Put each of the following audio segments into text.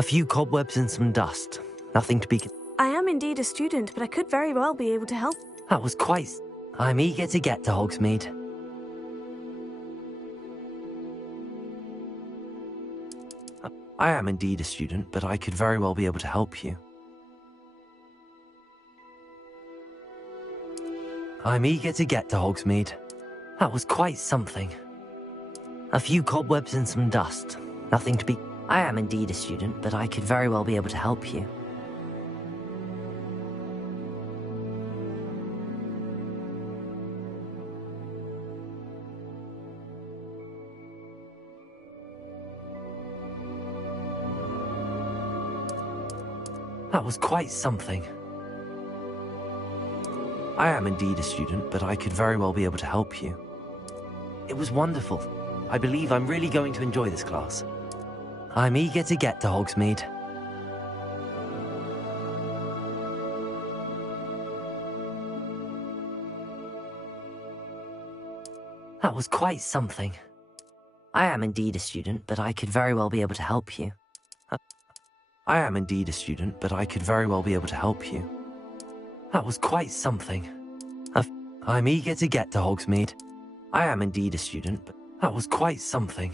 A few cobwebs and some dust. Nothing to be... I am indeed a student, but I could very well be able to help. That was quite... I'm eager to get to Hogsmeade. I am indeed a student, but I could very well be able to help you. I'm eager to get to Hogsmeade. That was quite something. A few cobwebs and some dust. Nothing to be... I am indeed a student, but I could very well be able to help you. That was quite something. I am indeed a student, but I could very well be able to help you. It was wonderful. I believe I'm really going to enjoy this class. I'm eager to get to Hogsmeade. That was quite something. I am indeed a student, but I could very well be able to help you. I am indeed a student, but I could very well be able to help you. That was quite something. I'm eager to get to Hogsmeade. I am indeed a student, but that was quite something.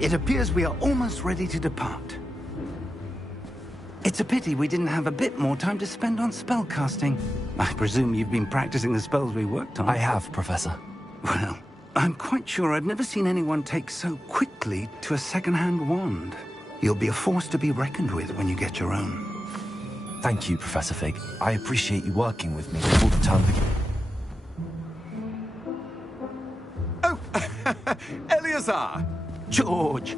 It appears we are almost ready to depart. It's a pity we didn't have a bit more time to spend on spellcasting. I presume you've been practicing the spells we worked on. I have, Professor. Well, I'm quite sure I've never seen anyone take so quickly to a second-hand wand. You'll be a force to be reckoned with when you get your own. Thank you, Professor Fig. I appreciate you working with me before the term begins. Oh, Eleazar! George,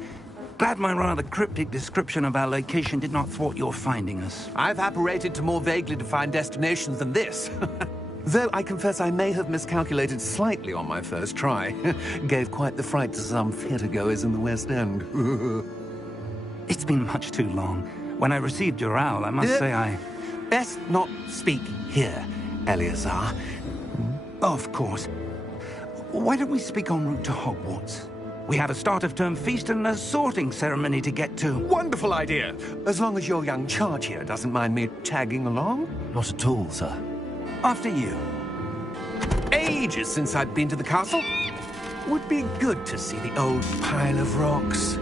glad my rather cryptic description of our location did not thwart your finding us. I've apparated to more vaguely defined destinations than this. Though I confess I may have miscalculated slightly on my first try. Gave quite the fright to some theatre-goers in the West End. It's been much too long. When I received your owl, I must say I... Best not speak here, Eleazar. Of course. Why don't we speak en route to Hogwarts? We have a start-of-term feast and a sorting ceremony to get to. Wonderful idea! As long as your young charge here doesn't mind me tagging along. Not at all, sir. After you. Ages since I'd been to the castle. Would be good to see the old pile of rocks.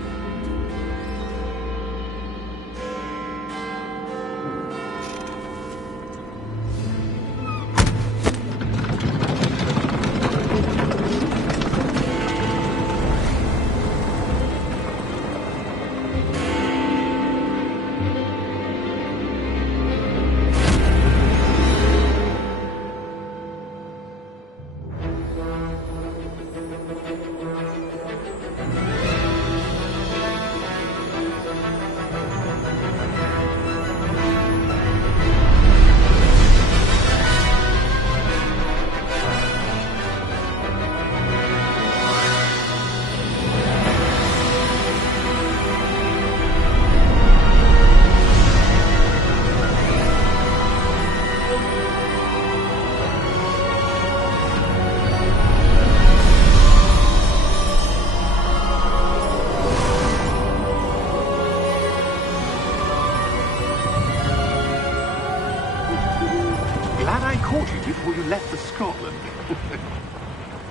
Glad I caught you before you left for Scotland.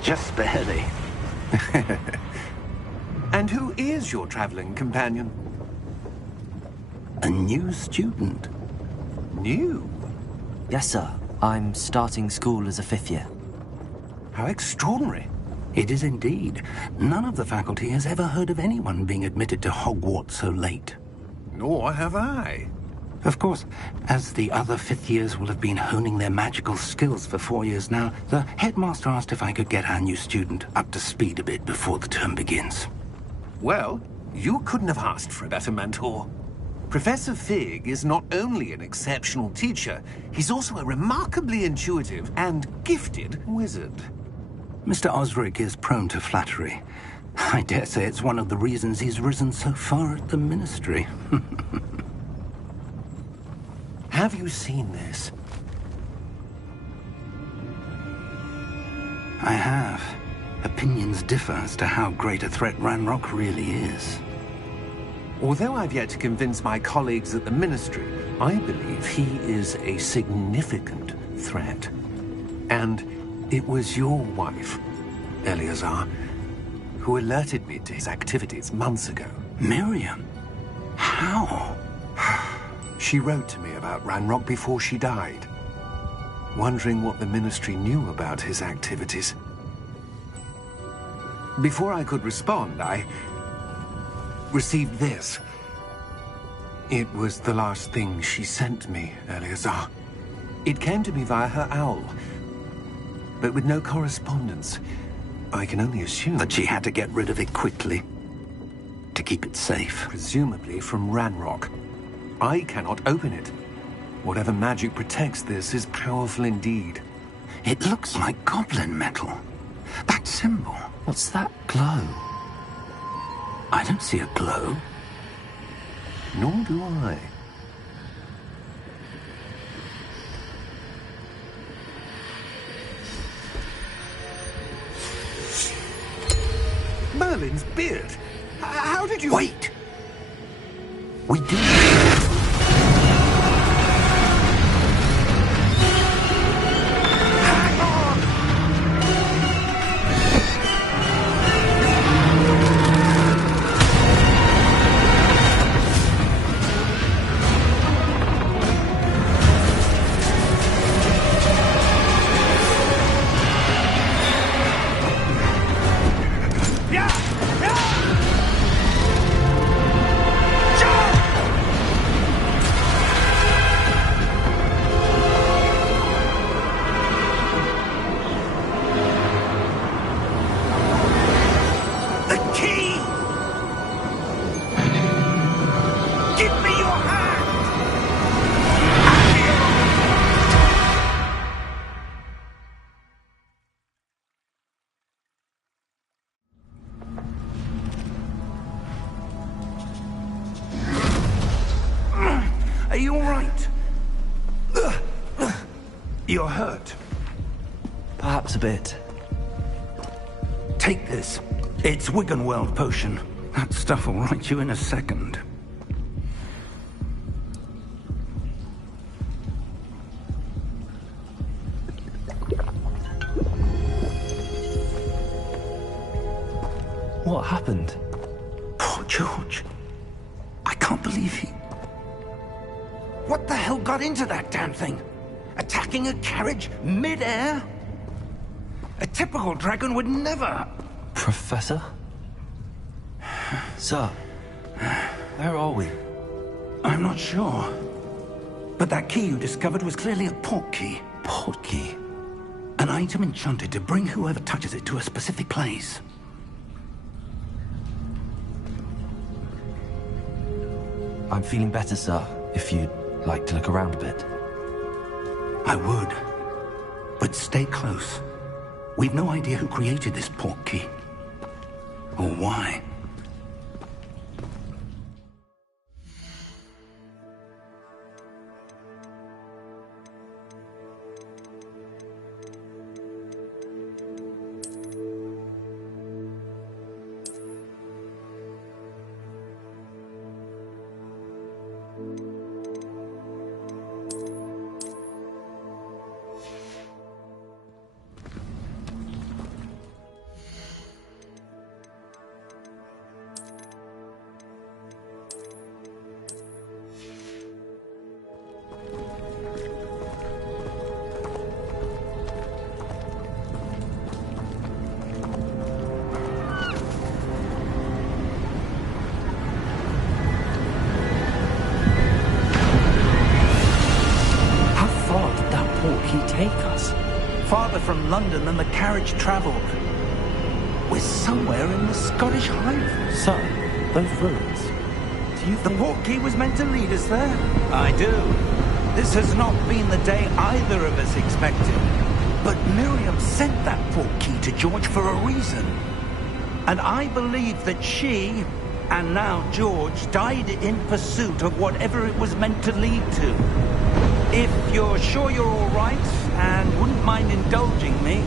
Just barely. And who is your traveling companion? A new student. New? Yes, sir. I'm starting school as a 5th year. How extraordinary. It is indeed. None of the faculty has ever heard of anyone being admitted to Hogwarts so late. Nor have I. Of course, as the other 5th years will have been honing their magical skills for 4 years now, the headmaster asked if I could get our new student up to speed a bit before the term begins. Well, you couldn't have asked for a better mentor. Professor Fig is not only an exceptional teacher, he's also a remarkably intuitive and gifted wizard. Mr. Osric is prone to flattery. I dare say it's one of the reasons he's risen so far at the ministry. Have you seen this? I have. Opinions differ as to how great a threat Ranrock really is. Although I've yet to convince my colleagues at the Ministry, I believe he is a significant threat. And it was your wife, Eleazar, who alerted me to his activities months ago. Miriam? How? She wrote to me about Ranrock before she died, wondering what the Ministry knew about his activities. Before I could respond, I received this. It was the last thing she sent me, Eleazar. It came to me via her owl, but with no correspondence. I can only assume That she had to get rid of it quickly, to keep it safe. presumably from Ranrock. I cannot open it. Whatever magic protects this is powerful indeed. It looks like goblin metal. That symbol. What's that glow? I don't see a glow. Nor do I. Merlin's beard. How did you... Wait! We do. Hang on! You're hurt. Perhaps a bit. Take this. It's Wiggenweld potion. That stuff will right you in a second. What happened? Poor George. I can't believe he... What the hell got into that damn thing? Attacking a carriage mid-air? A typical dragon would never... Professor? Sir, where are we? I'm not sure. But that key you discovered was clearly a port key. Port key? An item enchanted to bring whoever touches it to a specific place. I'm feeling better, sir, if you'd like to look around a bit. I would. But stay close. We've no idea who created this port key. Or why. Farther from London than the carriage travelled. We're somewhere in the Scottish Highlands. Sir, those ruins. Do you The think... port key was meant to lead us there? I do. This has not been the day either of us expected. But Miriam sent that port key to George for a reason. And I believe that she, and now George, died in pursuit of whatever it was meant to lead to. If you're sure you're all right, and wouldn't mind indulging me,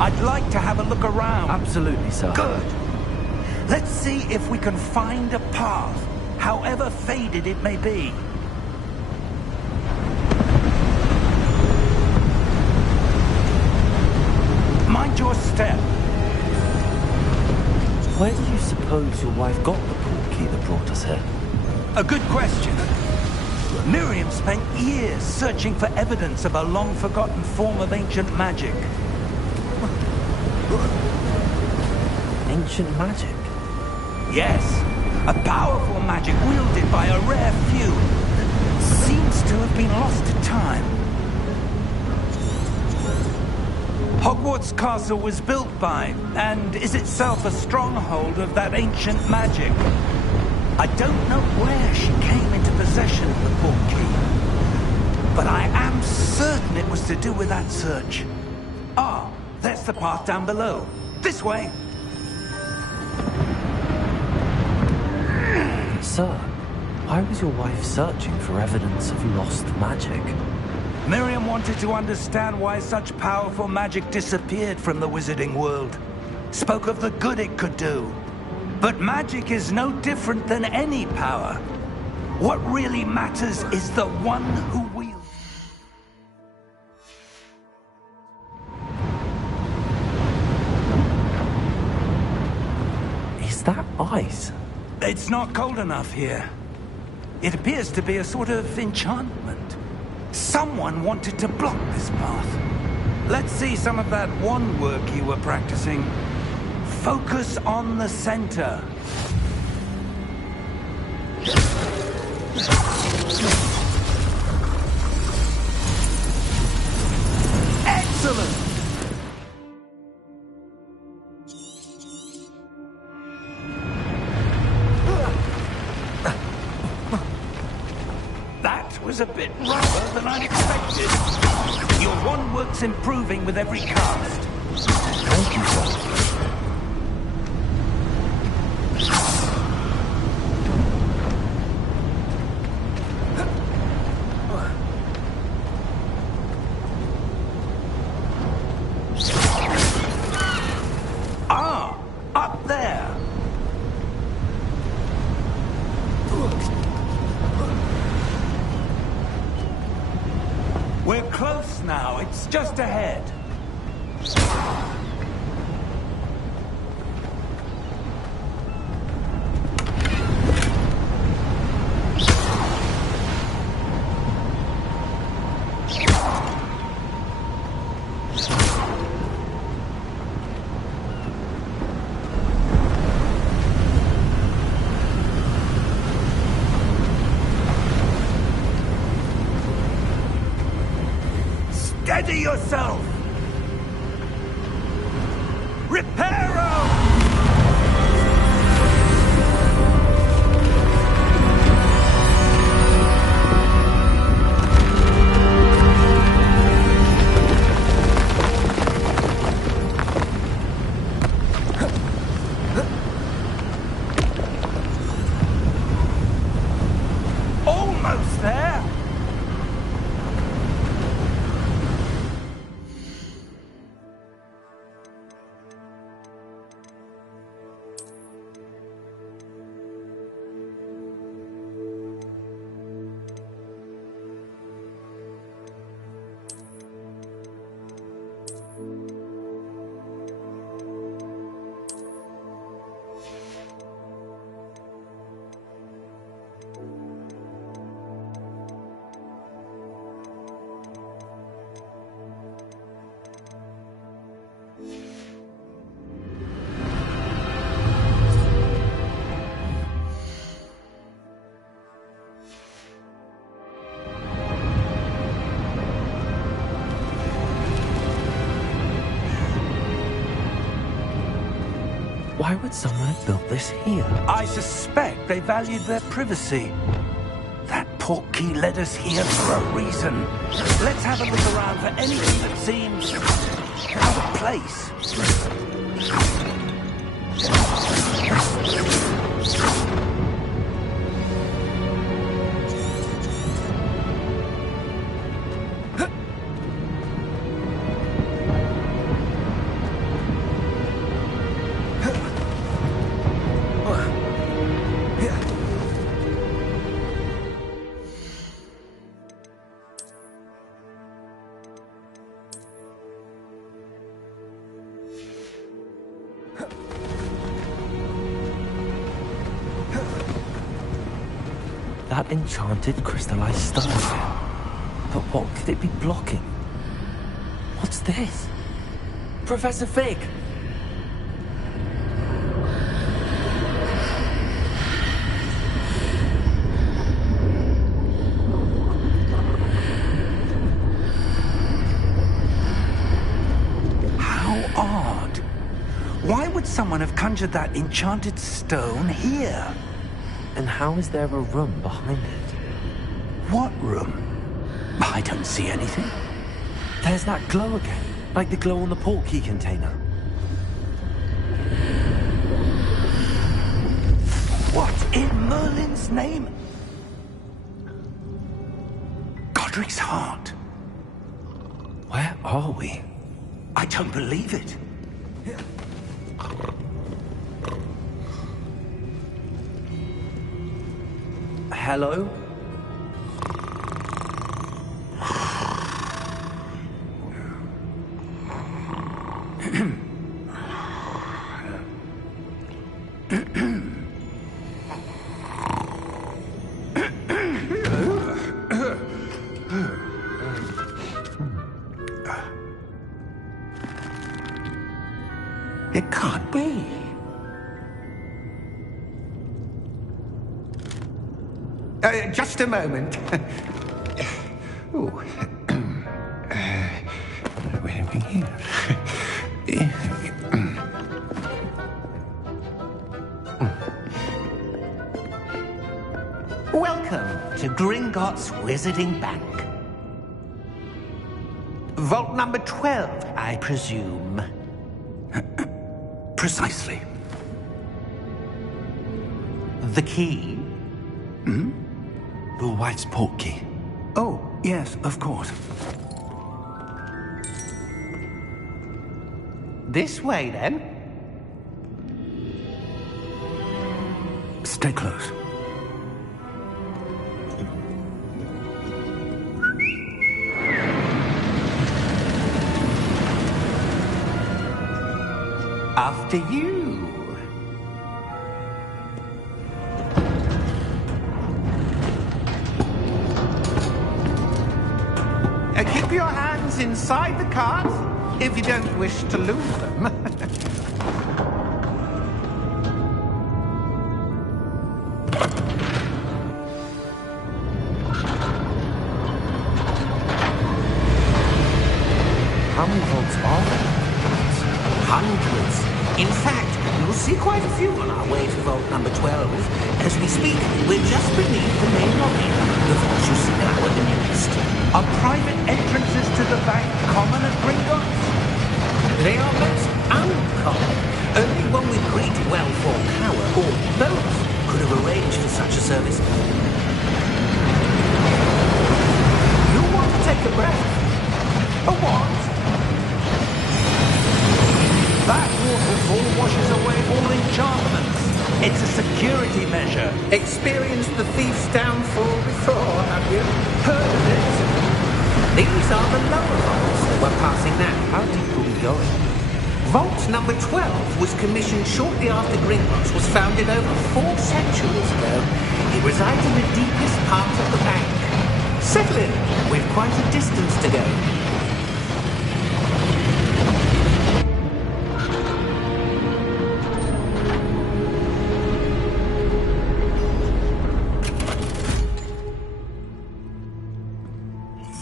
I'd like to have a look around. Absolutely, sir. Good. Let's see if we can find a path, however faded it may be. Mind your step. Where do you suppose your wife got the port key that brought us here? A good question. Miriam spent years searching for evidence of a long-forgotten form of ancient magic. Ancient magic? Yes, a powerful magic wielded by a rare few that seems to have been lost to time. Hogwarts Castle was built by, and is itself a stronghold of that ancient magic. I don't know where she came into possession of the port key, but I am certain it was to do with that search. Ah, that's the path down below. This way. Sir, why was your wife searching for evidence of lost magic? Miriam wanted to understand why such powerful magic disappeared from the wizarding world. Spoke of the good it could do. But magic is no different than any power. What really matters is the one who wields. Is that ice? It's not cold enough here. It appears to be a sort of enchantment. Someone wanted to block this path. Let's see some of that wand work you were practicing. Focus on the center. Excellent! That was a bit rougher than I expected. Your wand work's improving with every cast. Thank you, sir. just ahead. Steady yourself! Reparo! Almost there! Why would someone have built this here? I suspect they valued their privacy. That portkey led us here for a reason. Let's have a look around for anything that seems out of place. That enchanted crystallized stone. But what could it be blocking? What's this? Professor Fig! How odd. Why would someone have conjured that enchanted stone here? And how is there a room behind it? What room? I don't see anything. There's that glow again, like the glow on the portkey container. What in Merlin's name? Godric's heart. Where are we? I don't believe it. Hello? It can't be. Just a moment. Oh. Where are we here? Welcome to Gringotts Wizarding Bank. Vault number 12, I presume. Precisely. The key? Your wife's portkey. Oh, yes, of course. This way, then. Stay close. After you. Keep your hands inside the cart if you don't wish to lose them. How many vaults are there? Hundreds. In fact, you'll see quite a few on our way to vault number 12. As we speak, we're just beneath the main lobby. The vaults you see now are the newest. Are private entrances to the bank common at Gringotts? They are most uncommon. Only one with great wealth or power, or both, could have arranged for such a service. You want to take a breath? A what? That waterfall washes away all enchantments. It's a security measure. Experienced the thief's downfall before, have you? Heard of it? These are the lower vaults that we're passing now. How deep are we going? Vault number 12 was commissioned shortly after Gringotts was founded over 4 centuries ago. It resides in the deepest part of the bank. Settle in. We've quite a distance to go.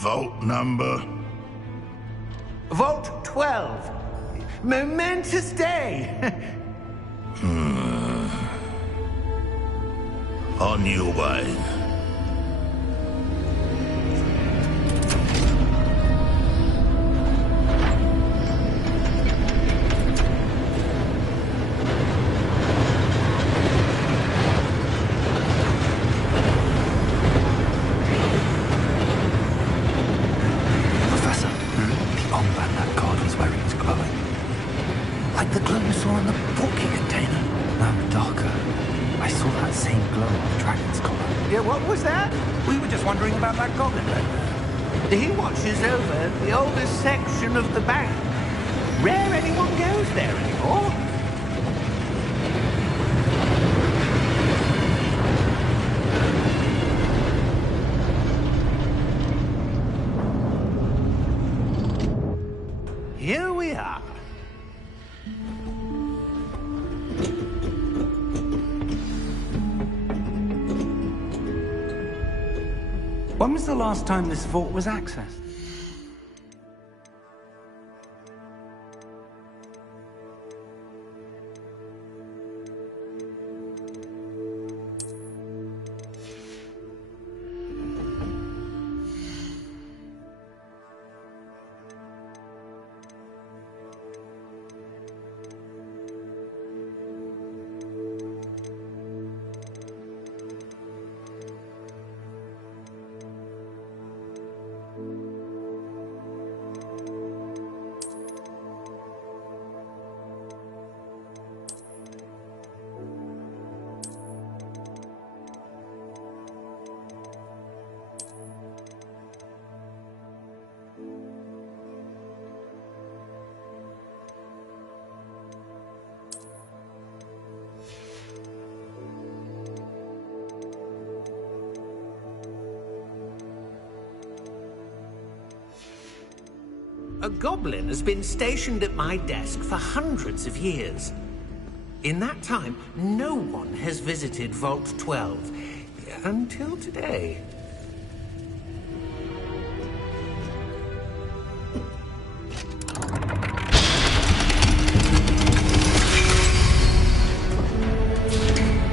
Vault number? Vault 12. Momentous day. On your way. Like the glow you saw in the porky container. No, darker. I saw that same glow on the dragon's collar. Yeah, what was that? We were just wondering about that goblin back there. He watches over the oldest section of the bank. Rare anyone goes there anymore. Here we are. When was the last time this vault was accessed? A goblin has been stationed at my desk for hundreds of years. In that time, no one has visited Vault 12 until today.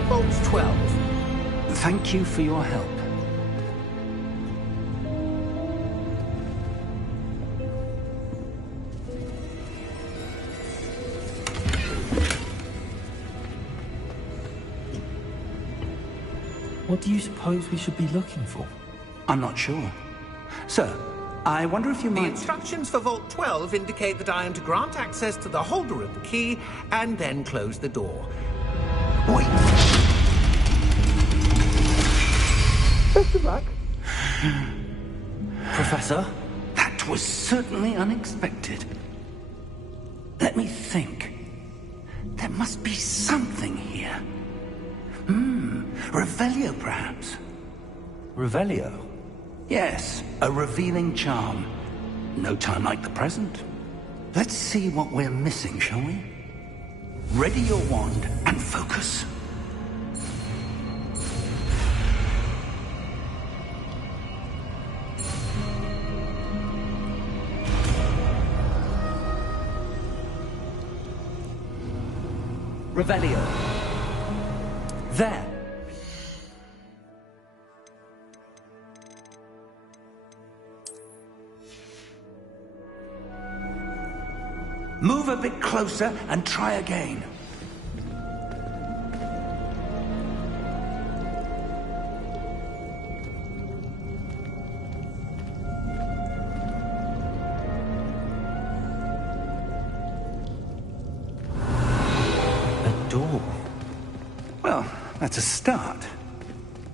Vault 12. Thank you for your help. What do you suppose we should be looking for? I'm not sure. Sir, I wonder if you The might... instructions for Vault 12 indicate that I am to grant access to the holder of the key and then close the door. Wait. Best of luck. Professor? That was certainly unexpected. Let me think. must be something here. Revelio, perhaps? Revelio? Yes, a revealing charm. No time like the present. Let's see what we're missing, shall we? Ready your wand and focus. Revelio. There. Move a bit closer and try again. A door. Well, that's a start.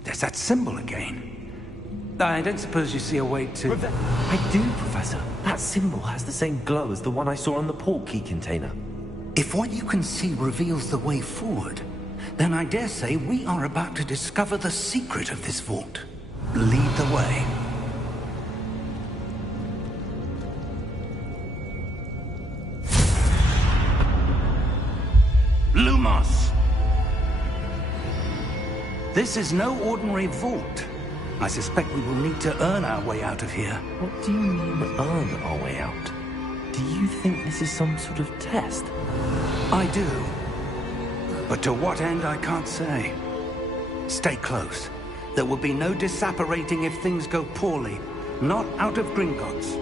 There's that symbol again. I don't suppose you see a way to... I do, Professor. That symbol has the same glow as the one I saw on the portkey container. If what you can see reveals the way forward, then I dare say we are about to discover the secret of this vault. Lead the way. Lumos! This is no ordinary vault. I suspect we will need to earn our way out of here. What do you mean, earn our way out? Do you think this is some sort of test? I do. But to what end, I can't say. Stay close. There will be no disapparating if things go poorly. Not out of Gringotts.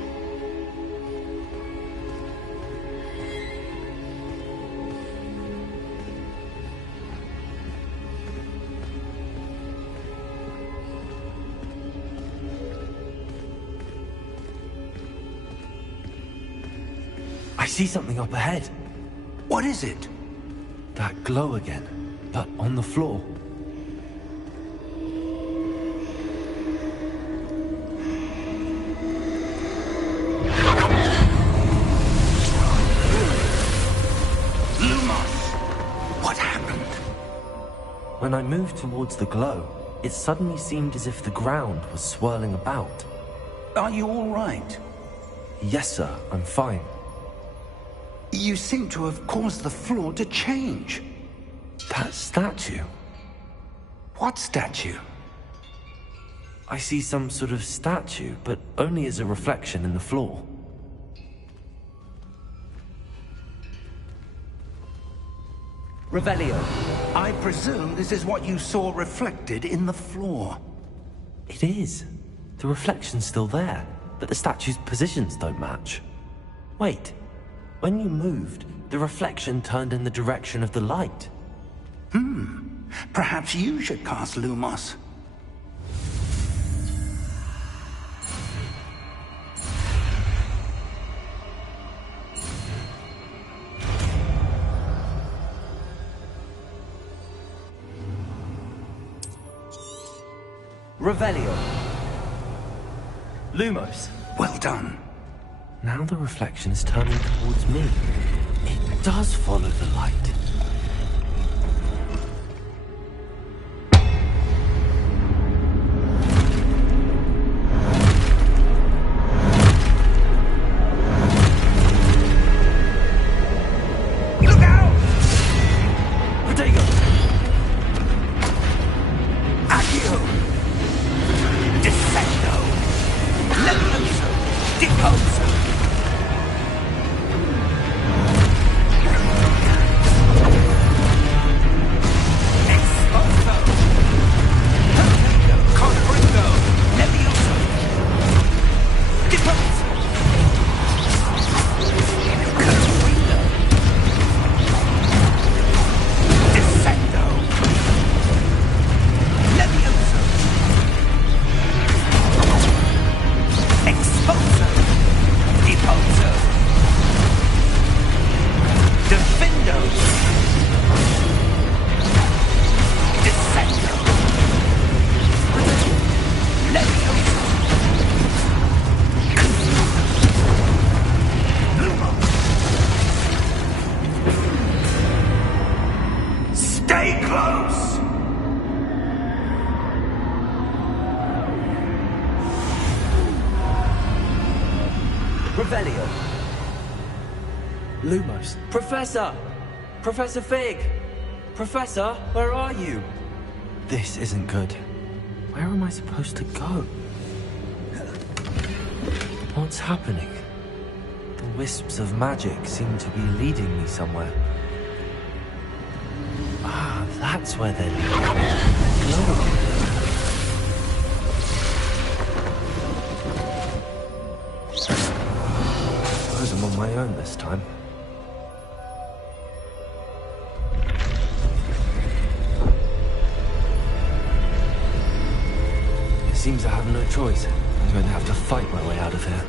I see something up ahead. What is it? That glow again, but on the floor. Lumos! What happened? When I moved towards the glow, it suddenly seemed as if the ground was swirling about. Are you all right? Yes, sir, I'm fine. You seem to have caused the floor to change. That statue? What statue? I see some sort of statue, but only as a reflection in the floor. Revelio. I presume this is what you saw reflected in the floor. It is. The reflection's still there, but the statue's positions don't match. Wait. When you moved, the reflection turned in the direction of the light. Perhaps you should cast Lumos. Revelio. Lumos. Well done. Now the reflection is turning towards me. It does follow the light. Look out! Protego! Accio! Descendo! Levioso! Deposo! close! Revelio. Lumos. Professor! Professor Fig! Professor, where are you? This isn't good. Where am I supposed to go? What's happening? The wisps of magic seem to be leading me somewhere. Ah, that's where they're leading. Glowing. Suppose I'm on my own this time. It seems I have no choice. I'm going to have to fight my way out of here.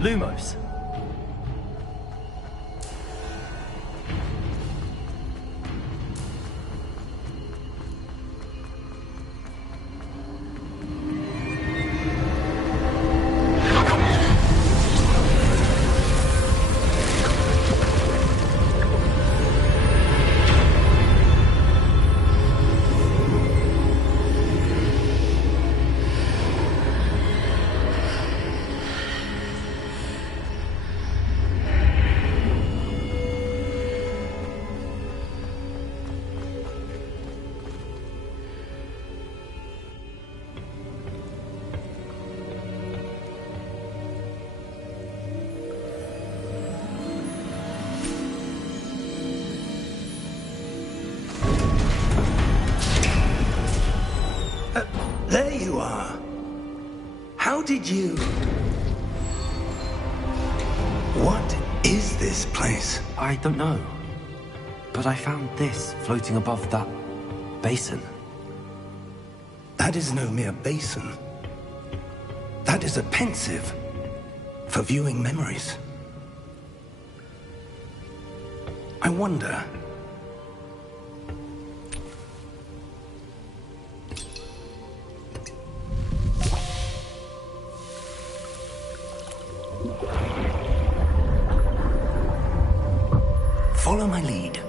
Lumos. There you are. How did you... What is this place? I don't know. But I found this floating above that basin. That is no mere basin. That is a pensive for viewing memories. I wonder... Follow my lead.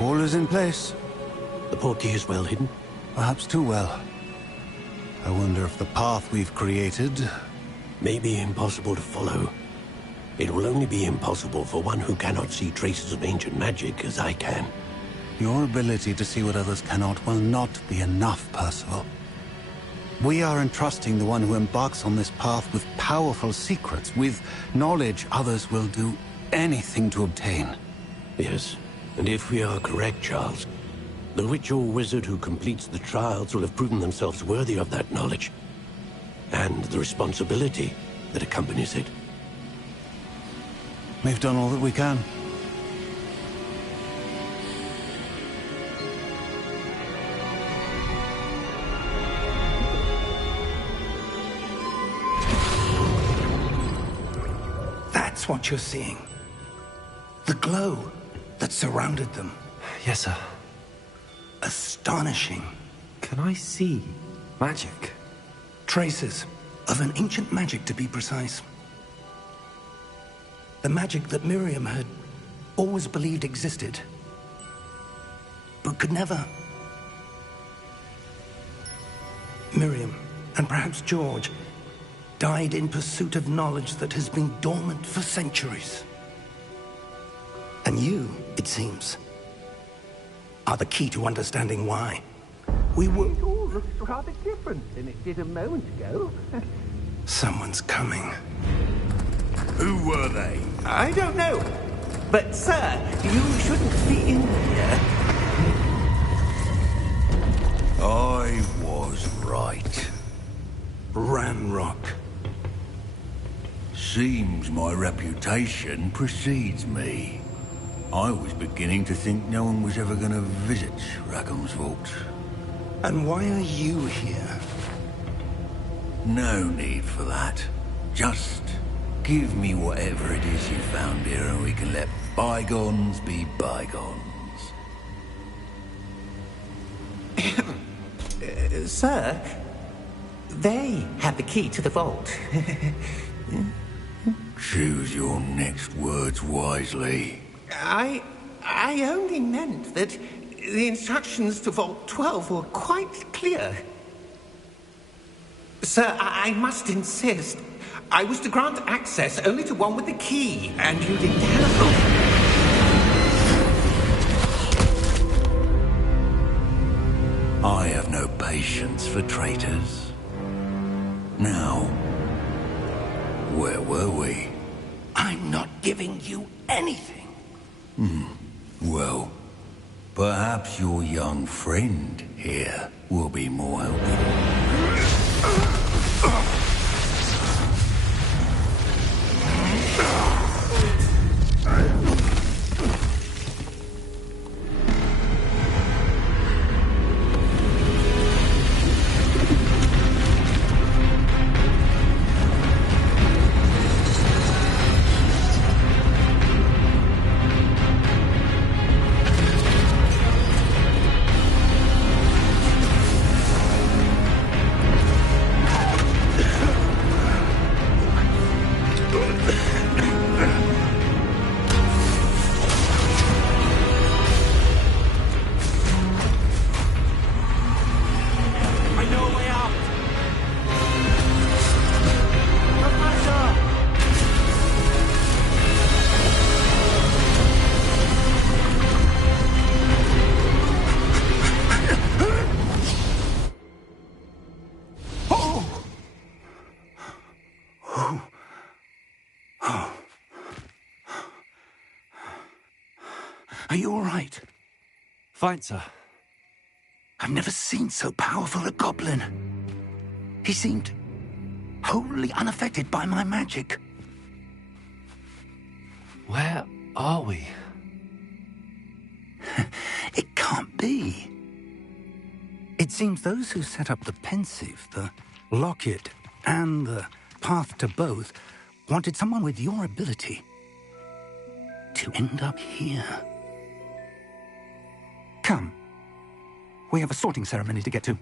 All is in place. The portkey is well hidden. Perhaps too well. I wonder if the path we've created... May be impossible to follow. It will only be impossible for one who cannot see traces of ancient magic as I can. Your ability to see what others cannot will not be enough, Percival. We are entrusting the one who embarks on this path with powerful secrets, with knowledge others will do anything to obtain. Yes, and if we are correct, Charles, the witch or wizard who completes the trials will have proven themselves worthy of that knowledge, and the responsibility that accompanies it. We've done all that we can. That's what you're seeing. The glow that surrounded them. Yes, sir. Astonishing. Can I see magic? Traces of an ancient magic, to be precise. The magic that Miriam had always believed existed, but could never. Miriam, and perhaps George, died in pursuit of knowledge that has been dormant for centuries. And you, it seems, are the key to understanding why. We were... It all looks rather different than it did a moment ago. Someone's coming. Who were they? I don't know. But, sir, you shouldn't be in here. I was right. Ranrock. Seems my reputation precedes me. I was beginning to think no one was ever going to visit Rackham's vault. And why are you here? No need for that. Just give me whatever it is you found here and we can let bygones be bygones. Sir, they have the key to the vault. Choose your next words wisely. I only meant that the instructions to Vault 12 were quite clear. Sir, I must insist. I was to grant access only to one with the key, and you didn't have... I have no patience for traitors. Now, where were we? I'm not giving you anything. Well, perhaps your young friend here will be more helpful. Are you all right? Fine, sir. I've never seen so powerful a goblin. He seemed wholly unaffected by my magic. Where are we? It can't be. It seems those who set up the pensive, the locket, and the path to both wanted someone with your ability to end up here. Come. We have a sorting ceremony to get to.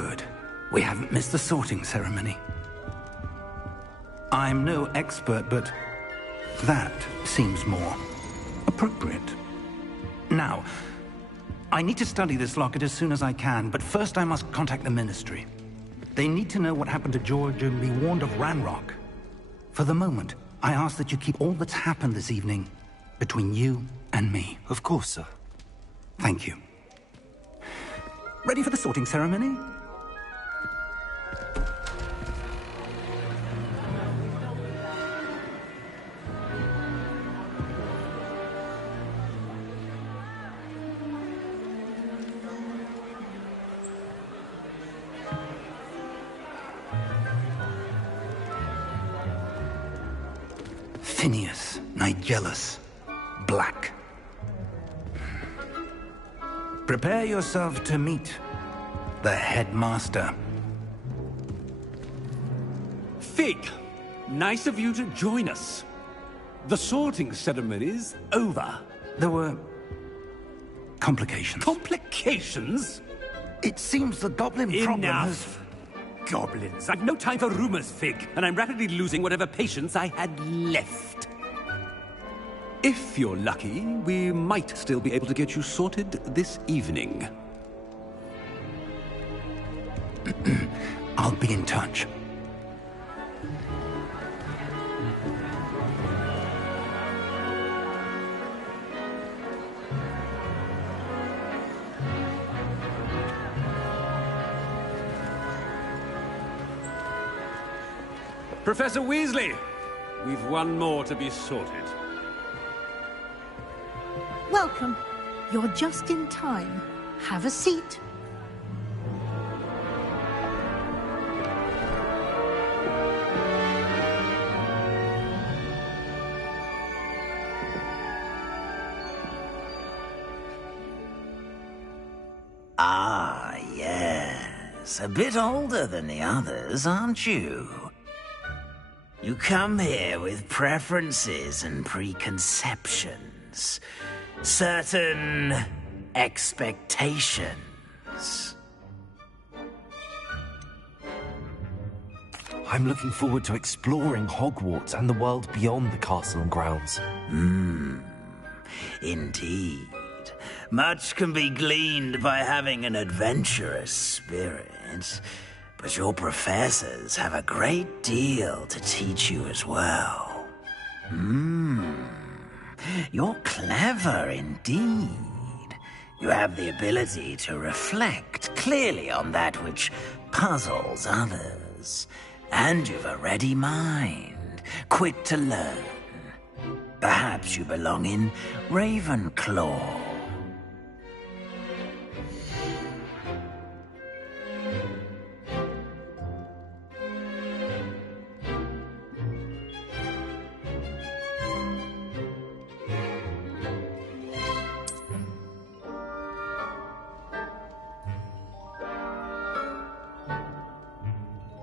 Good. We haven't missed the sorting ceremony. I'm no expert, but that seems more appropriate. Now, I need to study this locket as soon as I can, but first I must contact the Ministry. They need to know what happened to George and be warned of Ranrock. For the moment, I ask that you keep all that's happened this evening between you and me. Of course, sir. Thank you. Ready for the sorting ceremony? Phineas, Nigellus, Black. Prepare yourself to meet the headmaster. Fig, nice of you to join us. The sorting ceremony's over. There were complications. Complications? It seems the goblin problem has... Enough. Goblins. I've no time for rumors, Fig, and I'm rapidly losing whatever patience I had left. If you're lucky, we might still be able to get you sorted this evening. I'll be in touch. Professor Weasley, we've one more to be sorted. Welcome. You're just in time. Have a seat. Ah, yes. A bit older than the others, aren't you? You come here with preferences and preconceptions. Certain expectations. I'm looking forward to exploring Hogwarts and the world beyond the castle and grounds. Indeed. Much can be gleaned by having an adventurous spirit, but your professors have a great deal to teach you as well. You're clever indeed. You have the ability to reflect clearly on that which puzzles others. And you've a ready mind, quick to learn. Perhaps you belong in Ravenclaw.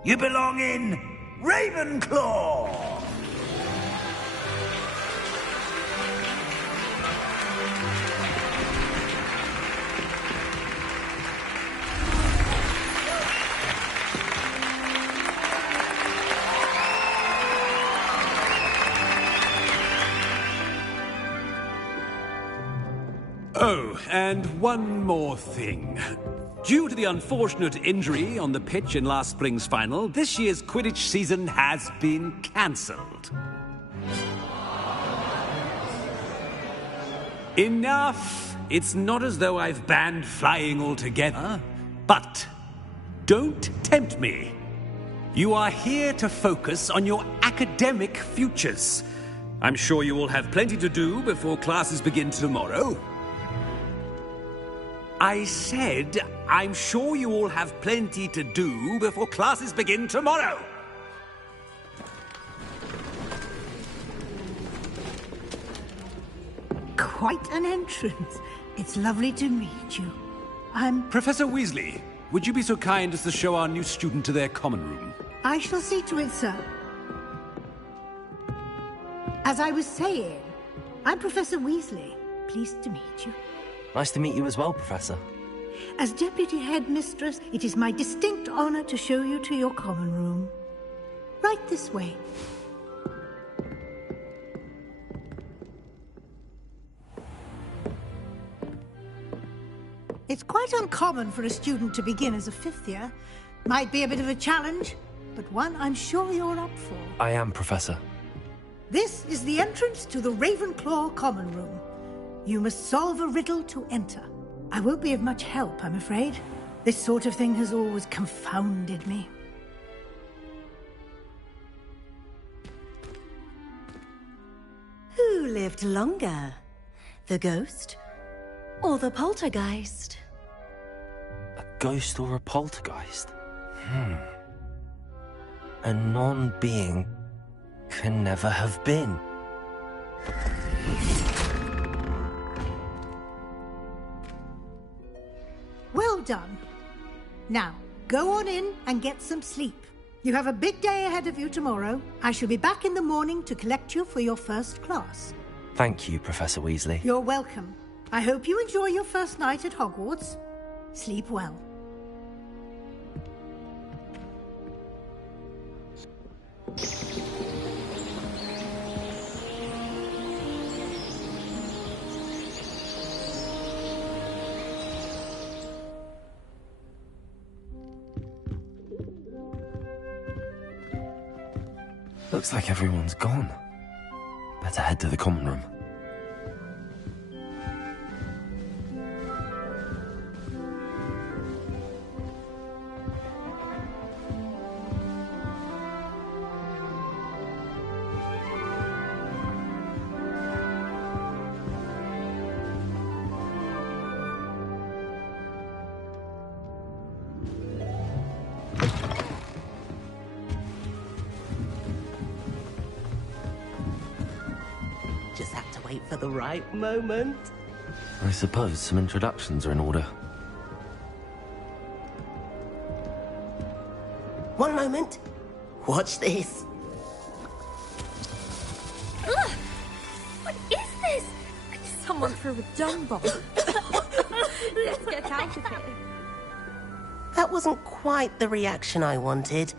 You belong in Ravenclaw! Oh, and one more thing. Due to the unfortunate injury on the pitch in last spring's final, this year's Quidditch season has been cancelled. Enough! It's not as though I've banned flying altogether, but don't tempt me. You are here to focus on your academic futures. I'm sure you will have plenty to do before classes begin tomorrow. I said, I'm sure you all have plenty to do before classes begin tomorrow. Quite an entrance. It's lovely to meet you. I'm... Professor Weasley, would you be so kind as to show our new student to their common room? I shall see to it, sir. As I was saying, I'm Professor Weasley. Pleased to meet you. Nice to meet you as well, Professor. As Deputy Headmistress, it is my distinct honor to show you to your common room. Right this way. It's quite uncommon for a student to begin as a fifth year. Might be a bit of a challenge, but one I'm sure you're up for. I am, Professor. This is the entrance to the Ravenclaw common room. You must solve a riddle to enter. I won't be of much help, I'm afraid. This sort of thing has always confounded me. Who lived longer? The ghost or the poltergeist? A ghost or a poltergeist? A non-being can never have been. Well done. Now, go on in and get some sleep. You have a big day ahead of you tomorrow. I shall be back in the morning to collect you for your first class. Thank you, Professor Weasley. You're welcome. I hope you enjoy your first night at Hogwarts. Sleep well. Looks like everyone's gone. Better head to the common room. Just have to wait for the right moment. I suppose some introductions are in order. One moment. Watch this. Ugh! What is this? Someone threw a dung bomb. Let's get out of here. That wasn't quite the reaction I wanted.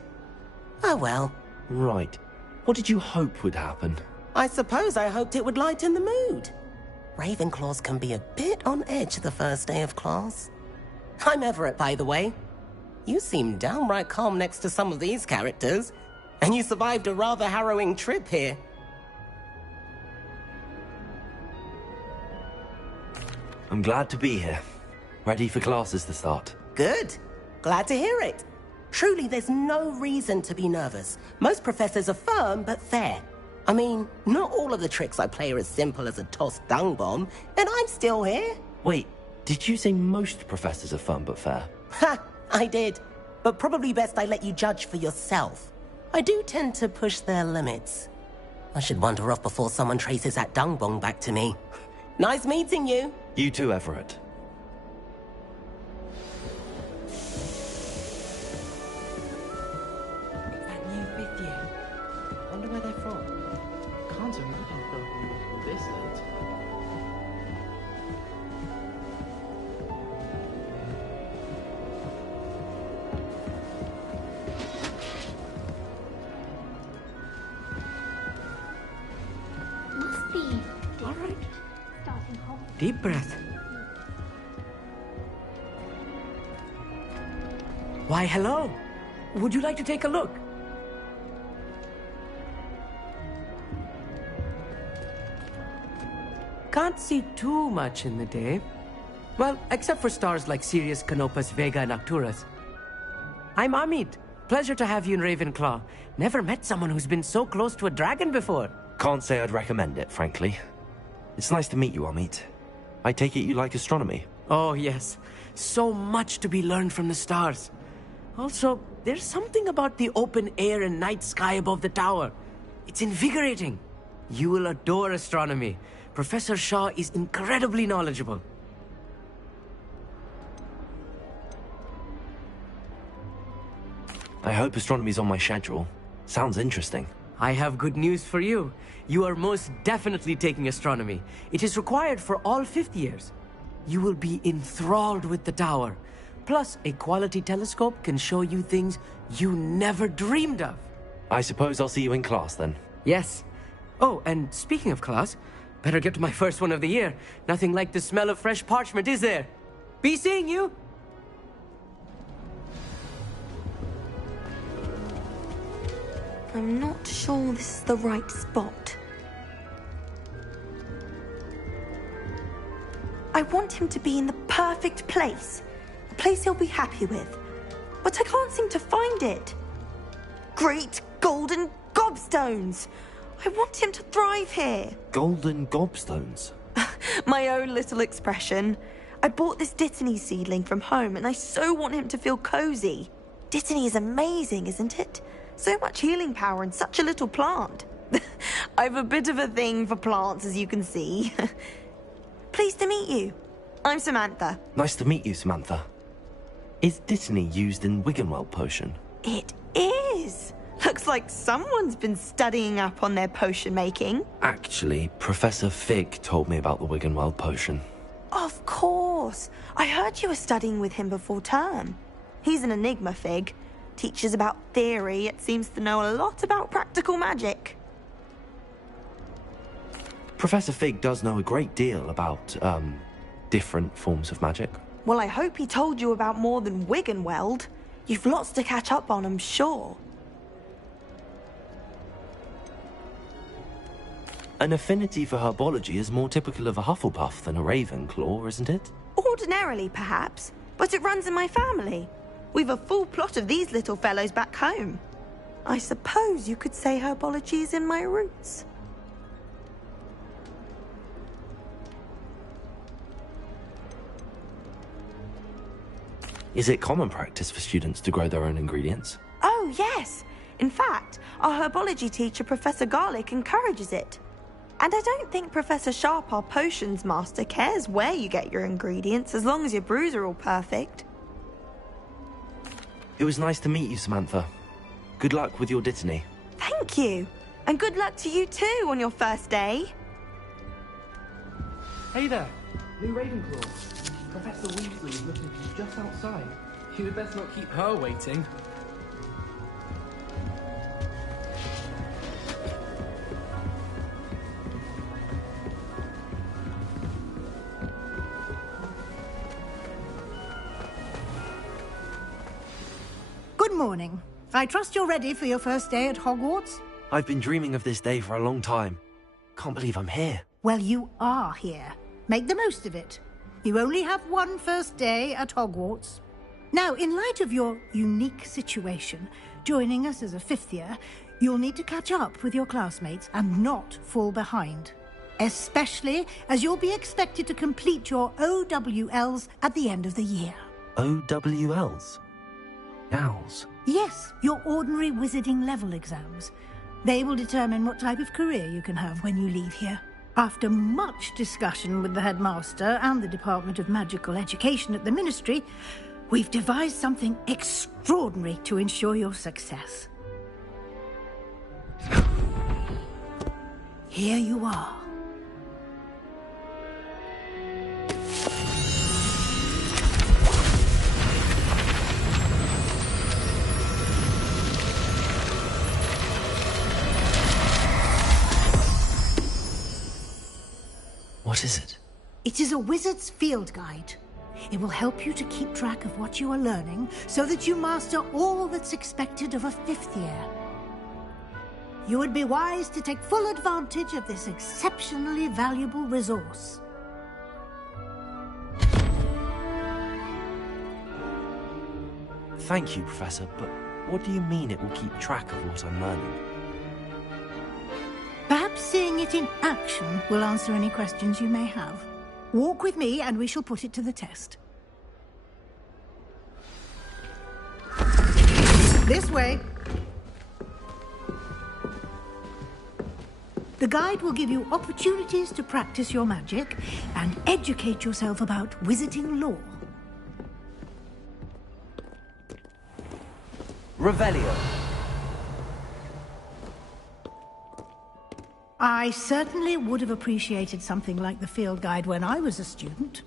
Oh well. Right. What did you hope would happen? I suppose I hoped it would lighten the mood. Ravenclaws can be a bit on edge the first day of class. I'm Everett, by the way. You seem downright calm next to some of these characters, and you survived a rather harrowing trip here. I'm glad to be here. Ready for classes to start. Good. Glad to hear it. Truly, there's no reason to be nervous. Most professors are firm but fair. I mean, not all of the tricks I play are as simple as a tossed dung bomb, and I'm still here. Wait, did you say most professors are fun but fair? Ha! I did. But probably best I let you judge for yourself. I do tend to push their limits. I should wander off before someone traces that dung bomb back to me. Nice meeting you. You too, Everett. That new fifth year. Wonder where they're from. Can't imagine from this late. Must be. All right. Starting home. Deep breath. Why, hello. Would you like to take a look? Can't see too much in the day. Well, except for stars like Sirius, Canopus, Vega, and Arcturus. I'm Amit. Pleasure to have you in Ravenclaw. Never met someone who's been so close to a dragon before. Can't say I'd recommend it, frankly. It's nice to meet you, Amit. I take it you like astronomy? Oh, yes. So much to be learned from the stars. Also, there's something about the open air and night sky above the tower. It's invigorating. You will adore astronomy. Professor Shaw is incredibly knowledgeable. I hope astronomy's on my schedule. Sounds interesting. I have good news for you. You are most definitely taking astronomy. It is required for all fifth years. You will be enthralled with the tower. Plus, a quality telescope can show you things you never dreamed of. I suppose I'll see you in class then. Yes. Oh, and speaking of class, better get to my first one of the year. Nothing like the smell of fresh parchment, is there? Be seeing you! I'm not sure this is the right spot. I want him to be in the perfect place. A place he'll be happy with. But I can't seem to find it. Great golden gobstones! I want him to thrive here. Golden gobstones? My own little expression. I bought this Dittany seedling from home and I so want him to feel cozy. Dittany is amazing, isn't it? So much healing power in such a little plant. I've a bit of a thing for plants, as you can see. Pleased to meet you. I'm Samantha. Nice to meet you, Samantha. Is Dittany used in Wiggenweld potion? It is. Looks like someone's been studying up on their potion making. Actually, Professor Fig told me about the Wiggenweld potion. Of course. I heard you were studying with him before term. He's an enigma, Fig. Teaches about theory, yet seems to know a lot about practical magic. Professor Fig does know a great deal about, different forms of magic. Well, I hope he told you about more than Wiggenweld. You've lots to catch up on, I'm sure. An affinity for herbology is more typical of a Hufflepuff than a Ravenclaw, isn't it? Ordinarily, perhaps, but it runs in my family. We've a full plot of these little fellows back home. I suppose you could say herbology is in my roots. Is it common practice for students to grow their own ingredients? Oh, yes. In fact, our herbology teacher, Professor Garlick, encourages it. And I don't think Professor Sharp, our potions master, cares where you get your ingredients, as long as your brews are all perfect. It was nice to meet you, Samantha. Good luck with your Dittany. Thank you. And good luck to you too on your first day. Hey there, new Ravenclaw. Professor Weasley is looking for you just outside. You had best not keep her waiting. Good morning. I trust you're ready for your first day at Hogwarts? I've been dreaming of this day for a long time. Can't believe I'm here. Well, you are here. Make the most of it. You only have one first day at Hogwarts. Now, in light of your unique situation, joining us as a fifth year, you'll need to catch up with your classmates and not fall behind. Especially as you'll be expected to complete your OWLs at the end of the year. OWLs? Owls? Yes, your ordinary wizarding level exams. They will determine what type of career you can have when you leave here. After much discussion with the headmaster and the Department of Magical Education at the Ministry, we've devised something extraordinary to ensure your success. Here you are. What is it? It is a wizard's field guide. It will help you to keep track of what you are learning so that you master all that's expected of a fifth year. You would be wise to take full advantage of this exceptionally valuable resource. Thank you, Professor, but what do you mean it will keep track of what I'm learning? Perhaps seeing it in action will answer any questions you may have. Walk with me and we shall put it to the test. This way. The guide will give you opportunities to practice your magic and educate yourself about wizarding lore. Revelio. I certainly would have appreciated something like the field guide when I was a student.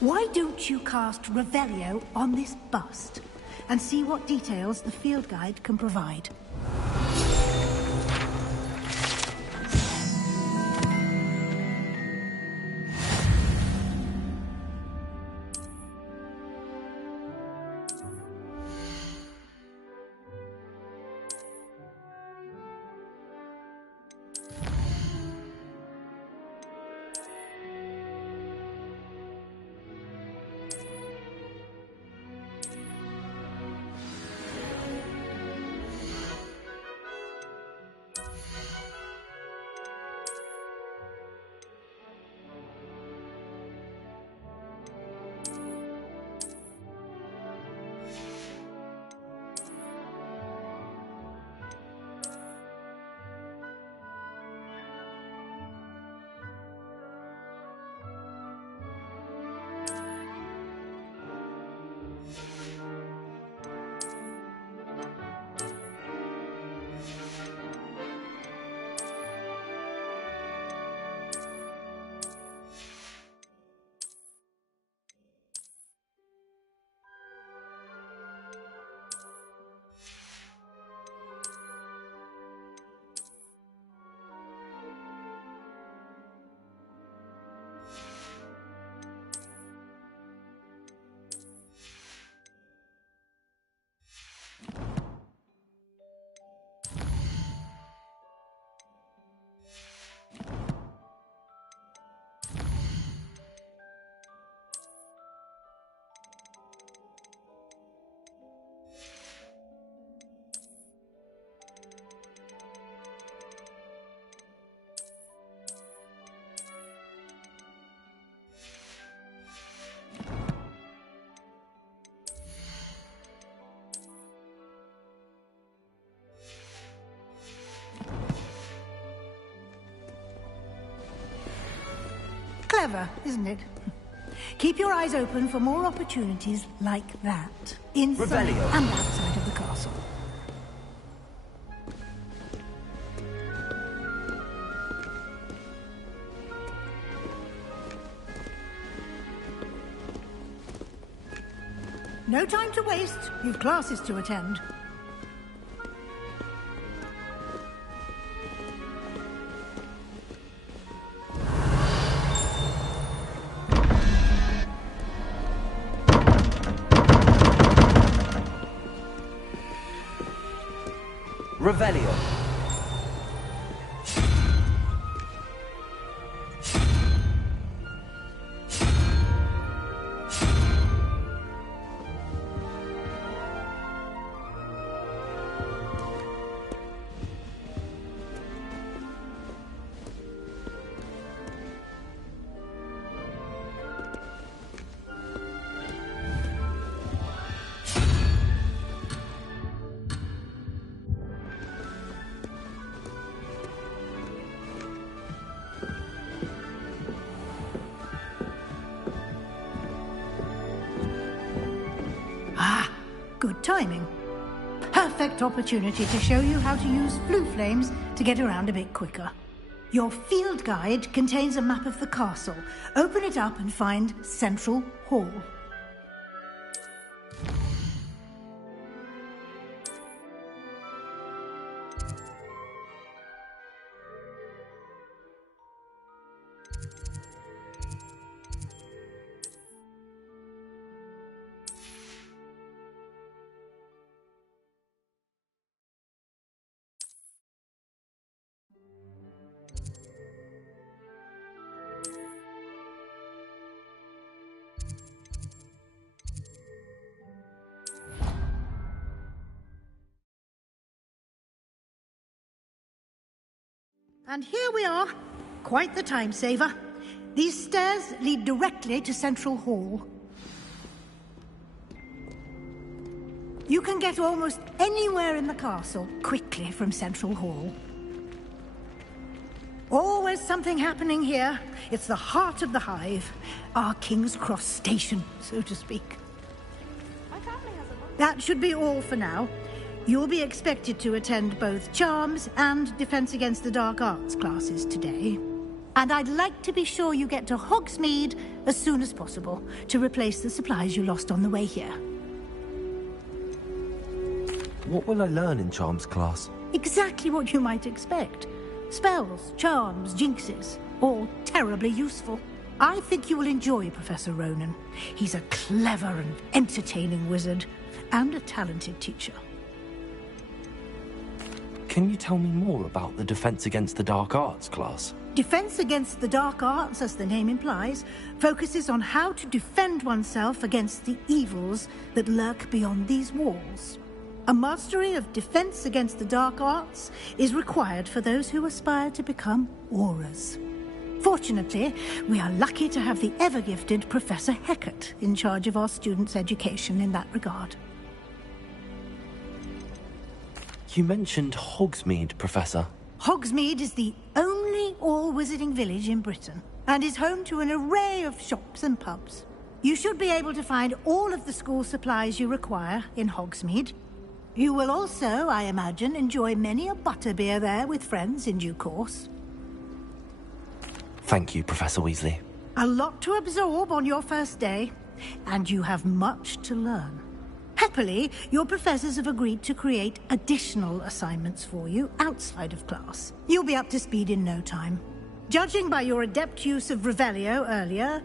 Why don't you cast Revelio on this bust and see what details the field guide can provide? Clever, isn't it? Keep your eyes open for more opportunities like that, inside Revelio. and outside of the castle. No time to waste. You've classes to attend. Revelio. Good timing. Perfect opportunity to show you how to use flue flames to get around a bit quicker. Your field guide contains a map of the castle. Open it up and find Central Hall. And here we are. Quite the time saver. These stairs lead directly to Central Hall. You can get almost anywhere in the castle quickly from Central Hall. Always something happening here. It's the heart of the hive. Our King's Cross station, so to speak. That should be all for now. You'll be expected to attend both Charms and Defense Against the Dark Arts classes today. And I'd like to be sure you get to Hogsmeade as soon as possible to replace the supplies you lost on the way here. What will I learn in Charms class? Exactly what you might expect. Spells, charms, jinxes, all terribly useful. I think you will enjoy Professor Ronan. He's a clever and entertaining wizard, and a talented teacher. Can you tell me more about the Defense Against the Dark Arts class? Defense Against the Dark Arts, as the name implies, focuses on how to defend oneself against the evils that lurk beyond these walls. A mastery of Defense Against the Dark Arts is required for those who aspire to become Aurors. Fortunately, we are lucky to have the ever-gifted Professor Hecat in charge of our students' education in that regard. You mentioned Hogsmeade, Professor. Hogsmeade is the only all-wizarding village in Britain, and is home to an array of shops and pubs. You should be able to find all of the school supplies you require in Hogsmeade. You will also, I imagine, enjoy many a butterbeer there with friends in due course. Thank you, Professor Weasley. A lot to absorb on your first day, and you have much to learn. Happily, your professors have agreed to create additional assignments for you outside of class. You'll be up to speed in no time. Judging by your adept use of Revelio earlier,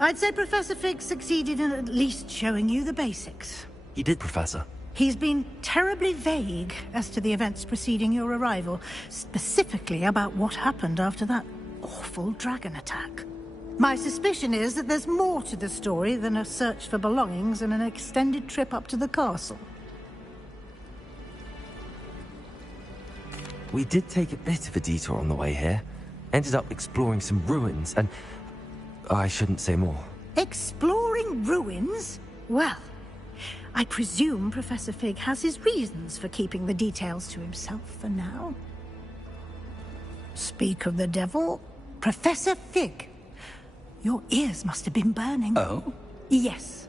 I'd say Professor Fig succeeded in at least showing you the basics. He did, Professor. He's been terribly vague as to the events preceding your arrival, specifically about what happened after that awful dragon attack. My suspicion is that there's more to the story than a search for belongings and an extended trip up to the castle. We did take a bit of a detour on the way here. Ended up exploring some ruins, and I shouldn't say more. Exploring ruins? Well, I presume Professor Fig has his reasons for keeping the details to himself for now. Speak of the devil, Professor Fig. Your ears must have been burning. Oh? Yes.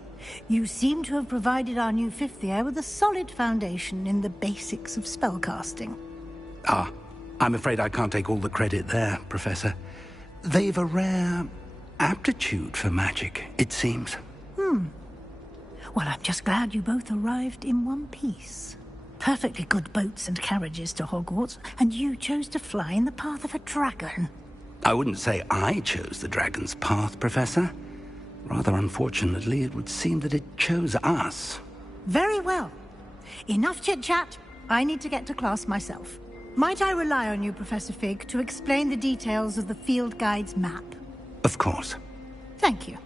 You seem to have provided our new fifth year with a solid foundation in the basics of spellcasting. Ah, I'm afraid I can't take all the credit there, Professor. They've a rare aptitude for magic, it seems. Well, I'm just glad you both arrived in one piece. Perfectly good boats and carriages to Hogwarts, and you chose to fly in the path of a dragon. I wouldn't say I chose the dragon's path, Professor. Rather unfortunately, it would seem that it chose us. Very well. Enough chit-chat. I need to get to class myself. Might I rely on you, Professor Fig, to explain the details of the field guide's map? Of course. Thank you.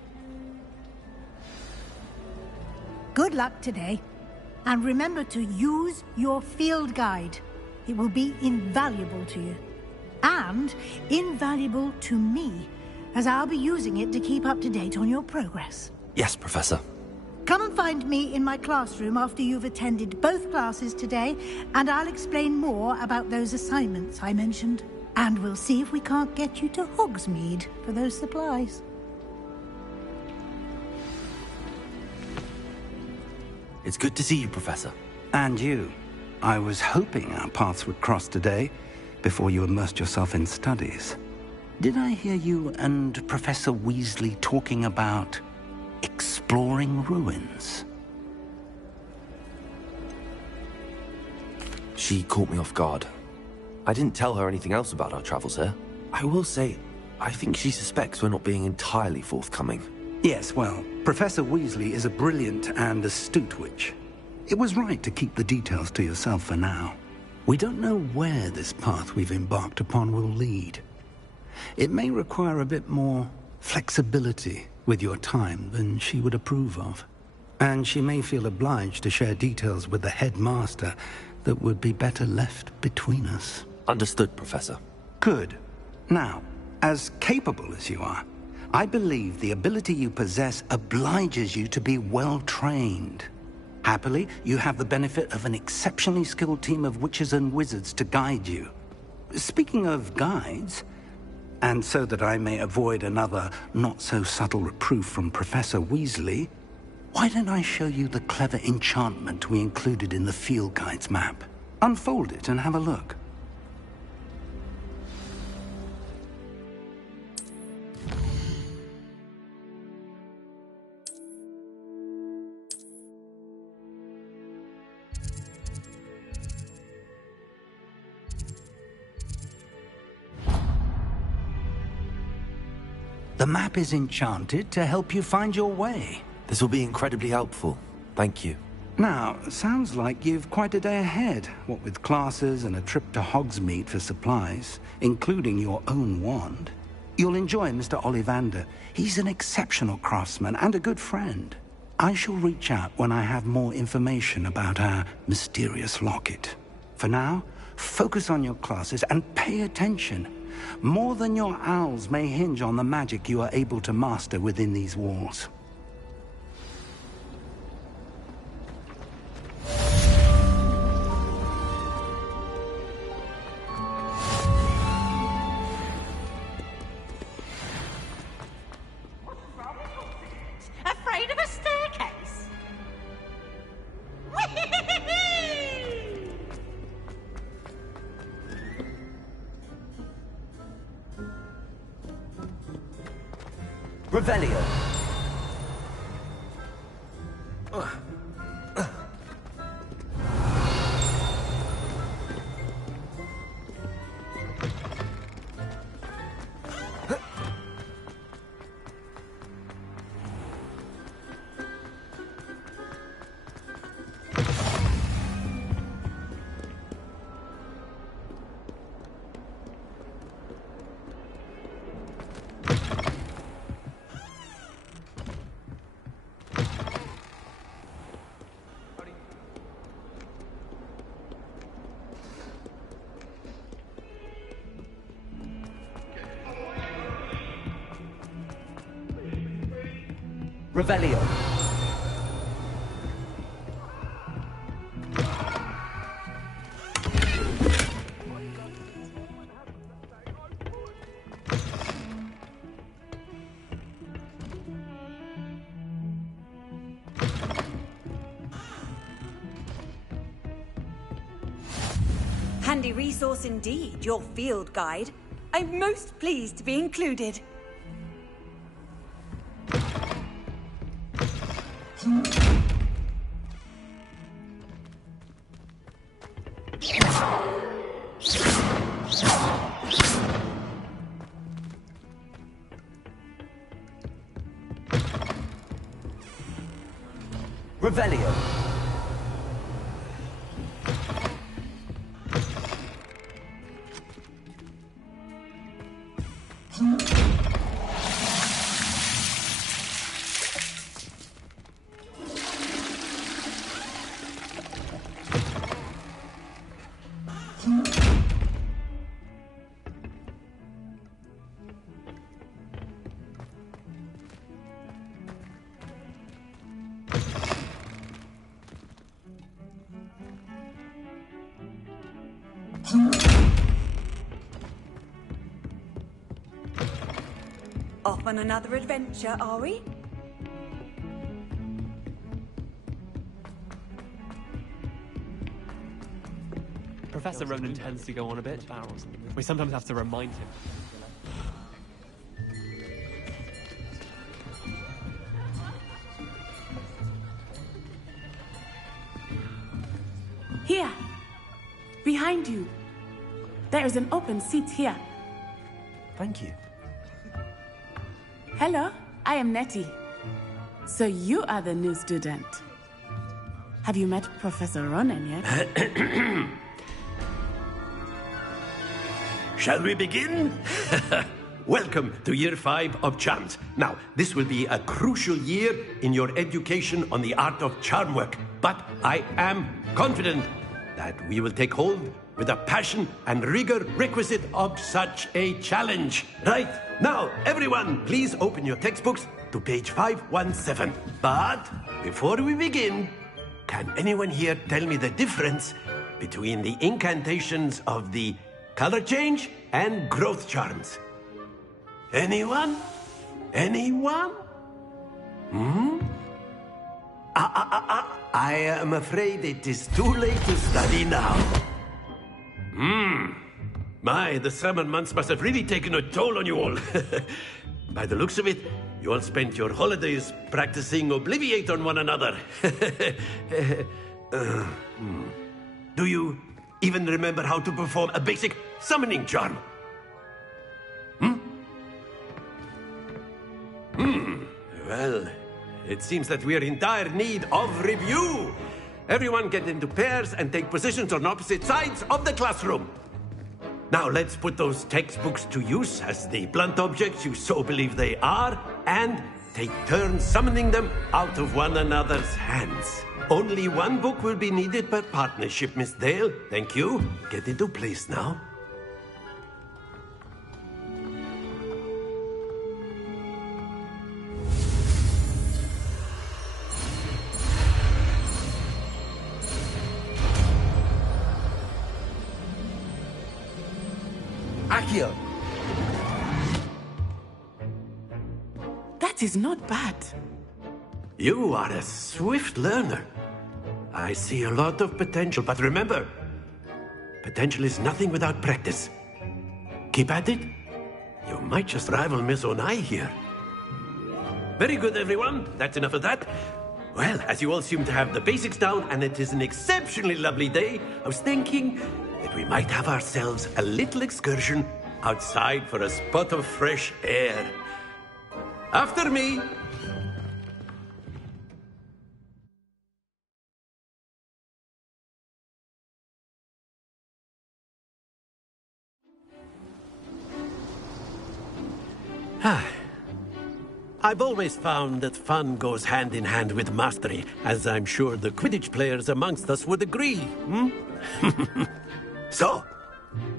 Good luck today. And remember to use your field guide. It will be invaluable to you. And invaluable to me, as I'll be using it to keep up to date on your progress. Yes, Professor. Come and find me in my classroom after you've attended both classes today, and I'll explain more about those assignments I mentioned. And we'll see if we can't get you to Hogsmeade for those supplies. It's good to see you, Professor. And you. I was hoping our paths would cross today, before you immersed yourself in studies. Did I hear you and Professor Weasley talking about exploring ruins? She caught me off guard. I didn't tell her anything else about our travels here. I will say, I think she suspects we're not being entirely forthcoming. Yes, well, Professor Weasley is a brilliant and astute witch. It was right to keep the details to yourself for now. We don't know where this path we've embarked upon will lead. It may require a bit more flexibility with your time than she would approve of. And she may feel obliged to share details with the headmaster that would be better left between us. Understood, Professor. Good. Now, as capable as you are, I believe the ability you possess obliges you to be well-trained. Happily, you have the benefit of an exceptionally skilled team of witches and wizards to guide you. Speaking of guides, and so that I may avoid another not-so-subtle reproof from Professor Weasley, why don't I show you the clever enchantment we included in the field guide's map? Unfold it and have a look. The map is enchanted to help you find your way. This will be incredibly helpful. Thank you. Now, sounds like you've quite a day ahead, what with classes and a trip to Hogsmeade for supplies, including your own wand. You'll enjoy Mr. Ollivander. He's an exceptional craftsman and a good friend. I shall reach out when I have more information about our mysterious locket. For now, focus on your classes and pay attention. More than your owls may hinge on the magic you are able to master within these walls. Afraid of a staircase? Revelio. Revelio. Handy resource indeed, your field guide. I'm most pleased to be included. Revelio. Off on another adventure, are we? Professor Ronan tends to go on a bit. We sometimes have to remind him. Here! Behind you! There is an open seat here. Thank you. Hello, I am Nettie. So you are the new student. Have you met Professor Ronan yet? Shall we begin? Welcome to Year 5 of Charms. Now, this will be a crucial year in your education on the art of charm work, but I am confident that we will take hold with the passion and rigor requisite of such a challenge. Right, now, everyone, please open your textbooks to page 517. But before we begin, can anyone here tell me the difference between the incantations of the color change and growth charms? Anyone? Anyone? I am afraid it is too late to study now. My, the summer months must have really taken a toll on you all. By the looks of it, you all spent your holidays practicing Obliviate on one another. Do you even remember how to perform a basic summoning charm? Well, it seems that we are in dire need of review. Everyone get into pairs and take positions on opposite sides of the classroom. Now let's put those textbooks to use as the blunt objects you so believe they are, and take turns summoning them out of one another's hands. Only one book will be needed per partnership, Miss Dale. Thank you. Get into place now. Accio! That is not bad. You are a swift learner. I see a lot of potential, but remember, potential is nothing without practice. Keep at it. You might just rival Miss Onai here. Very good, everyone. That's enough of that. Well, as you all seem to have the basics down, and it is an exceptionally lovely day, I was thinking that we might have ourselves a little excursion outside for a spot of fresh air. After me. I've always found that fun goes hand in hand with mastery, as I'm sure the Quidditch players amongst us would agree, So,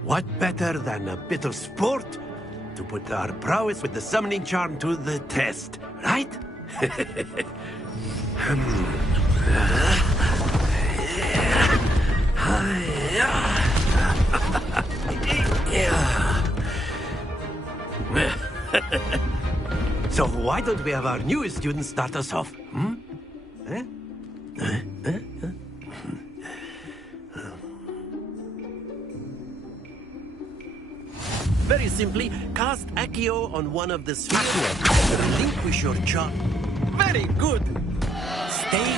what better than a bit of sport to put our prowess with the summoning charm to the test, right? So why don't we have our newest student start us off? Very simply, cast Accio on one of the spheres. Relinquish your charm. Very good. Stay.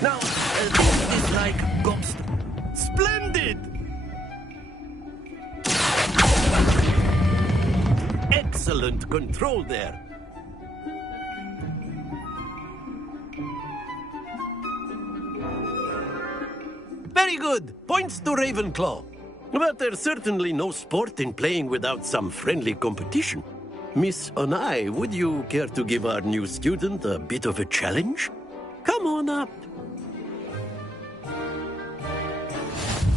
Now, think of this like ghost. Splendid! Excellent control there. Very good. Points to Ravenclaw. But there's certainly no sport in playing without some friendly competition. Miss Onai, would you care to give our new student a bit of a challenge? Come on up.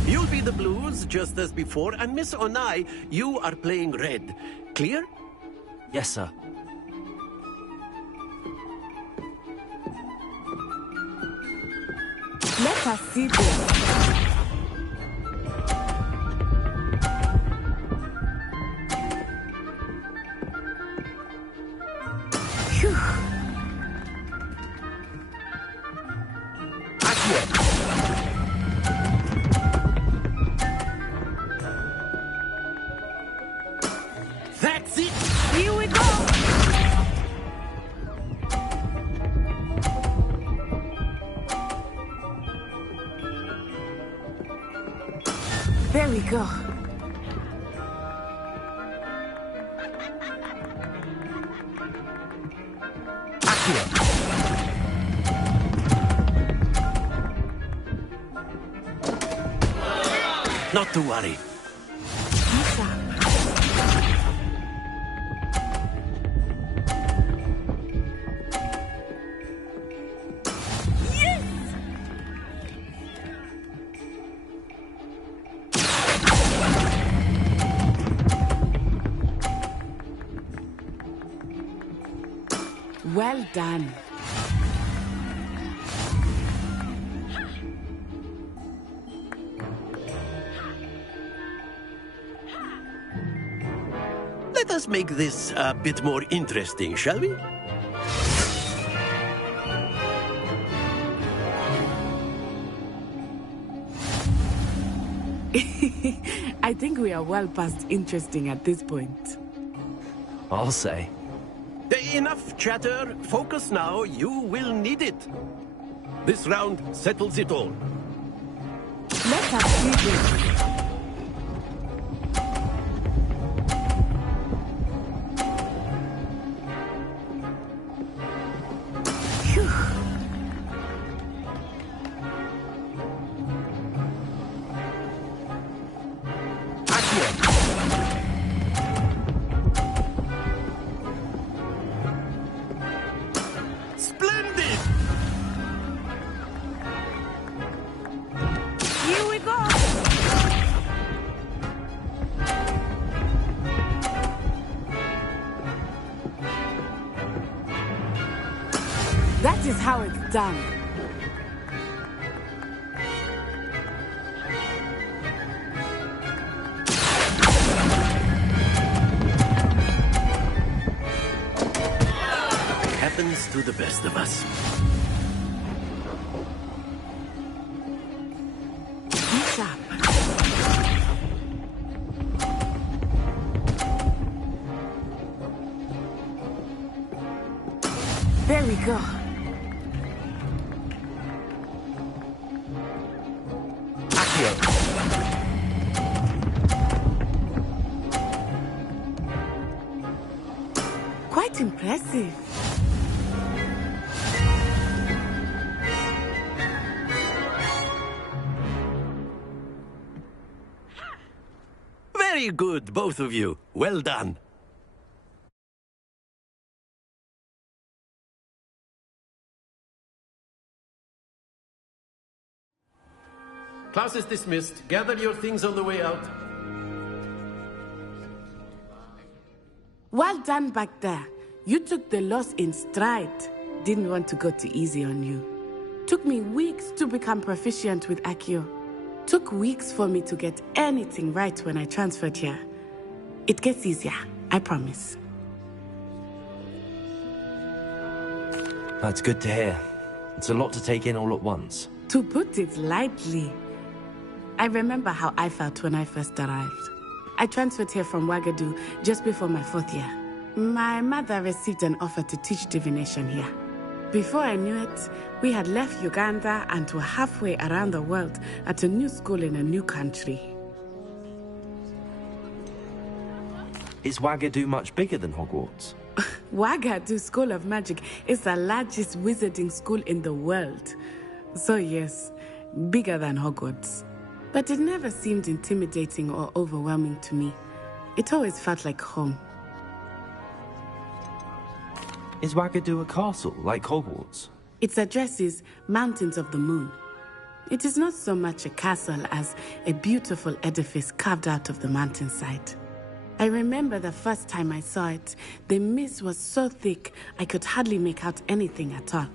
You'll be the blues, just as before, and Miss Onai, you are playing red. Clear? Yes, sir. Let us see this. That's it! Here we go! There we go. Not to worry. Well done. Let us make this a bit more interesting, shall we? I think we are well past interesting at this point. I'll say. Enough chatter. Focus now. You will need it. This round settles it all. Let us see this. is how it's done. Happens to the best of us. Good job. There we go. Quite impressive. Very good, both of you. Well done. Class is dismissed. Gather your things on the way out. Well done back there. You took the loss in stride. Didn't want to go too easy on you. Took me weeks to become proficient with Accio. Took weeks for me to get anything right when I transferred here. It gets easier, I promise. That's good to hear. It's a lot to take in all at once. To put it lightly, I remember how I felt when I first arrived. I transferred here from Ouagadougou just before my 4th year. My mother received an offer to teach divination here. Before I knew it, we had left Uganda and were halfway around the world at a new school in a new country. Is Ouagadougou much bigger than Hogwarts? Ouagadougou School of Magic is the largest wizarding school in the world. So yes, bigger than Hogwarts. But it never seemed intimidating or overwhelming to me. It always felt like home. Is Ouagadougou a castle, like Hogwarts? Its address is Mountains of the Moon. It is not so much a castle as a beautiful edifice carved out of the mountainside. I remember the first time I saw it, the mist was so thick I could hardly make out anything at all.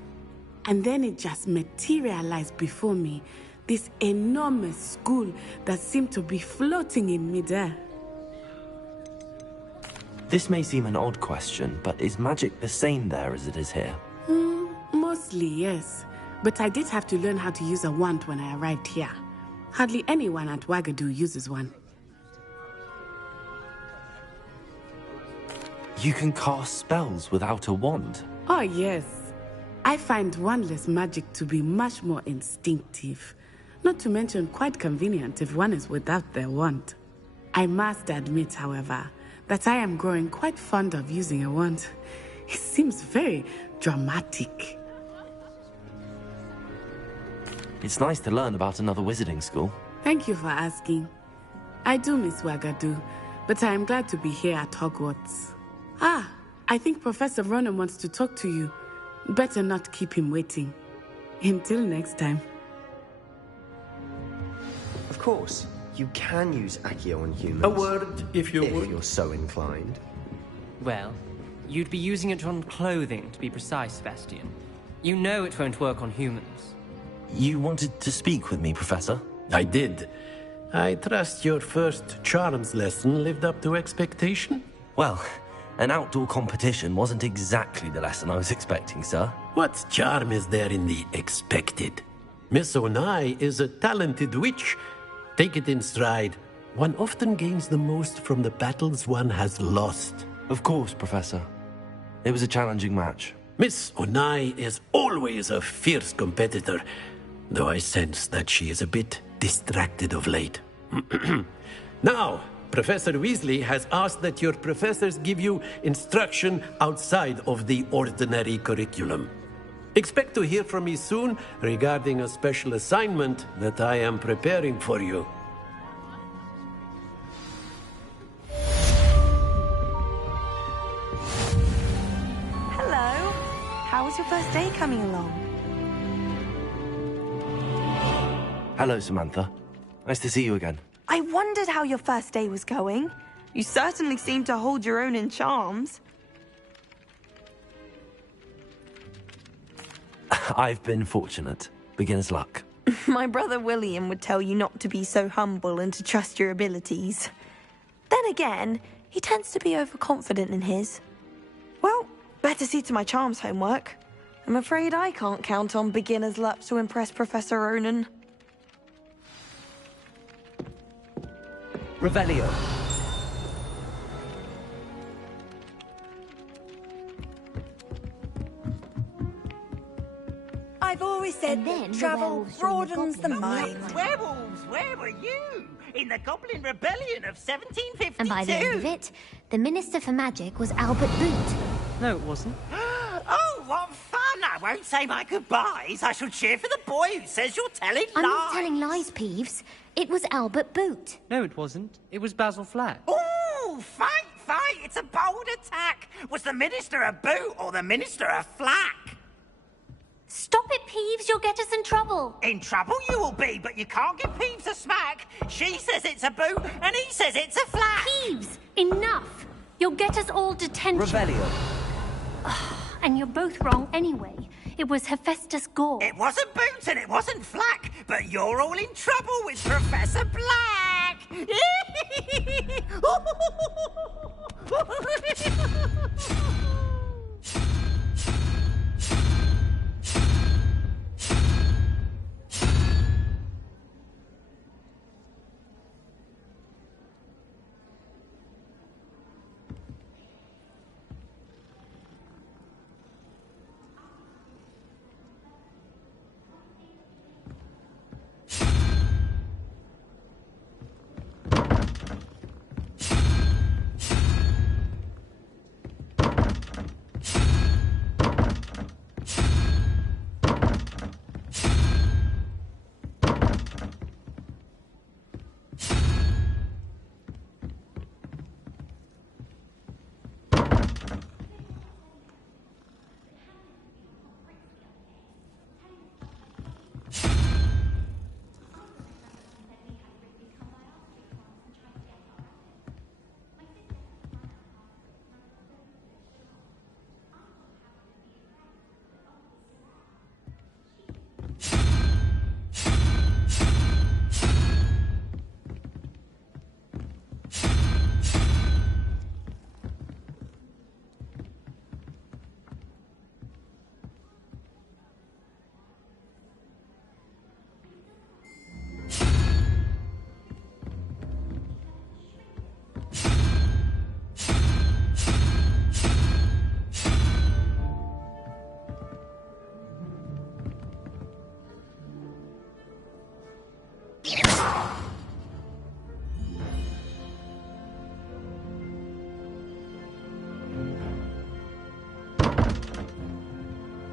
And then it just materialized before me, this enormous school that seemed to be floating in midair. This may seem an odd question, but is magic the same there as it is here? Mostly, yes. But I did have to learn how to use a wand when I arrived here. Hardly anyone at Ouagadougou uses one. You can cast spells without a wand? Oh, yes. I find wandless magic to be much more instinctive. Not to mention quite convenient if one is without their wand. I must admit, however, that I am growing quite fond of using a wand. It seems very dramatic. It's nice to learn about another wizarding school. Thank you for asking. I do miss Ouagadougou, but I am glad to be here at Hogwarts. I think Professor Ronan wants to talk to you. Better not keep him waiting. Until next time. Of course, you can use Accio on humans. A word, if you would. If you're so inclined. Well, you'd be using it on clothing, to be precise, Sebastian. You know it won't work on humans. You wanted to speak with me, Professor? I did. I trust your first charms lesson lived up to expectation? Well, an outdoor competition wasn't exactly the lesson I was expecting, sir. What charm is there in the expected? Miss Onai is a talented witch. Take it in stride. One often gains the most from the battles one has lost. Of course, Professor. It was a challenging match. Miss Onai is always a fierce competitor, though I sense that she is a bit distracted of late. Now, Professor Weasley has asked that your professors give you instruction outside of the ordinary curriculum. Expect to hear from me soon regarding a special assignment that I am preparing for you. Hello. How was your first day coming along? Hello, Samantha. Nice to see you again. I wondered how your first day was going. You certainly seem to hold your own in charms. I've been fortunate. Beginner's luck. My brother William would tell you not to be so humble and to trust your abilities. Then again, he tends to be overconfident in his. Well, better see to my charms homework. I'm afraid I can't count on beginner's luck to impress Professor Ronan. Revelio. I've always said that travel broadens the mind. Werewolves, where were you? In the Goblin Rebellion of 1752. And by the end of it, the Minister for Magic was Albert Boot. No, it wasn't. Oh, what fun! I won't say my goodbyes. I shall cheer for the boy who says you're telling I'm lies. not telling lies, Peeves. It was Albert Boot. No, it wasn't. It was Basil Flat. Oh, fight! It's a bold attack. Was the Minister a boot or the Minister a flack? Stop it, Peeves. You'll get us in trouble. In trouble you will be, but you can't give Peeves a smack. She says it's a boot, and he says it's a flack. Peeves, enough. You'll get us all detention. Revelio. And you're both wrong anyway. It was Hephaestus Gore. It wasn't boot and it wasn't flack, but you're all in trouble with Professor Black.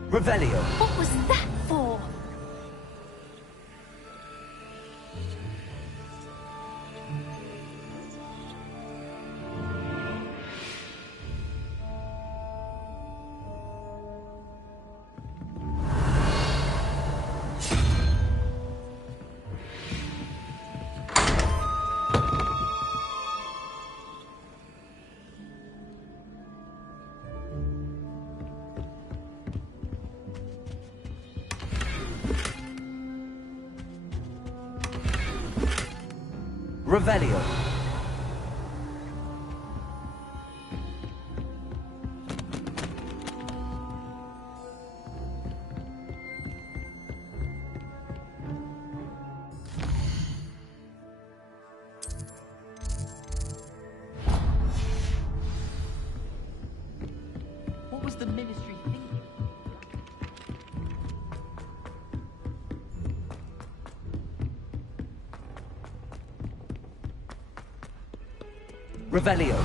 Revelio. What was that for? Revelio. What was the Ministry thinking? Revelio.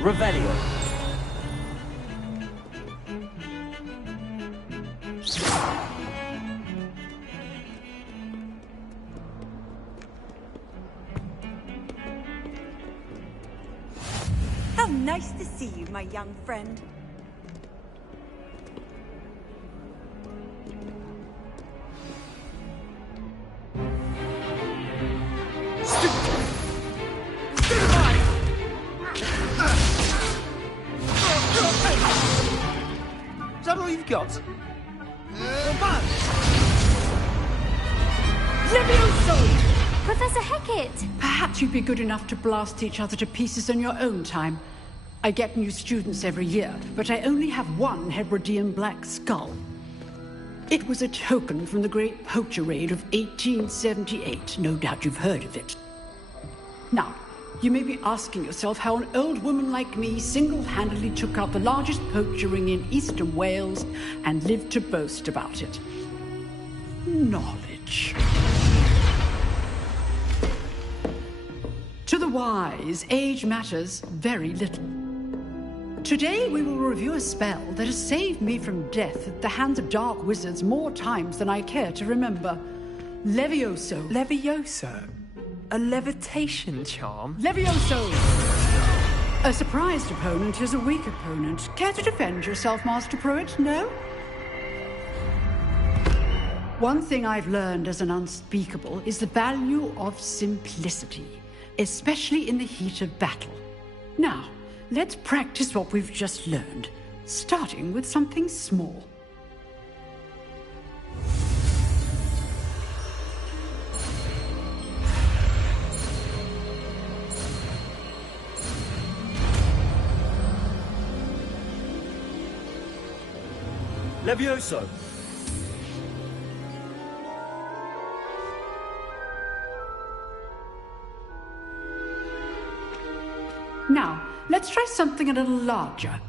Revelio. How nice to see you, my young friend. Is that all you've got? Levioso! Professor Hackett! Perhaps you'd be good enough to blast each other to pieces on your own time. I get new students every year, but I only have one Hebridean black skull. It was a token from the Great Poacher Raid of 1878. No doubt you've heard of it. Now, you may be asking yourself how an old woman like me single-handedly took out the largest poacher ring in eastern Wales and lived to boast about it. Knowledge. To the wise, age matters very little. Today we will review a spell that has saved me from death at the hands of dark wizards more times than I care to remember. Levioso. Levioso? A levitation charm? Levioso! A surprised opponent is a weak opponent. Care to defend yourself, Master Pruitt? No? One thing I've learned as an unspeakable is the value of simplicity, especially in the heat of battle. Now, let's practice what we've just learned, starting with something small. Levioso. Now, let's try something a little larger.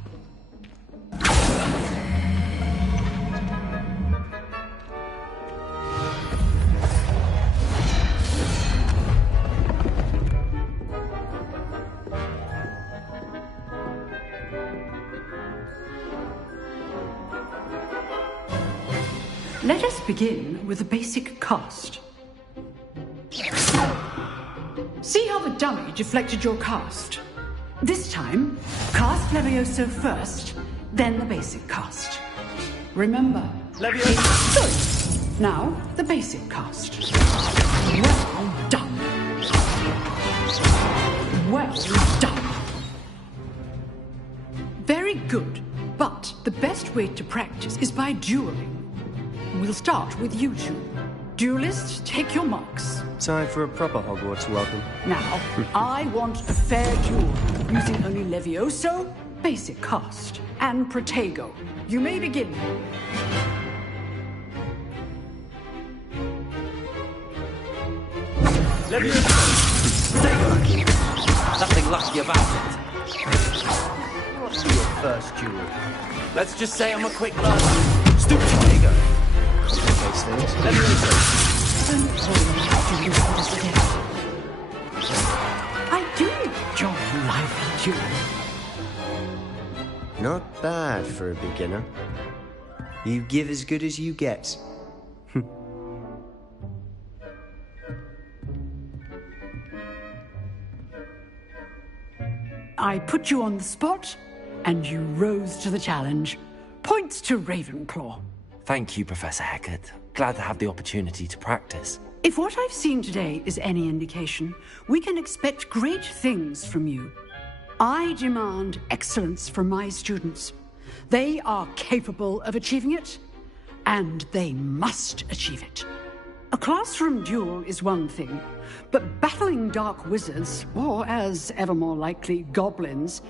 Let us begin with the basic cast. See how the dummy deflected your cast? This time, cast Levioso first, then the basic cast. Remember, Levioso. Good. Now, the basic cast. Well done. Well done. Very good, but the best way to practice is by dueling. We'll start with you two. Duelists, take your marks. Time for a proper Hogwarts welcome. Now, I want a fair duel, using only Levioso, basic cast, and Protego. You may begin. Levioso! Protego! Nothing lucky about it. What's your first duel? Let's just say I'm a quick learner. Stupid Protego! Complicates things. Levioso! I do enjoy lively duel. Not bad for a beginner. You give as good as you get. I put you on the spot, and you rose to the challenge. Points to Ravenclaw. Thank you, Professor Hackett. Glad to have the opportunity to practice. If what I've seen today is any indication, we can expect great things from you. I demand excellence from my students. They are capable of achieving it, and they must achieve it. A classroom duel is one thing, but battling dark wizards, or as ever more likely, goblins,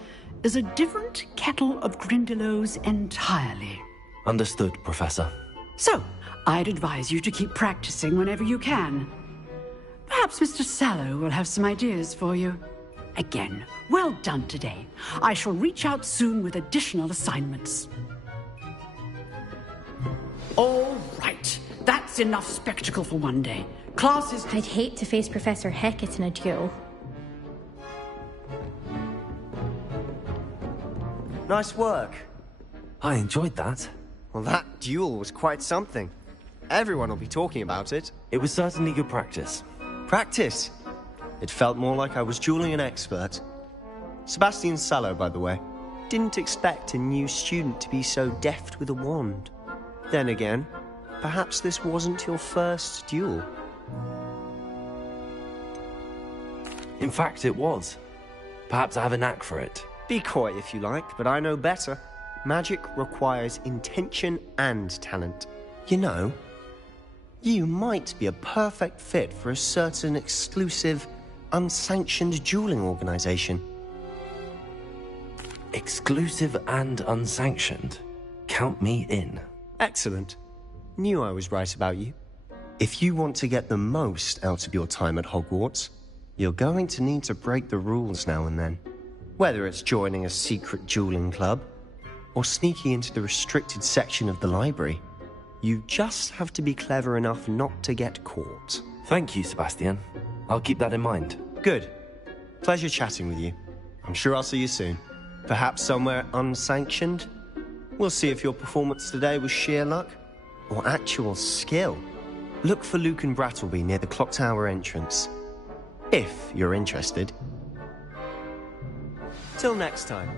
is a different kettle of Grindylows entirely. Understood, Professor. So, I'd advise you to keep practicing whenever you can. Perhaps Mr. Sallow will have some ideas for you. Again, well done today. I shall reach out soon with additional assignments. All right. That's enough spectacle for one day. Classes... I'd hate to face Professor Hackett in a duel. Nice work. I enjoyed that. Well, that duel was quite something. Everyone will be talking about it. It was certainly good practice. Practice? It felt more like I was dueling an expert. Sebastian Sallow, by the way. Didn't expect a new student to be so deft with a wand. Then again, perhaps this wasn't your first duel. In fact, it was. Perhaps I have a knack for it. Be coy if you like, but I know better. Magic requires intention and talent. You know, you might be a perfect fit for a certain exclusive, unsanctioned dueling organization. Exclusive and unsanctioned? Count me in. Excellent. Knew I was right about you. If you want to get the most out of your time at Hogwarts, you're going to need to break the rules now and then. Whether it's joining a secret dueling club, or sneaking into the restricted section of the library, you just have to be clever enough not to get caught. Thank you, Sebastian. I'll keep that in mind. Good. Pleasure chatting with you. I'm sure I'll see you soon. Perhaps somewhere unsanctioned? We'll see if your performance today was sheer luck or actual skill. Look for Luke and Brattleby near the clock tower entrance. If you're interested. Till next time.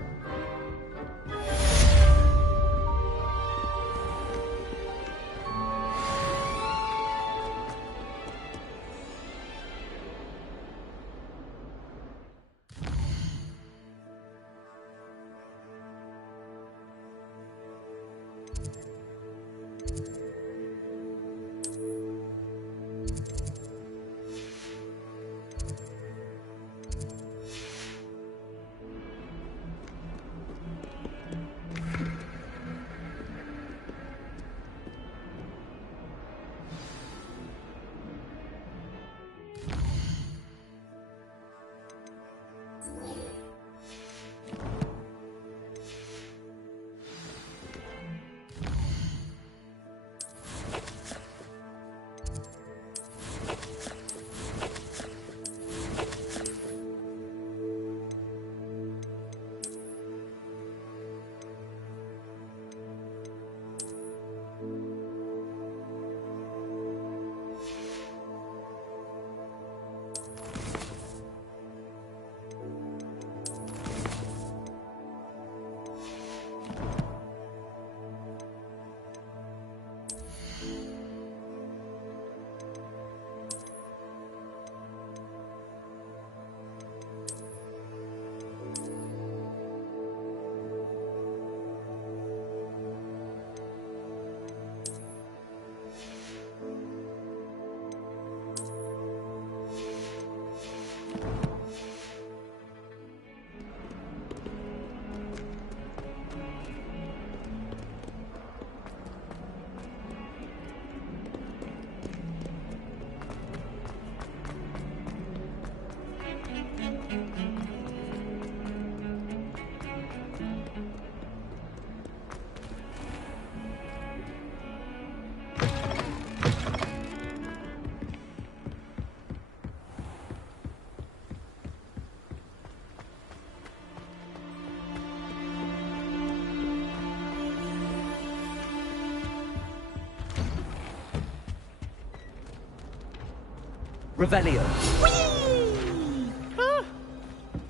Revelio.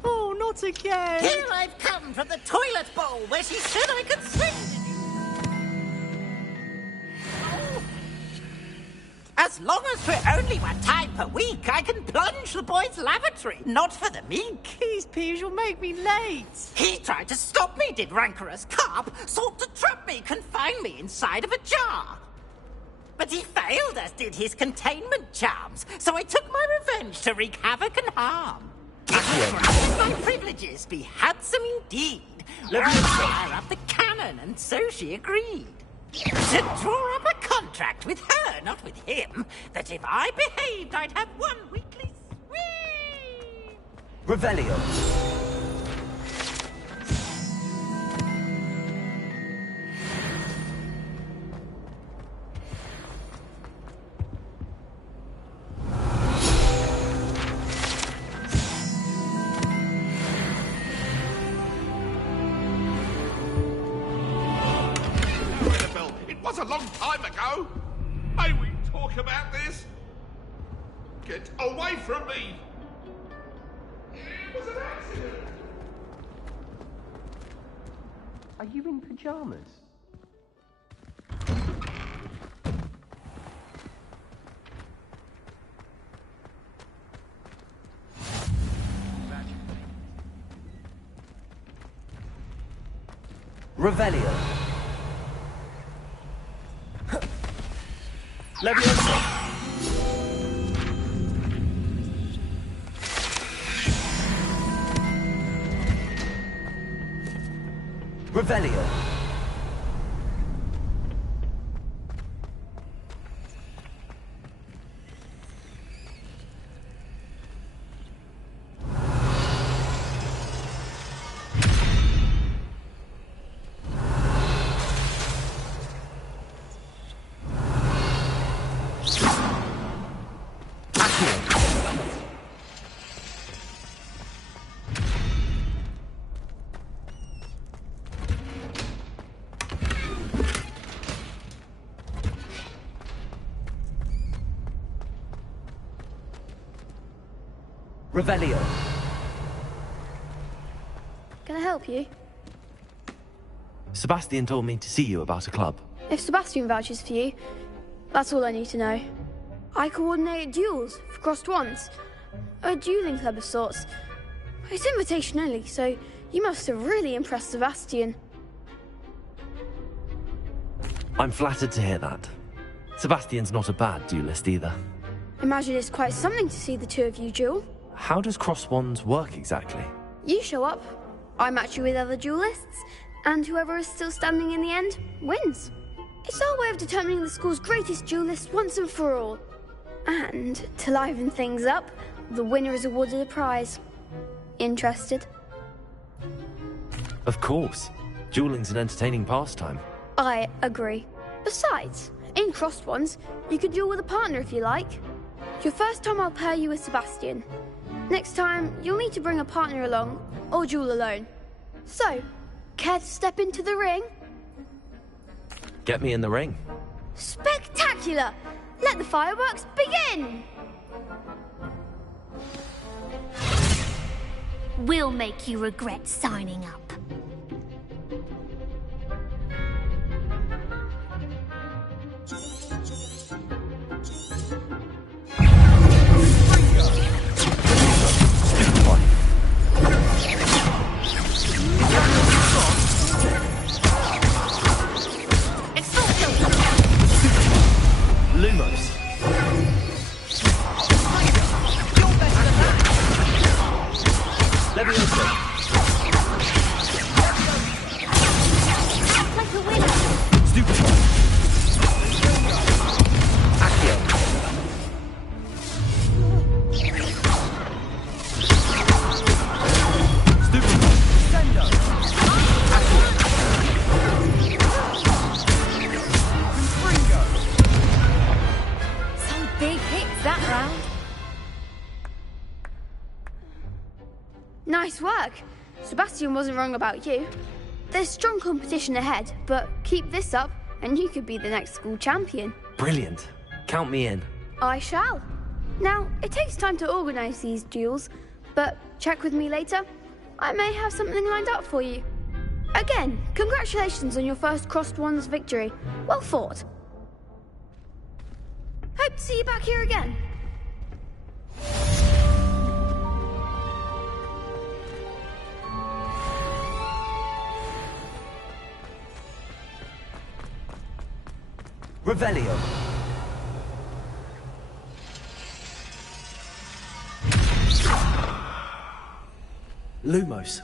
Oh, not again! Here I've come from the toilet bowl where she said I could swim! Oh. As long as for only 1 time per week, I can plunge the boys' lavatory, not for the meek. These peas will make me late. He tried to stop me, did rancorous carp, sought to trap me, confine me inside of a jar. But he failed, as did his containment charms, so I took my revenge to wreak havoc and harm. My privileges be handsome indeed. Let me fire up the cannon, and so she agreed. To draw up a contract with her, not with him, that if I behaved, I'd have 1 weekly swing. Revelio. about this? Get away from me! It was an accident! Are you in pajamas? Revelio. Leviosa. Revelio. Revelio. Can I help you? Sebastian told me to see you about a club. If Sebastian vouches for you, that's all I need to know. I coordinate duels for crossed wands. A dueling club of sorts. It's invitation only, so you must have really impressed Sebastian. I'm flattered to hear that. Sebastian's not a bad duelist either. Imagine it's quite something to see the two of you duel. How does cross wands work exactly? You show up, I match you with other duelists, and whoever is still standing in the end wins. It's our way of determining the school's greatest duelist once and for all. And to liven things up, the winner is awarded a prize. Interested? Of course. Dueling's an entertaining pastime. I agree. Besides, in crossed ones, you could duel with a partner if you like. Your first time I'll pair you with Sebastian. Next time, you'll need to bring a partner along, or duel alone. So, care to step into the ring? Get me in the ring. Spectacular! Let the fireworks begin! We'll make you regret signing up. Lumos. Leviosa. Like a winner. Stupefy. Accio. Stupefy. Sendo. Some big hits that round. Nice work. Sebastian wasn't wrong about you. There's strong competition ahead, but keep this up and you could be the next school champion. Brilliant. Count me in. I shall. Now, it takes time to organise these duels, but check with me later. I may have something lined up for you. Again, congratulations on your first crossed wands victory. Well fought. Hope to see you back here again. Revelio. Lumos.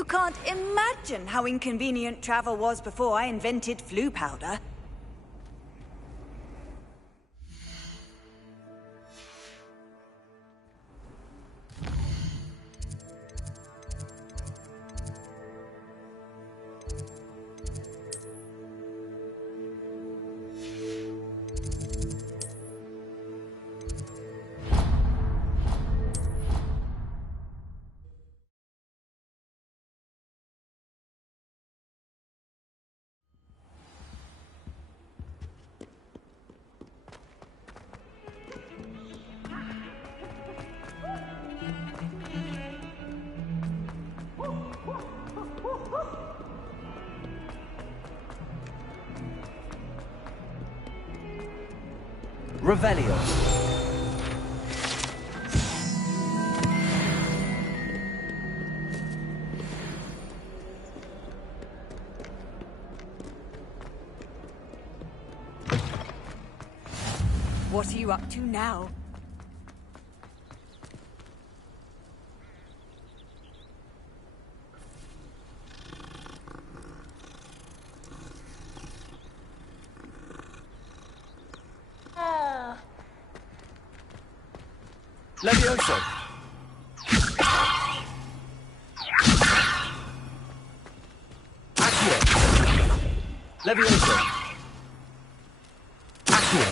You can't imagine how inconvenient travel was before I invented flu powder. Revelio. What are you up to now? Levioso. Accio. Levioso. Accio.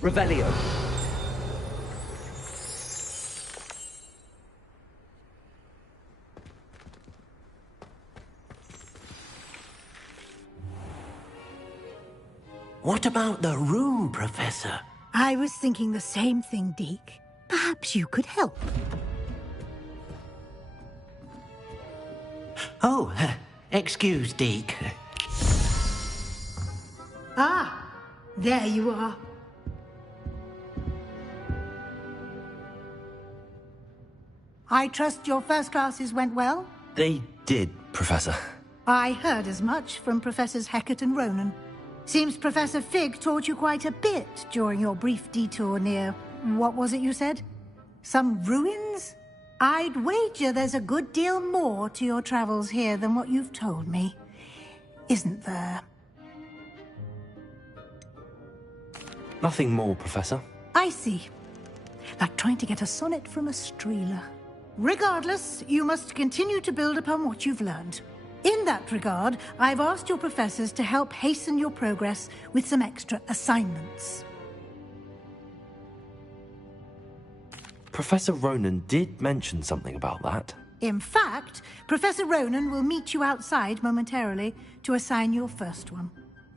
Revelio. What about the room, Professor? I was thinking the same thing, Deke. Perhaps you could help. Oh, excuse, Deke. Ah, there you are. I trust your first classes went well? They did, Professor. I heard as much from Professors Hecat and Ronan. Seems Professor Fig taught you quite a bit during your brief detour near... what was it you said? Some ruins? I'd wager there's a good deal more to your travels here than what you've told me. Isn't there? Nothing more, Professor. I see. Like trying to get a sonnet from a streeler. Regardless, you must continue to build upon what you've learned. In that regard, I've asked your professors to help hasten your progress with some extra assignments. Professor Ronan did mention something about that. In fact, Professor Ronan will meet you outside momentarily to assign your first one.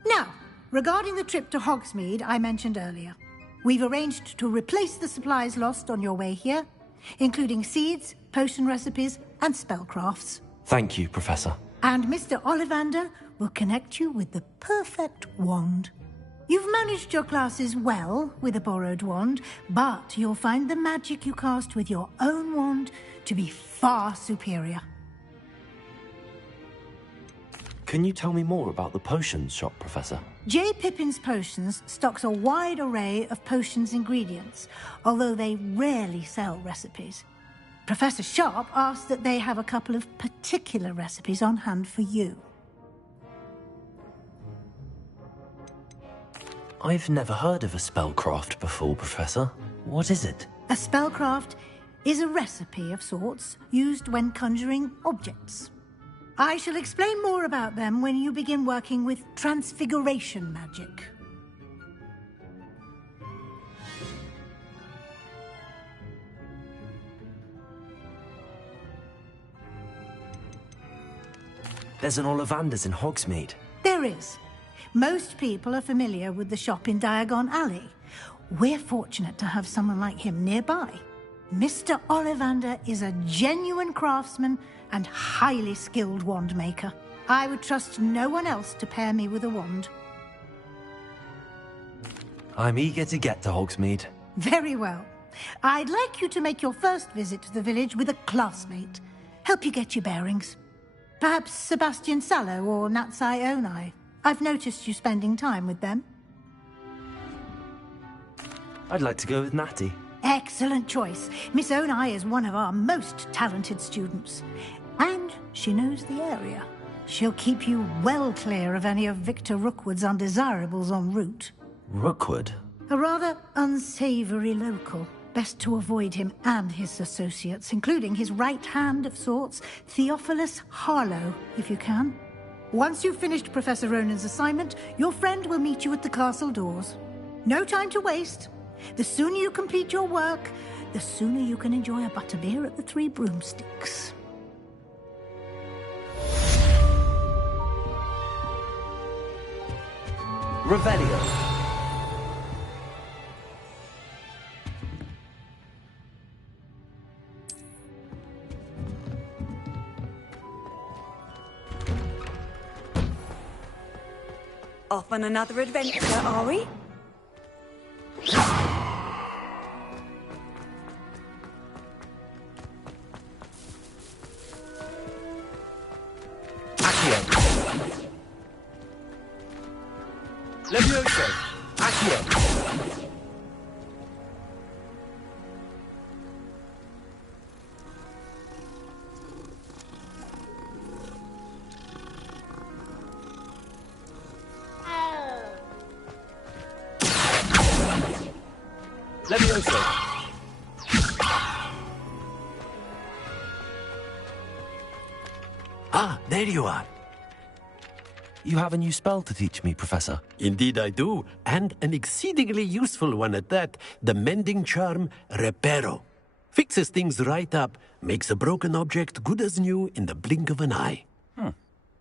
Now, regarding the trip to Hogsmeade I mentioned earlier, we've arranged to replace the supplies lost on your way here, including seeds, potion recipes, and spellcrafts. Thank you, Professor. And Mr. Ollivander will connect you with the perfect wand. You've managed your classes well with a borrowed wand, but you'll find the magic you cast with your own wand to be far superior. Can you tell me more about the potions shop, Professor? J. Pippin's Potions stocks a wide array of potions ingredients, although they rarely sell recipes. Professor Sharp asked that they have a couple of particular recipes on hand for you. I've never heard of a spellcraft before, Professor. What is it? A spellcraft is a recipe of sorts used when conjuring objects. I shall explain more about them when you begin working with transfiguration magic. There's an Ollivander's in Hogsmeade. There is. Most people are familiar with the shop in Diagon Alley. We're fortunate to have someone like him nearby. Mr. Ollivander is a genuine craftsman and highly skilled wand maker. I would trust no one else to pair me with a wand. I'm eager to get to Hogsmeade. Very well. I'd like you to make your first visit to the village with a classmate. Help you get your bearings. Perhaps Sebastian Sallow or Natsai Onai. I've noticed you spending time with them. I'd like to go with Natty. Excellent choice. Miss Onai is one of our most talented students. And she knows the area. She'll keep you well clear of any of Victor Rookwood's undesirables en route. Rookwood? A rather unsavory local. Best to avoid him and his associates, including his right hand of sorts, Theophilus Harlow, if you can. Once you've finished Professor Ronan's assignment, your friend will meet you at the castle doors. No time to waste. The sooner you complete your work, the sooner you can enjoy a butterbeer at the Three Broomsticks. Revelio. Off on another adventure, are we? Levioso! Accio! Levioso! Ah, there you are. You have a new spell to teach me, Professor. Indeed I do, and an exceedingly useful one at that. The mending charm, Reparo. Fixes things right up, makes a broken object good as new in the blink of an eye.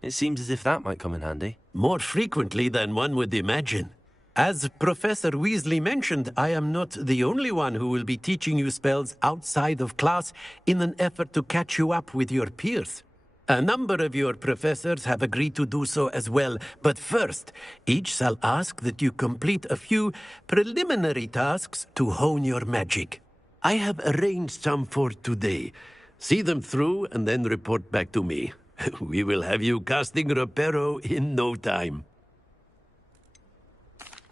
It seems as if that might come in handy. More frequently than one would imagine. As Professor Weasley mentioned, I am not the only one who will be teaching you spells outside of class in an effort to catch you up with your peers. A number of your professors have agreed to do so as well, but first, each shall ask that you complete a few preliminary tasks to hone your magic. I have arranged some for today. See them through and then report back to me. We will have you casting Reparo in no time.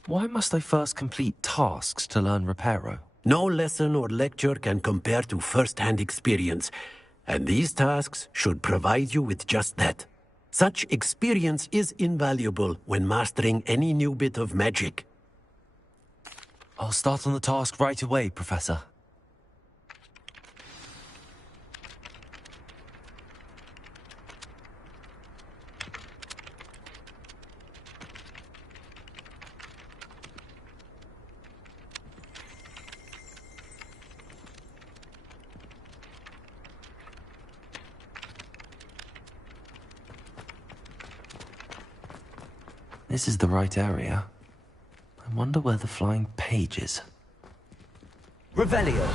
Why must I first complete tasks to learn Reparo? No lesson or lecture can compare to first-hand experience. And these tasks should provide you with just that. Such experience is invaluable when mastering any new bit of magic. I'll start on the task right away, Professor. This is the right area. I wonder where the flying page is. Revelio.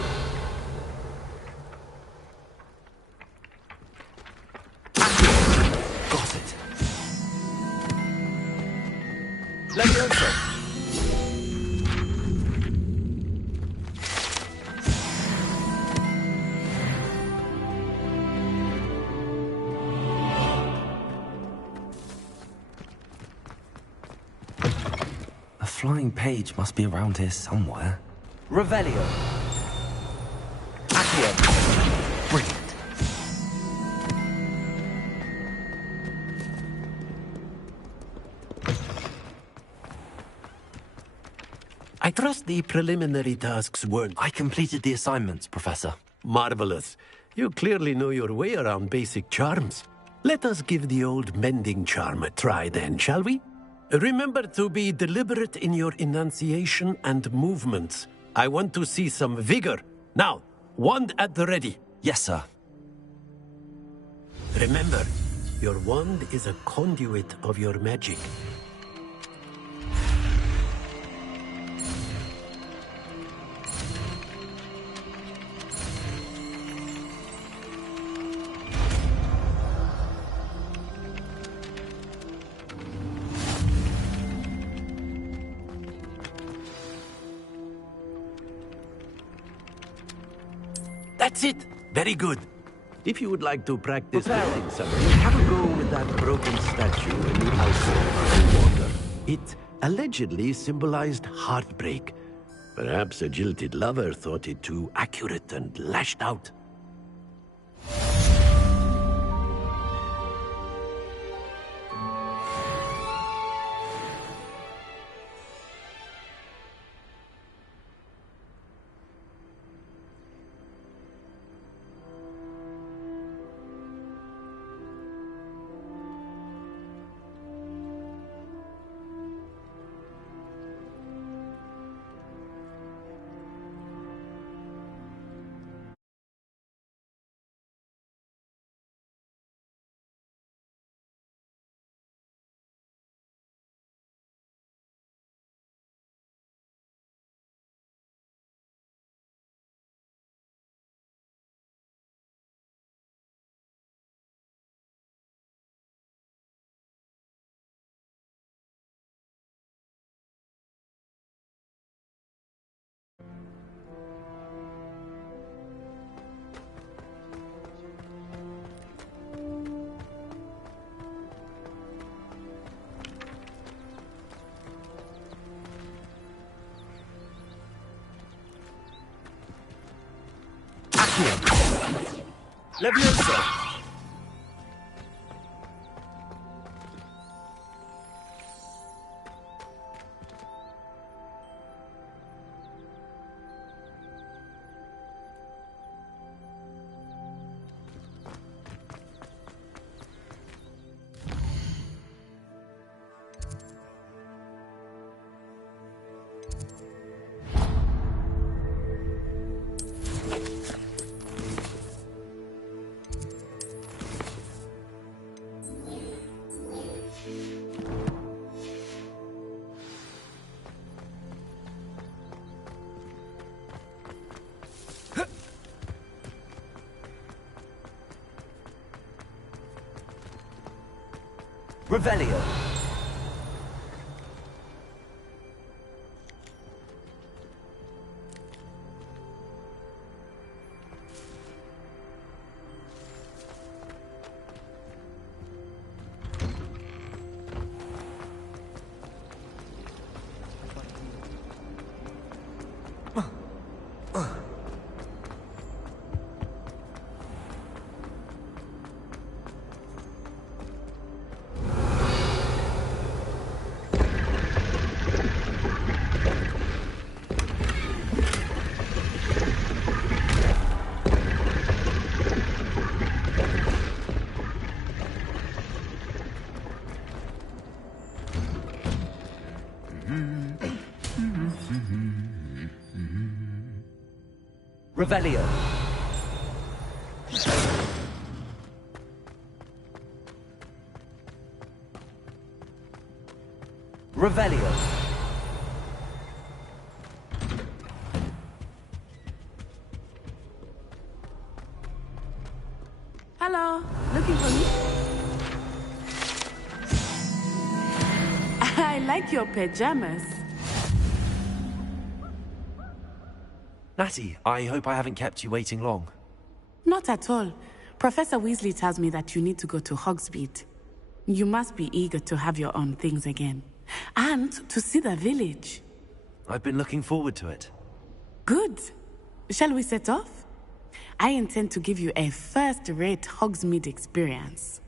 Got it. Levioso. A flying page must be around here somewhere. Revelio. Accio. Brilliant. I trust the preliminary tasks weren't... I completed the assignments, Professor. Marvelous. You clearly know your way around basic charms. Let us give the old mending charm a try then, shall we? Remember to be deliberate in your enunciation and movements. I want to see some vigor. Now, wand at the ready. Yes, sir. Remember, your wand is a conduit of your magic. That's it. Very good. If you would like to practice building something, have a go with that broken statue in the alcove underwater. It allegedly symbolized heartbreak. Perhaps a jilted lover thought it too accurate and lashed out. Leviosa! Revelio. Revelio. Revelio. Hello, looking for me? I like your pajamas. Natty, I hope I haven't kept you waiting long. Not at all. Professor Weasley tells me that you need to go to Hogsmeade. You must be eager to have your own things again. And to see the village. I've been looking forward to it. Good. Shall we set off? I intend to give you a first-rate Hogsmeade experience.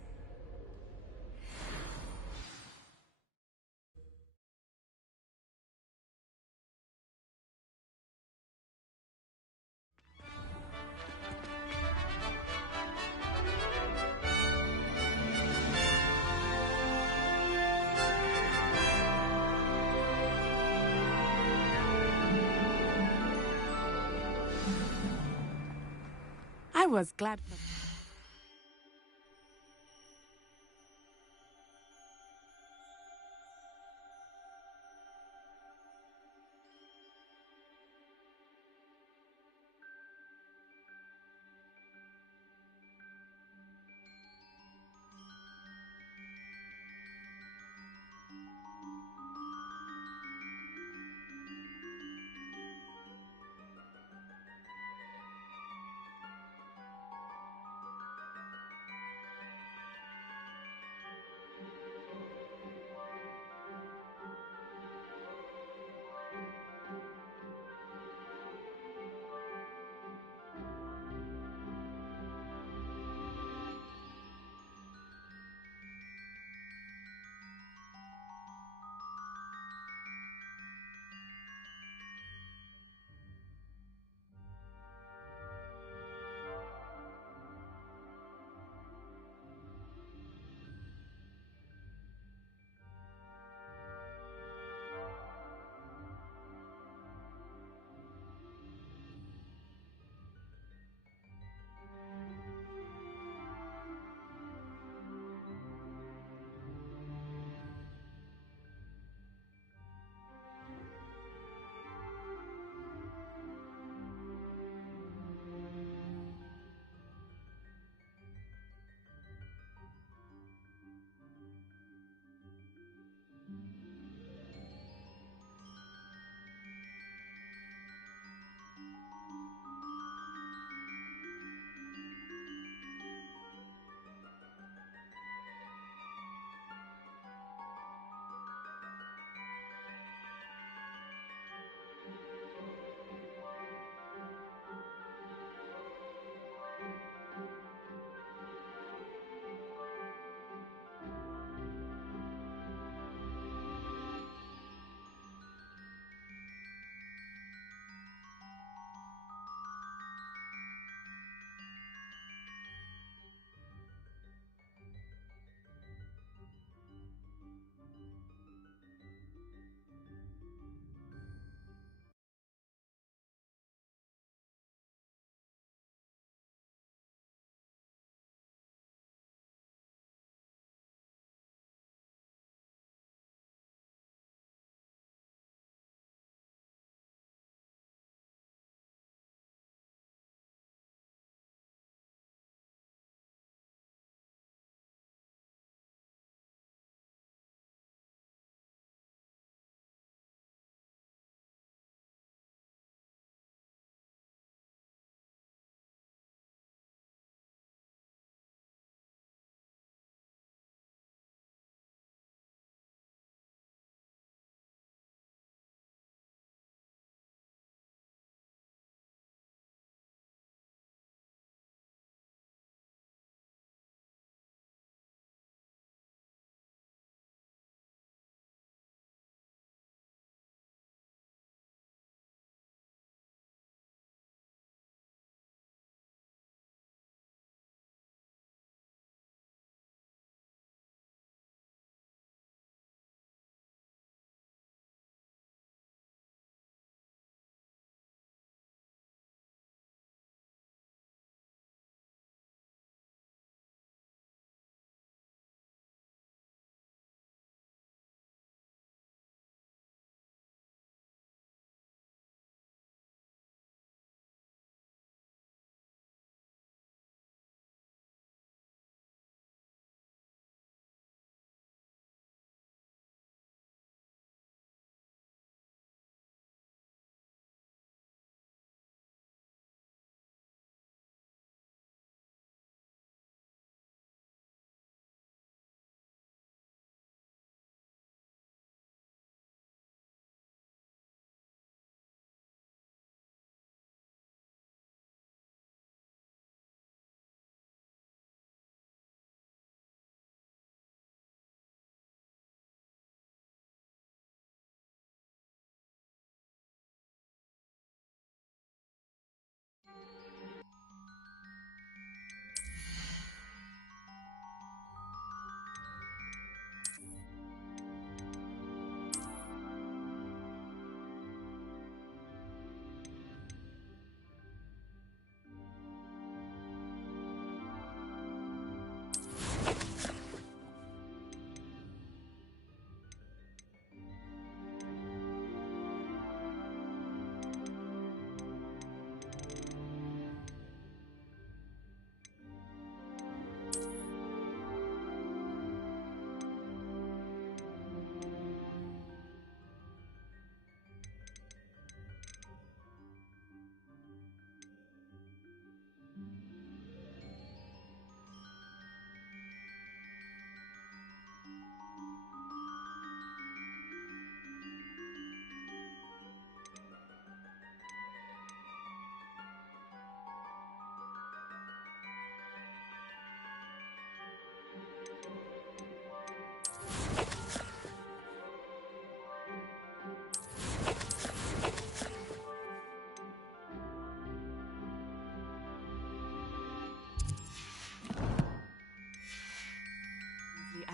I was glad for...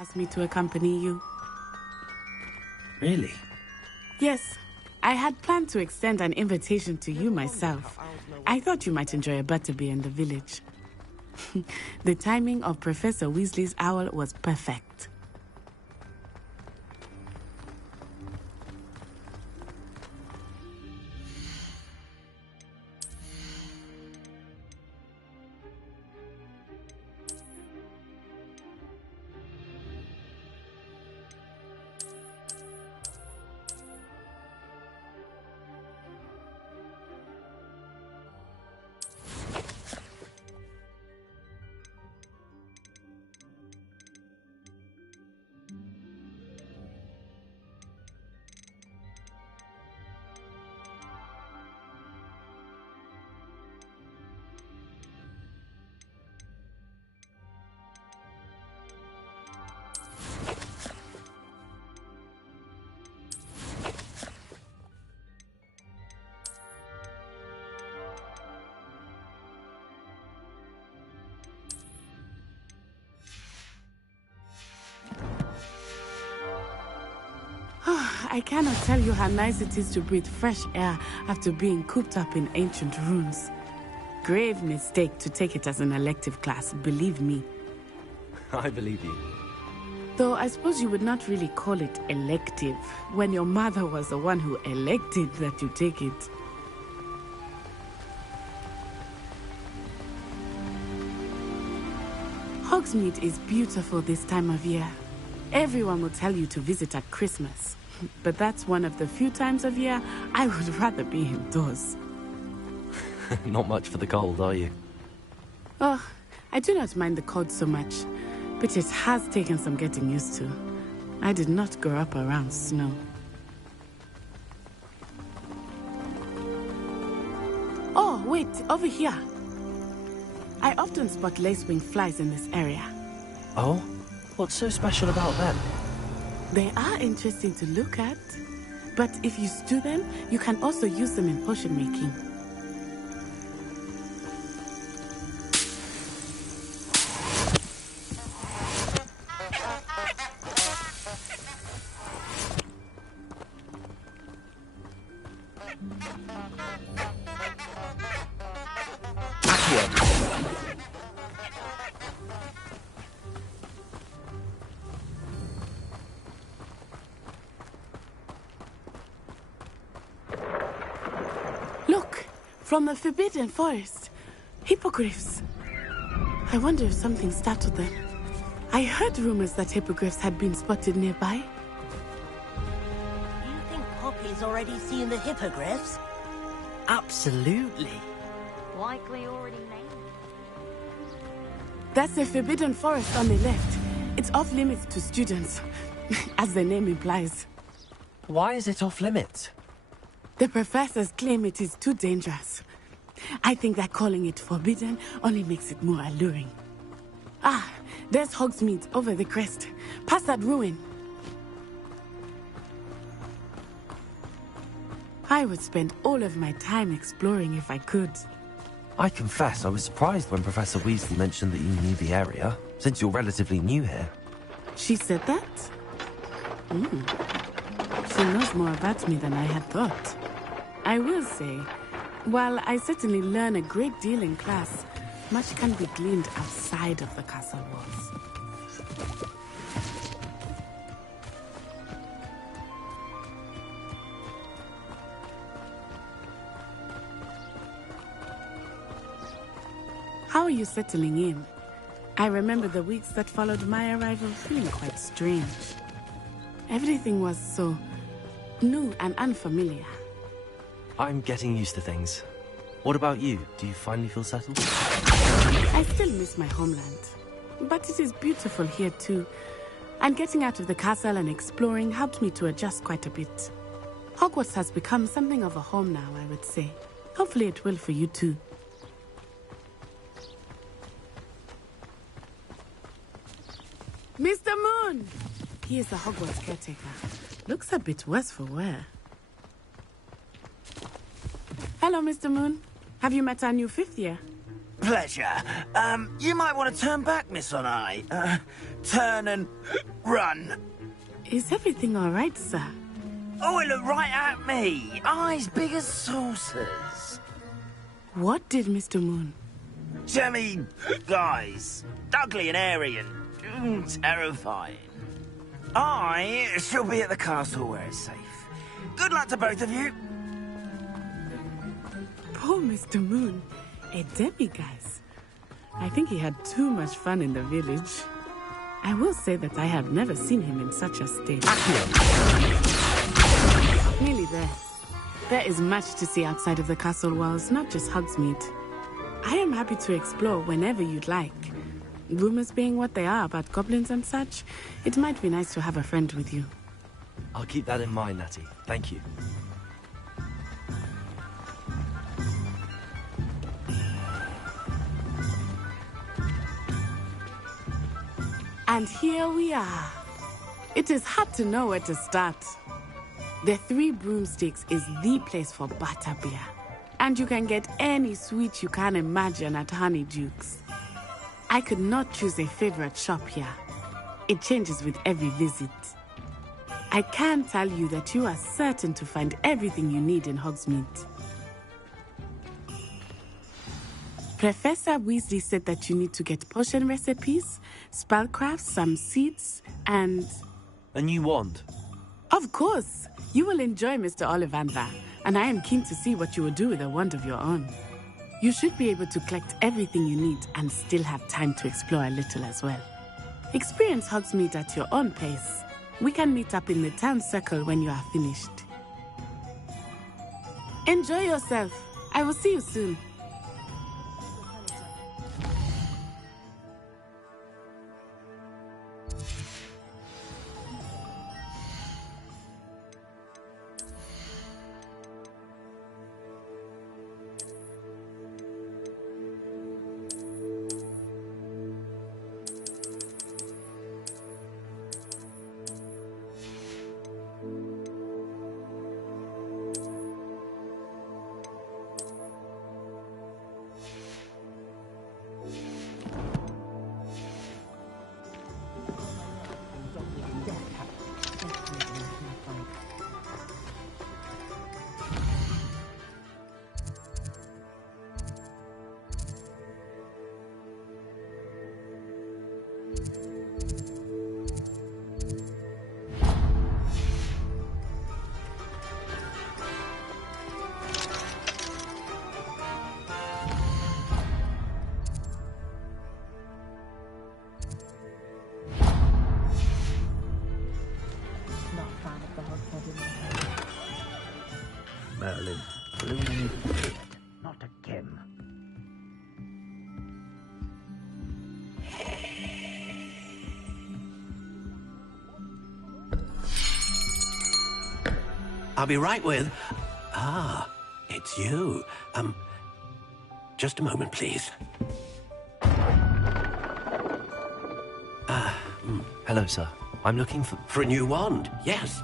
asked me to accompany you. Really? Yes, I had planned to extend an invitation to you myself. I thought you might enjoy a butterbeer in the village. The timing of Professor Weasley's owl was perfect. I cannot tell you how nice it is to breathe fresh air after being cooped up in ancient ruins. Grave mistake to take it as an elective class, believe me. I believe you. Though I suppose you would not really call it elective, when your mother was the one who elected that you take it. Hogsmeade is beautiful this time of year. Everyone will tell you to visit at Christmas. But that's one of the few times of year I would rather be indoors. Not much for the cold, are you? Oh, I do not mind the cold so much, but it has taken some getting used to. I did not grow up around snow. Oh, wait, over here. I often spot lacewing flies in this area. Oh? What's so special about them? They are interesting to look at, but if you stew them, you can also use them in potion making. Look, from the Forbidden Forest. Hippogriffs. I wonder if something startled them. I heard rumors that hippogriffs had been spotted nearby. You think Poppy's already seen the hippogriffs? Absolutely. Likely already named. That's the Forbidden Forest on the left. It's off limits to students, as the name implies. Why is it off limits? The professors claim it is too dangerous. I think that calling it forbidden only makes it more alluring. Ah, there's Hogsmeade over the crest. Past that ruin. I would spend all of my time exploring if I could. I confess, I was surprised when Professor Weasley mentioned that you knew the area, since you're relatively new here. She said that? She knows more about me than I had thought. I will say, while I certainly learn a great deal in class, much can be gleaned outside of the castle walls. How are you settling in? I remember the weeks that followed my arrival feeling quite strange. Everything was so new and unfamiliar. I'm getting used to things. What about you? Do you finally feel settled? I still miss my homeland, but it is beautiful here too. And getting out of the castle and exploring helped me to adjust quite a bit. Hogwarts has become something of a home now, I would say. Hopefully it will for you too. Mr. Moon! He is the Hogwarts caretaker. Looks a bit worse for wear. Hello, Mr. Moon. Have you met our new fifth year? Pleasure. You might want to turn back, Miss Onai. Turn and run. Is everything all right, sir? Oh, it looked right at me. Eyes big as saucers. What did Mr. Moon? Jemmy, guys. Ugly and airy and terrifying. I shall be at the castle where it's safe. Good luck to both of you. Poor Mr. Moon. A demiguise. I think he had too much fun in the village. I will say that I have never seen him in such a state. Nearly there. There is much to see outside of the castle walls, not just Hogsmeade. I am happy to explore whenever you'd like. Rumors being what they are about goblins and such, it might be nice to have a friend with you. I'll keep that in mind, Natty. Thank you. And here we are. It is hard to know where to start. The Three Broomsticks is the place for butterbeer. And you can get any sweet you can imagine at Honeydukes. I could not choose a favorite shop here. It changes with every visit. I can tell you that you are certain to find everything you need in Hogsmeade. Professor Weasley said that you need to get potion recipes, spellcrafts, some seeds, and... A new wand? Of course! You will enjoy Mr. Ollivander, and I am keen to see what you will do with a wand of your own. You should be able to collect everything you need and still have time to explore a little as well. Experience Hogsmeade at your own pace. We can meet up in the town circle when you are finished. Enjoy yourself. I will see you soon. Merlin, please. Not again. I'll be right with... Ah, it's you. Just a moment, please. Hello, sir. I'm looking for... For a new wand, yes.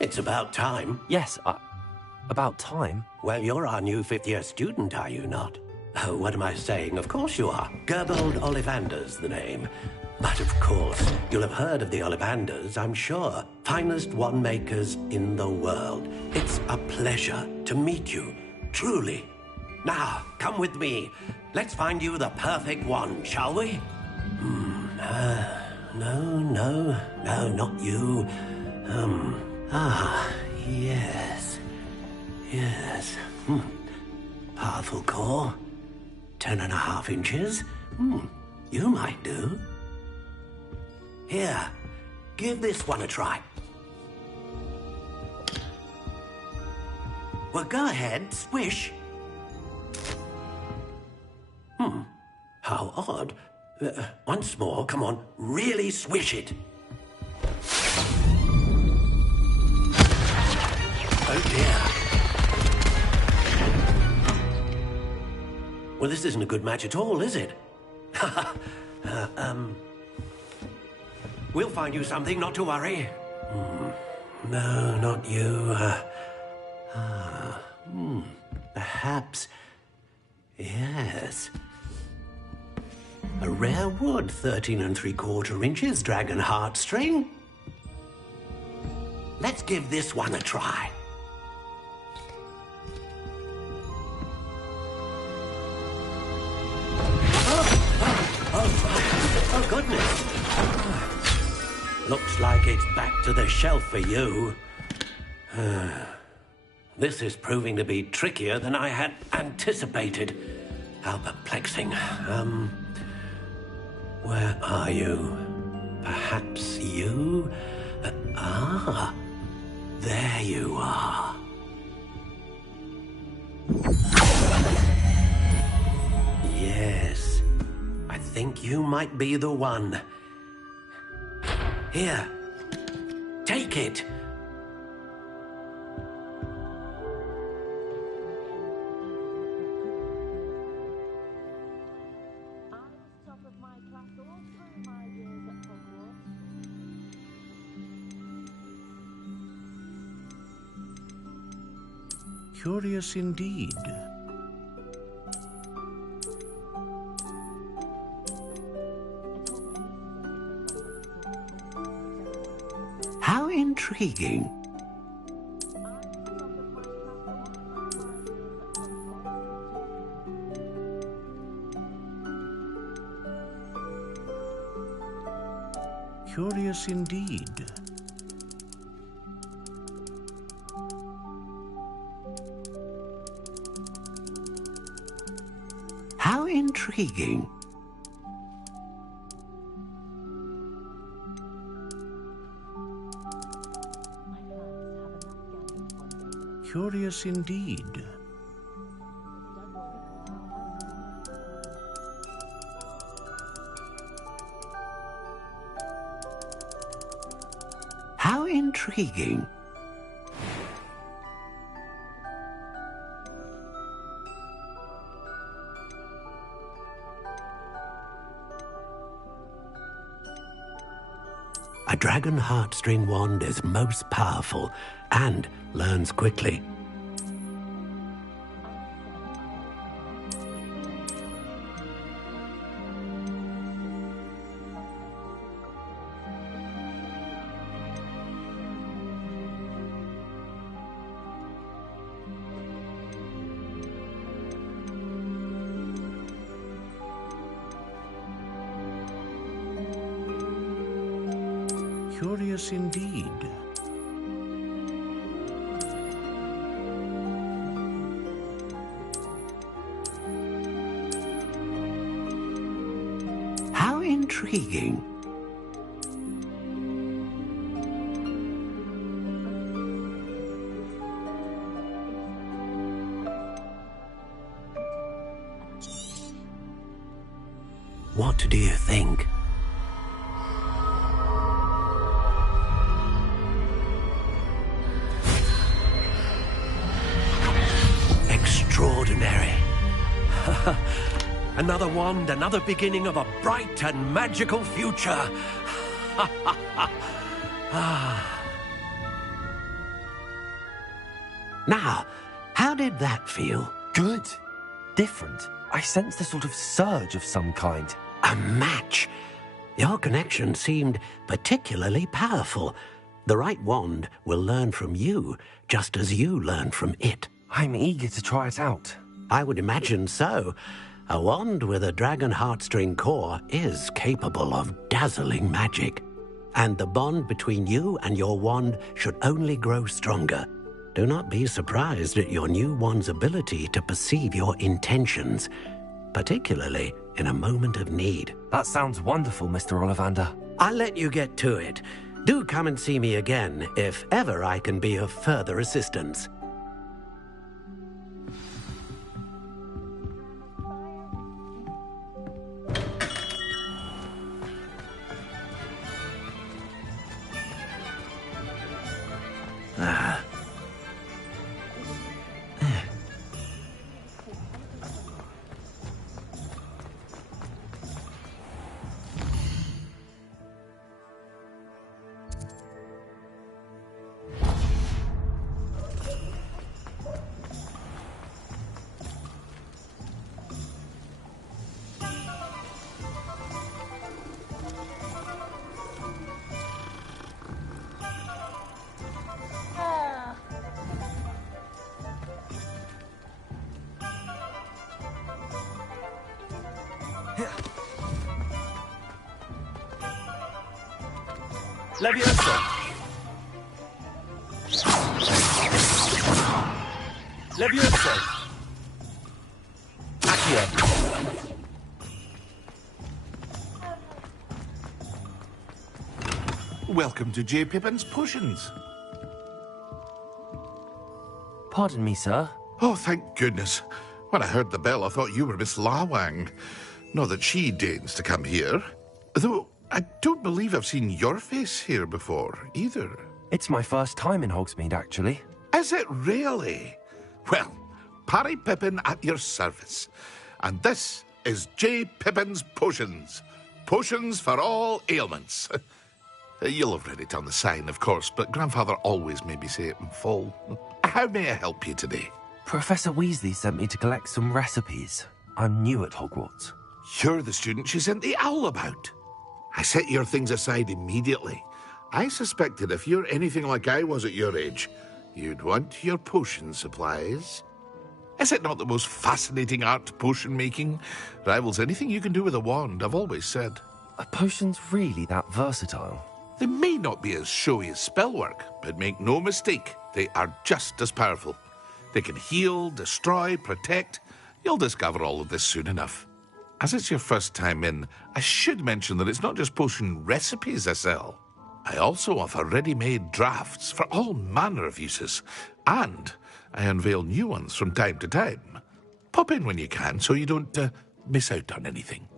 It's about time. Yes, about time? Well, you're our new fifth-year student, are you not? Oh, what am I saying? Of course you are. Gerbold Ollivander's the name. But of course, you'll have heard of the Ollivanders, I'm sure. Finest wand makers in the world. It's a pleasure to meet you, truly. Now, come with me. Let's find you the perfect wand, shall we? No, not you. Yes. Powerful core. 10.5 inches. You might do. Here, give this one a try. Well, go ahead, swish. How odd. Once more, come on, really swish it. Oh dear. Well, this isn't a good match at all, is it? We'll find you something, not to worry. No, not you. Perhaps... Yes. A rare wood, 13 3/4 inches, dragon heartstring. Let's give this one a try. Oh, goodness. Looks like it's back to the shelf for you. This is proving to be trickier than I had anticipated. How perplexing. Where are you? Perhaps you? There you are. Yes, I think you might be the one. Here, take it. Curious indeed. How intriguing. Curious indeed. How intriguing. Curious indeed. How intriguing. A dragon heartstring wand is most powerful and learns quickly. Curious indeed. How intriguing. What do you think? Extraordinary. Another wand, another beginning of a bright and magical future. Now, how did that feel? Good. Different. I sensed a sort of surge of some kind. A match. Your connection seemed particularly powerful. The right wand will learn from you, just as you learn from it. I'm eager to try it out. I would imagine so. A wand with a dragon heartstring core is capable of dazzling magic. And the bond between you and your wand should only grow stronger. Do not be surprised at your new wand's ability to perceive your intentions, particularly in a moment of need. That sounds wonderful, Mr. Ollivander. I'll let you get to it. Do come and see me again if ever I can be of further assistance. Leviosa! Leviosa! Accio! Welcome to J. Pippin's Potions. Pardon me, sir. Oh, thank goodness. When I heard the bell, I thought you were Miss Lawang. Not that she deigns to come here. Though, I don't believe I've seen your face here before, either. It's my first time in Hogsmeade, actually. Is it really? Well, Parry Pippin at your service. And this is J. Pippin's Potions. Potions for all ailments. You'll have read it on the sign, of course, but Grandfather always made me say it in full. How may I help you today? Professor Weasley sent me to collect some recipes. I'm new at Hogwarts. You're the student she sent the owl about. I set your things aside immediately. I suspected if you're anything like I was at your age, you'd want your potion supplies. Is it not the most fascinating art, potion making? Rivals anything you can do with a wand, I've always said. Are potions really that versatile? They may not be as showy as spellwork, but make no mistake, they are just as powerful. They can heal, destroy, protect. You'll discover all of this soon enough. As it's your first time in, I should mention that it's not just potion recipes I sell. I also offer ready-made drafts for all manner of uses, and I unveil new ones from time to time. Pop in when you can so you don't miss out on anything.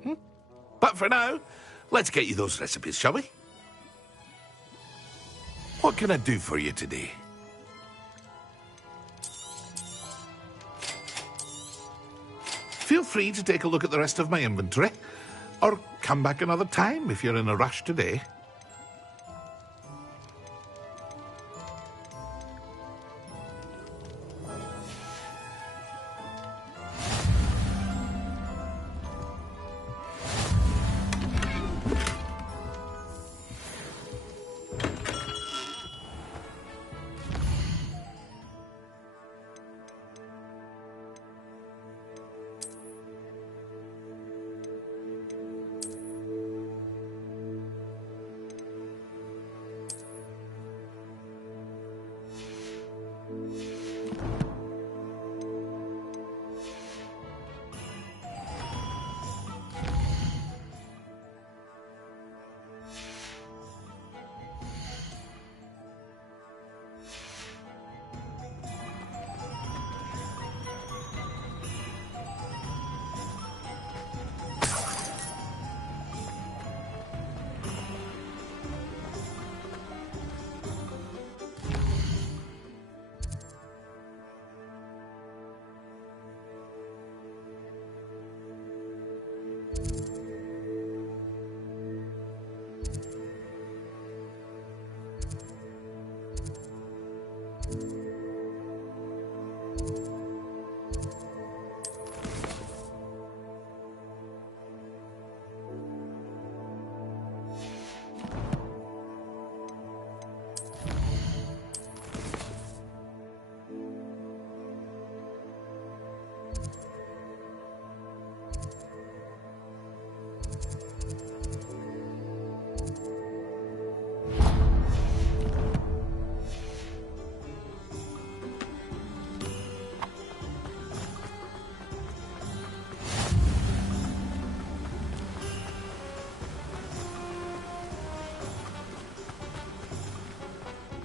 But for now, let's get you those recipes, shall we? What can I do for you today? Feel free to take a look at the rest of my inventory, or come back another time if you're in a rush today.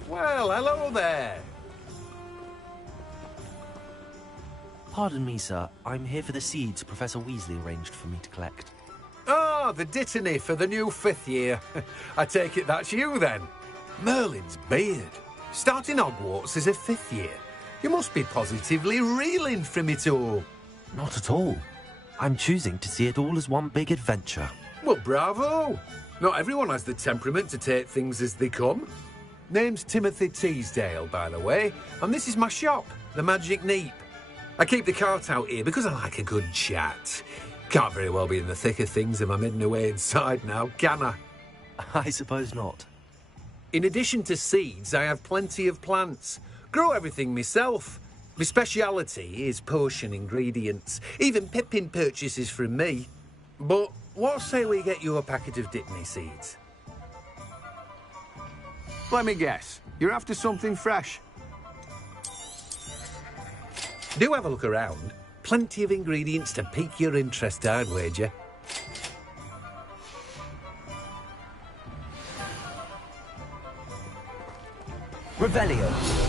Well, hello there. Pardon me, sir. I'm here for the seeds Professor Weasley arranged for me to collect. Ah, the dittany for the new 5th year. I take it that's you, then. Merlin's beard. Starting Hogwarts as a 5th year. You must be positively reeling from it all. Not at all. I'm choosing to see it all as one big adventure. Well, bravo. Not everyone has the temperament to take things as they come. Name's Timothy Teasdale, by the way, and this is my shop, the Magic Neep. I keep the cart out here because I like a good chat. Can't very well be in the thick of things if I'm hidden away inside now, can I? I suppose not. In addition to seeds, I have plenty of plants. Grow everything myself. My speciality is potion ingredients. Even Pippin purchases from me. But what say we get you a packet of Dittany seeds? Let me guess. You're after something fresh. Do have a look around. Plenty of ingredients to pique your interest, I'd wager. Revelio.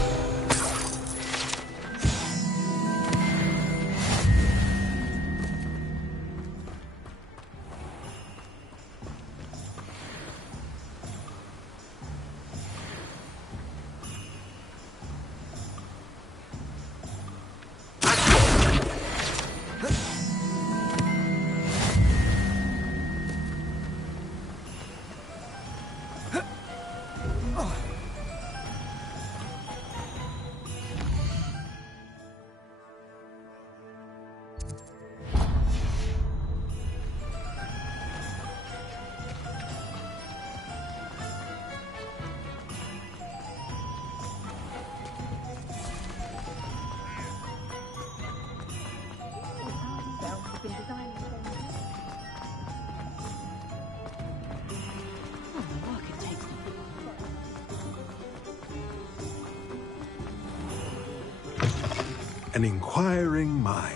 An inquiring mind.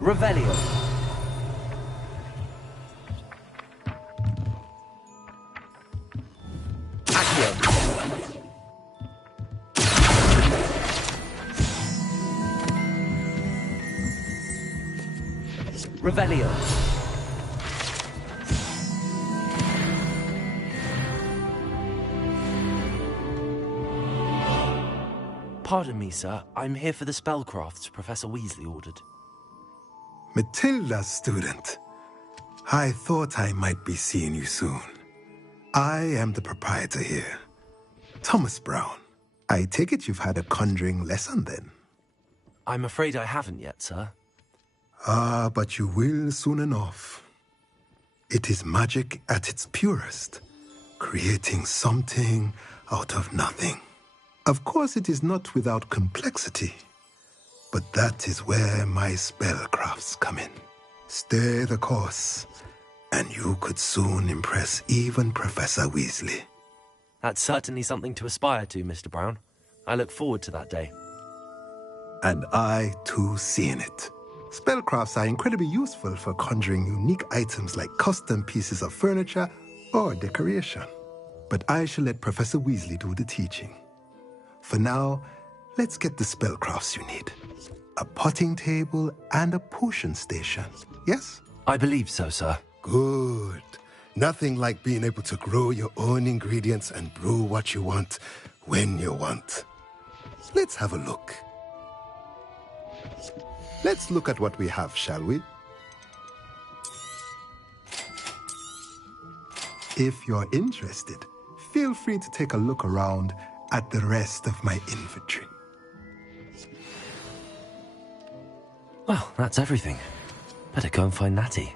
Revelio. Revelio. Pardon me, sir. I'm here for the spellcrafts Professor Weasley ordered. Matilda's student. I thought I might be seeing you soon. I am the proprietor here, Thomas Brown. I take it you've had a conjuring lesson then? I'm afraid I haven't yet, sir. Ah, but you will soon enough. It is magic at its purest, creating something out of nothing. Of course, it is not without complexity, but that is where my spellcrafts come in. Stay the course, and you could soon impress even Professor Weasley. That's certainly something to aspire to, Mr. Brown. I look forward to that day. And I, too, seeing it. Spellcrafts are incredibly useful for conjuring unique items like custom pieces of furniture or decoration. But I shall let Professor Weasley do the teaching. For now, let's get the spellcrafts you need. A potting table and a potion station, yes? I believe so, sir. Good. Nothing like being able to grow your own ingredients and brew what you want when you want. Let's have a look. Let's look at what we have, shall we? If you're interested, feel free to take a look around at the rest of my inventory. Well, that's everything. Better go and find Natty.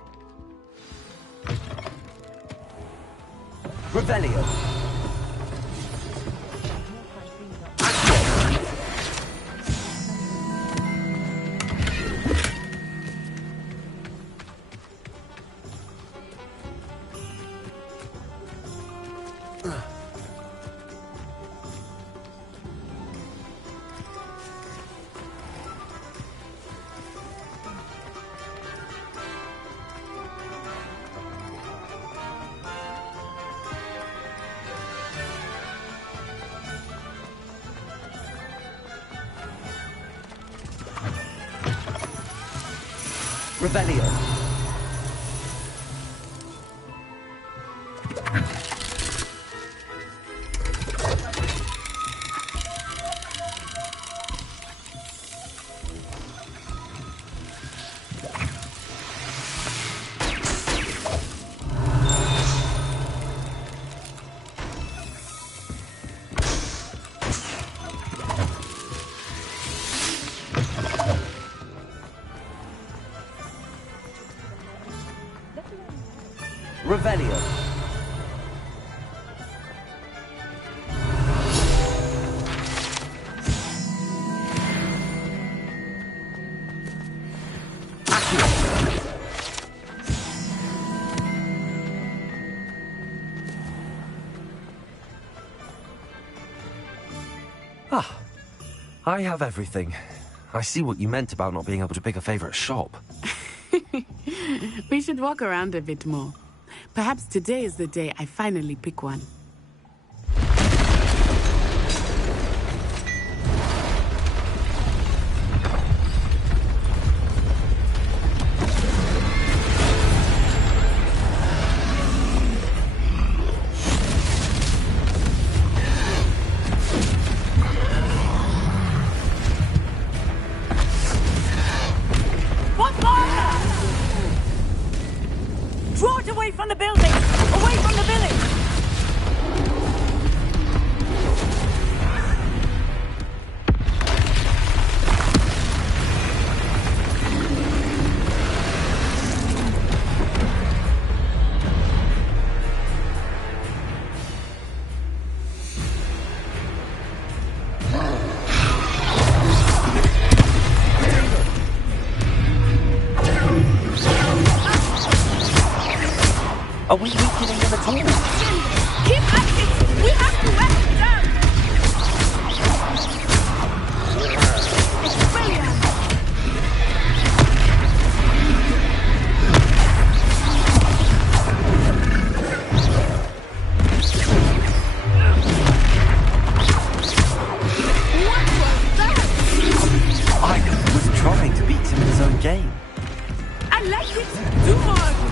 Revelio. Revelio. Revelio. Ah, I have everything. I see what you meant about not being able to pick a favorite shop. We should walk around a bit more. Perhaps today is the day I finally pick one. Draw it away from the building! Away from the village! Are we weakening them at all? Keep acting! We have to wear them down! It's brilliant! What was that? I was trying to beat him in his own game. I like it! Do more of it!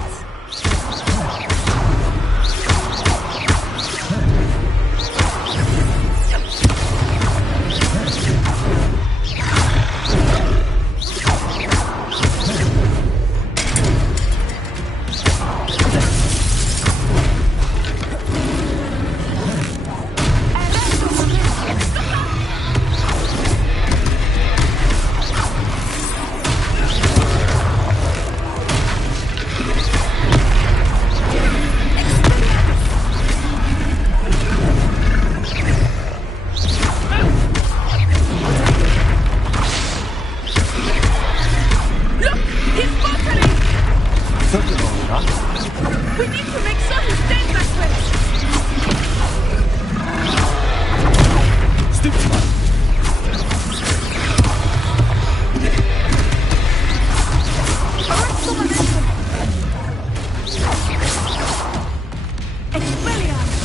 We need to make sure he stays that way! Stupid! Arrest the momentum! Expelliarmus!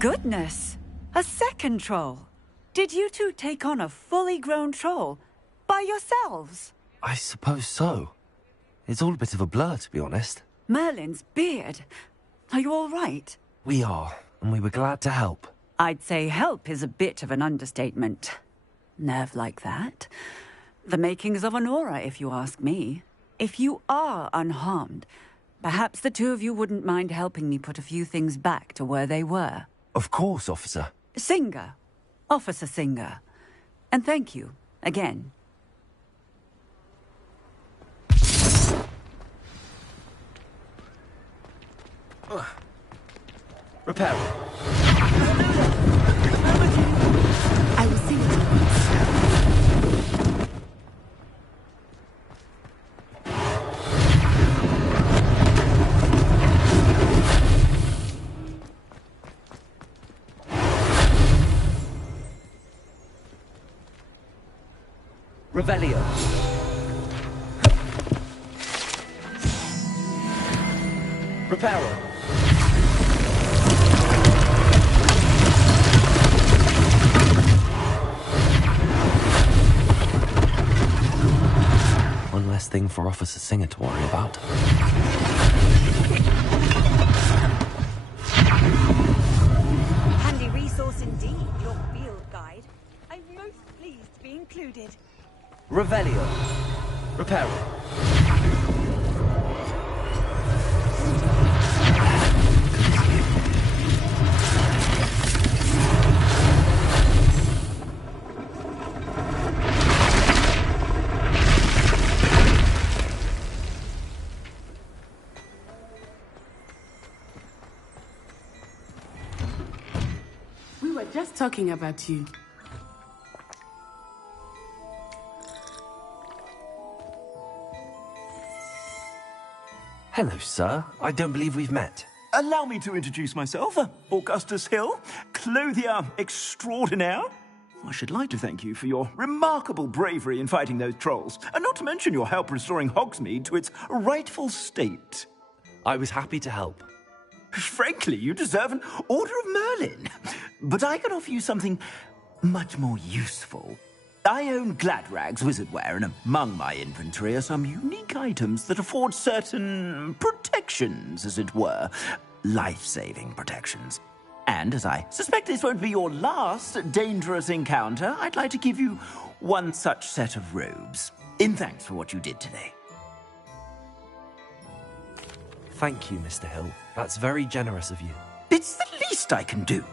Goodness! A second troll! Did you two take on a fully grown troll? By yourselves? I suppose so. It's all a bit of a blur, to be honest. Merlin's beard! Are you all right? We are, and we were glad to help. I'd say help is a bit of an understatement. Nerve like that. The makings of an aura, if you ask me. If you are unharmed, perhaps the two of you wouldn't mind helping me put a few things back to where they were. Of course, officer. Singer. Officer Singer. And thank you, again. Repair. I will see what you want. Revelio. Reparo. One less thing for Officer Singer to worry about. Handy resource indeed, your field guide. I'm most pleased to be included. Revelio. Reparo. talking about you. Hello, sir. I don't believe we've met. Allow me to introduce myself, Augustus Hill, clothier extraordinaire. I should like to thank you for your remarkable bravery in fighting those trolls, and not to mention your help restoring Hogsmeade to its rightful state. I was happy to help. Frankly, you deserve an Order of Merlin. But I can offer you something much more useful. I own Gladrag's wizardware, and among my inventory are some unique items that afford certain protections, as it were. Life-saving protections. And as I suspect this won't be your last dangerous encounter, I'd like to give you one such set of robes, in thanks for what you did today. Thank you, Mr. Hill. That's very generous of you. It's the least I can do.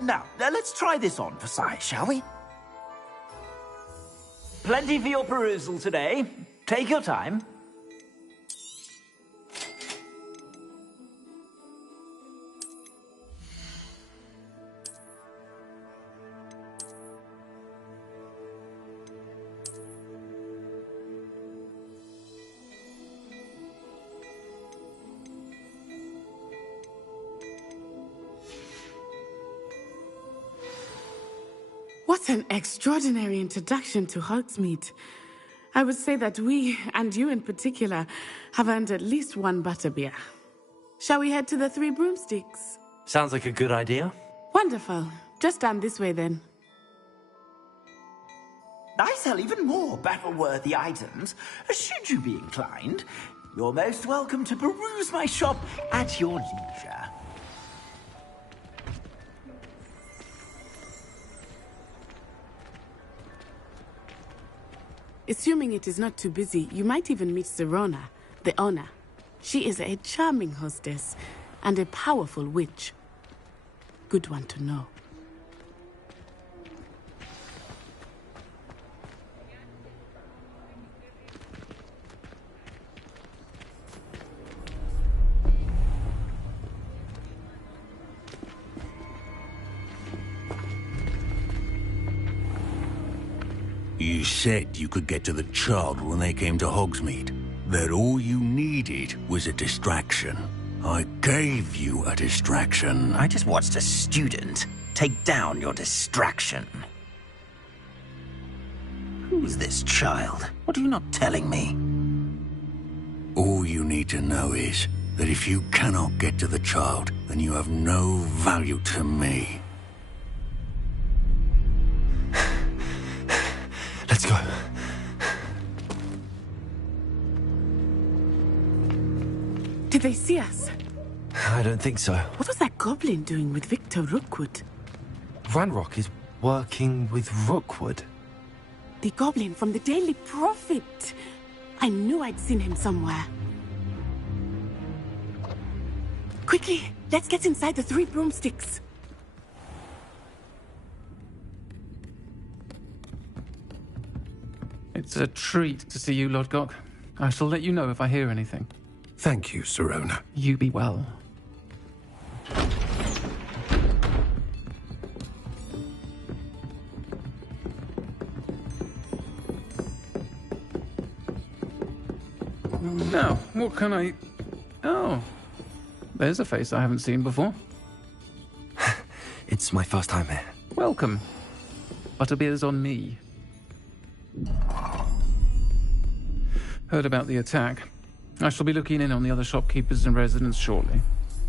Now, let's try this on for size, shall we? Plenty for your perusal today. Take your time. What an extraordinary introduction to Hogsmeade. I would say that we, and you in particular, have earned at least one butterbeer. Shall we head to the Three Broomsticks? Sounds like a good idea. Wonderful. Just down this way then. I sell even more battle-worthy items. Should you be inclined, you're most welcome to peruse my shop at your leisure. Assuming it is not too busy, you might even meet Serona, the owner. She is a charming hostess and a powerful witch. Good one to know. You said you could get to the child when they came to Hogsmeade. That all you needed was a distraction. I gave you a distraction. I just watched a student take down your distraction. Who's this child? What are you not telling me? All you need to know is that if you cannot get to the child, then you have no value to me. Let's go. Did they see us? I don't think so. What was that goblin doing with Victor Rookwood? Ranrock is working with Rookwood. The goblin from the Daily Prophet. I knew I'd seen him somewhere. Quickly, let's get inside the Three Broomsticks. It's a treat to see you, Lodgok. I shall let you know if I hear anything. Thank you, Serona. You be well. Now, what can I... Oh, there's a face I haven't seen before. It's my first time here. Welcome. Butterbeer's on me. Heard about the attack. I shall be looking in on the other shopkeepers and residents shortly.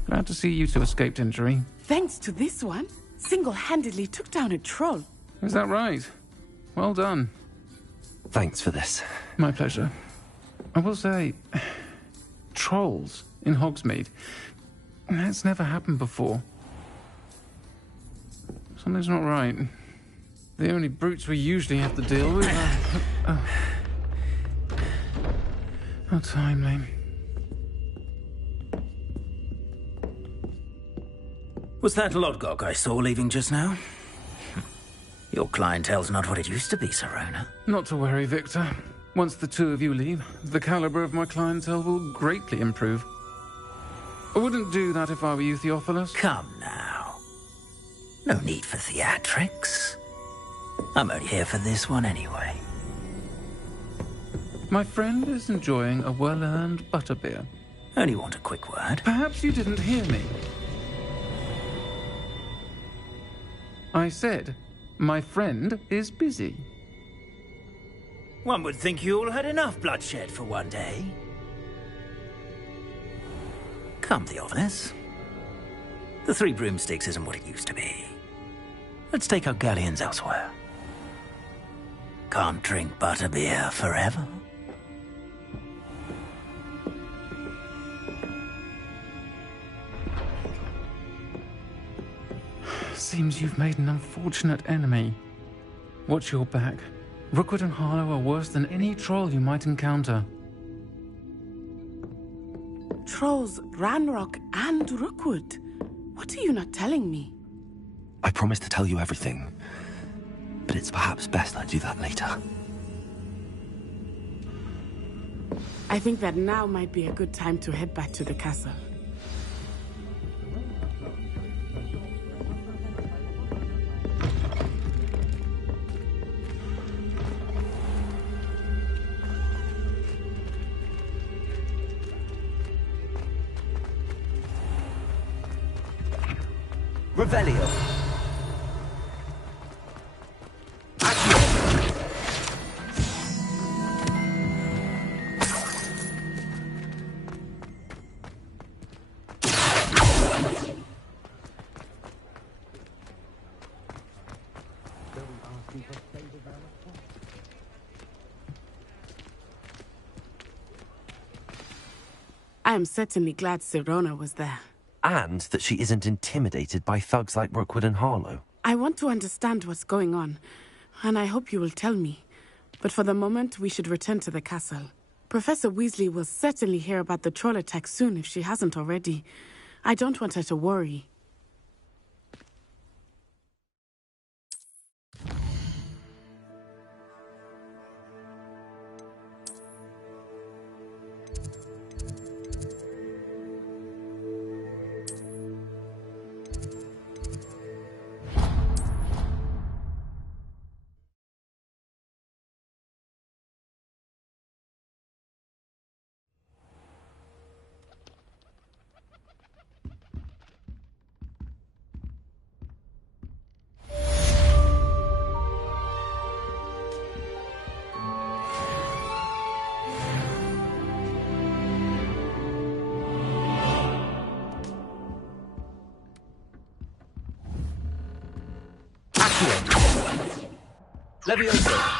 Glad to see you two escaped injury. Thanks to this one, single-handedly took down a troll. Is that right? Well done. Thanks for this. My pleasure. I will say, trolls in Hogsmeade. That's never happened before. Something's not right. The only brutes we usually have to deal with are... How timely. Was that Lodgok I saw leaving just now? Your clientele's not what it used to be, Serona. Not to worry, Victor. Once the two of you leave, the caliber of my clientele will greatly improve. I wouldn't do that if I were you, Theophilus. Come now. No need for theatrics. I'm only here for this one anyway. My friend is enjoying a well-earned butterbeer. Only want a quick word. Perhaps you didn't hear me. I said, my friend is busy. One would think you all had enough bloodshed for one day. Come, Theophilus. The Three Broomsticks isn't what it used to be. Let's take our galleons elsewhere. Can't drink butterbeer forever. Seems you've made an unfortunate enemy. Watch your back. Rookwood and Harlow are worse than any troll you might encounter. Trolls, Ranrock, and Rookwood. What are you not telling me? I promised to tell you everything, but it's perhaps best I do that later. I think that now might be a good time to head back to the castle. Revelio. I am certainly glad Sirona was there. And that she isn't intimidated by thugs like Rookwood and Harlow. I want to understand what's going on, and I hope you will tell me. But for the moment, we should return to the castle. Professor Weasley will certainly hear about the troll attack soon if she hasn't already. I don't want her to worry. Levioso.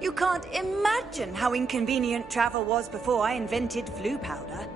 You can't imagine how inconvenient travel was before I invented flu powder.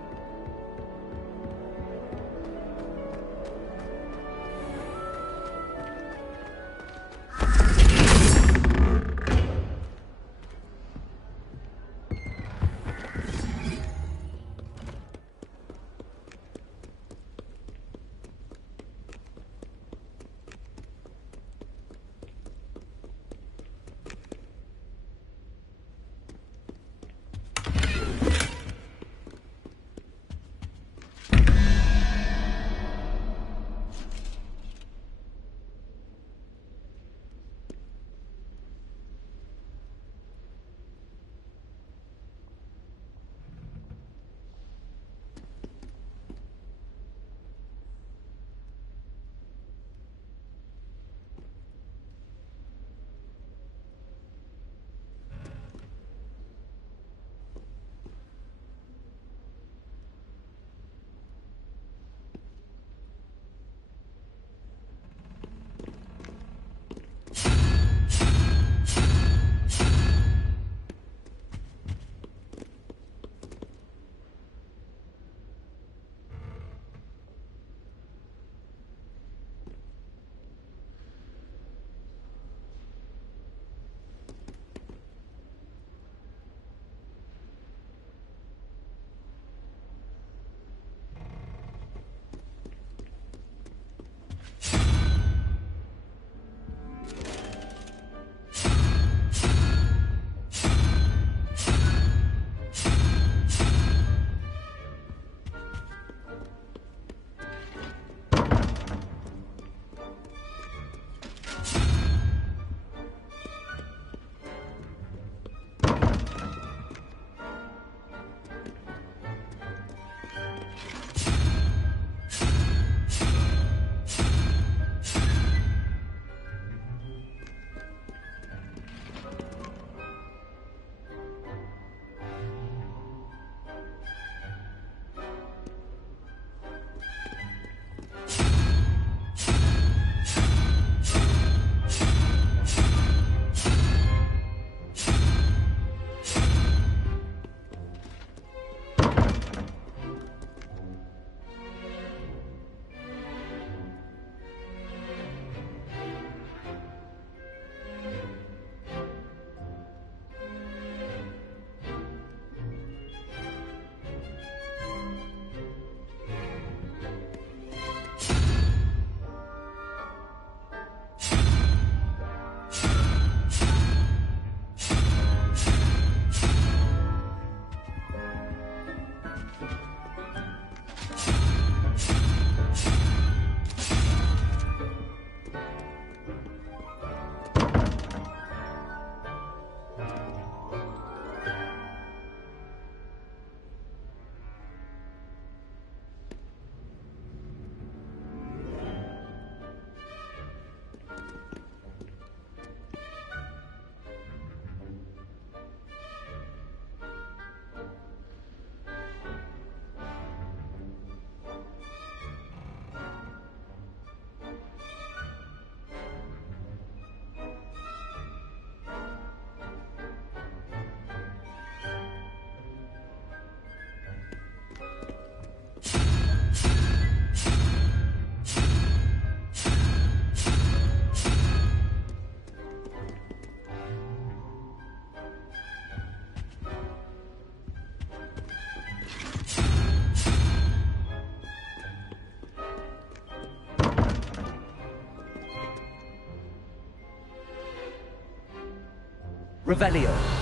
Revelio.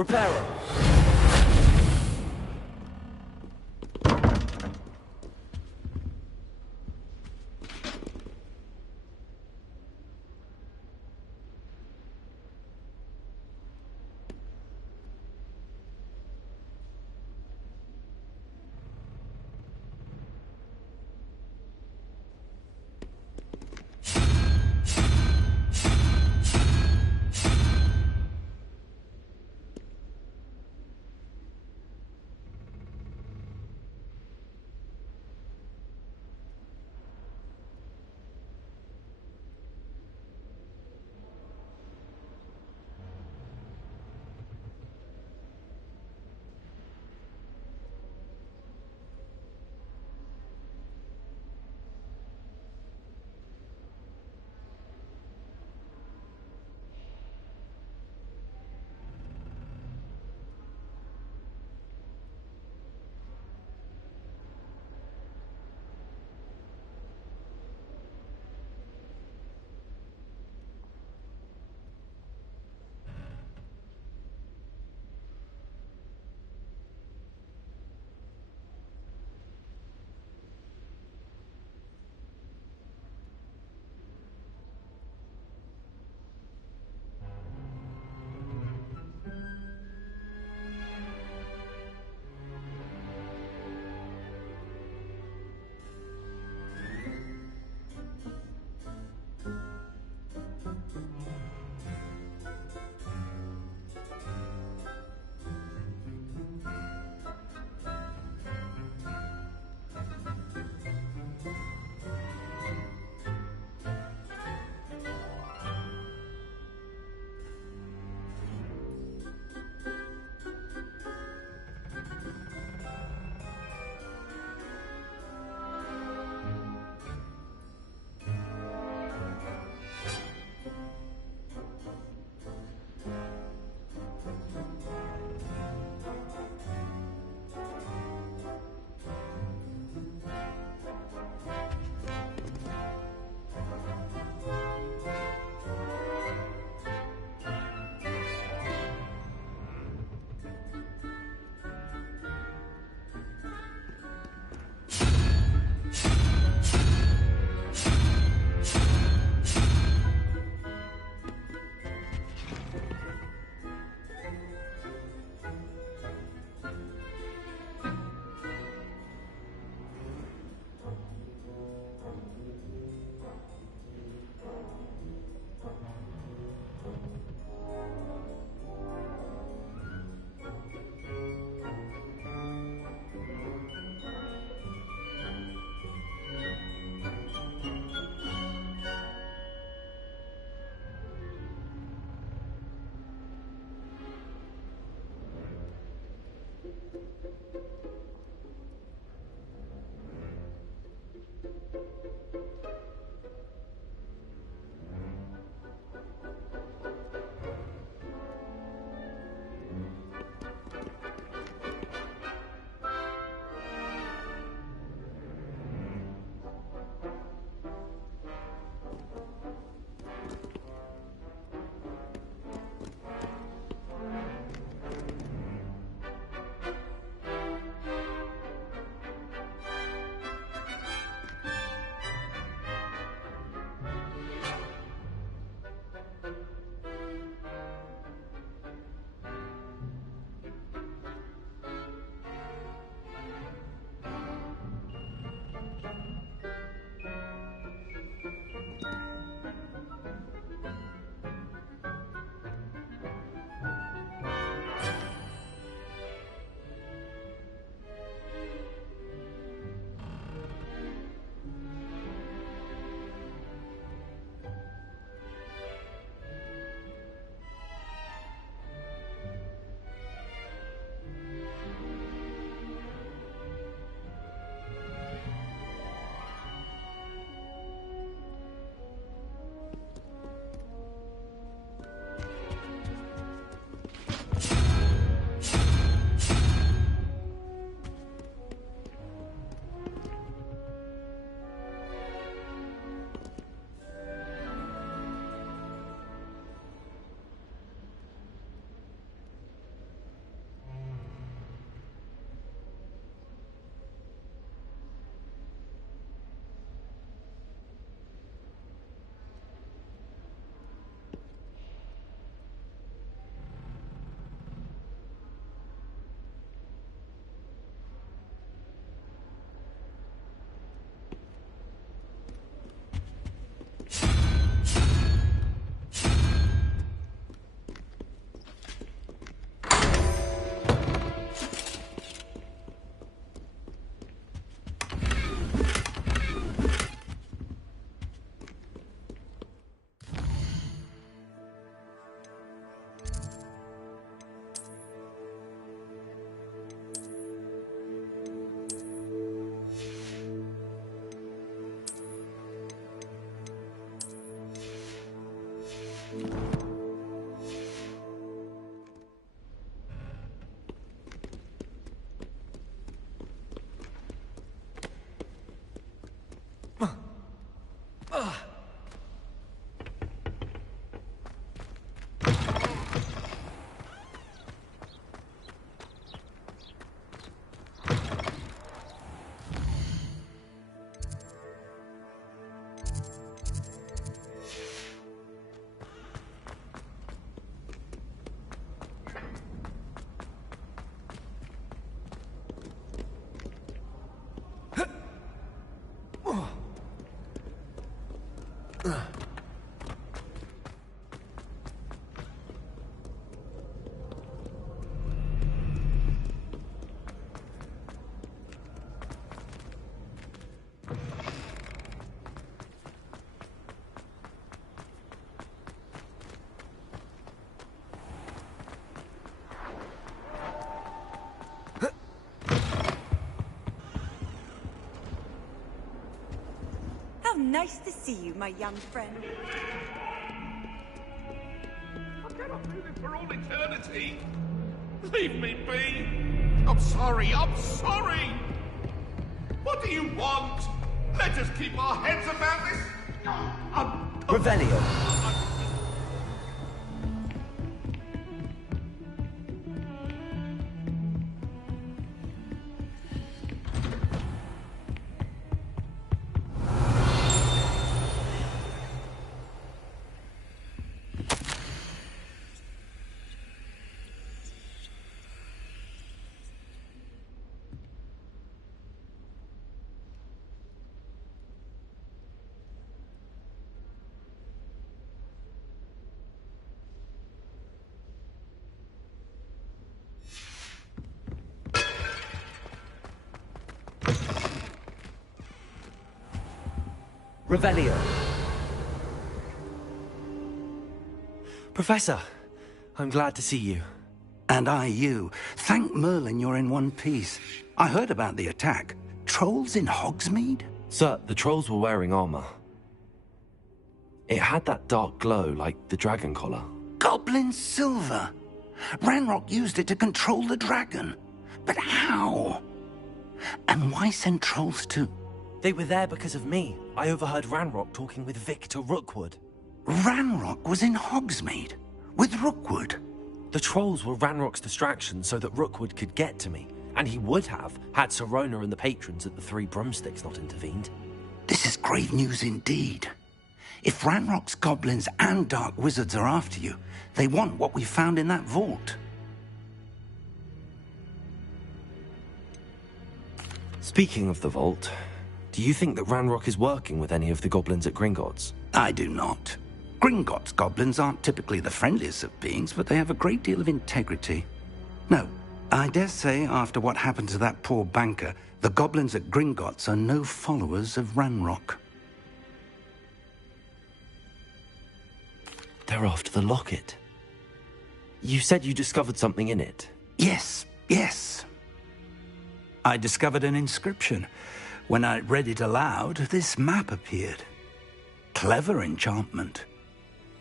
Reparo. How nice to see you, my young friend. I cannot do this for all eternity. Leave me be. I'm sorry, I'm sorry. What do you want? Let us keep our heads about this. Revelio. Revelio. Professor, I'm glad to see you. And I you. Thank Merlin you're in one piece. I heard about the attack. Trolls in Hogsmeade? Sir, the trolls were wearing armor. It had that dark glow like the dragon collar. Goblin silver. Ranrock used it to control the dragon. But how? And why send trolls to... They were there because of me. I overheard Ranrock talking with Victor Rookwood. Ranrock was in Hogsmeade? With Rookwood? The trolls were Ranrock's distraction so that Rookwood could get to me. And he would have, had Sirona and the patrons at the Three Broomsticks not intervened. This is grave news indeed. If Ranrock's goblins and dark wizards are after you, they want what we found in that vault. Speaking of the vault, do you think that Ranrock is working with any of the goblins at Gringotts? I do not. Gringotts goblins aren't typically the friendliest of beings, but they have a great deal of integrity. No, I dare say after what happened to that poor banker, the goblins at Gringotts are no followers of Ranrock. They're after the locket. You said you discovered something in it. Yes, yes. I discovered an inscription. When I read it aloud, this map appeared. Clever enchantment.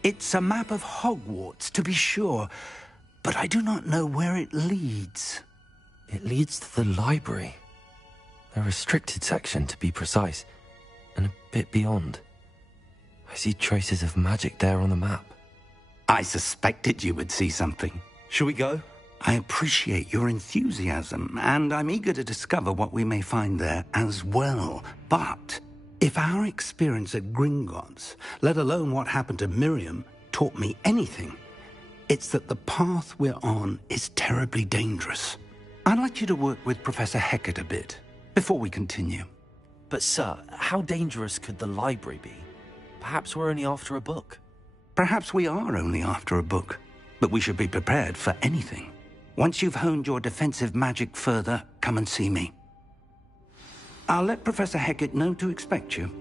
It's a map of Hogwarts, to be sure, but I do not know where it leads. It leads to the library. A restricted section, to be precise, and a bit beyond. I see traces of magic there on the map. I suspected you would see something. Shall we go? I appreciate your enthusiasm, and I'm eager to discover what we may find there as well. But if our experience at Gringotts, let alone what happened to Miriam, taught me anything, it's that the path we're on is terribly dangerous. I'd like you to work with Professor Hecat a bit before we continue. But sir, how dangerous could the library be? Perhaps we're only after a book. Perhaps we are only after a book, but we should be prepared for anything. Once you've honed your defensive magic further, come and see me. I'll let Professor Hecat know to expect you.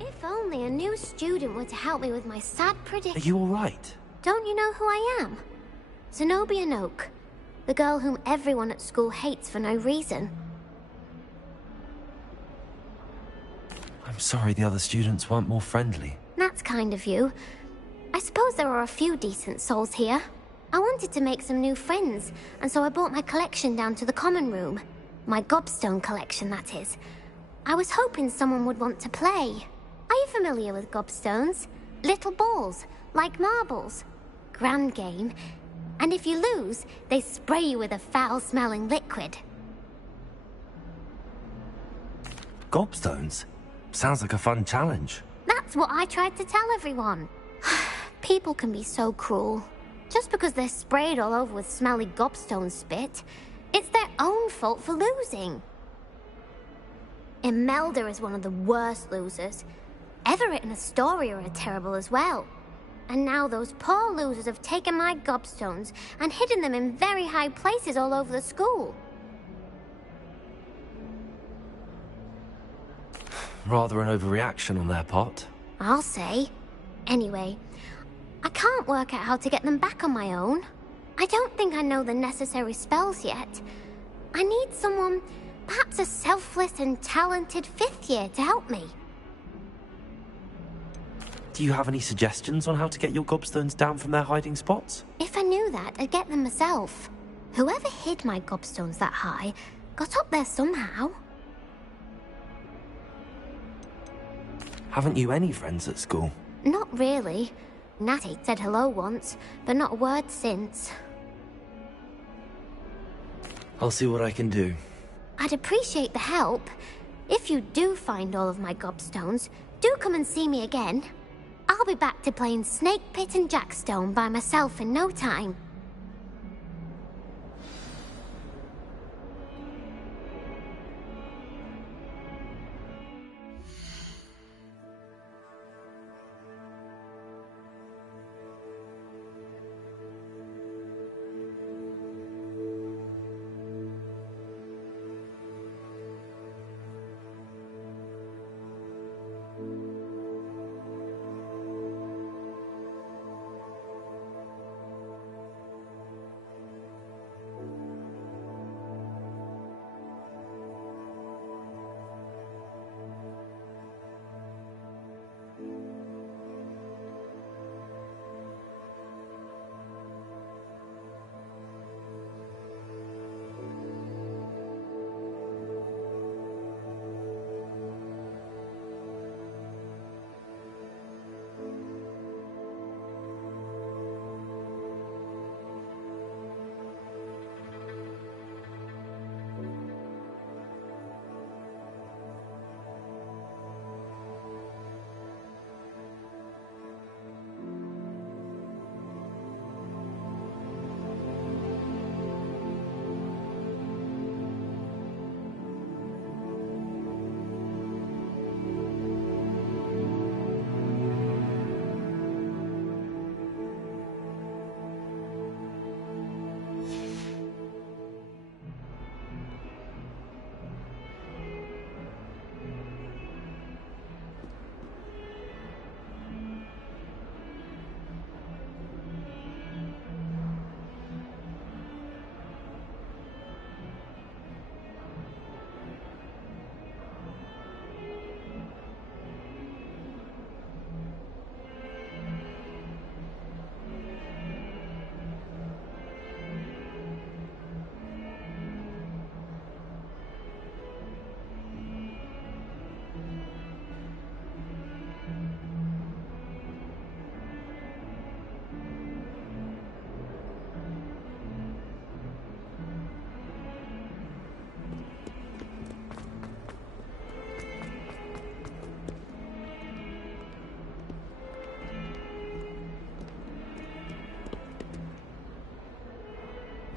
If only a new student were to help me with my sad Are prediction. you alright? Don't you know who I am? Zenobia Noak, the girl whom everyone at school hates for no reason. I'm sorry the other students weren't more friendly. That's kind of you. I suppose there are a few decent souls here. I wanted to make some new friends, and so I brought my collection down to the common room. My gobstone collection, that is. I was hoping someone would want to play. Are you familiar with gobstones? Little balls, like marbles. Grand game. And if you lose, they spray you with a foul-smelling liquid. Gobstones? Sounds like a fun challenge. That's what I tried to tell everyone. People can be so cruel. Just because they're sprayed all over with smelly gobstone spit, it's their own fault for losing. Imelda is one of the worst losers. Everett and Astoria are terrible as well. And now those poor losers have taken my gobstones and hidden them in very high places all over the school. Rather an overreaction on their part. I'll say. Anyway, I can't work out how to get them back on my own. I don't think I know the necessary spells yet. I need someone, perhaps a selfless and talented fifth year to help me. Do you have any suggestions on how to get your gobstones down from their hiding spots? If I knew that, I'd get them myself. Whoever hid my gobstones that high got up there somehow. Haven't you any friends at school? Not really. Natty said hello once, but not a word since. I'll see what I can do. I'd appreciate the help. If you do find all of my gobstones, do come and see me again. I'll be back to playing Snake Pit and Jackstone by myself in no time.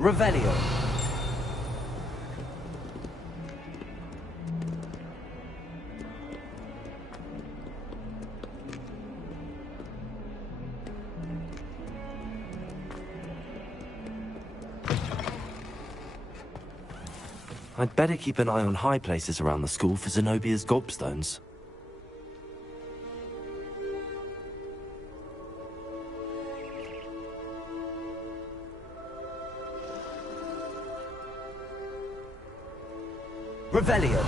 Revelio. I'd better keep an eye on high places around the school for Zenobia's gobstones. Revelio.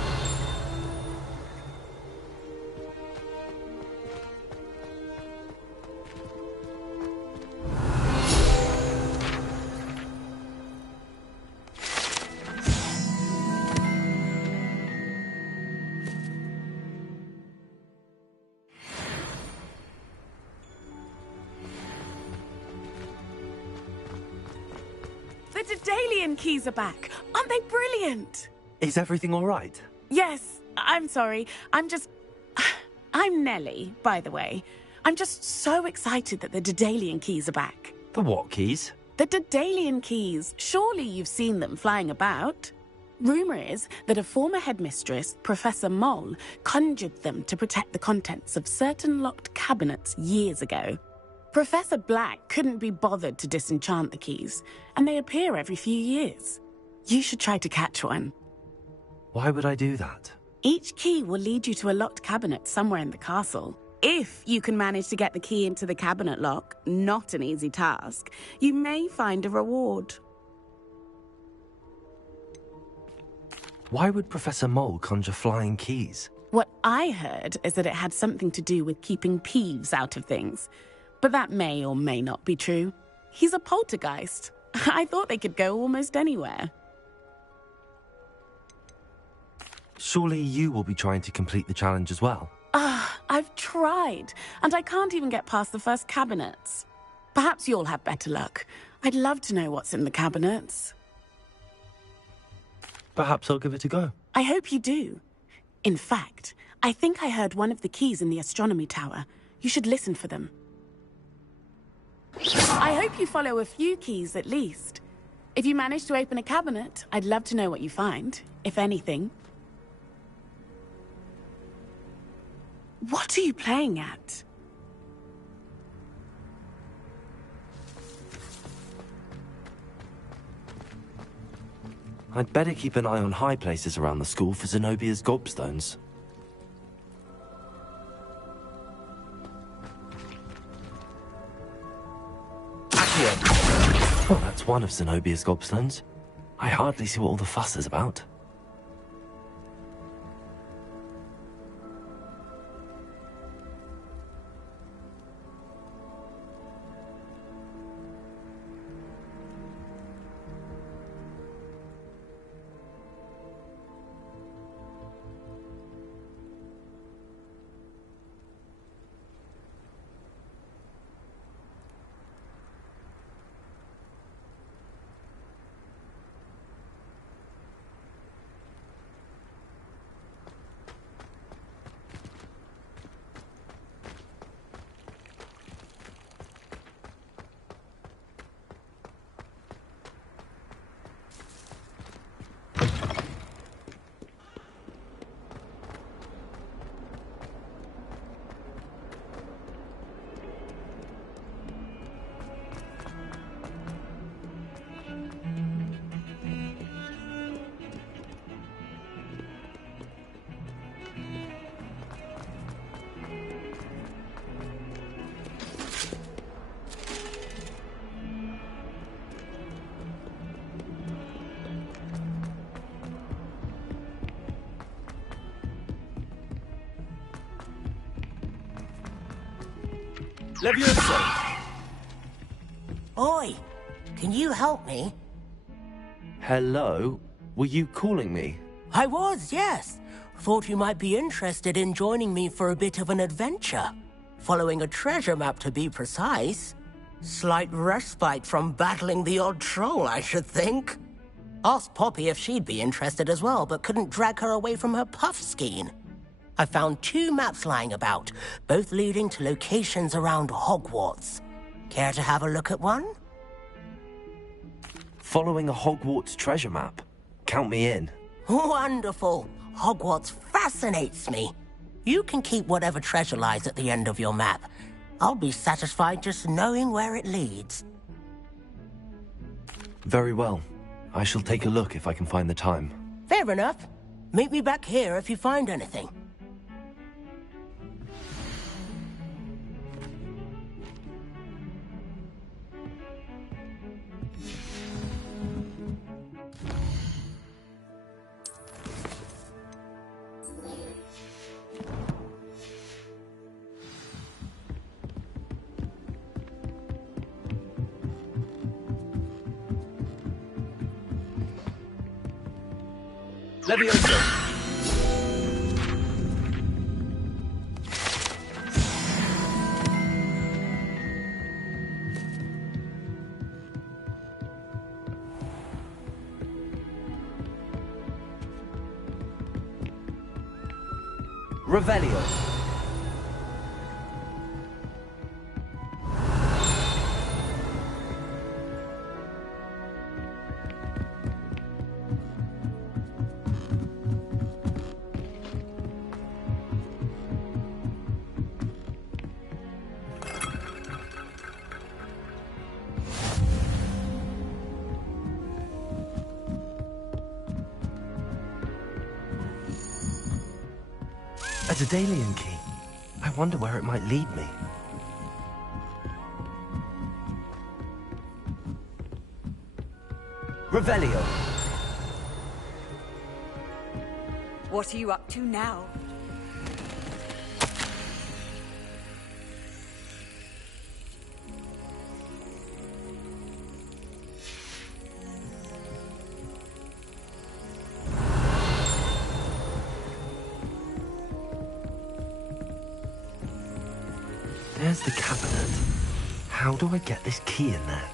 The Daedalian keys are back. Aren't they brilliant? Is everything all right? Yes, I'm sorry. I'm Nellie, by the way. I'm just so excited that the Daedalian keys are back. The what keys? The Daedalian keys. Surely you've seen them flying about. Rumour is that a former headmistress, Professor Moll, conjured them to protect the contents of certain locked cabinets years ago. Professor Black couldn't be bothered to disenchant the keys, and they appear every few years. You should try to catch one. Why would I do that? Each key will lead you to a locked cabinet somewhere in the castle. If you can manage to get the key into the cabinet lock, not an easy task, you may find a reward. Why would Professor Mole conjure flying keys? What I heard is that it had something to do with keeping Peeves out of things. But that may or may not be true. He's a poltergeist. I thought they could go almost anywhere. Surely you will be trying to complete the challenge as well. I've tried, and I can't even get past the first cabinets. Perhaps you'll have better luck. I'd love to know what's in the cabinets. Perhaps I'll give it a go. I hope you do. In fact, I think I heard one of the keys in the astronomy tower. You should listen for them. I hope you follow a few keys at least. If you manage to open a cabinet, I'd love to know what you find, if anything. What are you playing at? I'd better keep an eye on high places around the school for Zenobia's gobstones. Well, that's one of Zenobia's gobstones. I hardly see what all the fuss is about. Levioso! Oi! Can you help me? Hello? Were you calling me? I was, yes. Thought you might be interested in joining me for a bit of an adventure. Following a treasure map, to be precise. Slight respite from battling the odd troll, I should think. Asked Poppy if she'd be interested as well, but couldn't drag her away from her puff skein. I found 2 maps lying about, both leading to locations around Hogwarts. Care to have a look at one? Following a Hogwarts treasure map. Count me in. Wonderful. Hogwarts fascinates me. You can keep whatever treasure lies at the end of your map. I'll be satisfied just knowing where it leads. Very well. I shall take a look if I can find the time. Fair enough. Meet me back here if you find anything. Levioso! Revelio! A Daedalian key. I wonder where it might lead me. Revelio. What are you up to now? There's the cabinet. How do I get this key in there?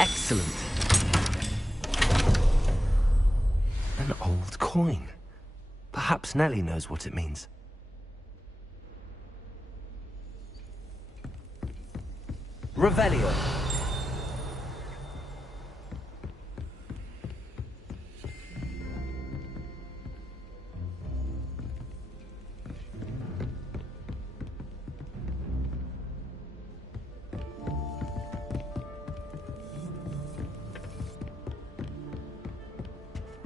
Excellent. An old coin. Perhaps Nellie knows what it means. Revelio.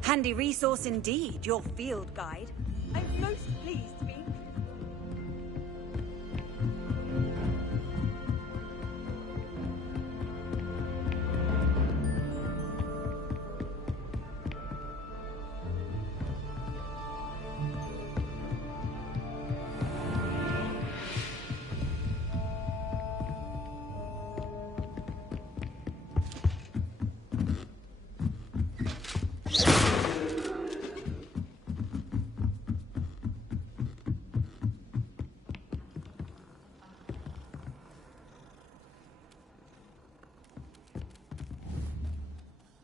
Handy resource indeed, your field guide. I'm most pleased to be...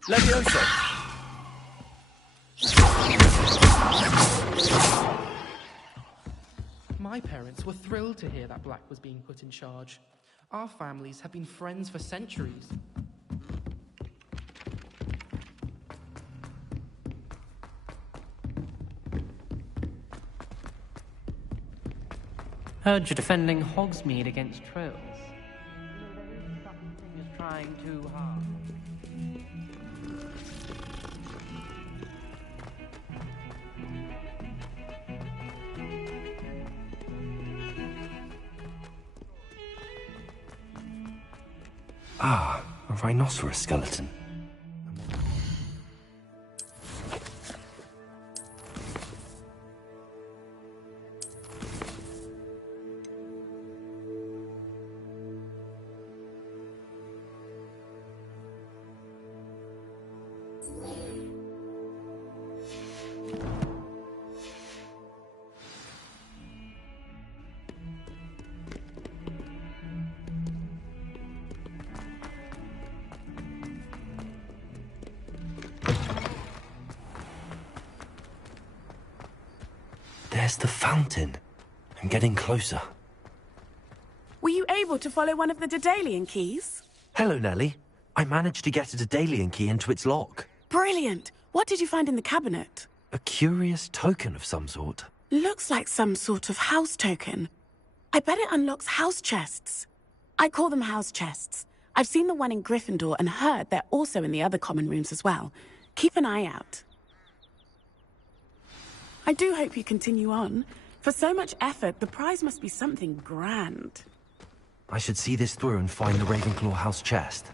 Levioso! My parents were thrilled to hear that Black was being put in charge. Our families have been friends for centuries. Heard you're defending Hogsmeade against trolls. Just trying too hard. Ah, a rhinoceros skeleton. There's the fountain. I'm getting closer. Were you able to follow one of the Daedalian keys? Hello, Nellie. I managed to get a Daedalian key into its lock. Brilliant! What did you find in the cabinet? A curious token of some sort. Looks like some sort of house token. I bet it unlocks house chests. I call them house chests. I've seen the one in Gryffindor and heard they're also in the other common rooms as well. Keep an eye out. I do hope you continue on. For so much effort, the prize must be something grand. I should see this through and find the Ravenclaw house chest.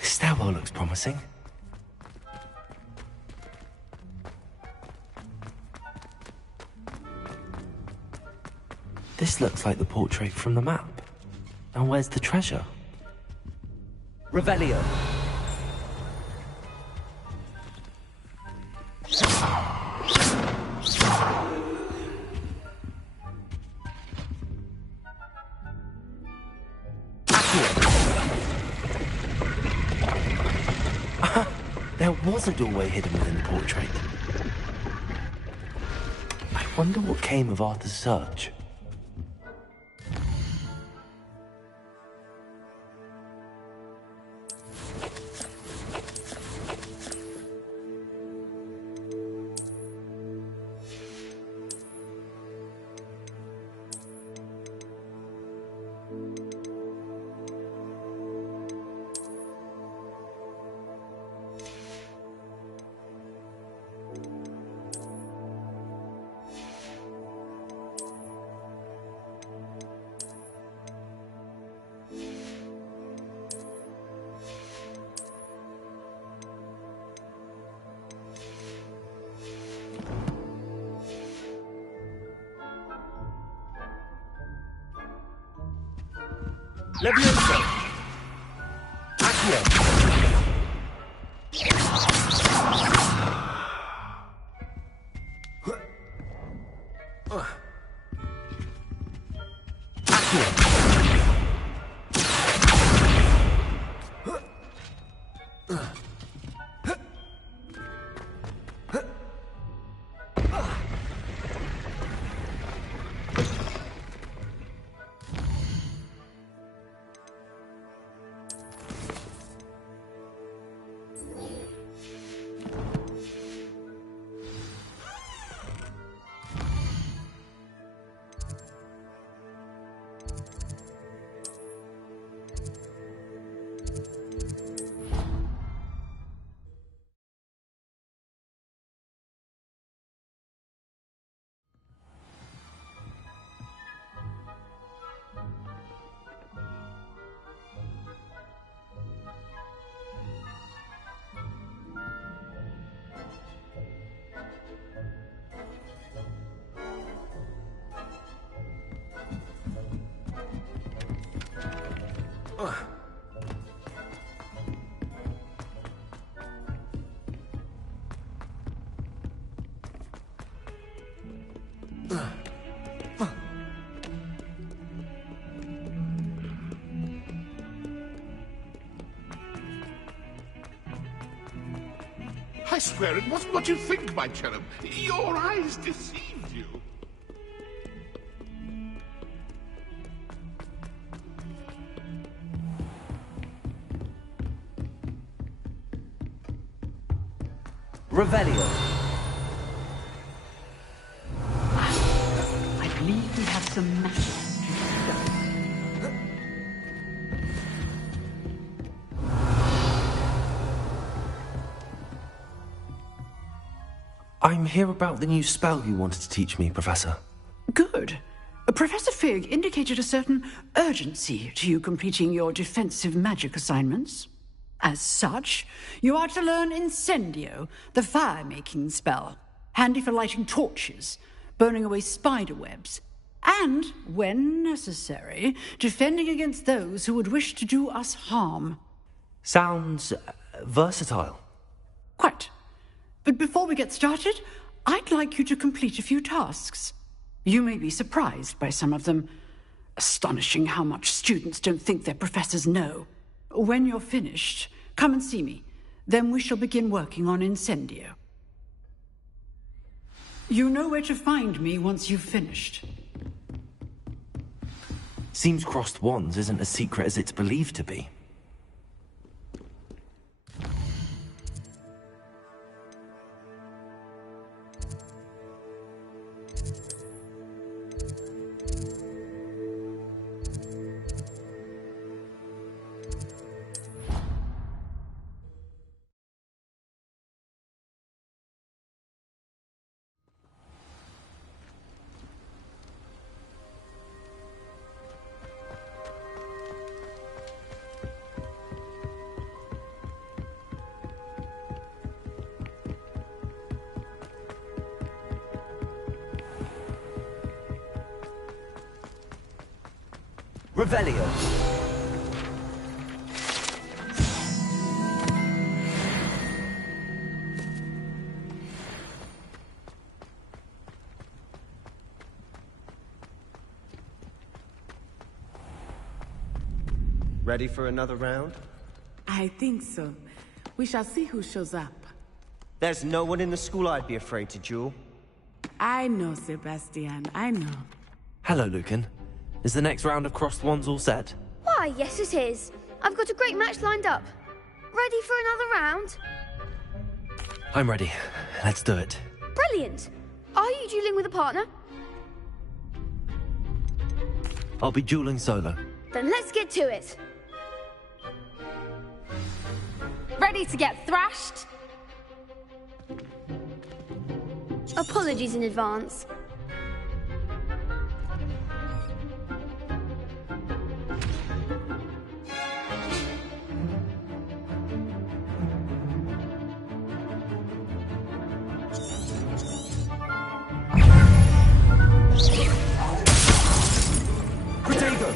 Stairwell looks promising. This looks like the portrait from the map. And where's the treasure? Revelio. There was a doorway hidden within the portrait. I wonder what came of Arthur's search. Levioso! Accio! I swear it wasn't what you think, my cherub. Your eyes deceived you. Revelio. I believe we have some magic to discuss. I'm here about the new spell you wanted to teach me, Professor. Good. Professor Fig indicated a certain urgency to you completing your defensive magic assignments. As such, you are to learn Incendio, the fire-making spell, handy for lighting torches, burning away spider webs, and, when necessary, defending against those who would wish to do us harm. Sounds versatile. Quite. But before we get started, I'd like you to complete a few tasks. You may be surprised by some of them. Astonishing how much students don't think their professors know. When you're finished, come and see me. Then we shall begin working on Incendio. You know where to find me once you've finished. Seems crossed wands isn't as secret as it's believed to be. Revelio. Ready for another round? I think so. We shall see who shows up. There's no one in the school I'd be afraid to duel. I know, Sebastian, I know. Hello, Lucan. Is the next round of crossed wands all set? Why, yes it is. I've got a great match lined up. Ready for another round? I'm ready. Let's do it. Brilliant. Are you dueling with a partner? I'll be dueling solo. Then let's get to it. Ready to get thrashed? Apologies in advance. Protego!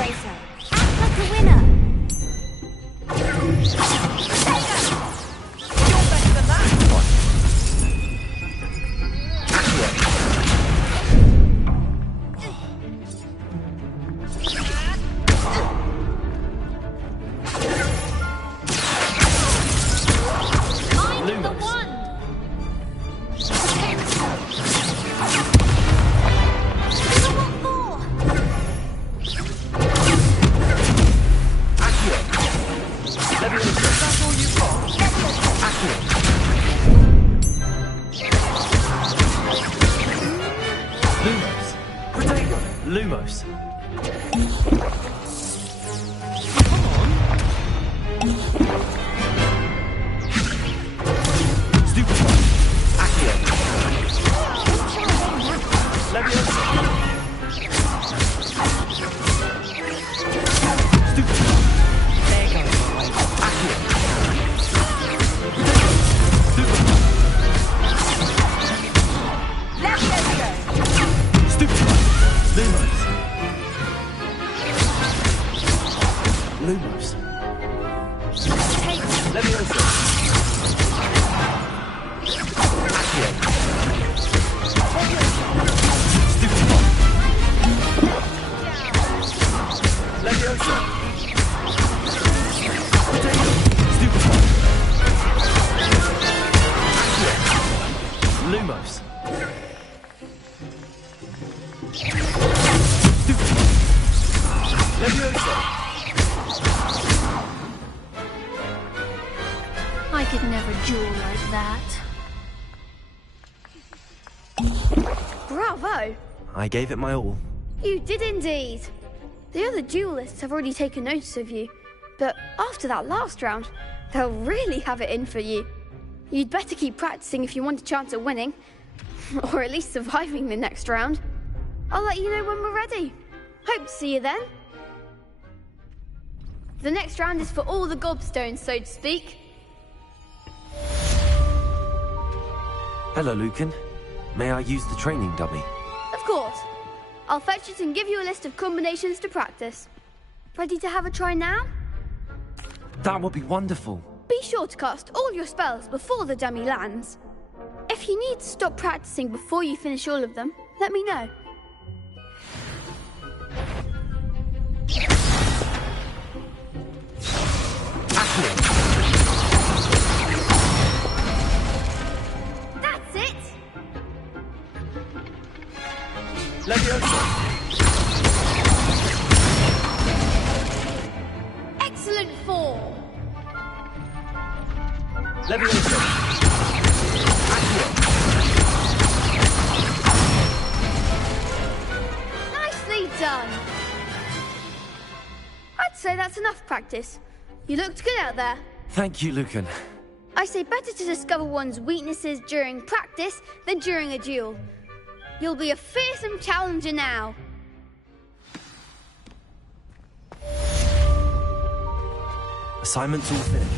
Racer. Act like a winner. Lumos. Lumos. Leviosa. Accio. Stupefy. Leviosa. Potato. Stupefy. Accio. Lumos. Stupefy. Leviosa. I could never duel like that. Bravo! I gave it my all. You did indeed. The other duelists have already taken notice of you, but after that last round, they'll really have it in for you. You'd better keep practicing if you want a chance at winning, or at least surviving the next round. I'll let you know when we're ready. Hope to see you then. The next round is for all the gobstones, so to speak. Hello, Lucan. May I use the training dummy? Of course. I'll fetch it and give you a list of combinations to practice. Ready to have a try now? That would be wonderful. Be sure to cast all your spells before the dummy lands. If you need to stop practicing before you finish all of them, let me know. That's it! Excellent form! Nicely done! I'd say that's enough practice. You looked good out there. Thank you, Lucan. I say better to discover one's weaknesses during practice than during a duel. You'll be a fearsome challenger now. Assignment's all finished.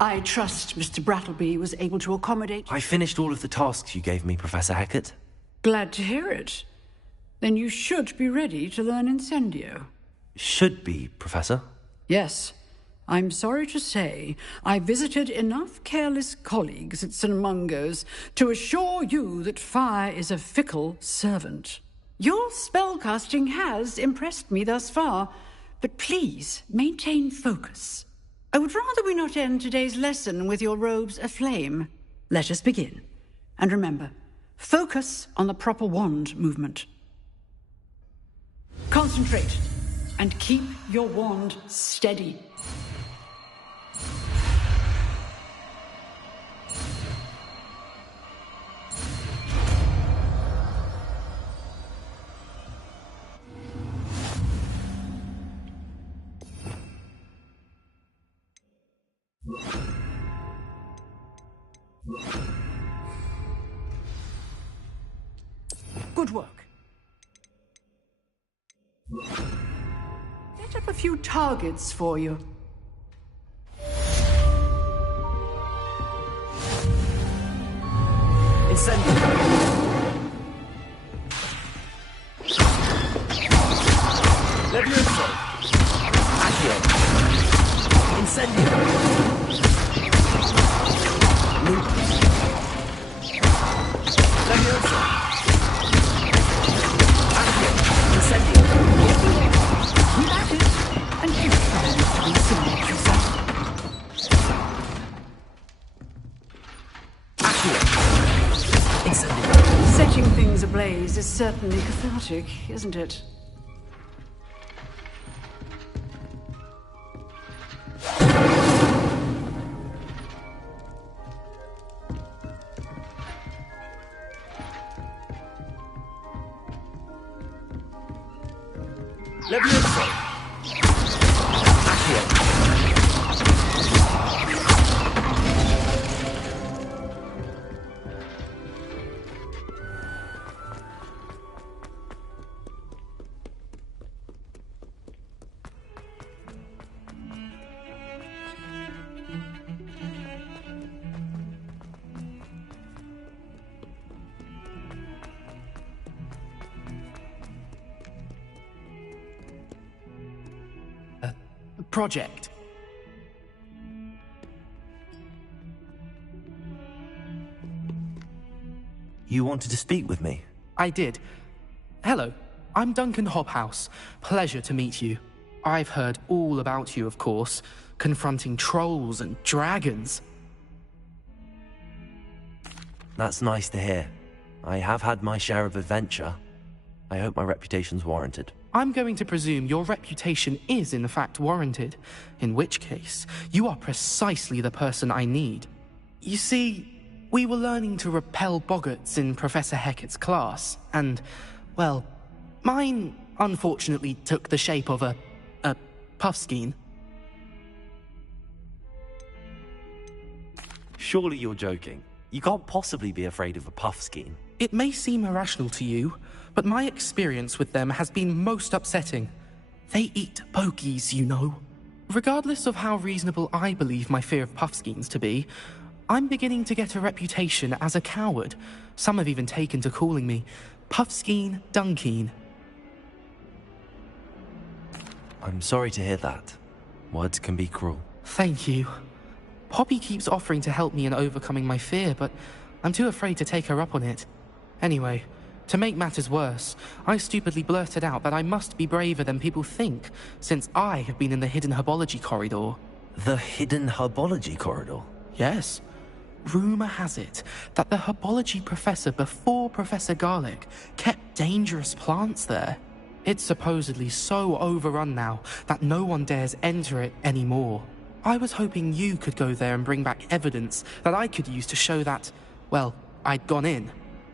I trust Mr. Brattleby was able to accommodate... I finished all of the tasks you gave me, Professor Hecat. Glad to hear it. Then you should be ready to learn Incendio. Should be, Professor. Yes. I'm sorry to say, I visited enough careless colleagues at St. Mungo's to assure you that fire is a fickle servant. Your spellcasting has impressed me thus far, but please maintain focus. I would rather we not end today's lesson with your robes aflame. Let us begin. And remember, focus on the proper wand movement. Concentrate, and keep your wand steady. Good work. Set up a few targets for you. Incendio. Levioso. Accio. Incendio. Lupus. Levioso. Accio. Incendio. That is, and you try to be similar yourself. Setting things ablaze is certainly cathartic, isn't it? Levioso. Accio. Project. You wanted to speak with me? I did. Hello, I'm Duncan Hobhouse. Pleasure to meet you. I've heard all about you, of course, confronting trolls and dragons. That's nice to hear. I have had my share of adventure. I hope my reputation's warranted. I'm going to presume your reputation is in fact warranted, in which case, you are precisely the person I need. You see, we were learning to repel boggarts in Professor Hecat's class, and, well, mine unfortunately took the shape of a puffskein. Surely you're joking. You can't possibly be afraid of a puffskein. It may seem irrational to you, but my experience with them has been most upsetting. They eat pokies, you know. Regardless of how reasonable I believe my fear of puffskeins to be, I'm beginning to get a reputation as a coward. Some have even taken to calling me Puffskeen Dunkeen. I'm sorry to hear that. Words can be cruel. Thank you. Poppy keeps offering to help me in overcoming my fear, but I'm too afraid to take her up on it. Anyway, to make matters worse, I stupidly blurted out that I must be braver than people think, since I have been in the hidden herbology corridor. The hidden herbology corridor? Yes. Rumour has it that the herbology professor before Professor Garlic kept dangerous plants there. It's supposedly so overrun now that no one dares enter it anymore. I was hoping you could go there and bring back evidence that I could use to show that, well, I'd gone in.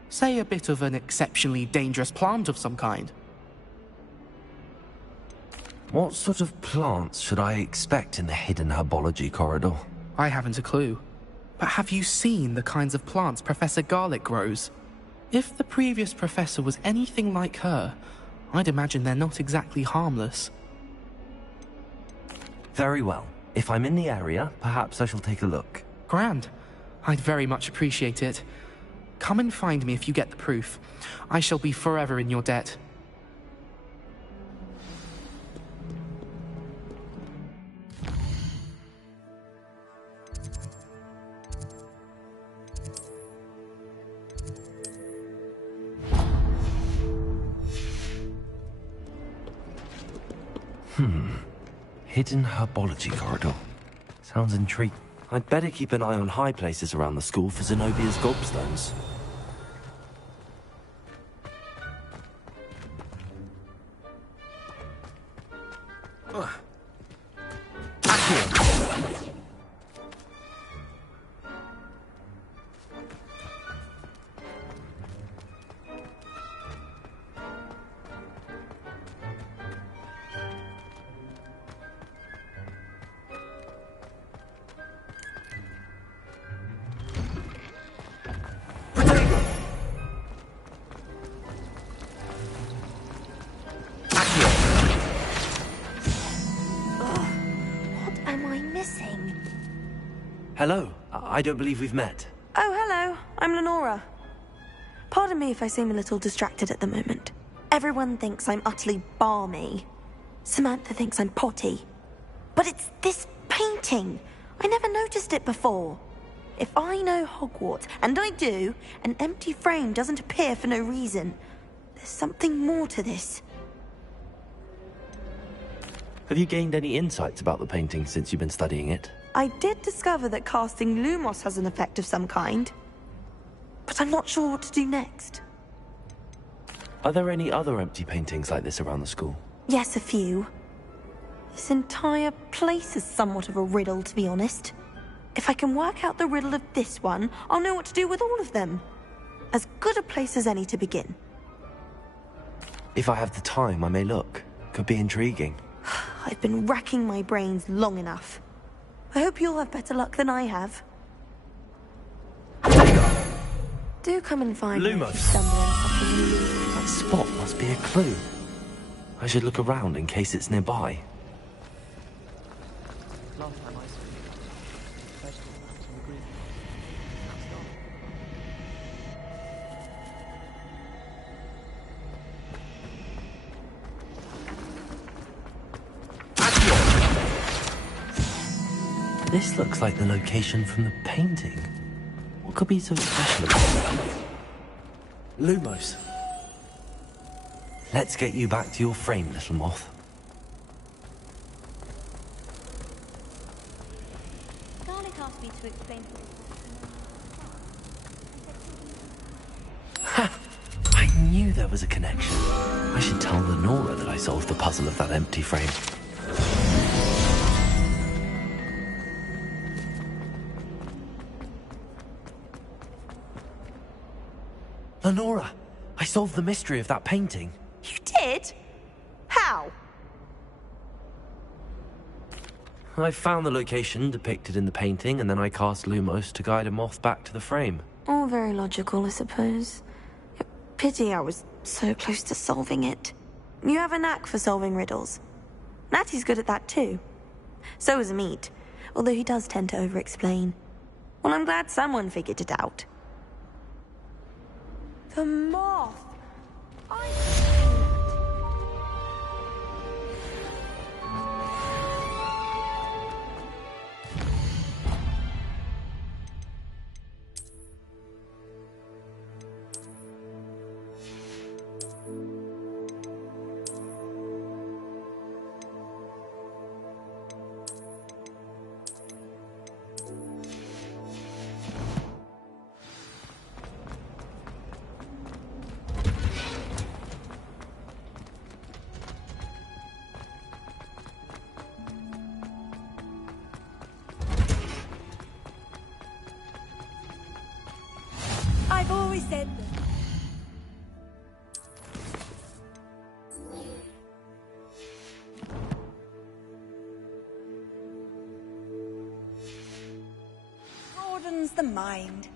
Say a bit of an exceptionally dangerous plant of some kind. What sort of plants should I expect in the hidden herbology corridor? I haven't a clue. But have you seen the kinds of plants Professor Garlic grows? If the previous professor was anything like her, I'd imagine they're not exactly harmless. Very well. If I'm in the area, perhaps I shall take a look. Grand. I'd very much appreciate it. Come and find me if you get the proof. I shall be forever in your debt. Hidden herbology corridor. Sounds intriguing. I'd better keep an eye on high places around the school for Zenobia's gobstones. Hello. I don't believe we've met. Oh, hello. I'm Lenora. Pardon me if I seem a little distracted at the moment. Everyone thinks I'm utterly balmy. Samantha thinks I'm potty. But it's this painting. I never noticed it before. If I know Hogwarts, and I do, an empty frame doesn't appear for no reason. There's something more to this. Have you gained any insights about the painting since you've been studying it? I did discover that casting Lumos has an effect of some kind. But I'm not sure what to do next. Are there any other empty paintings like this around the school? Yes, a few. This entire place is somewhat of a riddle, to be honest. If I can work out the riddle of this one, I'll know what to do with all of them. As good a place as any to begin. If I have the time, I may look. Could be intriguing. I've been racking my brains long enough. I hope you'll have better luck than I have. Do come and find me if you stumble on something. That spot must be a clue. I should look around in case it's nearby. This looks like the location from the painting. What could be so special about it? Lumos. Let's get you back to your frame, little moth. Garlic asked me to explain. Ha! I knew there was a connection. I should tell Lenora that I solved the puzzle of that empty frame. Lenora, I solved the mystery of that painting. You did? How? I found the location depicted in the painting, and then I cast Lumos to guide a moth back to the frame. All very logical, I suppose. Pity I was so close to solving it. You have a knack for solving riddles. Natty's good at that too. So is Amit, although he does tend to over-explain. Well, I'm glad someone figured it out. The moth! I've always said that. Broadens the mind.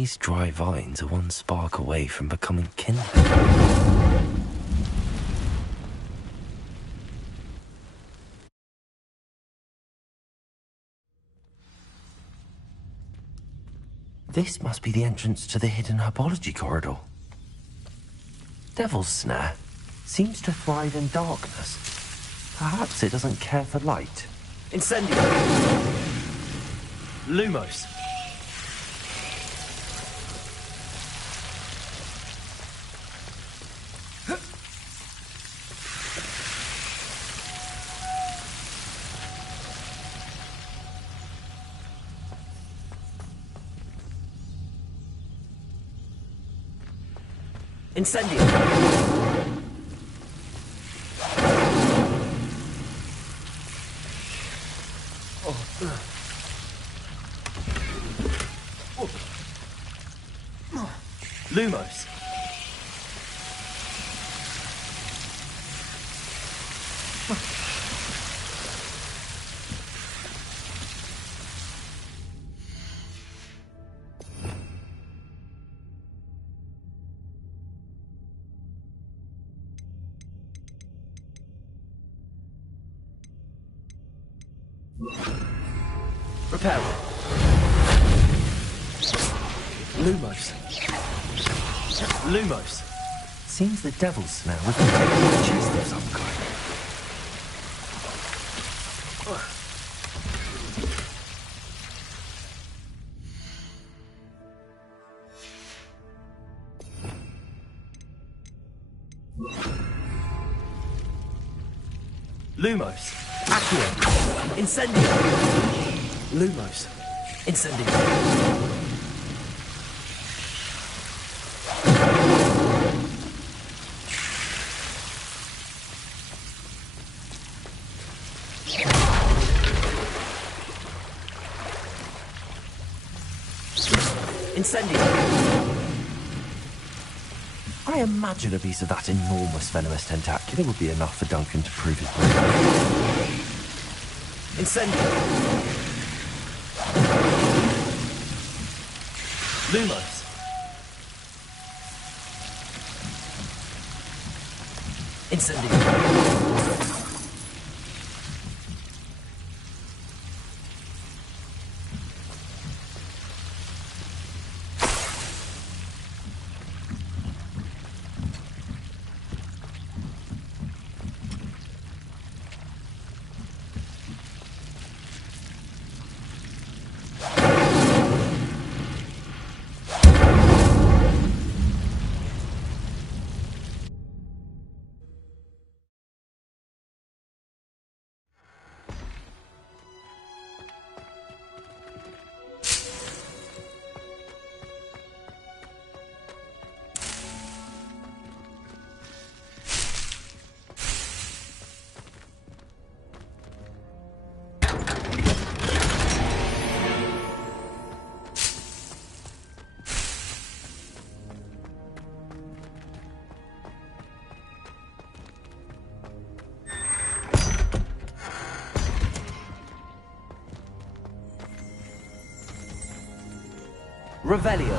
These dry vines are one spark away from becoming kindling. This must be the entrance to the hidden herbology corridor. Devil's Snare seems to thrive in darkness. Perhaps it doesn't care for light. Incendio! Lumos! Incendio! Lumos! Repel. Lumos. Lumos. Seems the Devil's Snare was protecting a chest of some kind. Lumos. Accio. Incendio. Lumos. Incendio. Incendio. I imagine a piece of that enormous venomous tentacula would be enough for Duncan to prove his point. Incendio. Lumos. Incendio. Revelio.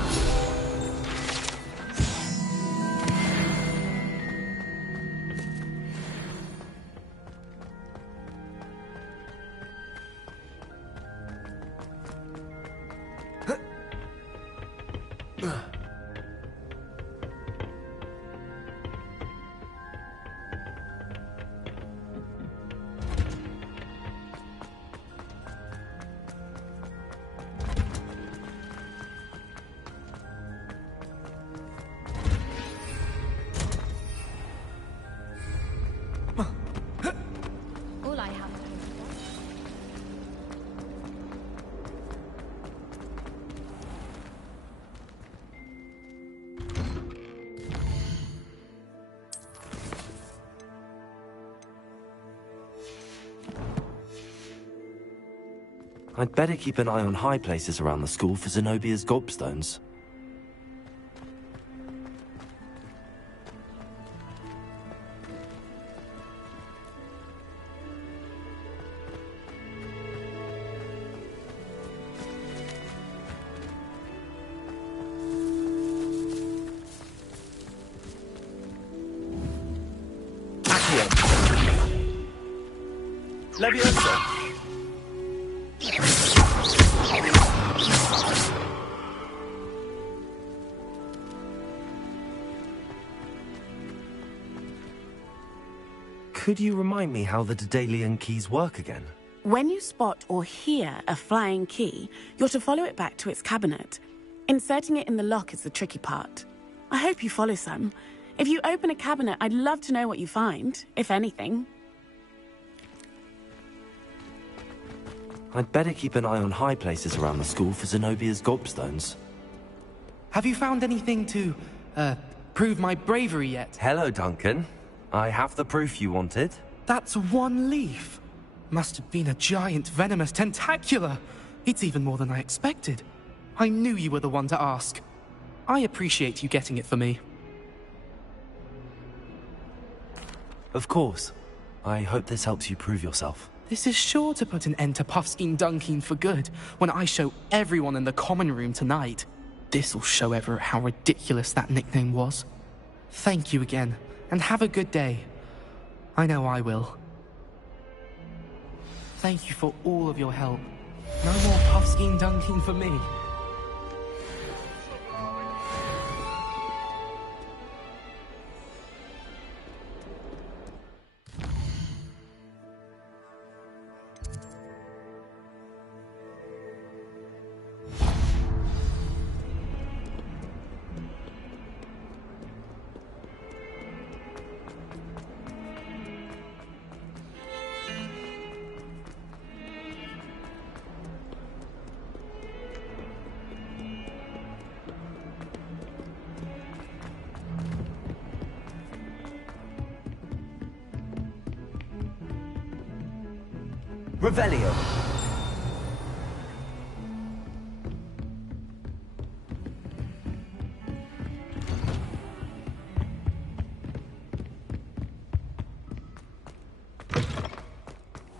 All I have to do. I'd better keep an eye on high places around the school for Zenobia's gobstones. Leviosa! Could you remind me how the Daedalian keys work again? When you spot or hear a flying key, you're to follow it back to its cabinet. Inserting it in the lock is the tricky part. I hope you follow some. If you open a cabinet, I'd love to know what you find, if anything. I'd better keep an eye on high places around the school for Zenobia's gobstones. Have you found anything to, prove my bravery yet? Hello, Duncan. I have the proof you wanted. That's one leaf. Must have been a giant venomous tentacula. It's even more than I expected. I knew you were the one to ask. I appreciate you getting it for me. Of course. I hope this helps you prove yourself. This is sure to put an end to Puffskein Dunkeen for good when I show everyone in the common room tonight. This'll show Everett how ridiculous that nickname was. Thank you again, and have a good day. I know I will. Thank you for all of your help. No more Puffskein Dunkeen for me. Revelio.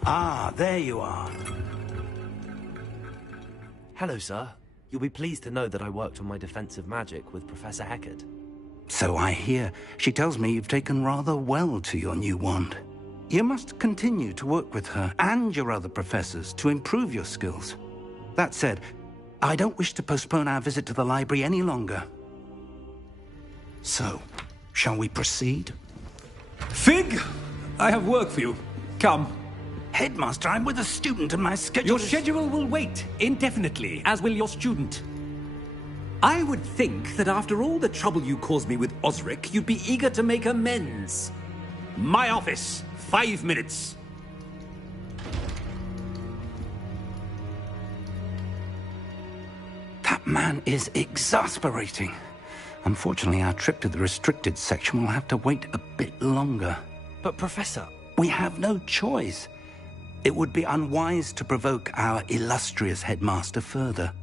Ah, there you are. Hello, sir. You'll be pleased to know that I worked on my defensive magic with Professor Heckard. So I hear. She tells me you've taken rather well to your new wand. You must continue to work with her and your other professors to improve your skills. That said, I don't wish to postpone our visit to the library any longer. So, shall we proceed? Fig! I have work for you. Come. Headmaster, I'm with a student and my schedule Your schedule will wait indefinitely, as will your student. I would think that after all the trouble you caused me with Osric, you'd be eager to make amends. My office. 5 minutes. That man is exasperating. Unfortunately, our trip to the restricted section will have to wait a bit longer. But, Professor... We have no choice. It would be unwise to provoke our illustrious headmaster further.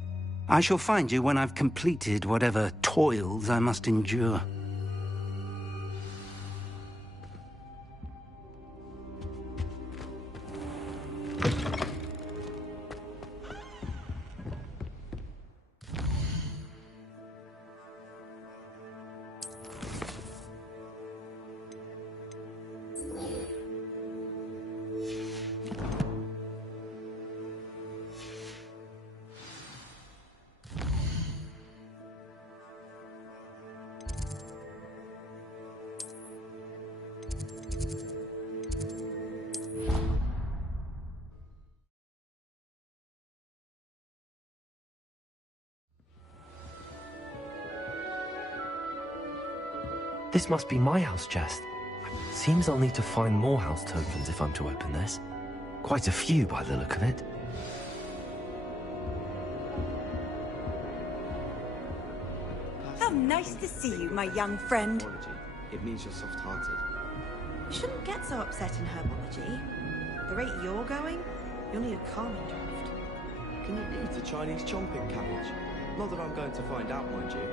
I shall find you when I've completed whatever toils I must endure. This must be my house chest. Seems I'll need to find more house tokens if I'm to open this. Quite a few by the look of it. How nice to see you, my young friend. It means you're soft-hearted. You shouldn't get so upset in herbology. The rate you're going, you'll need a calming draft. Can you read the Chinese chomping cabbage? Not that I'm going to find out, mind you.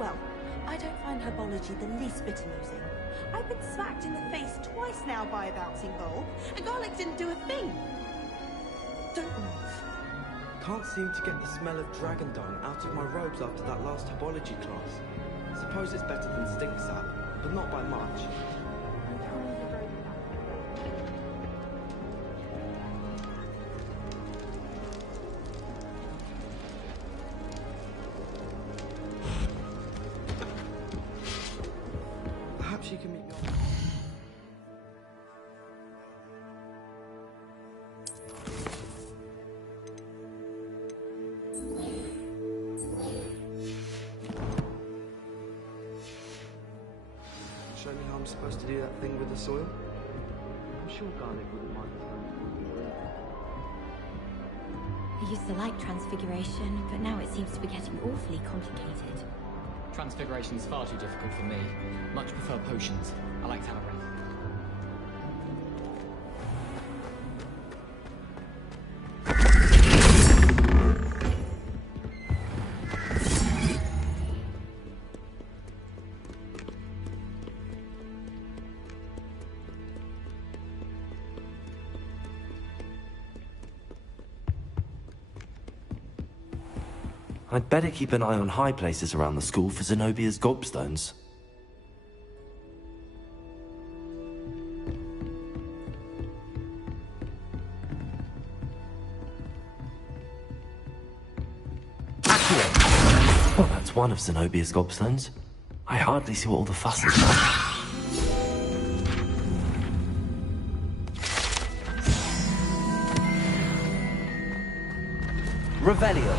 Well, I don't find herbology the least bit amusing. I've been smacked in the face twice now by a bouncing bulb, and Garlic didn't do a thing. Don't move. Can't seem to get the smell of dragon dung out of my robes after that last herbology class. Suppose it's better than stink sap, but not by much. how I'm supposed to do that thing with the soil? I'm sure Garlic wouldn't mind us going through it. I used to like Transfiguration, but now it seems to be getting awfully complicated. Transfiguration's far too difficult for me. Much prefer potions. I like to have a rest. I'd better keep an eye on high places around the school for Zenobia's gobstones. Well, that's one of Zenobia's gobstones. I hardly see what all the fuss is about. Revelio.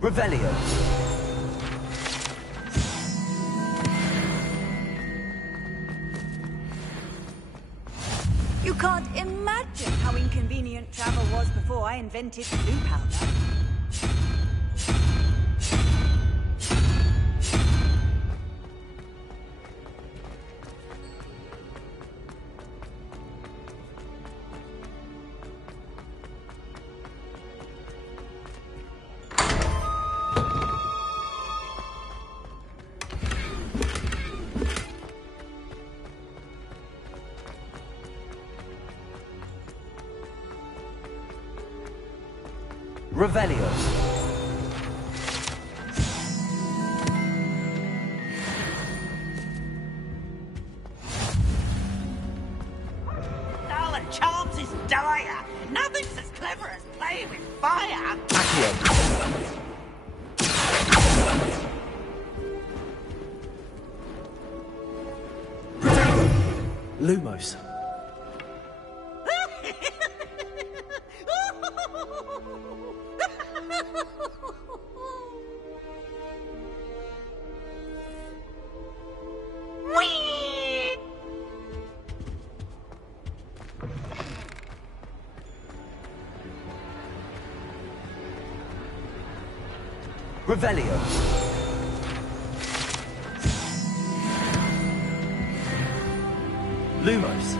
Revelio. You can't imagine how inconvenient travel was before I invented blue powder. Revelio. Darling Charms is dire. Nothing's as clever as playing with fire. Lumos. Revelio. Lumos.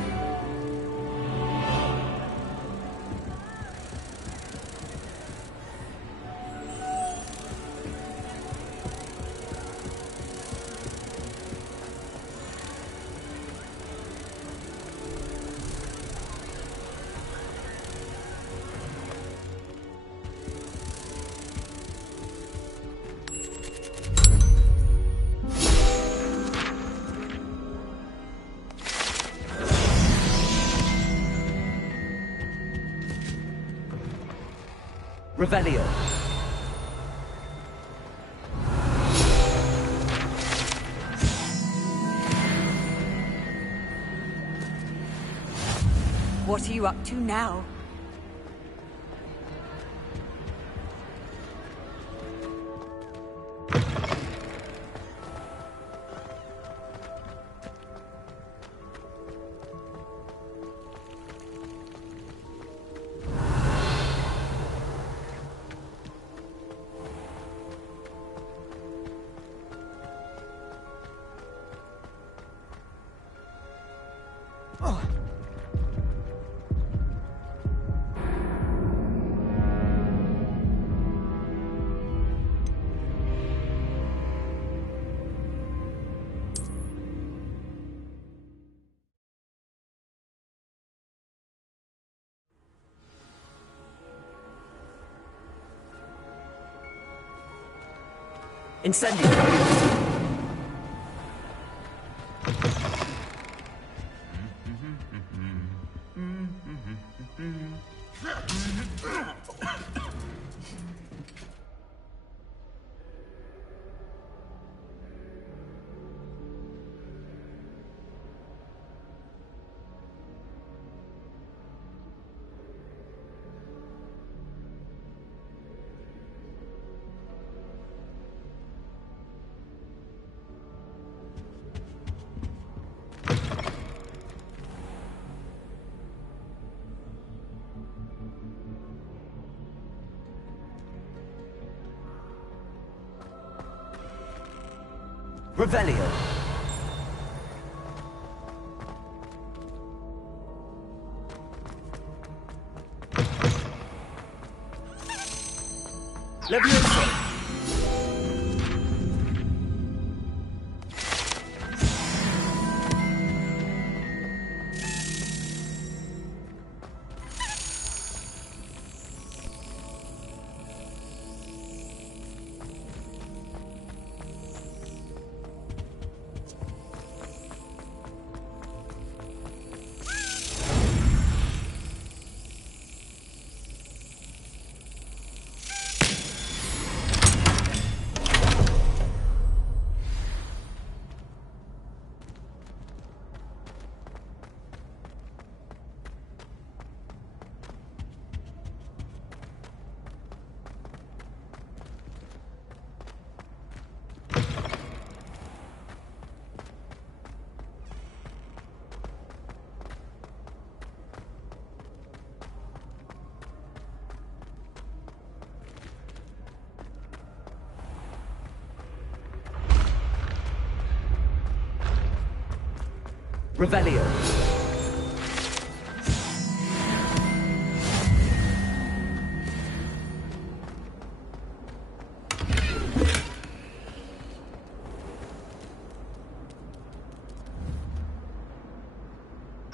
Revelio. What are you up to now? Incendio. Revelio. Levioso. Revelio.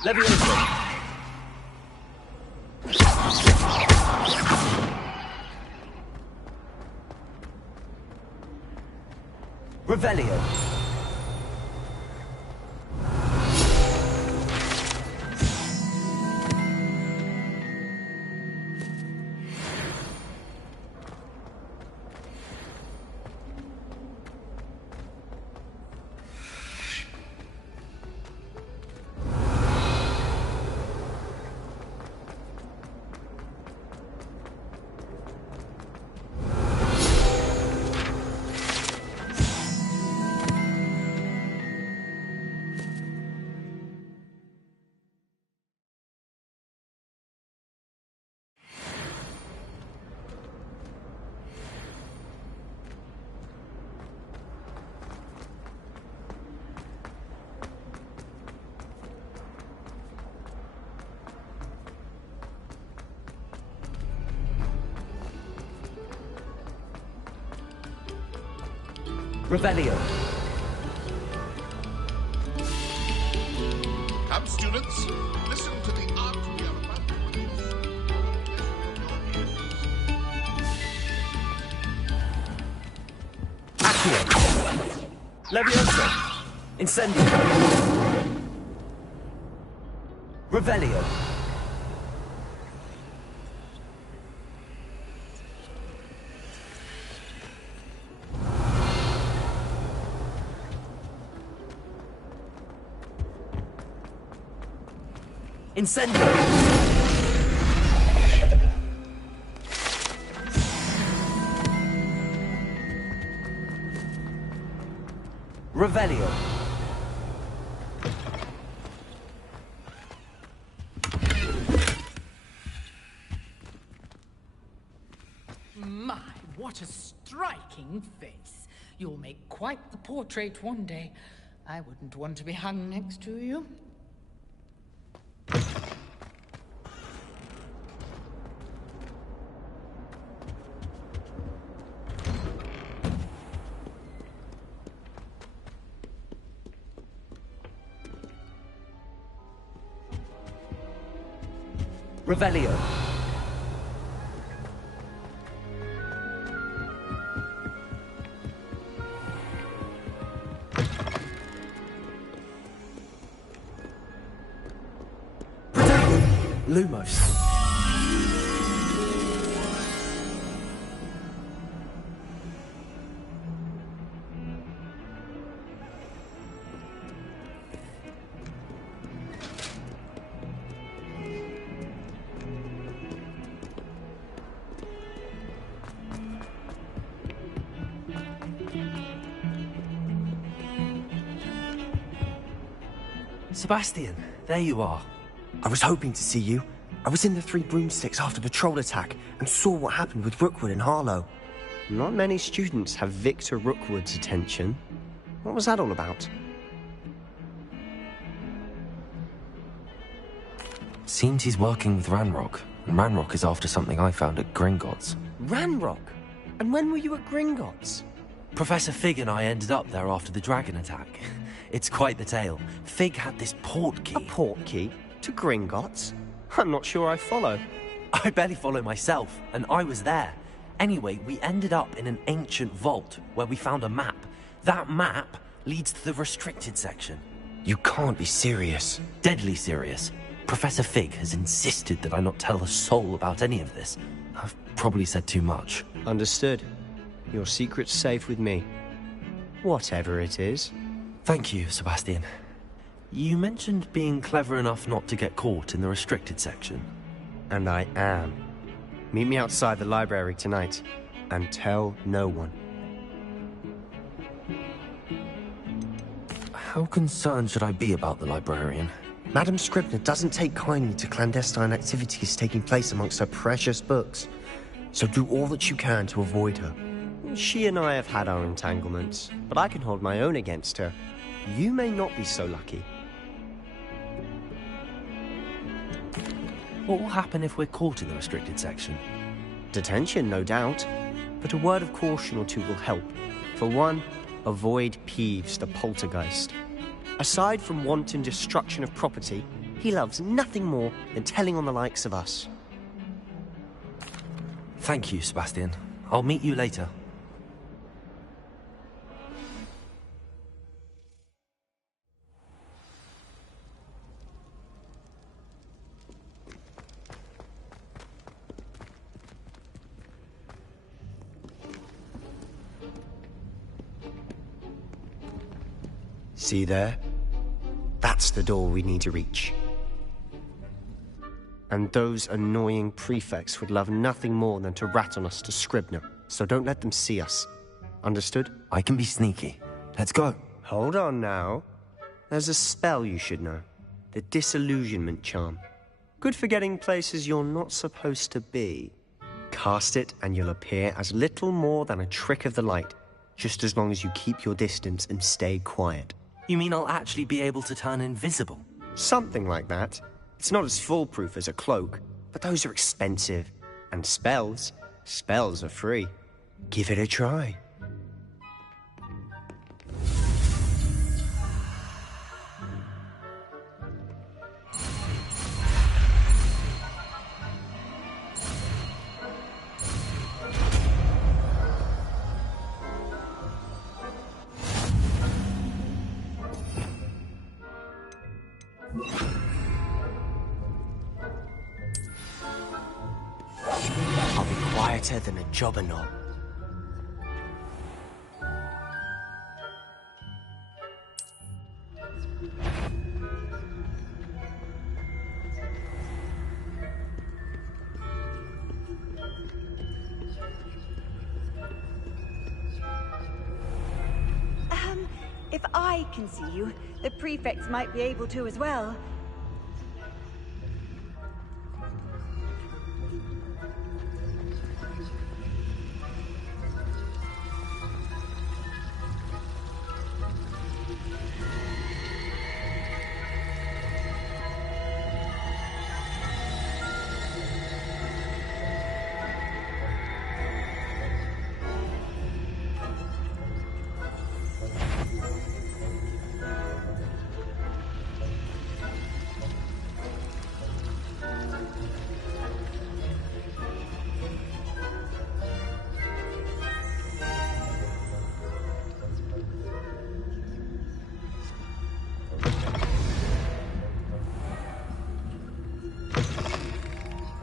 Levioso. Revelio. Revelio. Come, students, listen to the art we are about to produce. Accio. Levioso. Incendio. Revelio. Incendio! Revelio. My, what a striking face. You'll make quite the portrait one day. I wouldn't want to be hung next to you. Revelio. Lumos. Sebastian, there you are. I was hoping to see you. I was in the Three Broomsticks after the troll attack and saw what happened with Rookwood and Harlow. Not many students have Victor Rookwood's attention. What was that all about? Seems he's working with Ranrock, and Ranrock is after something I found at Gringotts. Ranrock? And when were you at Gringotts? Professor Fig and I ended up there after the dragon attack. It's quite the tale. Fig had this port key. A port key? To Gringotts? I'm not sure I follow. I barely follow myself, and I was there. Anyway, we ended up in an ancient vault where we found a map. That map leads to the restricted section. You can't be serious. Deadly serious. Professor Fig has insisted that I not tell a soul about any of this. I've probably said too much. Understood. Your secret's safe with me. Whatever it is. Thank you, Sebastian. You mentioned being clever enough not to get caught in the restricted section. And I am. Meet me outside the library tonight, and tell no one. How concerned should I be about the librarian? Madam Scribner doesn't take kindly to clandestine activities taking place amongst her precious books, so do all that you can to avoid her. She and I have had our entanglements, but I can hold my own against her. You may not be so lucky. What will happen if we're caught in the restricted section? Detention, no doubt. But a word of caution or two will help. For one, avoid Peeves, the poltergeist. Aside from wanton destruction of property, he loves nothing more than telling on the likes of us. Thank you, Sebastian. I'll meet you later. See there? That's the door we need to reach. And those annoying prefects would love nothing more than to rat on us to Scribner, so don't let them see us. Understood? I can be sneaky. Let's go. Hold on now. There's a spell you should know. The Disillusionment Charm. Good for getting places you're not supposed to be. Cast it and you'll appear as little more than a trick of the light, just as long as you keep your distance and stay quiet. You mean I'll actually be able to turn invisible? Something like that. It's not as foolproof as a cloak, but those are expensive. And spells are free. Give it a try. I'll be quieter than a jobberknoll. If I can see you, the prefects might be able to as well.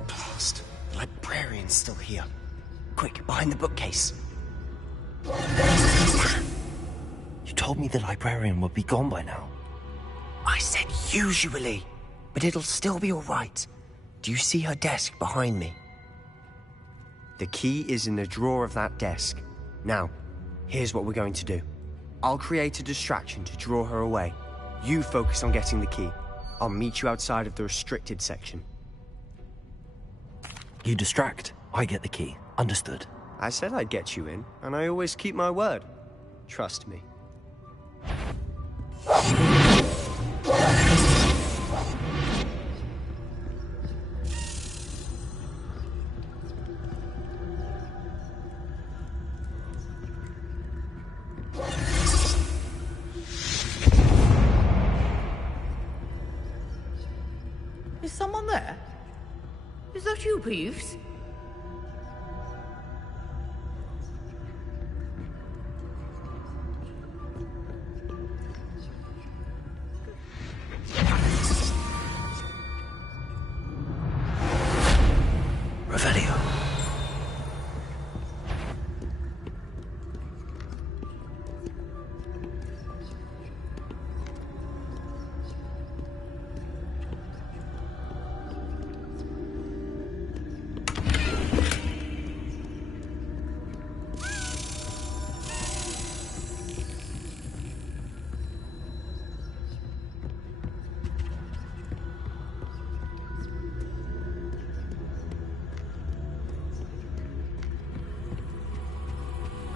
Blast. The librarian's still here. Quick, behind the bookcase. You told me the librarian would be gone by now. I said usually, but it'll still be all right. Do you see her desk behind me? The key is in the drawer of that desk. Now, here's what we're going to do. I'll create a distraction to draw her away. You focus on getting the key. I'll meet you outside of the restricted section. You distract, I get the key. Understood. I said I'd get you in, and I always keep my word. Trust me. Is someone there? Is that you, Peeves? Revelio.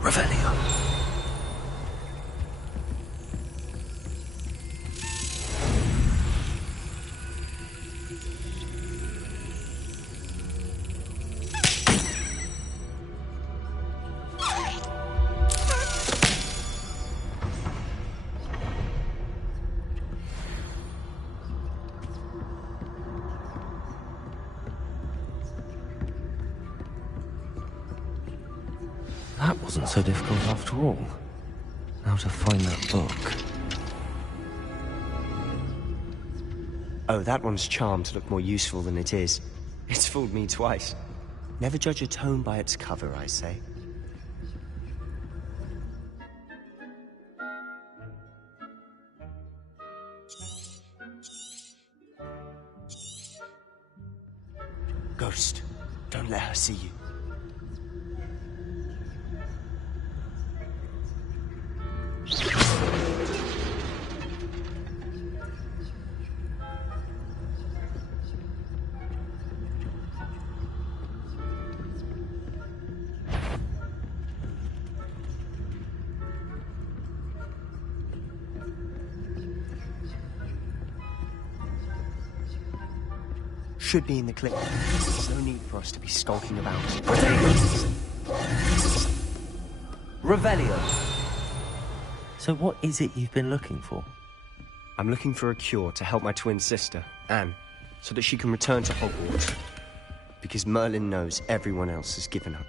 Revelio. That wasn't so difficult after all. Now to find that book. Oh, that one's charmed to look more useful than it is. It's fooled me twice. Never judge a tome by its cover, I say. Ghost, don't let her see you. Should be in the clip. There's no need for us to be skulking about. Revelio. So what is it you've been looking for? I'm looking for a cure to help my twin sister, Anne, so that she can return to Hogwarts. Because Merlin knows everyone else has given up.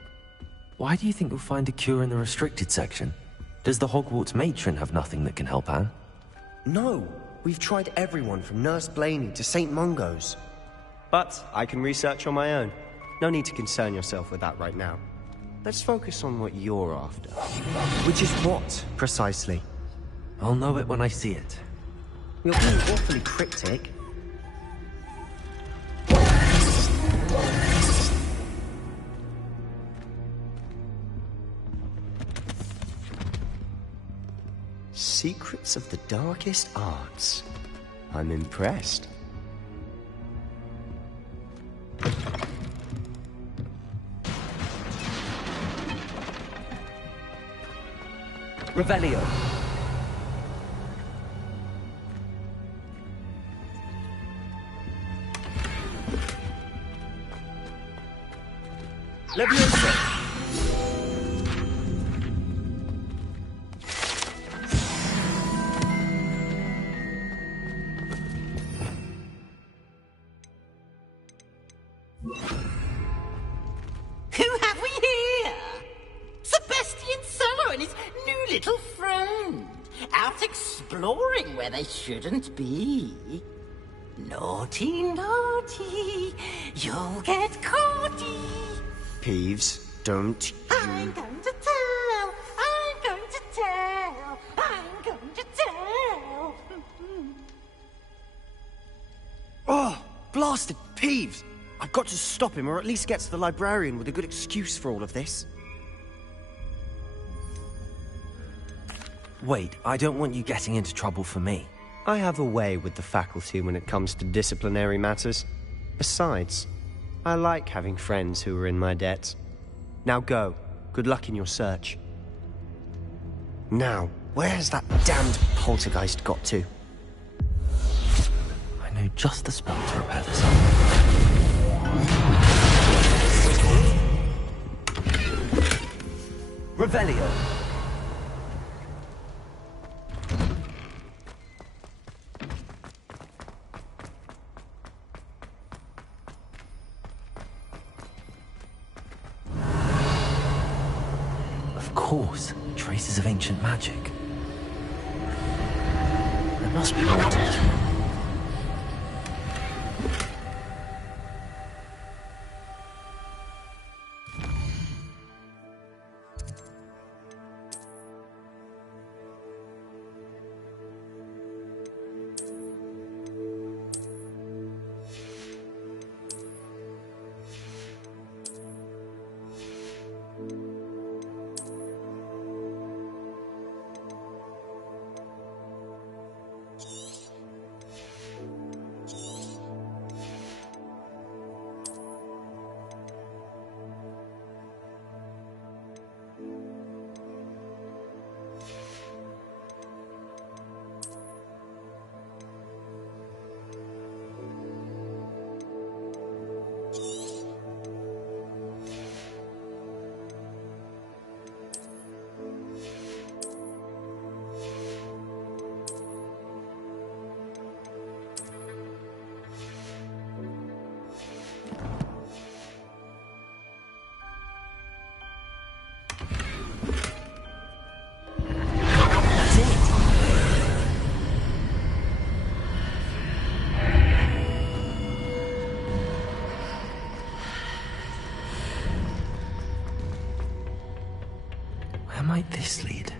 Why do you think you'll find a cure in the restricted section? Does the Hogwarts matron have nothing that can help Anne? No! We've tried everyone from Nurse Blaney to St. Mungo's. But I can research on my own. No need to concern yourself with that right now. Let's focus on what you're after. Which is what, precisely? I'll know it when I see it. You're being awfully cryptic. Secrets of the darkest arts. I'm impressed. Revelio. Leviosa. Who have we here? Sebastian Cello and his new little friend. Out exploring where they shouldn't be. Naughty, naughty. You'll get caughty. Peeves, don't I'm going to tell. I'm going to tell. I'm going to tell. Oh, blasted Peeves! I've got to stop him, or at least get to the librarian with a good excuse for all of this. Wait, I don't want you getting into trouble for me. I have a way with the faculty when it comes to disciplinary matters. Besides, I like having friends who are in my debt. Now go. Good luck in your search. Now, where has that damned poltergeist got to? I know just the spell to repair this. Revelio. Of course, traces of ancient magic. There must be more to this room. Where might this lead?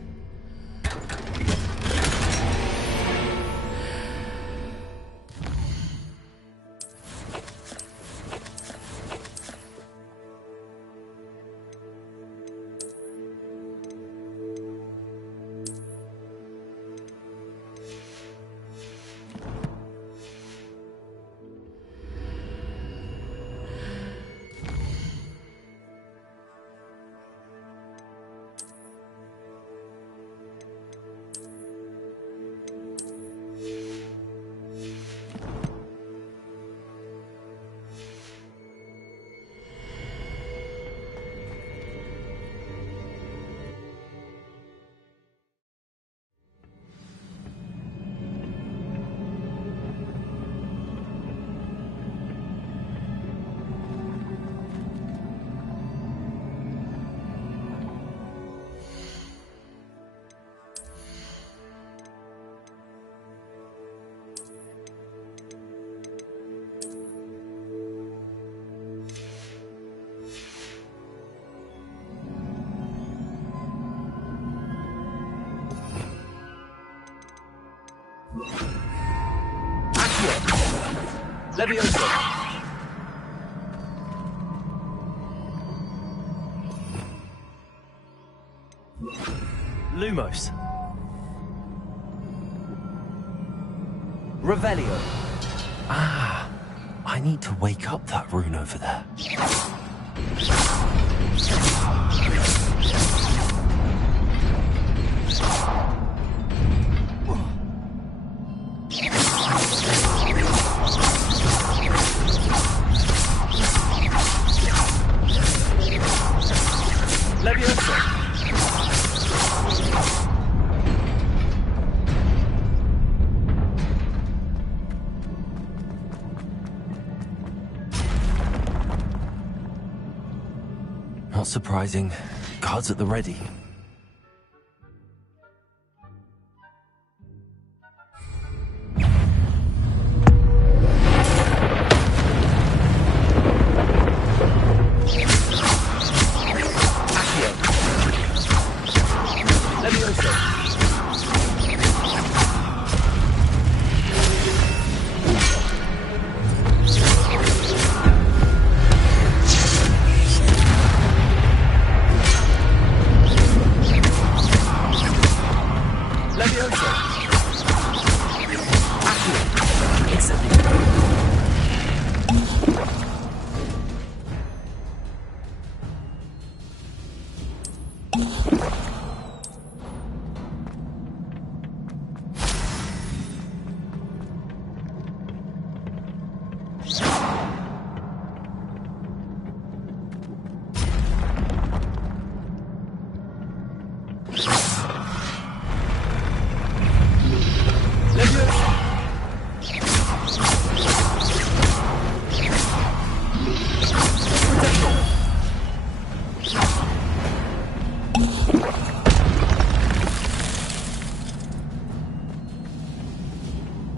Leviosa. Lumos. Revelio. Ah, I need to wake up that rune over there. Levioso. Not surprising. Guards at the ready.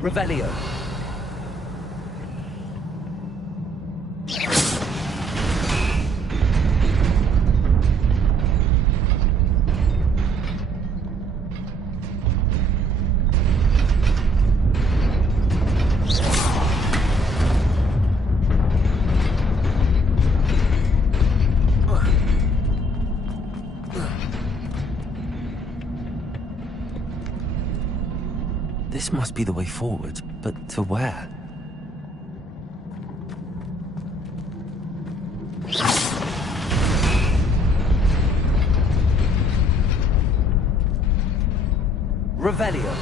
Revelio. This must be the way forward, but to where? Revelio.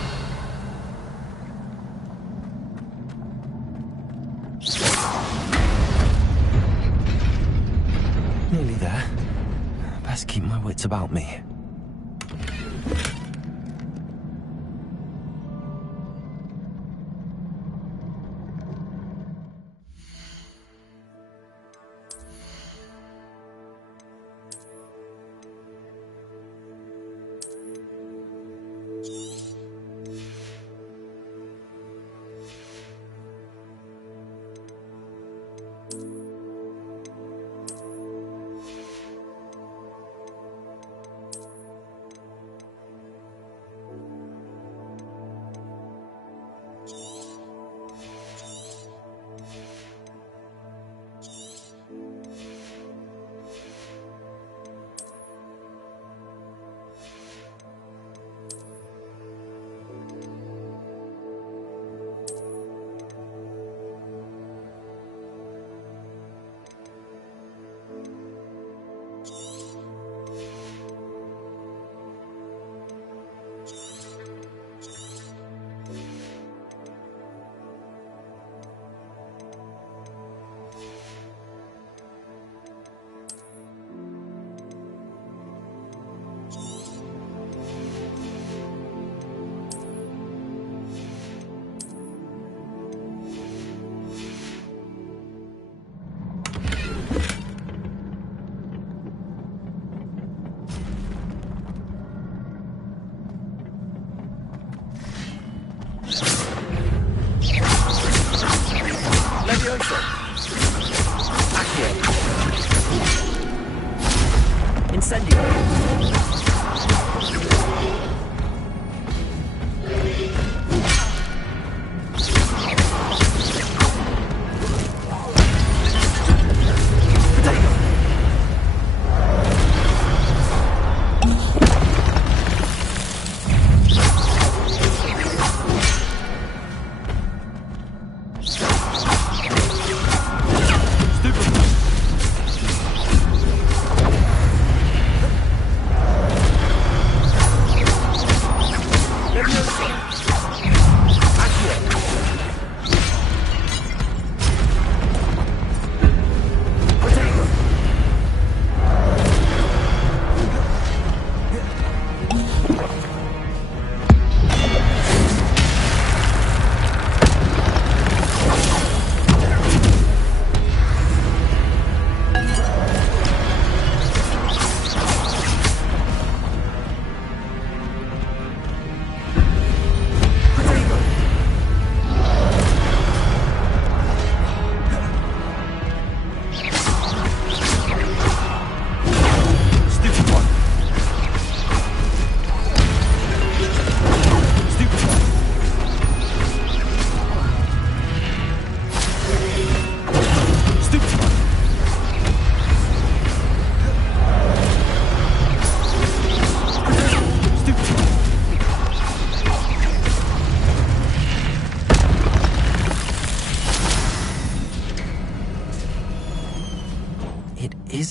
Nearly there. Best keep my wits about me.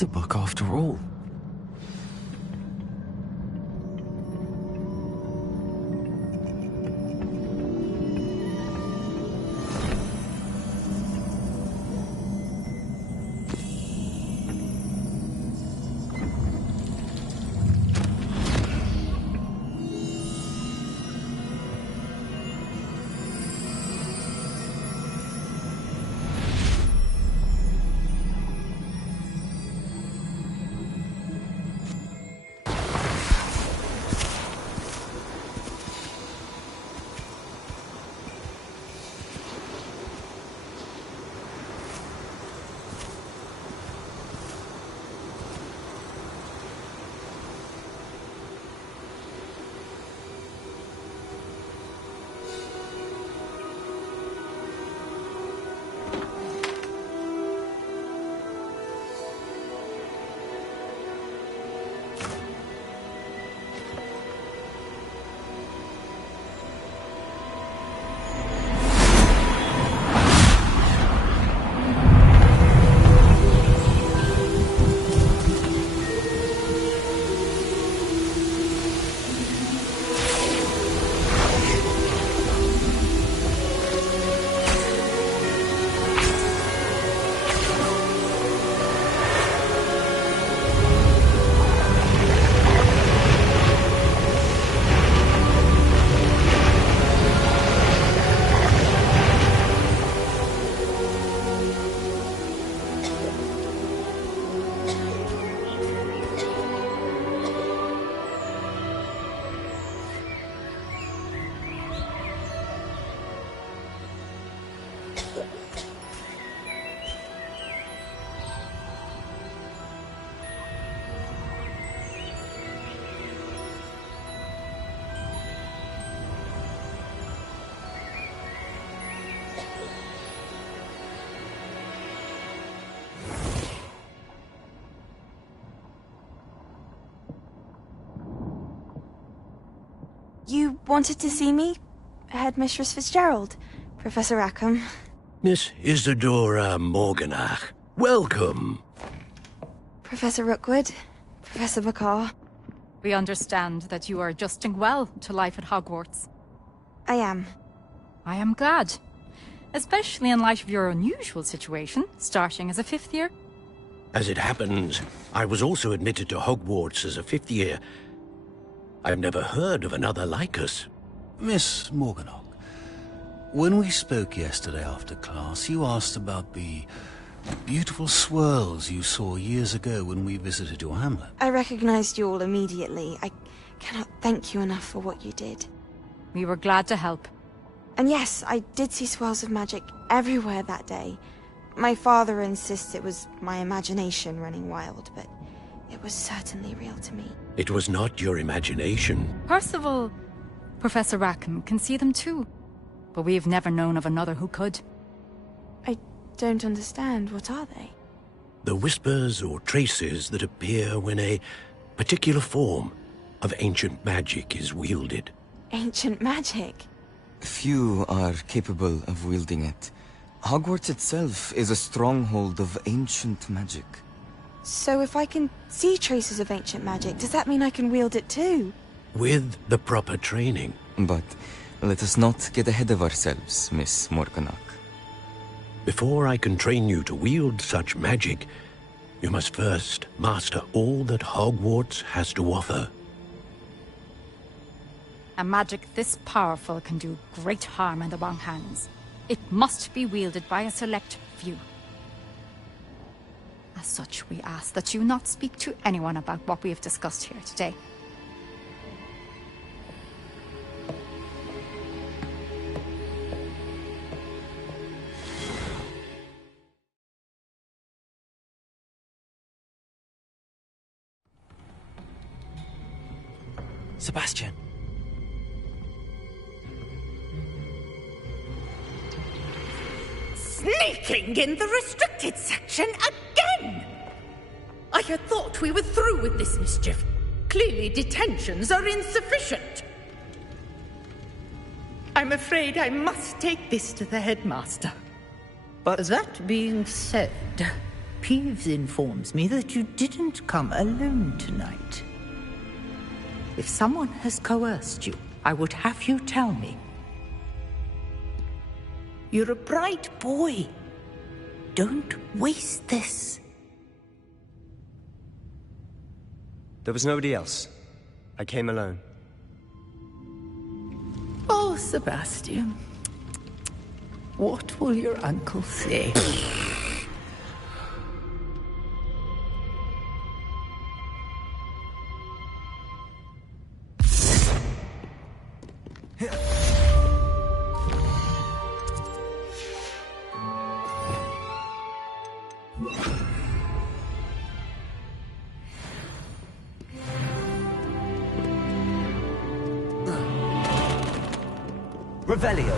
is a book after all. You wanted to see me? Headmistress Fitzgerald, Professor Rackham. Miss Isadora Morganach, welcome. Professor Rookwood, Professor Bakar. We understand that you are adjusting well to life at Hogwarts. I am. I am glad. Especially in light of your unusual situation, starting as a 5th year. As it happens, I was also admitted to Hogwarts as a 5th year. I've never heard of another like us. Miss Morganach, when we spoke yesterday after class, you asked about the beautiful swirls you saw years ago when we visited your hamlet. I recognized you all immediately. I cannot thank you enough for what you did. We were glad to help. And yes, I did see swirls of magic everywhere that day. My father insists it was my imagination running wild, but it was certainly real to me. It was not your imagination. Percival, Professor Rackham can see them too. But we have never known of another who could. I don't understand. What are they? The whispers or traces that appear when a particular form of ancient magic is wielded. Ancient magic? Few are capable of wielding it. Hogwarts itself is a stronghold of ancient magic. So if I can see traces of ancient magic, does that mean I can wield it too? With the proper training. But let us not get ahead of ourselves, Miss Morganach. Before I can train you to wield such magic, you must first master all that Hogwarts has to offer. A magic this powerful can do great harm in the wrong hands. It must be wielded by a select few. As such, we ask that you not speak to anyone about what we have discussed here today. Sebastian. Sneaking in the restricted section again! I had thought we were through with this mischief. Clearly detentions are insufficient. I'm afraid I must take this to the headmaster. But that being said, Peeves informs me that you didn't come alone tonight. If someone has coerced you, I would have you tell me. You're a bright boy. Don't waste this. There was nobody else. I came alone. Oh, Sebastian. What will your uncle say? Revelio.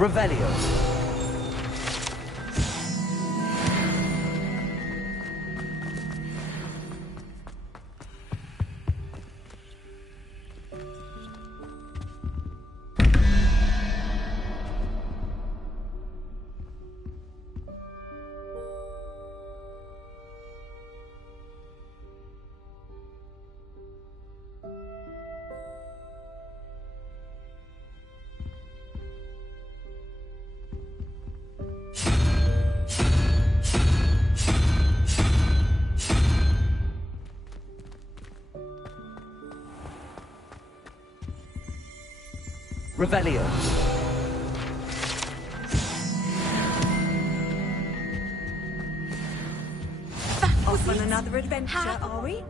Revelio. Revelio. Off on another adventure, are we?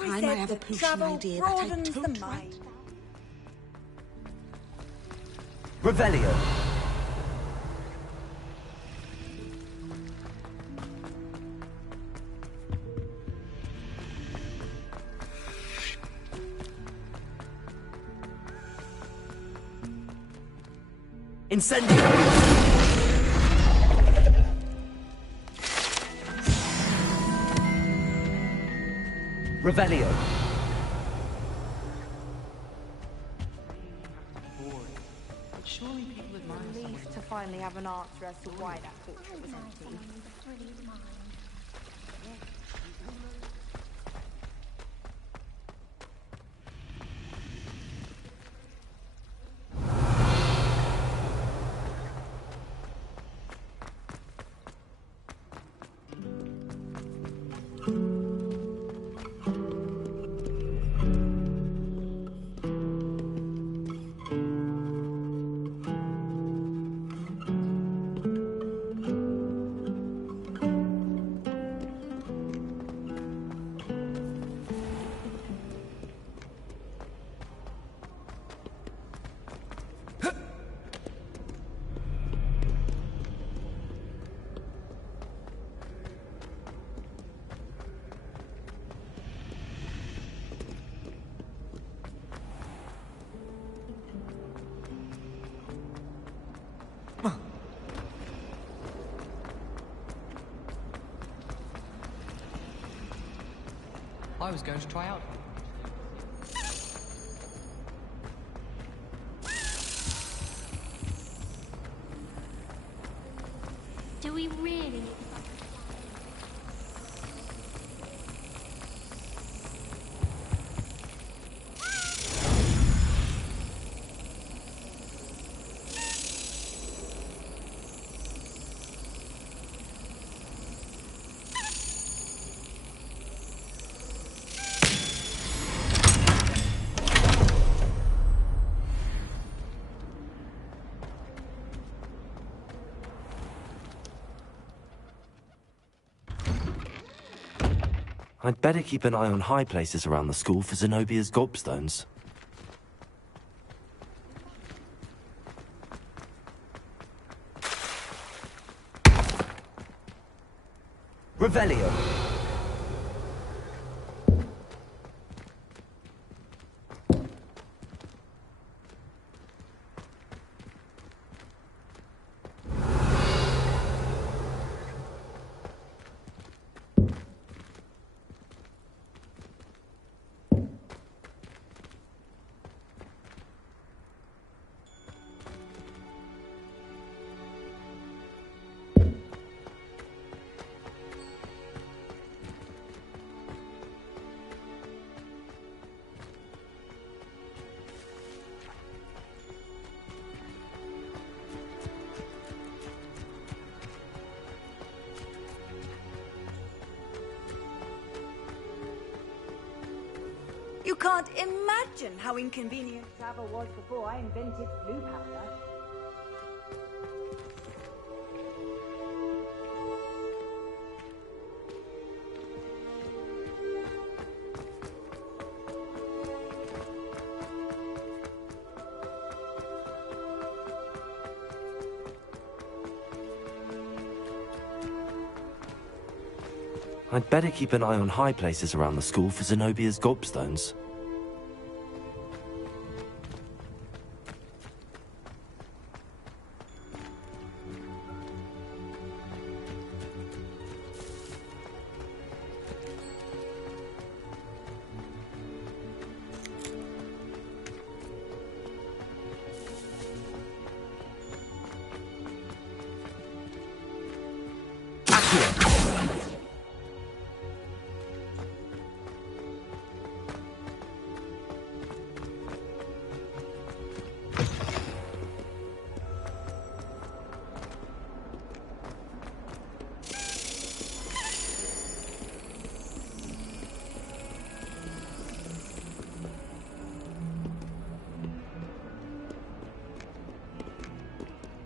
Time I have a potion idea that I don't like. Revelio. Incendio. Revelio. Surely people admire Relieved to finally have an answer as to why that portrait was empty. I was going to try out. Do we really? I'd better keep an eye on high places around the school for Zenobia's gobstones. Revelio. You can't imagine how inconvenient travel was before I invented blue powder. I'd better keep an eye on high places around the school for Zenobia's gobstones.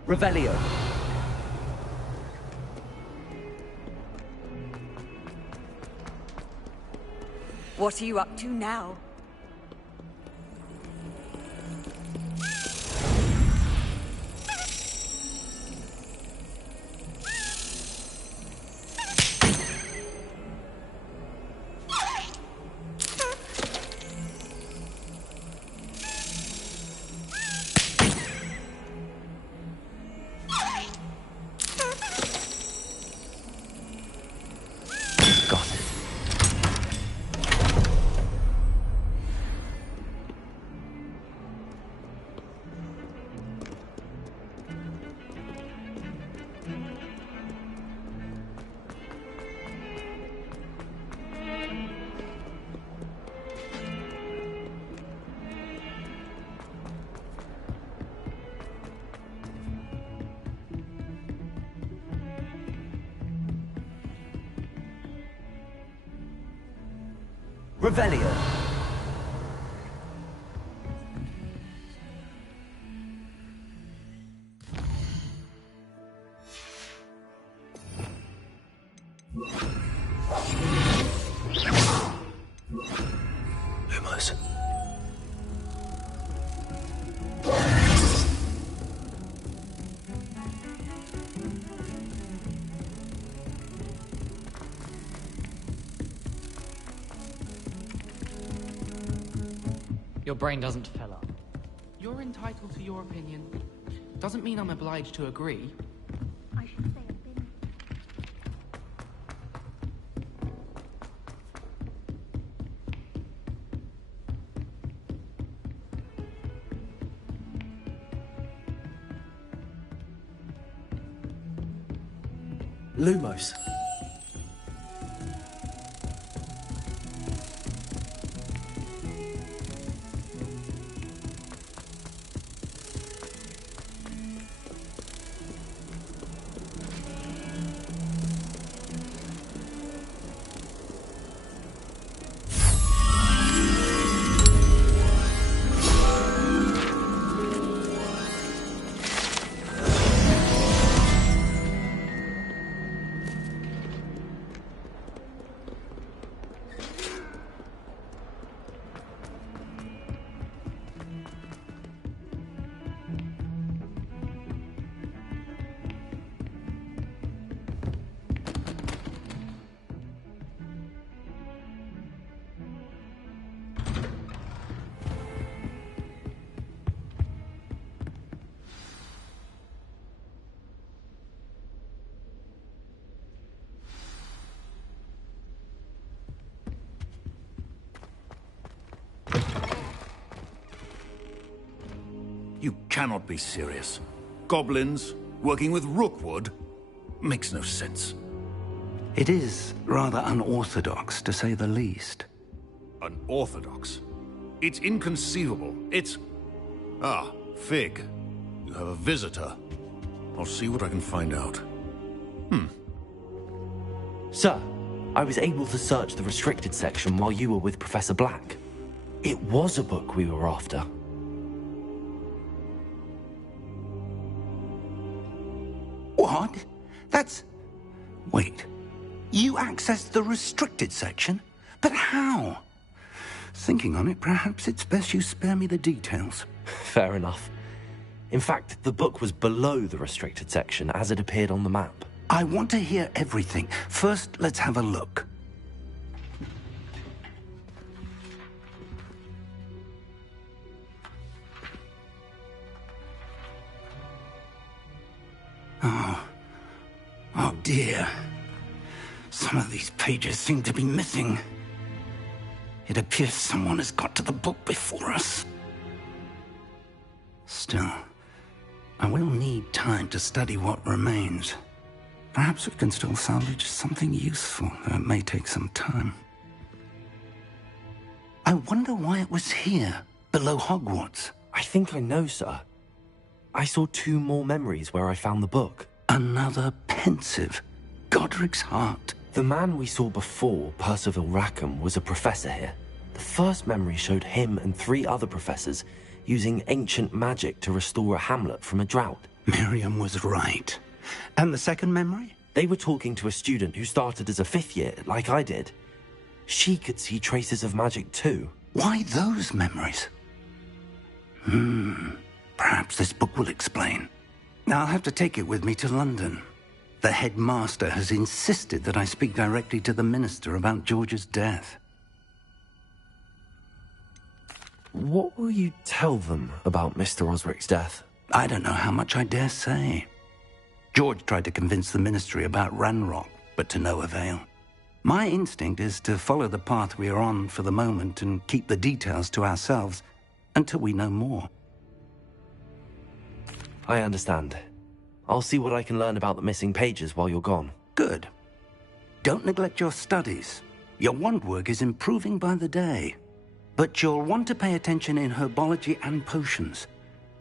Revelio. What are you up to now? Revelio. Lumos. Your brain doesn't fill up. You're entitled to your opinion. Doesn't mean I'm obliged to agree. I should say I've been... Lumos. You cannot be serious. Goblins working with Rookwood makes no sense. It is rather unorthodox, to say the least. Unorthodox? It's inconceivable. It's... Ah, Fig. You have a visitor. I'll see what I can find out. Sir, I was able to search the restricted section while you were with Professor Black. It was a book we were after. What? That's... Wait. You accessed the restricted section? But how? Thinking on it, perhaps it's best you spare me the details. Fair enough. In fact, the book was below the restricted section as it appeared on the map. I want to hear everything. First, let's have a look. Oh dear. Some of these pages seem to be missing. It appears someone has got to the book before us. Still, I will need time to study what remains. Perhaps we can still salvage something useful, though it may take some time. I wonder why it was here, below Hogwarts. I think I know, sir. I saw 2 more memories where I found the book. Another pensive. Godric's heart. The man we saw before, Percival Rackham, was a professor here. The first memory showed him and 3 other professors using ancient magic to restore a hamlet from a drought. Miriam was right. And the second memory? They were talking to a student who started as a 5th year, like I did. She could see traces of magic too. Why those memories? Perhaps this book will explain. I'll have to take it with me to London. The headmaster has insisted that I speak directly to the minister about George's death. What will you tell them about Mr. Osric's death? I don't know how much I dare say. George tried to convince the ministry about Ranrock, but to no avail. My instinct is to follow the path we are on for the moment and keep the details to ourselves until we know more. I understand. I'll see what I can learn about the missing pages while you're gone. Good. Don't neglect your studies. Your wand work is improving by the day. But you'll want to pay attention in herbology and potions.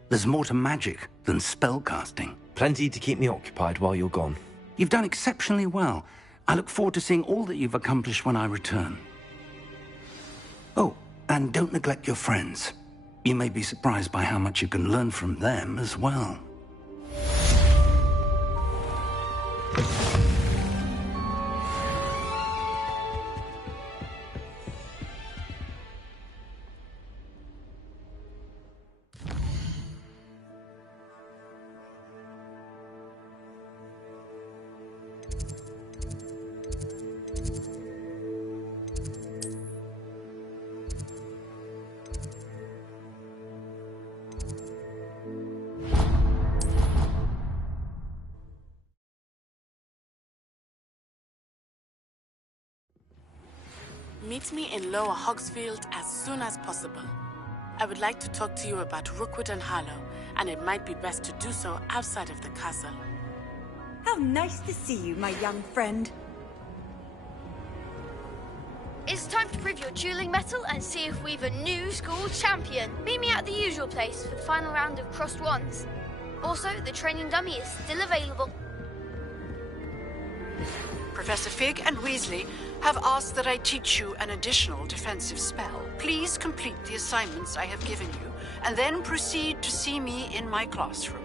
There's more to magic than spellcasting. Plenty to keep me occupied while you're gone. You've done exceptionally well. I look forward to seeing all that you've accomplished when I return. Oh, and don't neglect your friends. You may be surprised by how much you can learn from them as well. Meet me in Lower Hogsfield as soon as possible. I would like to talk to you about Rookwood and Harlow, and it might be best to do so outside of the castle. How nice to see you, my young friend. It's time to prove your dueling mettle and see if we've a new school champion. Meet me at the usual place for the final round of crossed wands. Also, the training dummy is still available. Professor Fig and Weasley have asked that I teach you an additional defensive spell. Please complete the assignments I have given you, and then proceed to see me in my classroom.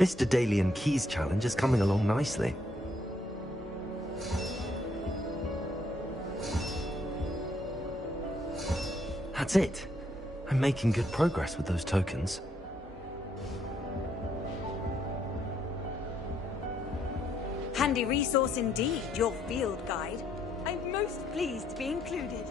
This Daedalian Keys challenge is coming along nicely. That's it. I'm making good progress with those tokens. Handy resource indeed, your field guide. I'm most pleased to be included.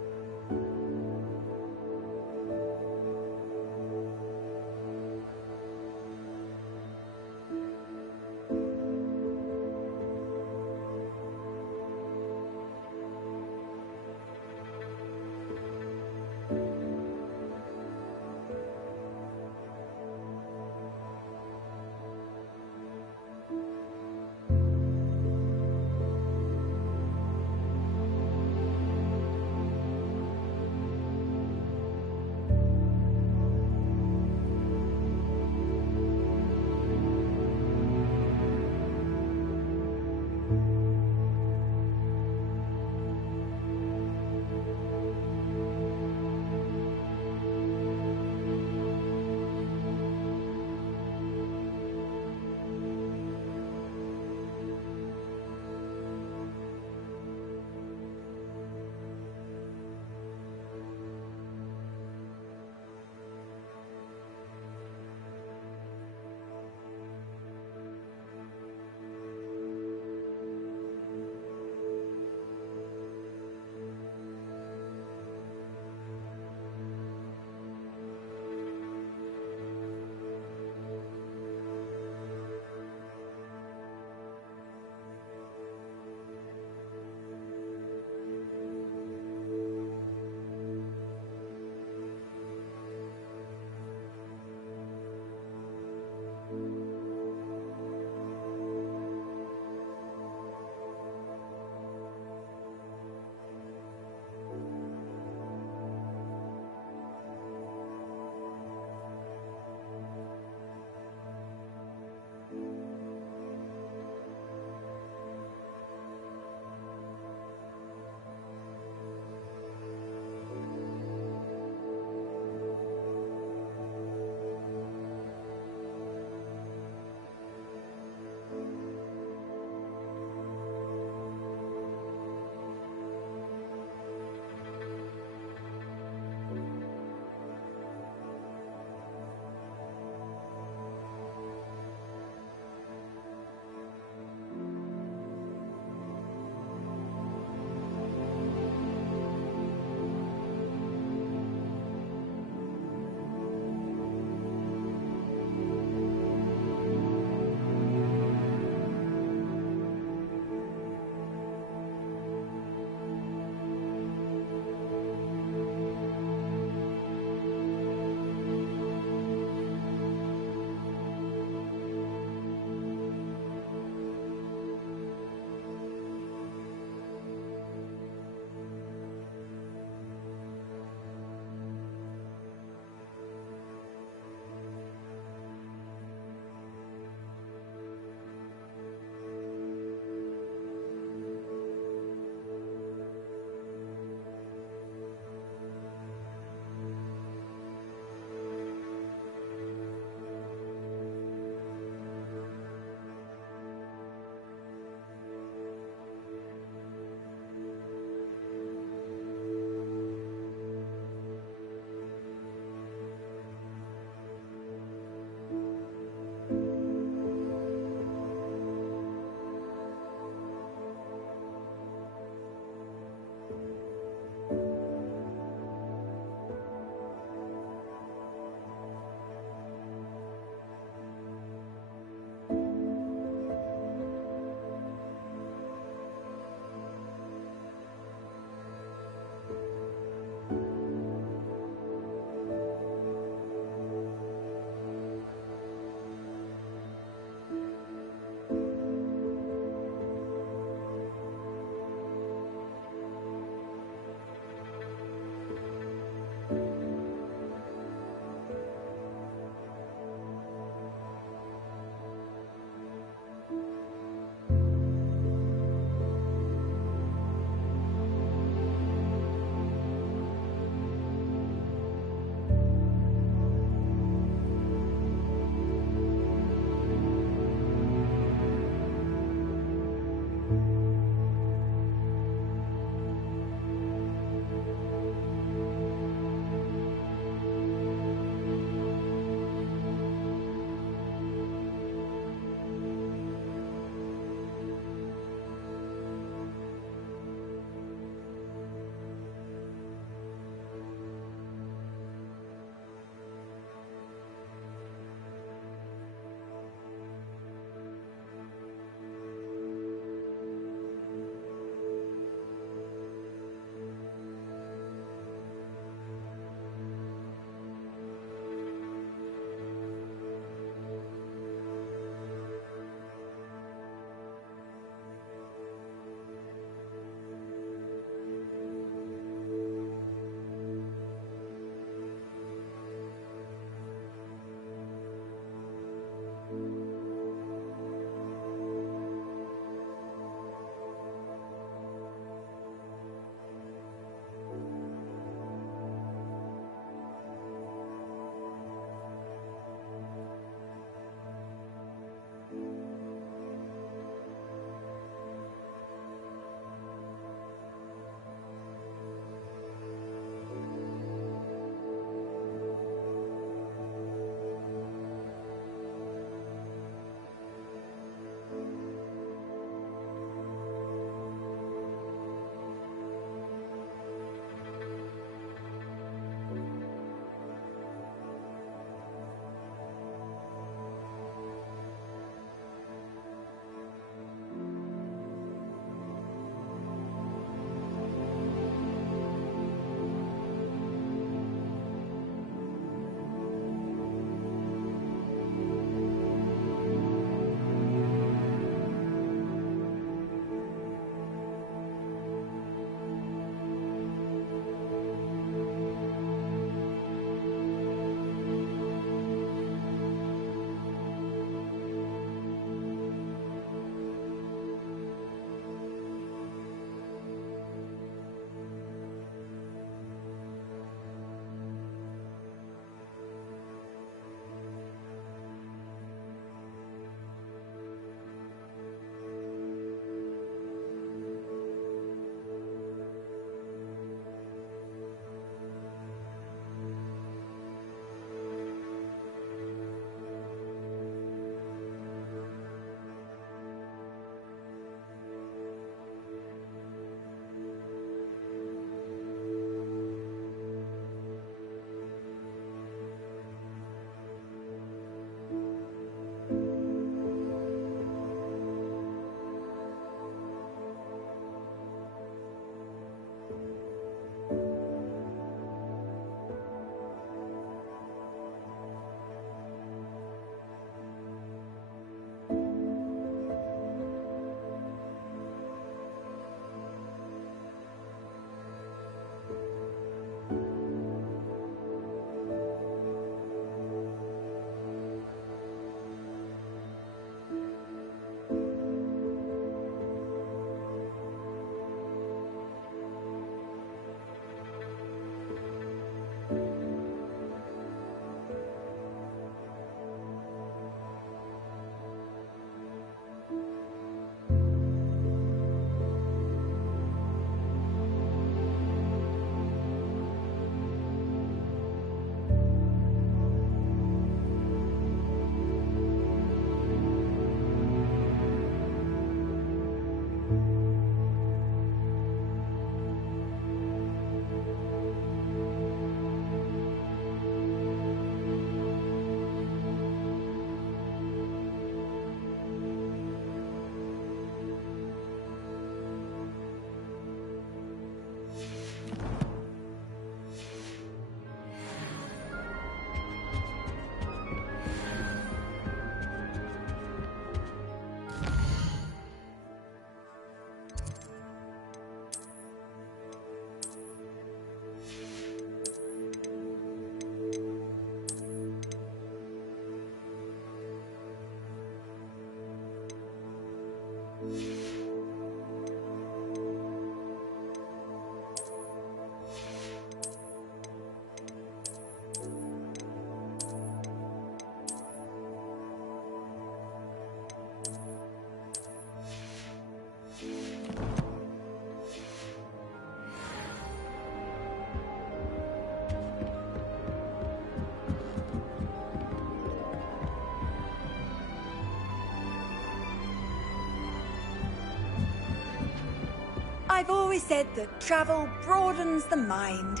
I've always said that travel broadens the mind.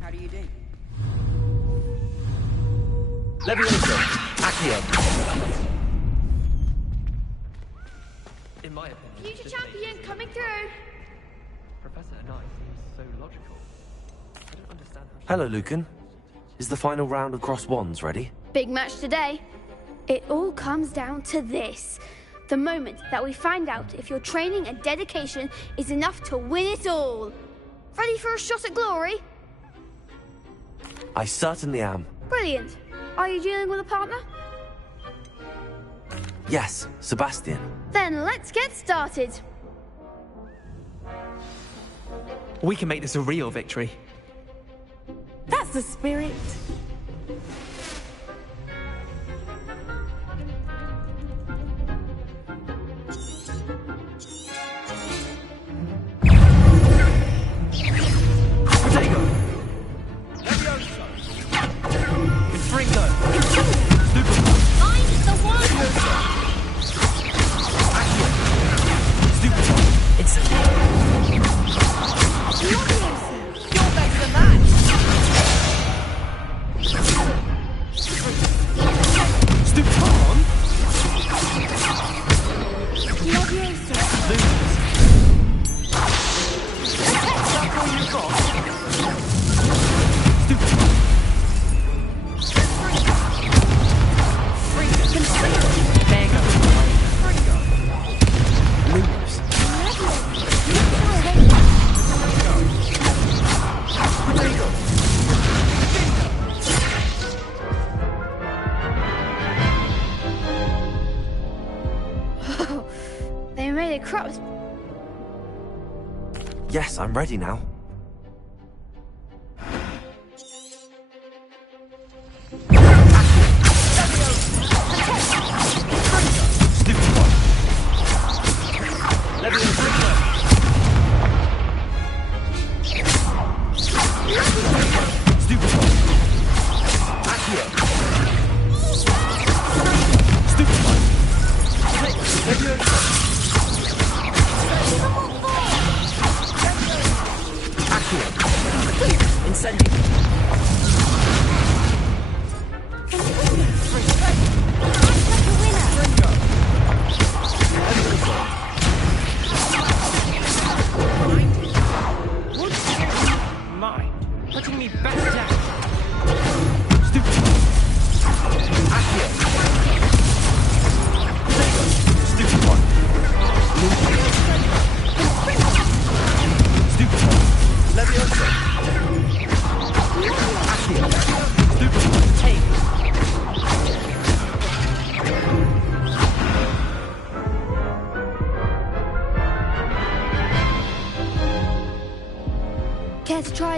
How do you do? Levioso! Accio! In my opinion, Future this champion makes coming through. Professor Hanai seems so logical. I don't understand how she... Hello, Lucan. Is the final round of Cross Wands ready? Big match today. It all comes down to this. The moment that we find out if your training and dedication is enough to win it all. Ready for a shot at glory? I certainly am. Brilliant. Are you dealing with a partner? Yes, Sebastian. Then let's get started. We can make this a real victory. That's the spirit. They made it crop. Yes, I'm ready now.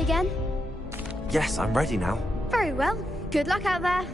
again? Yes, I'm ready now. Very well. Good luck out there.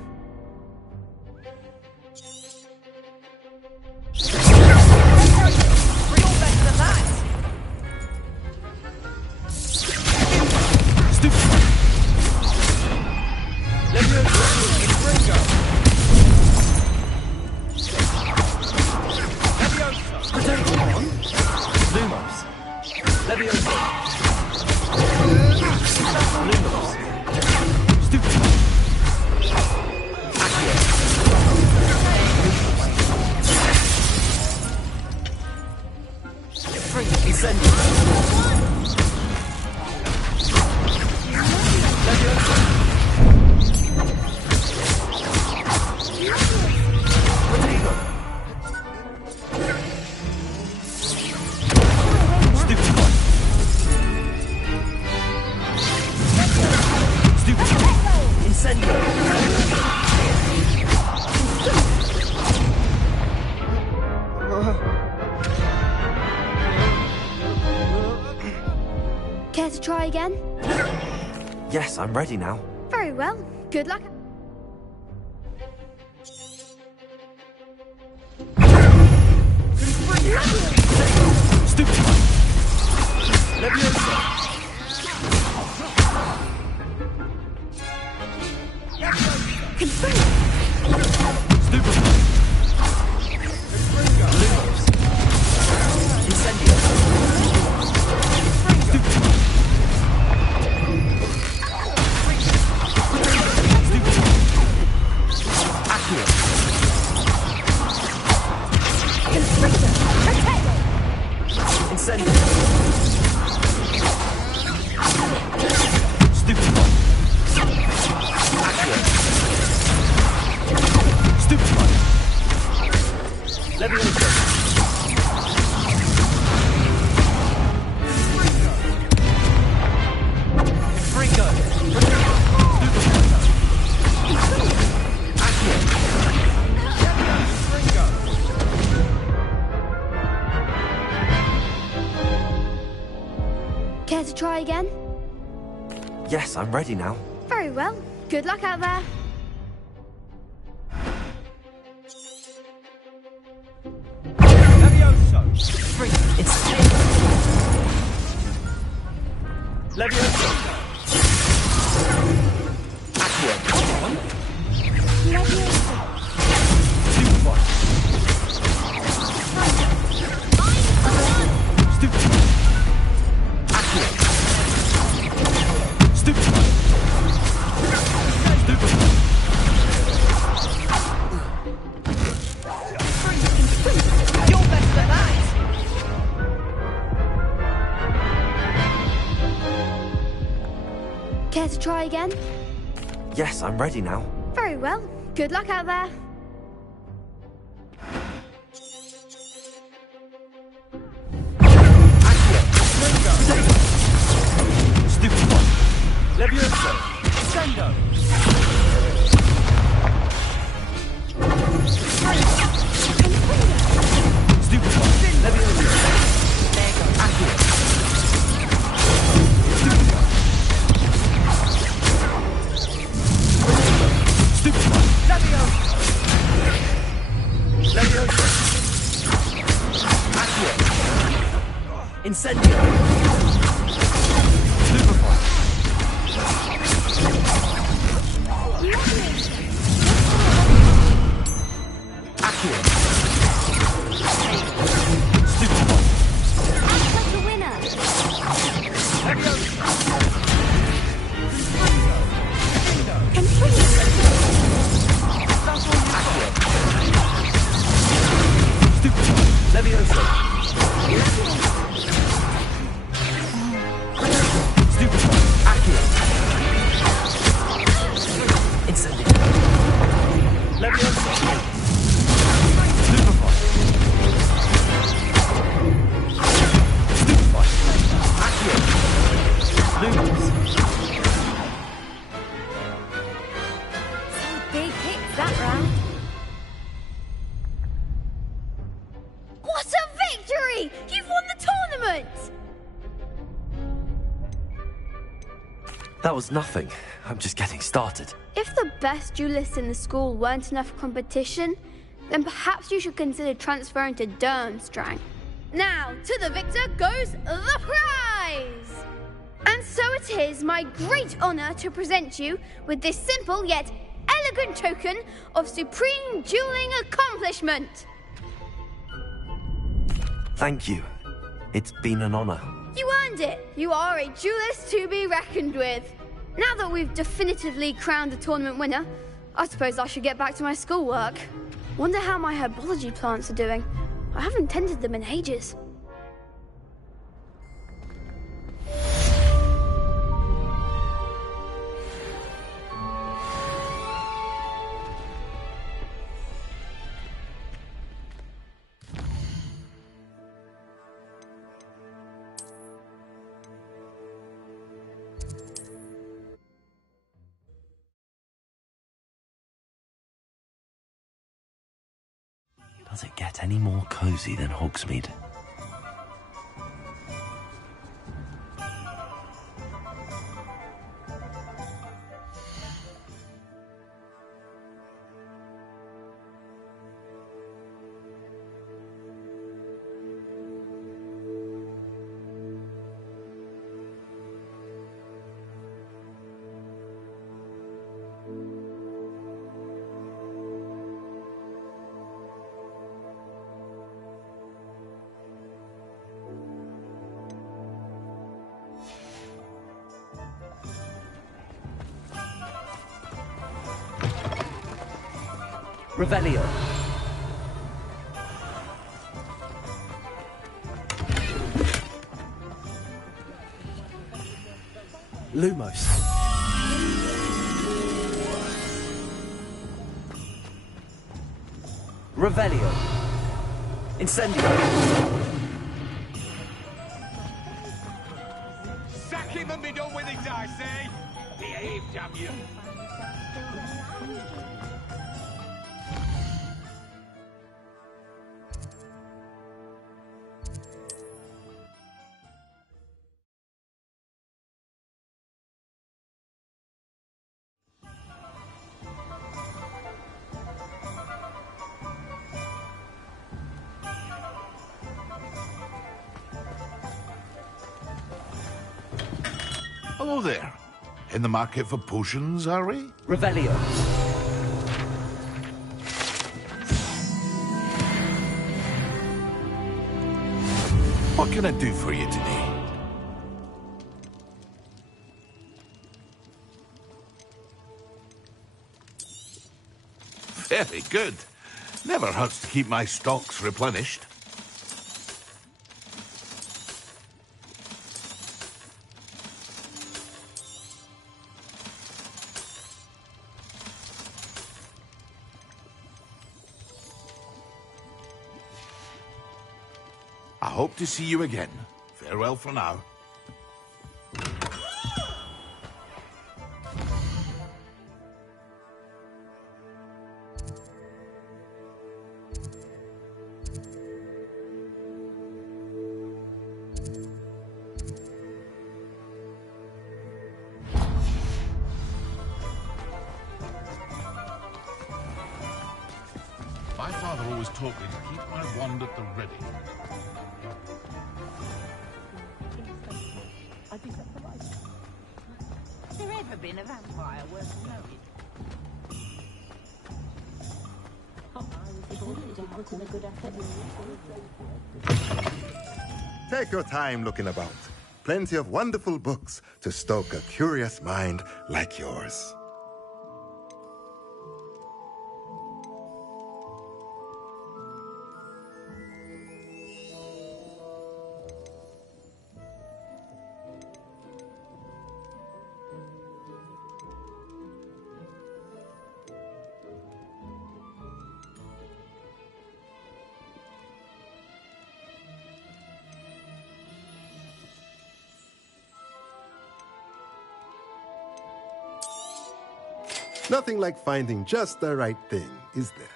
Care to try again? Yes, I'm ready now. Very well. Good luck. Care to try again? Yes, I'm ready now. Very well. Good luck out there. Care to try again? Yes, I'm ready now. Very well. Good luck out there. Stupid one. Levioso. Sendo. Stupid one. Levioso. Accurate. Stupid one. Levioso. Levioso. Accurate. Incendio. Stupefy. Accurate. Stupefy. That's the winner. Levioso. was nothing. I'm just getting started. If the best duelists in the school weren't enough competition, then perhaps you should consider transferring to Durmstrang. Now, to the victor goes the prize! And so it is my great honor to present you with this simple yet elegant token of supreme dueling accomplishment. Thank you. It's been an honor. You earned it. You are a duelist to be reckoned with. Now that we've definitively crowned the tournament winner, I suppose I should get back to my schoolwork. Wonder how my herbology plants are doing. I haven't tended them in ages. Does it get any more cozy than Hogsmeade? Revelio. Lumos. Revelio. Incendio. Sack him and be done with it, I say! Behave, damn you! Hello there. In the market for potions, are we? Revelio. What can I do for you today? Very good. Never hurts to keep my stocks replenished. I hope to see you again. Farewell for now. My father always taught me to keep my wand at the ready. Has there ever been a vampire worth knowing? Take your time looking about. Plenty of wonderful books to stoke a curious mind like yours. Nothing like finding just the right thing, is there?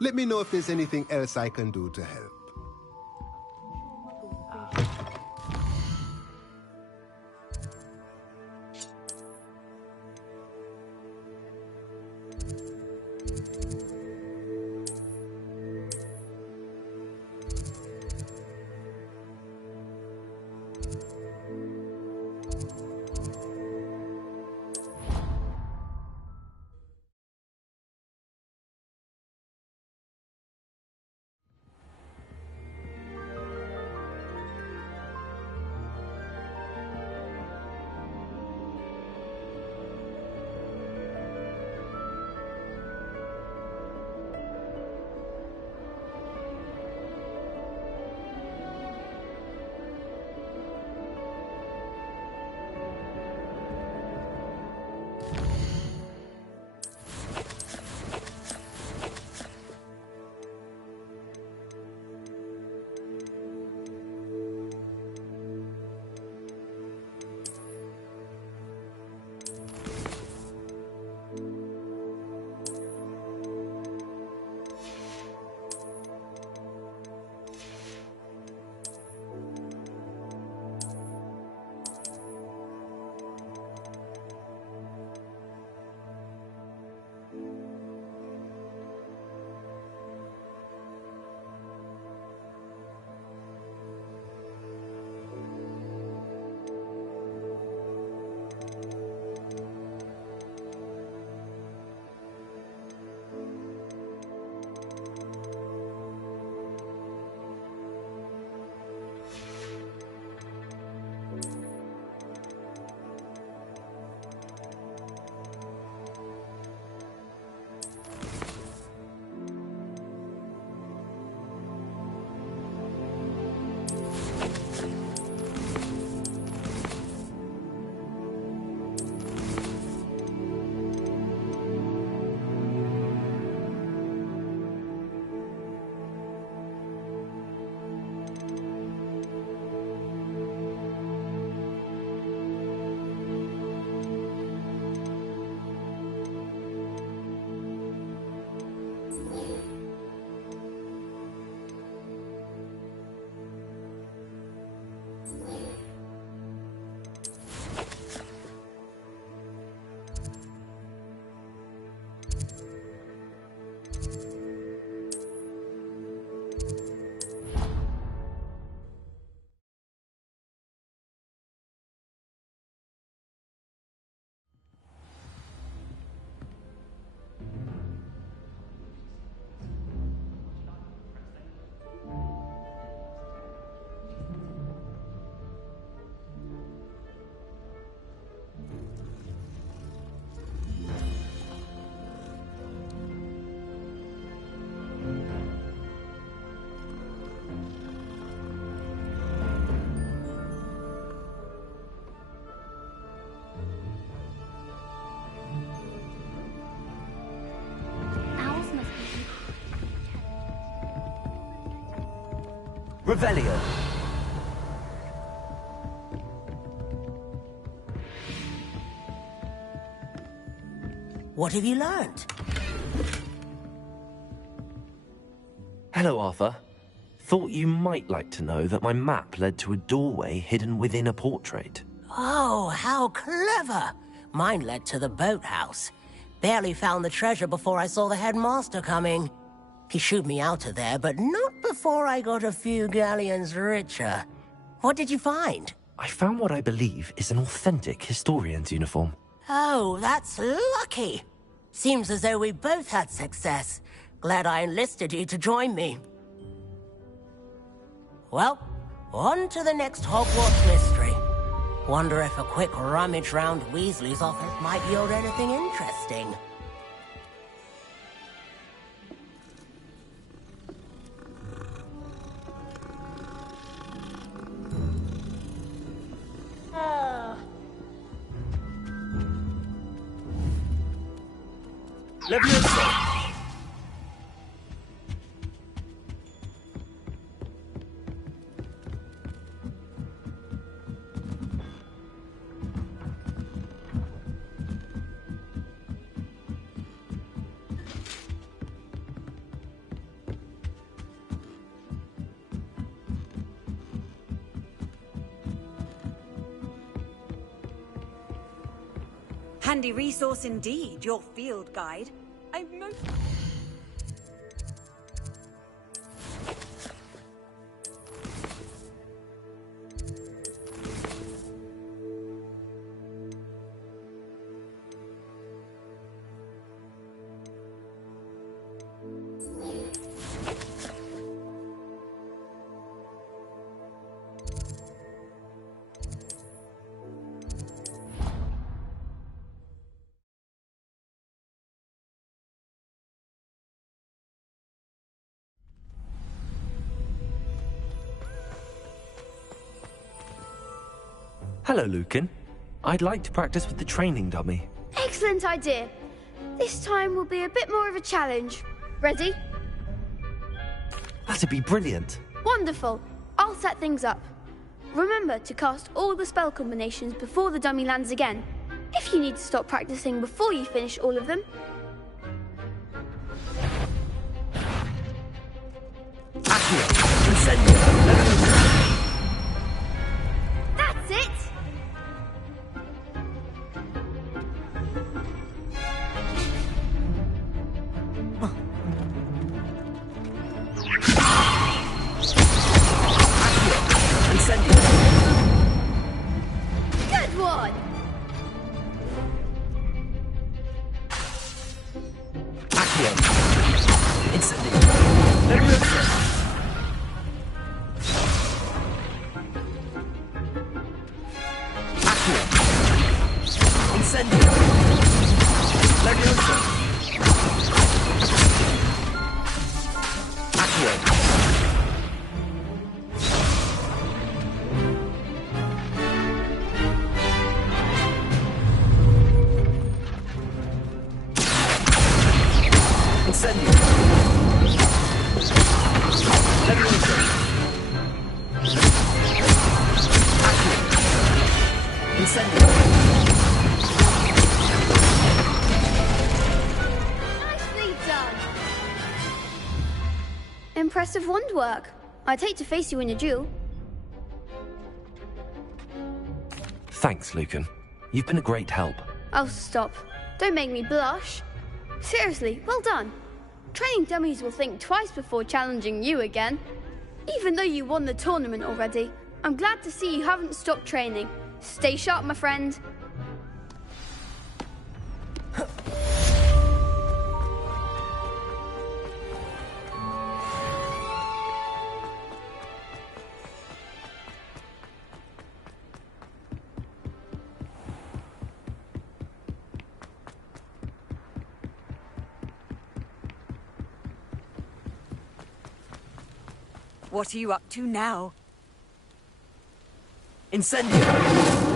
Let me know if there's anything else I can do to help. Revelio. What have you learned? Hello, Arthur. Thought you might like to know that my map led to a doorway hidden within a portrait. Oh, how clever! Mine led to the boathouse. Barely found the treasure before I saw the headmaster coming. He shooed me out of there, but not before I got a few galleons richer. What did you find? I found what I believe is an authentic historian's uniform. Oh, that's lucky. Seems as though we both had success. Glad I enlisted you to join me. Well, on to the next Hogwarts mystery. Wonder if a quick rummage round Weasley's office might yield anything interesting. Leviosa! Handy resource indeed, your field guide. I'm most... Hello, Lucan. I'd like to practice with the training dummy. Excellent idea. This time will be a bit more of a challenge. Ready? That'd be brilliant. Wonderful. I'll set things up. Remember to cast all the spell combinations before the dummy lands again. If you need to stop practicing before you finish all of them. Accio! Incendio! That's it! Good one! Accio! Incendio! Leviosa! Accio! Incendio! Leviosa! Accio! Incendio! Leviosa! Accio! Incendio! Nicely done! Impressive wand work. I'd hate to face you in a duel. Thanks, Lucan. You've been a great help. Oh, stop. Don't make me blush. Seriously, well done. Training dummies will think twice before challenging you again. Even though you won the tournament already, I'm glad to see you haven't stopped training. Stay sharp, my friend. What are you up to now? Incendio!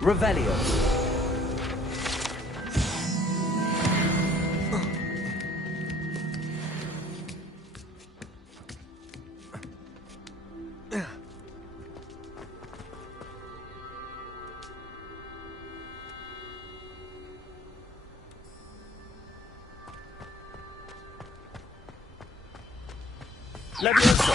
Revelio. Levioso.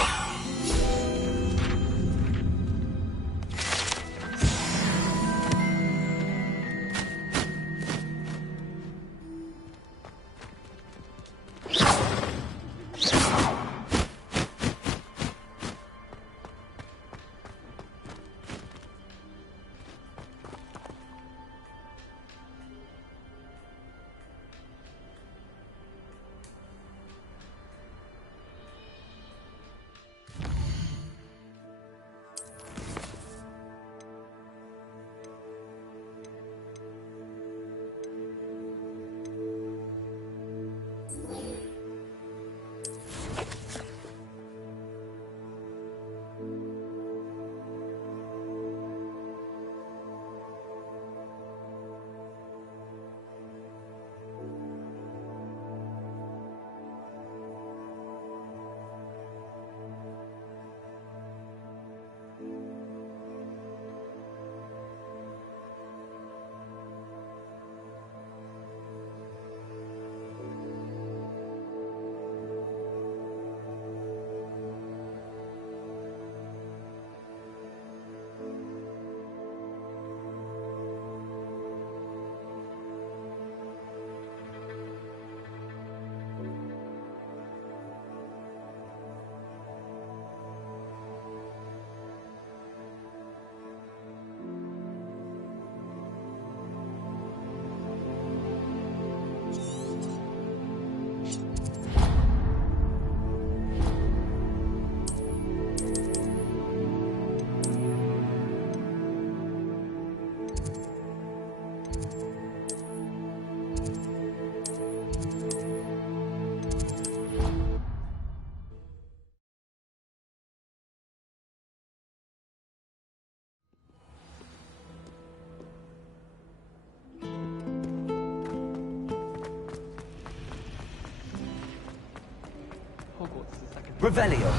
Hogwarts is the second. Revelio.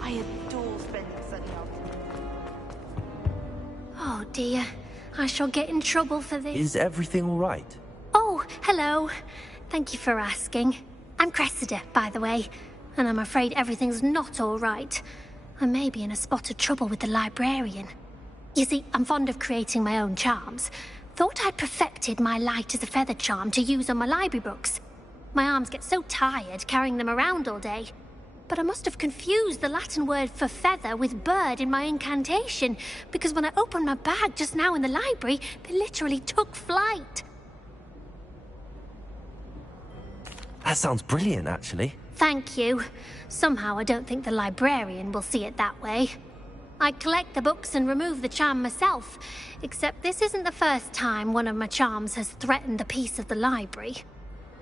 I adore spending sunny afternoons. Oh dear, I shall get in trouble for this. Is everything all right? Oh, hello. Thank you for asking. I'm Cressida, by the way, and I'm afraid everything's not all right. I may be in a spot of trouble with the librarian. You see, I'm fond of creating my own charms. Thought I'd perfected my light as a feather charm to use on my library books. My arms get so tired carrying them around all day. But I must have confused the Latin word for feather with bird in my incantation, because when I opened my bag just now in the library, they literally took flight. That sounds brilliant, actually. Thank you. Somehow I don't think the librarian will see it that way. I collect the books and remove the charm myself, except this isn't the first time one of my charms has threatened the peace of the library.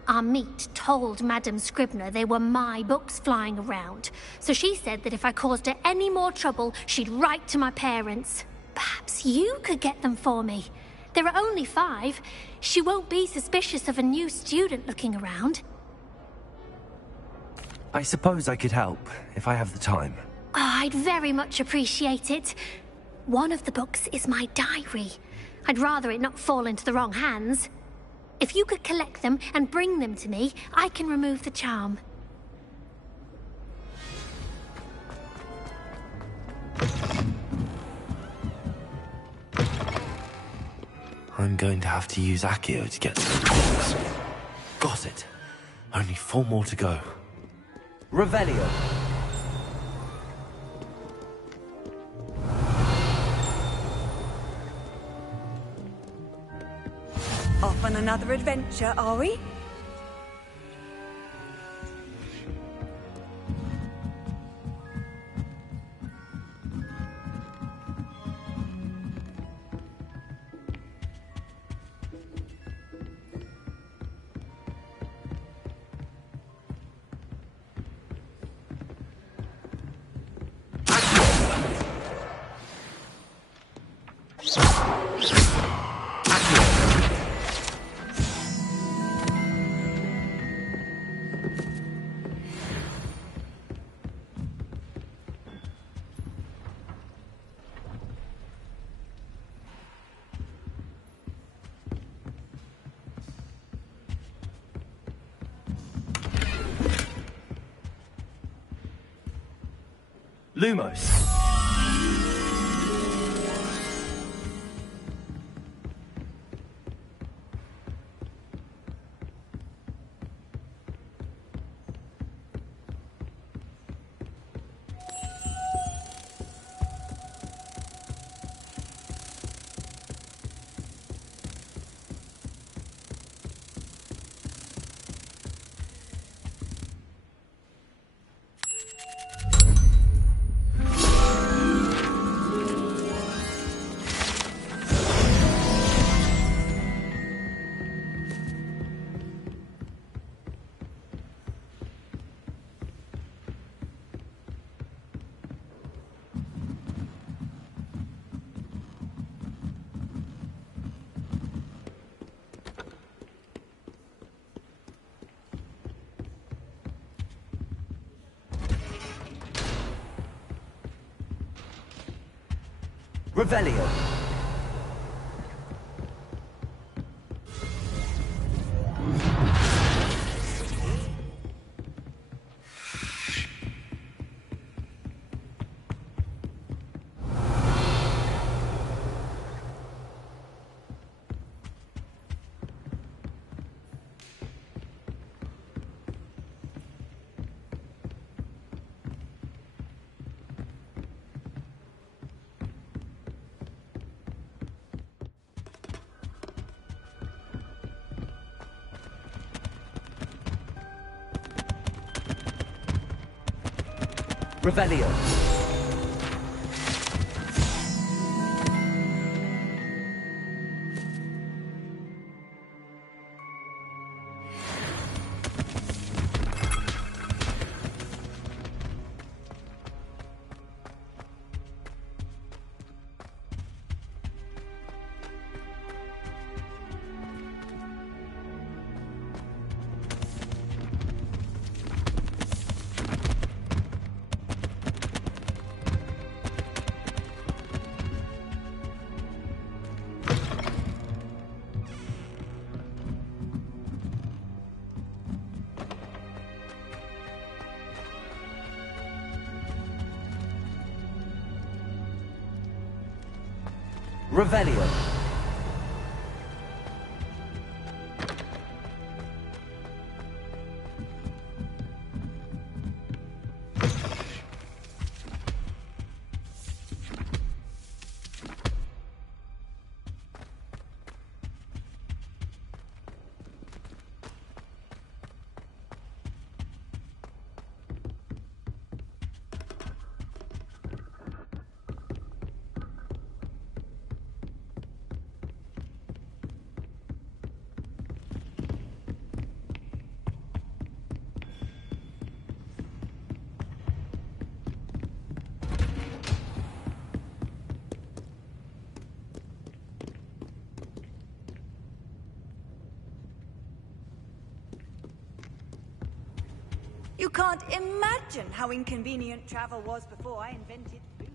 Our meet told Madame Scribner they were my books flying around, so she said that if I caused her any more trouble, she'd write to my parents. Perhaps you could get them for me. There are only 5. She won't be suspicious of a new student looking around. I suppose I could help, if I have the time. Oh, I'd very much appreciate it. One of the books is my diary. I'd rather it not fall into the wrong hands. If you could collect them and bring them to me, I can remove the charm. I'm going to have to use Accio to get to the box. Got it. Only 4 more to go. Revelio. Off on another adventure, are we? Lumos. Revelio. Revelio. Revelio. You can't imagine how inconvenient travel was before I invented food.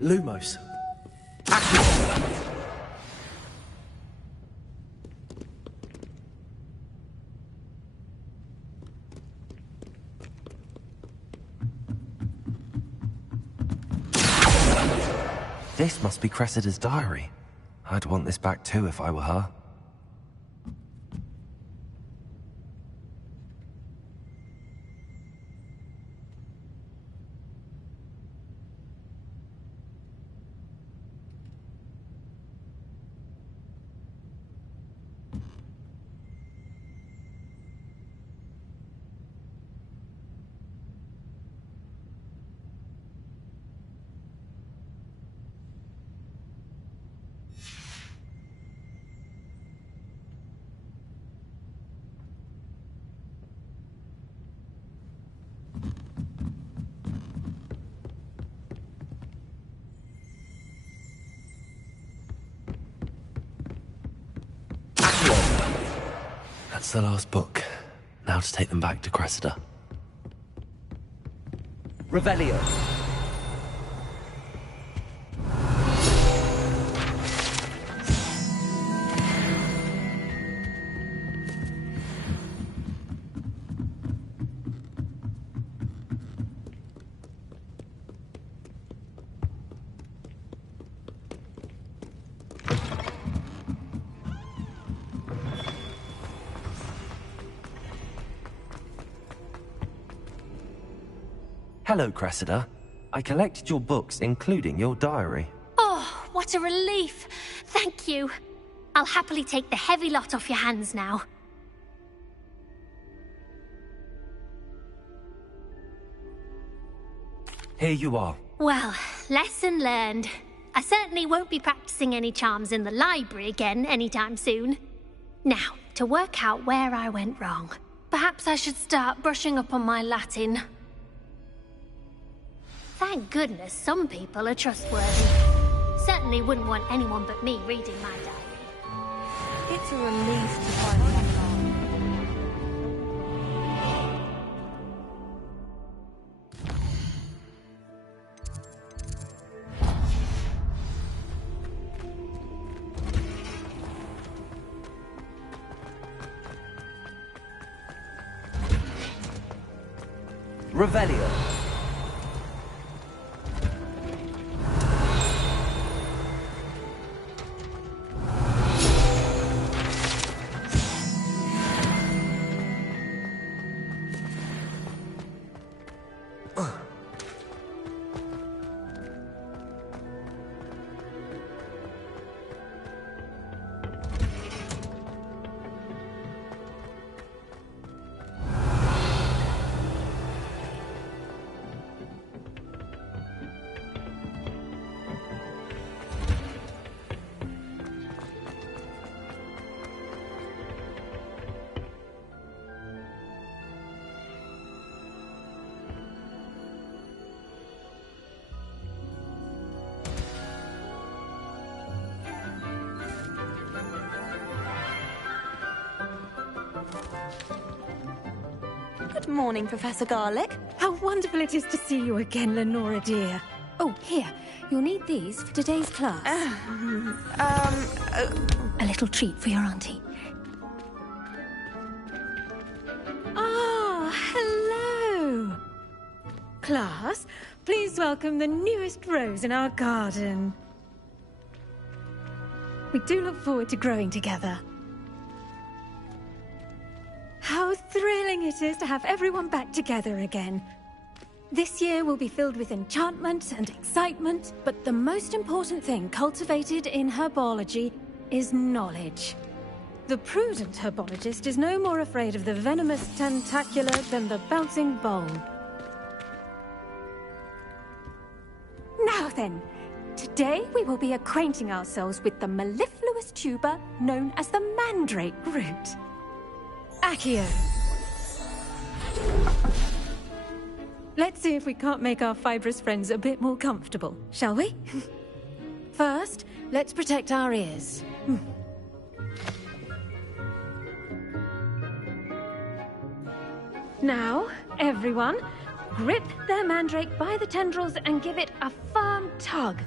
Lumos. This must be Cressida's diary. I'd want this back too if I were her. That's the last book. Now to take them back to Cressida. Revelio. Hello, Cressida. I collected your books, including your diary. Oh, what a relief. Thank you. I'll happily take the heavy lot off your hands now. Here you are. Well, lesson learned. I certainly won't be practicing any charms in the library again anytime soon. Now, to work out where I went wrong. Perhaps I should start brushing up on my Latin. Thank goodness some people are trustworthy. Certainly wouldn't want anyone but me reading my diary. It's a relief to finally have Revelio. Good morning, Professor Garlick. How wonderful it is to see you again, Lenora dear. Oh, here. You'll need these for today's class. A little treat for your auntie. Ah, hello. Class, please welcome the newest rose in our garden. We do look forward to growing together. How thrilling it is to have everyone back together again. This year will be filled with enchantment and excitement, but the most important thing cultivated in herbology is knowledge. The prudent herbologist is no more afraid of the venomous tentacula than the bouncing bulb. Now then, today we will be acquainting ourselves with the mellifluous tuber known as the mandrake root. Accio. Let's see if we can't make our fibrous friends a bit more comfortable, shall we? First, let's protect our ears. Now, everyone, grip their mandrake by the tendrils and give it a firm tug.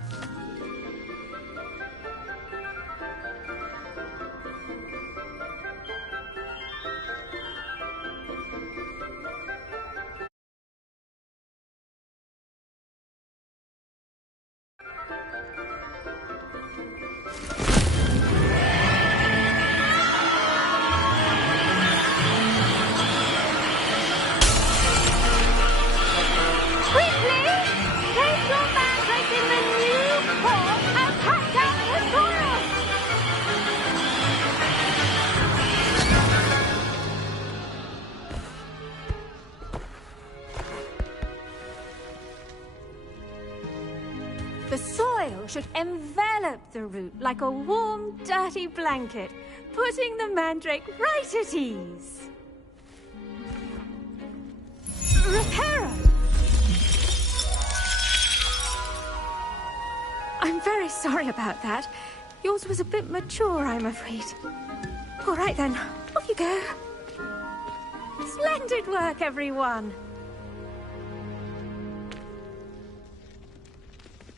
The soil should envelop the root like a warm, dirty blanket, putting the mandrake right at ease. Reparo! I'm very sorry about that. Yours was a bit mature, I'm afraid. All right then, off you go. Splendid work, everyone!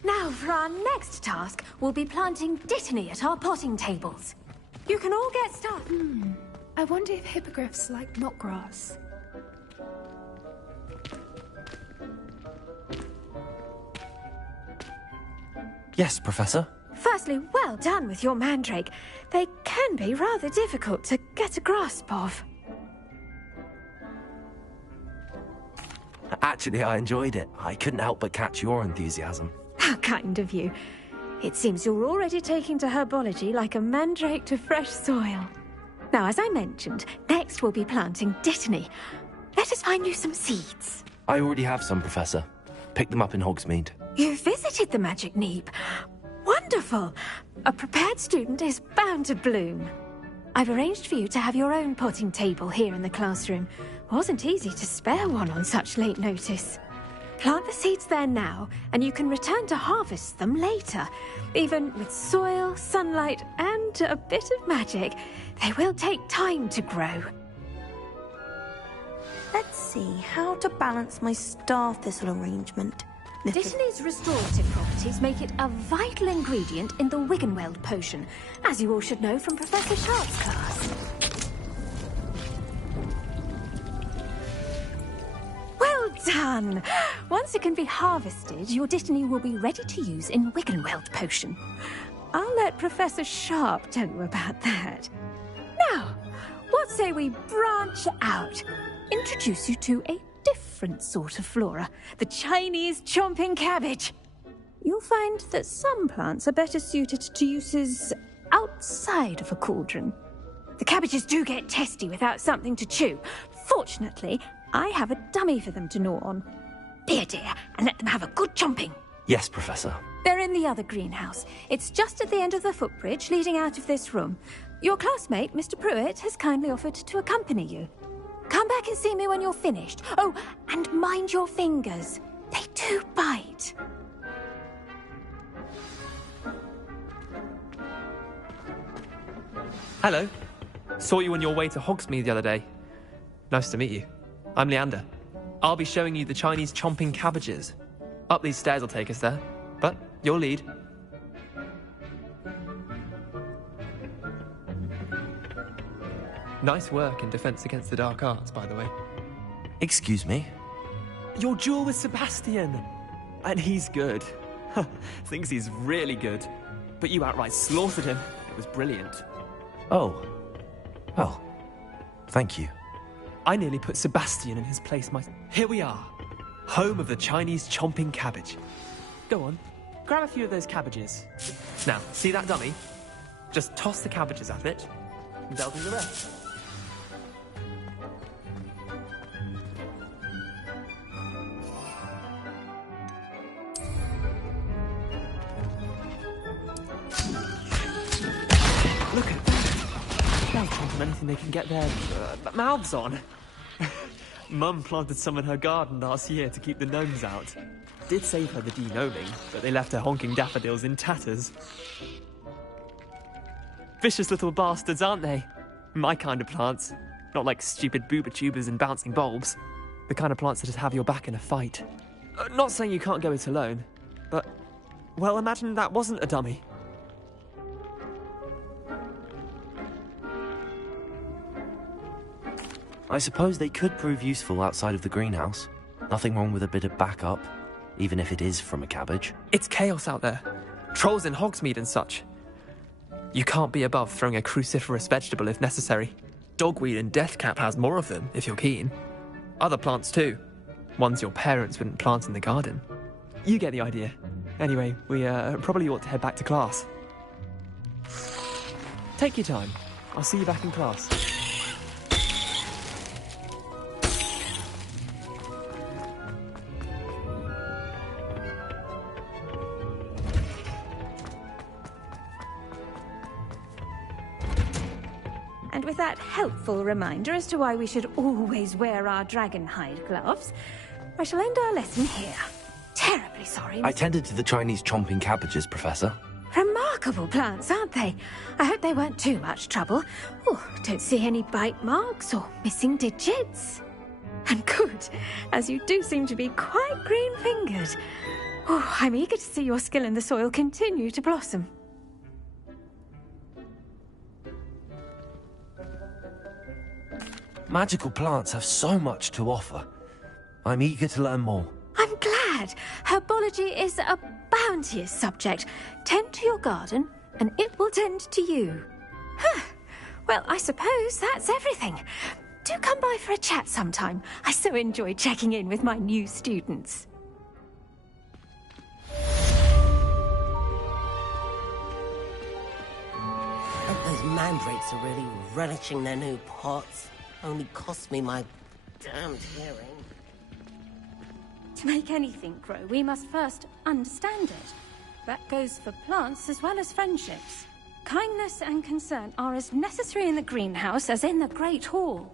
Now, for our next task, we'll be planting Dittany at our potting tables. You can all get started. I wonder if hippogriffs like knotgrass. Yes, Professor. Firstly, well done with your mandrake. They can be rather difficult to get a grasp of. Actually, I enjoyed it. I couldn't help but catch your enthusiasm. How kind of you. It seems you're already taking to herbology like a mandrake to fresh soil. Now, as I mentioned, next we'll be planting Dittany. Let us find you some seeds. I already have some, Professor. Picked them up in Hogsmeade. You visited the Magic Neep. Wonderful! A prepared student is bound to bloom. I've arranged for you to have your own potting table here in the classroom. Wasn't easy to spare one on such late notice. Plant the seeds there now, and you can return to harvest them later. Even with soil, sunlight, and a bit of magic, they will take time to grow. Let's see how to balance my star thistle arrangement. Dittany's restorative properties make it a vital ingredient in the Wiggenweld potion, as you all should know from Professor Sharp's class. Well done! Once it can be harvested, your Dittany will be ready to use in Wiggenweld potion. I'll let Professor Sharp tell you about that. Now, what say we branch out? Introduce you to a different sort of flora, the Chinese chomping cabbage. You'll find that some plants are better suited to uses outside of a cauldron. The cabbages do get testy without something to chew. Fortunately, I have a dummy for them to gnaw on. Be a dear and let them have a good chomping. Yes, Professor. They're in the other greenhouse. It's just at the end of the footbridge leading out of this room. Your classmate, Mr. Pruitt, has kindly offered to accompany you. Come back and see me when you're finished. Oh, and mind your fingers. They do bite. Hello. Saw you on your way to Hogsmeade the other day. Nice to meet you. I'm Leander. I'll be showing you the Chinese chomping cabbages. Up these stairs will take us there, but you'll lead. Nice work in Defense Against the Dark Arts, by the way. Excuse me? Your duel with Sebastian! And he's good. Thinks he's really good. But you outright slaughtered him. It was brilliant. Oh. Well, thank you. I nearly put Sebastian in his place myself. Here we are. Home of the Chinese chomping cabbage. Go on, grab a few of those cabbages. Now, see that dummy? Just toss the cabbages at it, and they'll do the rest. Look at that. They'll chomp on anything they can get their mouths on. Mum planted some in her garden last year to keep the gnomes out. Did save her the de-gnoming, but they left her honking daffodils in tatters. Vicious little bastards, aren't they? My kind of plants. Not like stupid booba tubers and bouncing bulbs. The kind of plants that just have your back in a fight. Not saying you can't go it alone, but... well, imagine that wasn't a dummy. I suppose they could prove useful outside of the greenhouse. Nothing wrong with a bit of backup, even if it is from a cabbage. It's chaos out there. Trolls in Hogsmeade and such. You can't be above throwing a cruciferous vegetable if necessary. Dogweed and deathcap has more of them, if you're keen. Other plants too. Ones your parents wouldn't plant in the garden. You get the idea. Anyway, we probably ought to head back to class. Take your time. I'll see you back in class. And with that helpful reminder as to why we should always wear our dragonhide gloves, I shall end our lesson here. Terribly sorry, I tended to the Chinese chomping cabbages, Professor. Remarkable plants, aren't they? I hope they weren't too much trouble. Oh, don't see any bite marks or missing digits. And good, as you do seem to be quite green-fingered. Oh, I'm eager to see your skill in the soil continue to blossom. Magical plants have so much to offer. I'm eager to learn more. I'm glad. Herbology is a bounteous subject. Tend to your garden, and it will tend to you. Huh. Well, I suppose that's everything. Do come by for a chat sometime. I so enjoy checking in with my new students. I hope those mandrakes are really relishing their new pots. Only cost me my damned hearing. To make anything grow, we must first understand it. That goes for plants as well as friendships. Kindness and concern are as necessary in the greenhouse as in the Great Hall.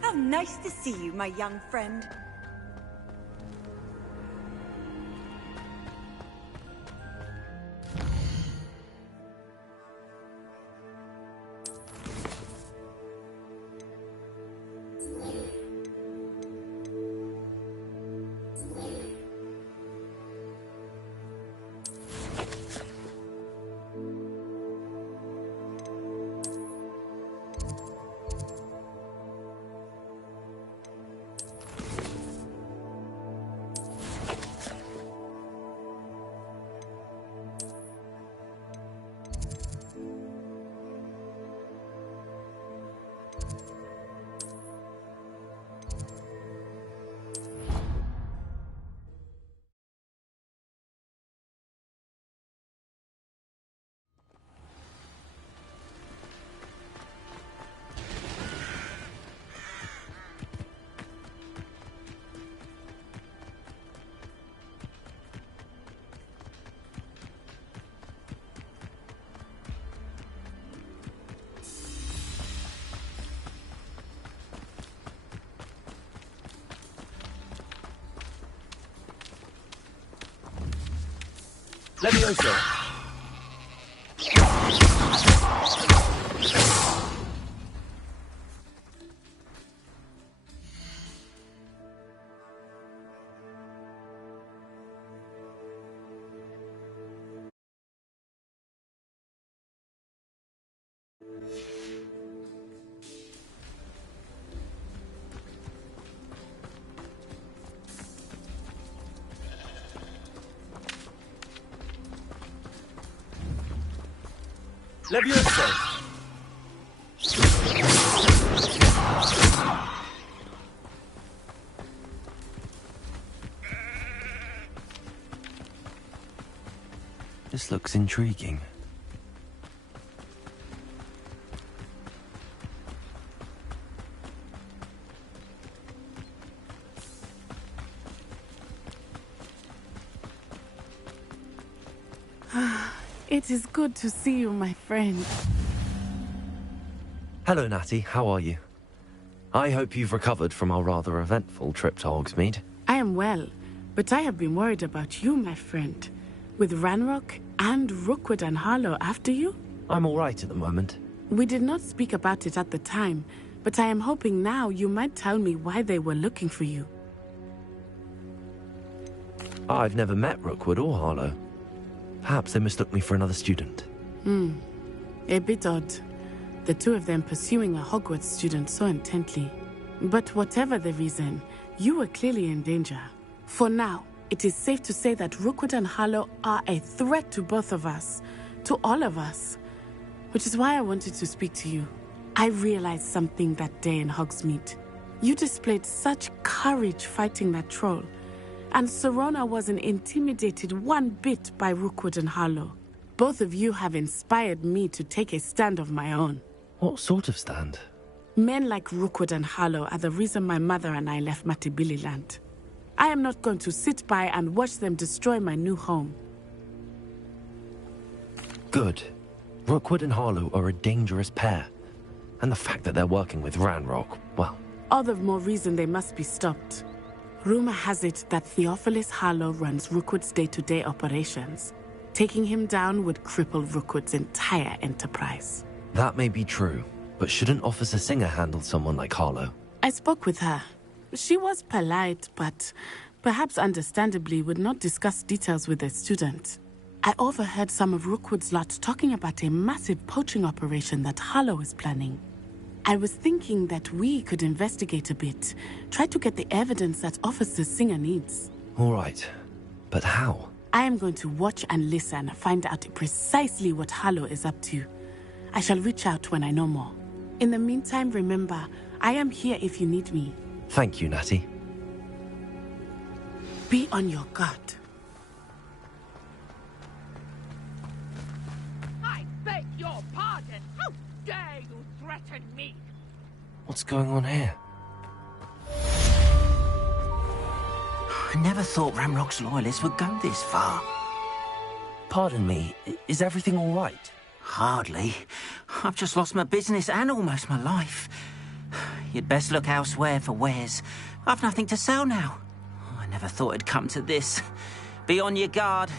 How nice to see you, my young friend. Levioso! Levioso! This looks intriguing. It is good to see you, my friend. Hello, Natty. How are you? I hope you've recovered from our rather eventful trip to Hogsmeade. I am well, but I have been worried about you, my friend. With Ranrock and Rookwood and Harlow after you? I'm all right at the moment. We did not speak about it at the time, but I am hoping now you might tell me why they were looking for you. I've never met Rookwood or Harlow. Perhaps they mistook me for another student. A bit odd. the two of them pursuing a Hogwarts student so intently. But whatever the reason, you were clearly in danger. For now, it is safe to say that Rookwood and Harlow are a threat to both of us, to all of us. Which is why I wanted to speak to you. I realized something that day in Hogsmeade. You displayed such courage fighting that troll, and Serona wasn't intimidated one bit by Rookwood and Harlow. Both of you have inspired me to take a stand of my own. What sort of stand? Men like Rookwood and Harlow are the reason my mother and I left Matibili land. I am not going to sit by and watch them destroy my new home. Good. Rookwood and Harlow are a dangerous pair. And the fact that they're working with Ranrock, well... All the more reason they must be stopped. Rumor has it that Theophilus Harlow runs Rookwood's day-to-day operations. Taking him down would cripple Rookwood's entire enterprise. That may be true, but shouldn't Officer Singer handle someone like Harlow? I spoke with her. She was polite, but perhaps understandably would not discuss details with a student. I overheard some of Rookwood's lot talking about a massive poaching operation that Harlow is planning. I was thinking that we could investigate a bit, try to get the evidence that Officer Singer needs. All right, but how? I am going to watch and listen, find out precisely what Harlow is up to. I shall reach out when I know more. In the meantime, remember, I am here if you need me. Thank you, Natty. Be on your guard. I beg your pardon. How dare you threaten me? What's going on here? I never thought Ranrock's loyalists would go this far. Pardon me, is everything all right? Hardly. I've just lost my business and almost my life. You'd best look elsewhere for wares. I've nothing to sell now. I never thought it'd come to this. Be on your guard.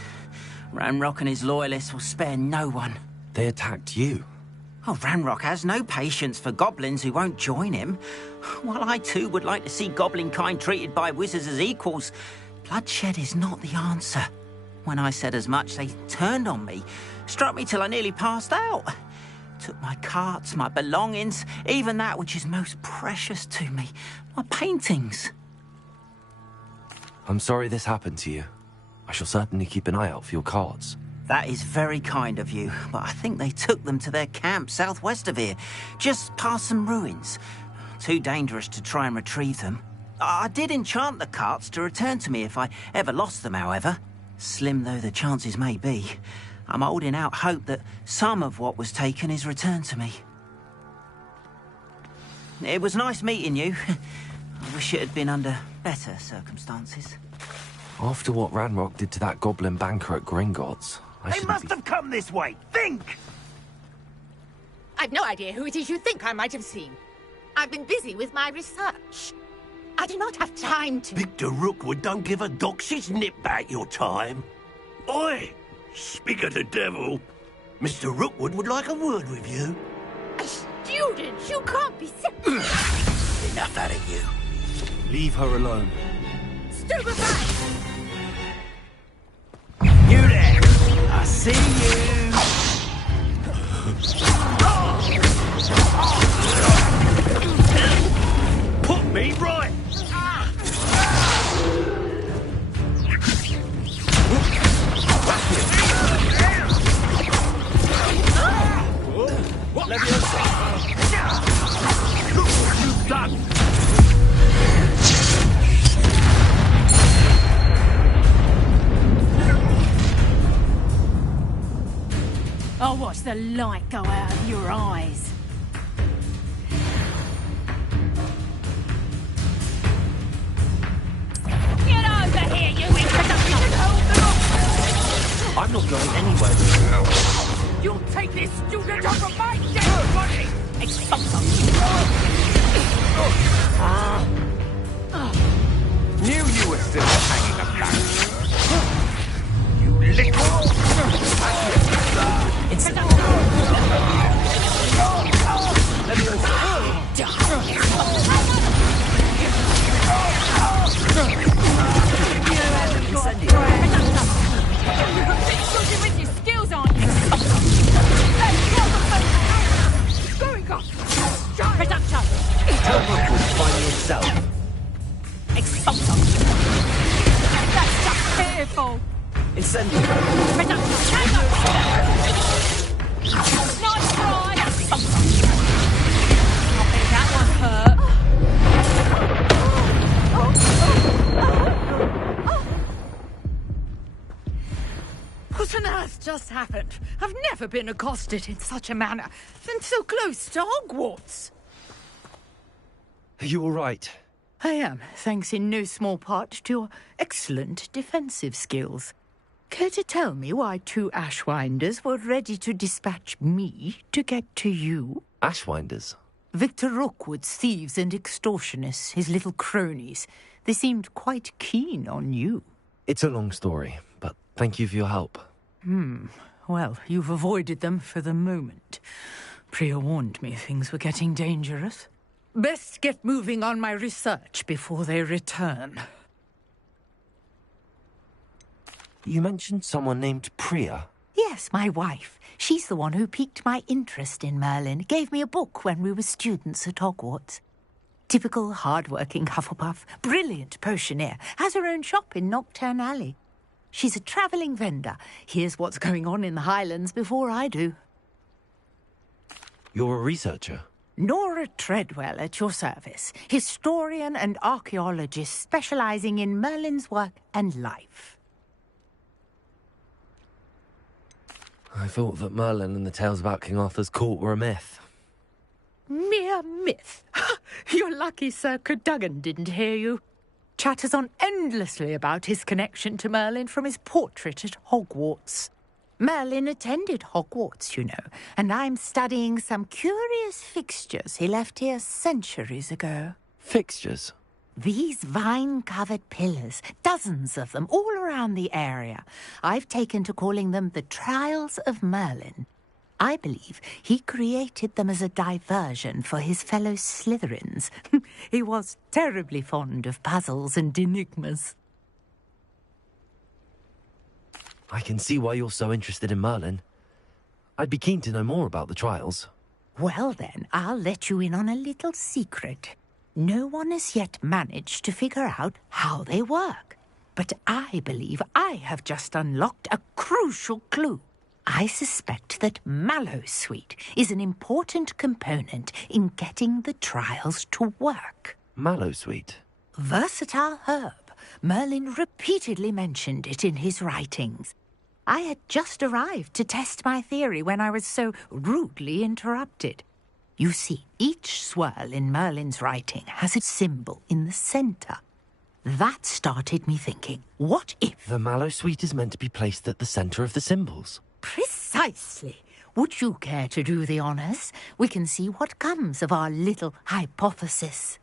Ranrock and his loyalists will spare no one. They attacked you? Oh, Ranrock has no patience for goblins who won't join him. While I too would like to see goblin kind treated by wizards as equals, bloodshed is not the answer. When I said as much, they turned on me, struck me till I nearly passed out. Took my carts, my belongings, even that which is most precious to me, my paintings. I'm sorry this happened to you. I shall certainly keep an eye out for your carts. That is very kind of you, but I think they took them to their camp southwest of here, just past some ruins. Too dangerous to try and retrieve them. I did enchant the carts to return to me if I ever lost them, however. Slim though the chances may be, I'm holding out hope that some of what was taken is returned to me. It was nice meeting you. I wish it had been under better circumstances. After what Ranrock did to that goblin banker at Gringotts, They must have come this way. Think! I've no idea who it is you think I might have seen. I've been busy with my research. I do not have time to... Victor Rookwood don't give a doxy's nip back your time. Oi! Speak of the devil. Mr. Rookwood would like a word with you. A student? You can't be sick. Enough out of you. Leave her alone. Stupefy! You there! I see you! Put me right! Look what you've done! I'll watch the light go out of your eyes. Get over here, you introduction! I'm not going anywhere. You'll take this student over my dead body! Expulso! Knew you were still hanging about. You little... It's... With your skills on you! Reduction! Tell Rookwood to find me himself. Expulsum! That's just fearful! Incendio. Reduction! Nice try! Expulsum! I think that one hurt. What on earth just happened? I've never been accosted in such a manner, and so close to Hogwarts. Are you all right? I am, thanks in no small part to your excellent defensive skills. Care to tell me why 2 Ashwinders were ready to dispatch me to get to you? Ashwinders? Victor Rookwood's thieves and extortionists, his little cronies. They seemed quite keen on you. It's a long story, but thank you for your help. Well, you've avoided them for the moment. Priya warned me things were getting dangerous. Best get moving on my research before they return. You mentioned someone named Priya. Yes, my wife. She's the one who piqued my interest in Merlin. Gave me a book when we were students at Hogwarts. Typical hard-working Hufflepuff, brilliant potioneer, has her own shop in Knockturn Alley. She's a travelling vendor. Hears what's going on in the Highlands before I do. You're a researcher? Nora Treadwell at your service. Historian and archaeologist specialising in Merlin's work and life. I thought that Merlin and the tales about King Arthur's court were a myth. Mere myth. You're lucky Sir Cadogan didn't hear you. Chatters on endlessly about his connection to Merlin from his portrait at Hogwarts. Merlin attended Hogwarts, you know, and I'm studying some curious fixtures he left here centuries ago. Fixtures? These vine-covered pillars, dozens of them, all around the area. I've taken to calling them the Trials of Merlin. I believe he created them as a diversion for his fellow Slytherins. He was terribly fond of puzzles and enigmas. I can see why you're so interested in Merlin. I'd be keen to know more about the trials. Well then, I'll let you in on a little secret. No one has yet managed to figure out how they work. But I believe I have just unlocked a crucial clue. I suspect that Mallowsweet is an important component in getting the trials to work. Mallowsweet? Versatile herb. Merlin repeatedly mentioned it in his writings. I had just arrived to test my theory when I was so rudely interrupted. You see, each swirl in Merlin's writing has a symbol in the centre. That started me thinking, what if... The Mallowsweet is meant to be placed at the centre of the symbols. Precisely. Would you care to do the honours? We can see what comes of our little hypothesis.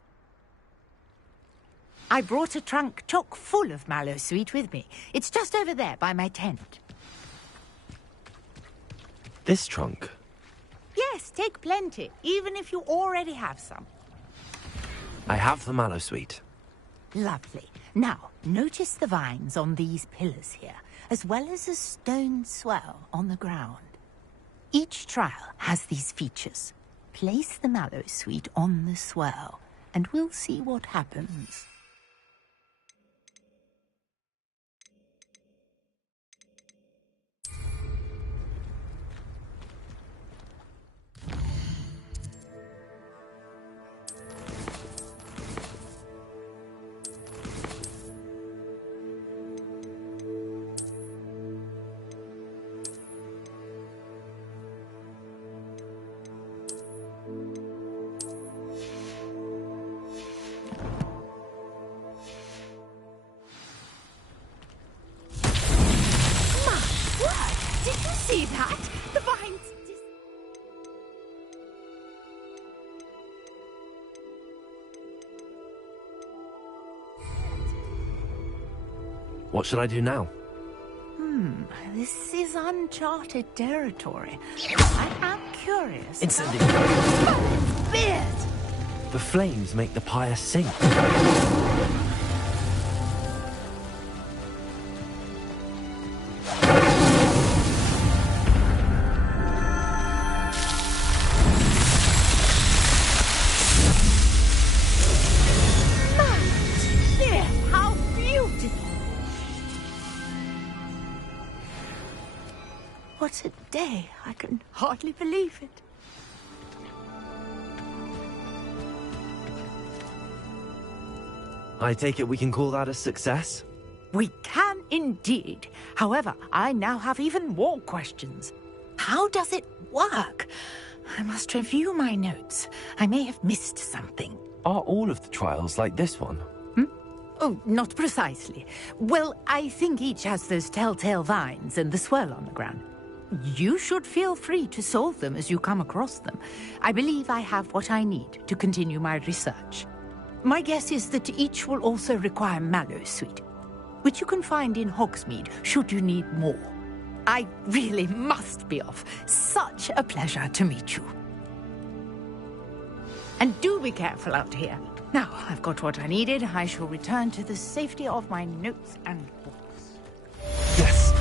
I brought a trunk chock full of Mallowsweet with me. It's just over there by my tent. This trunk? Yes, take plenty, even if you already have some. I have the Mallowsweet. Lovely. Now, notice the vines on these pillars here, as well as a stone swell on the ground. Each trial has these features. Place the Mallowsweet on the swell, and we'll see what happens. Did you see that? The vines... What should I do now? This is uncharted territory. I am curious. Incendio. Merlin's beard! The flames make the pyre sink. blessed day. I can hardly believe it. I take it we can call that a success? We can indeed. However, I now have even more questions. How does it work? I must review my notes. I may have missed something. Are all of the trials like this one? Oh, not precisely. Well, I think each has those telltale vines and the swirl on the ground. You should feel free to solve them as you come across them. I believe I have what I need to continue my research. My guess is that each will also require mallow sweet, which you can find in Hogsmeade should you need more. I really must be off. Such a pleasure to meet you. And do be careful out here. Now, I've got what I needed. I shall return to the safety of my notes and books. Yes!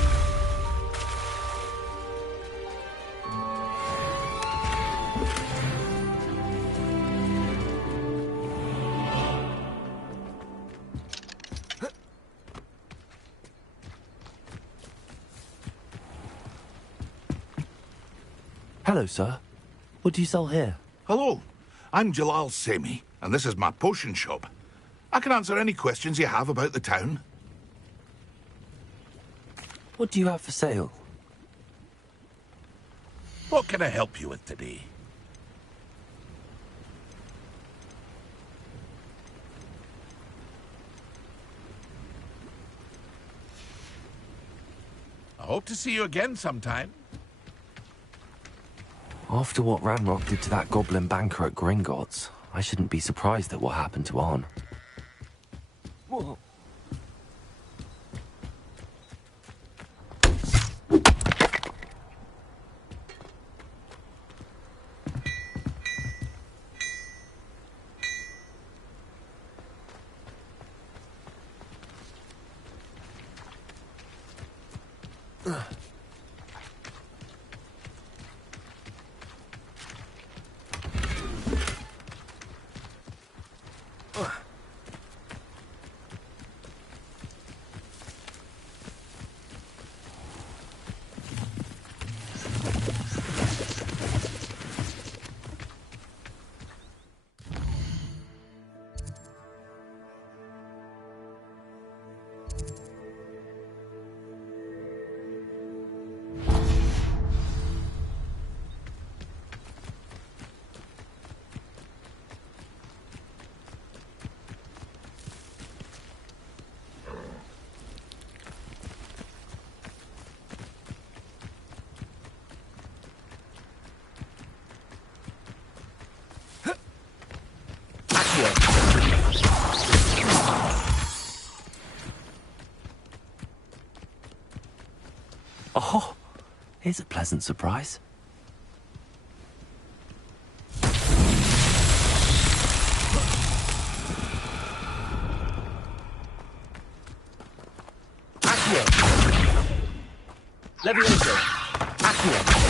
Hello, sir. What do you sell here? Hello, I'm Jalal Semi, and this is my potion shop. I can answer any questions you have about the town. What do you have for sale? What can I help you with today? I hope to see you again sometime. After what Ranrock did to that goblin banker at Gringotts, I shouldn't be surprised at what happened to Arn. Whoa. Oh, here's a pleasant surprise. Levioso. Accio.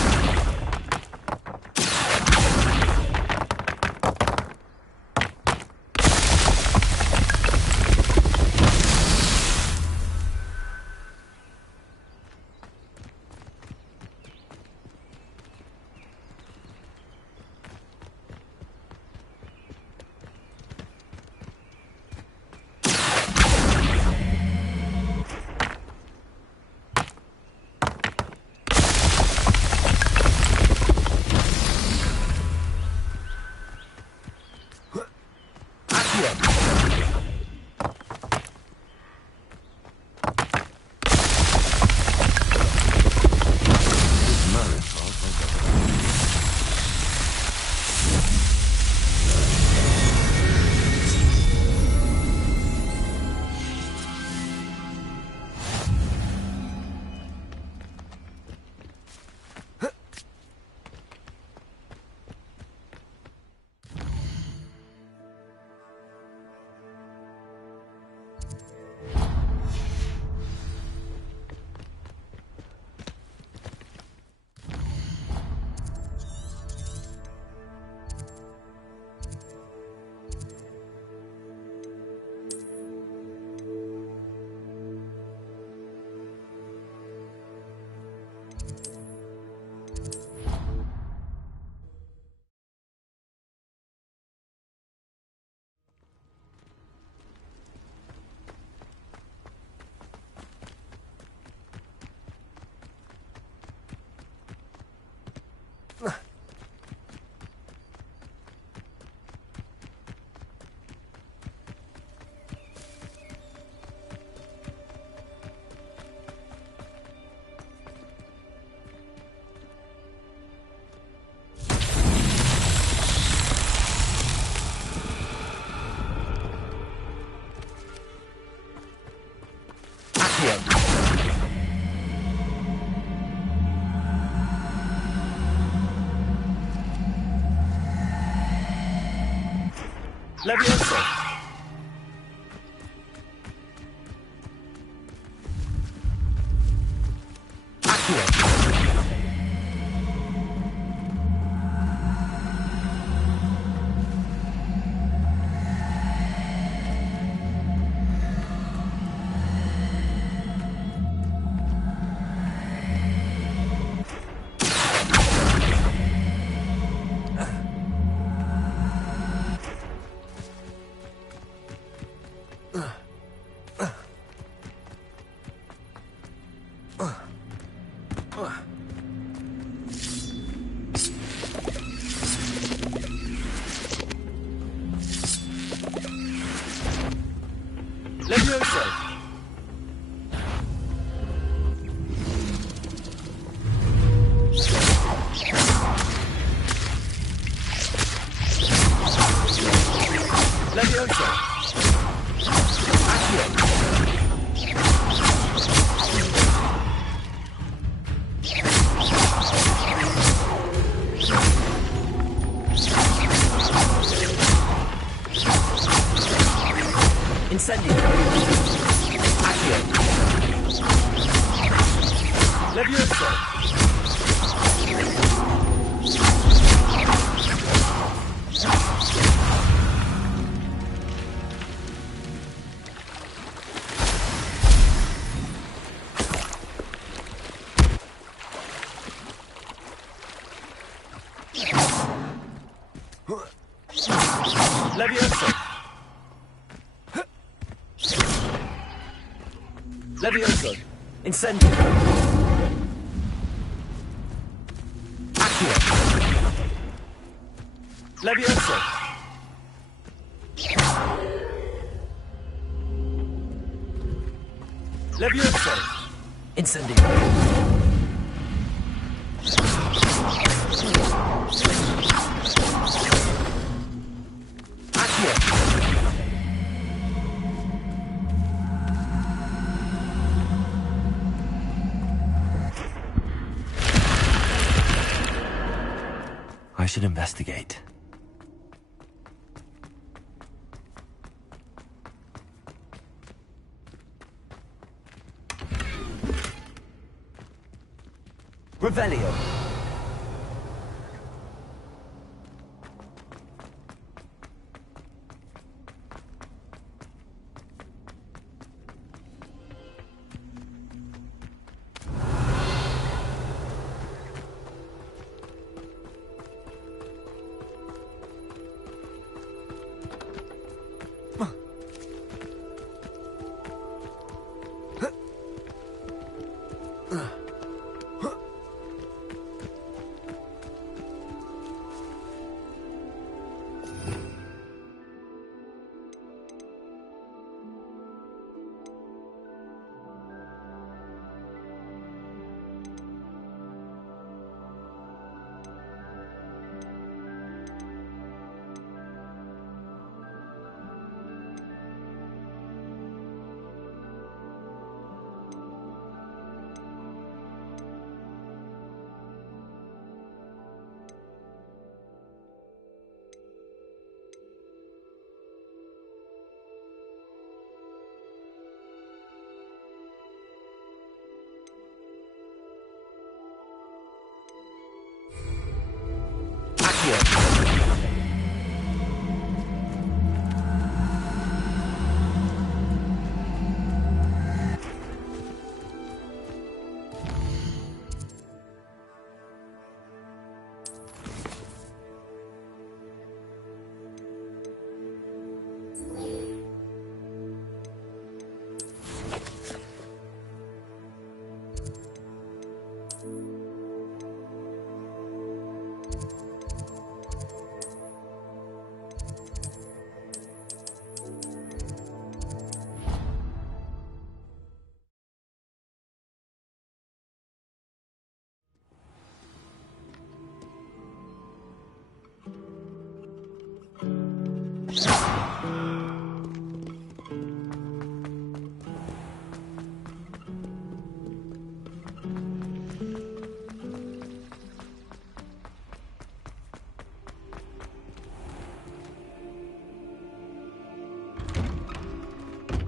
Accio. Levioso. Accio. Levioso. Levioso. Accio. Incendio. Accio. Levioso. Levioso. Levioso. Incendio. Accio. Levioso. Levioso. Incendio. Accio. I should investigate. Revelio.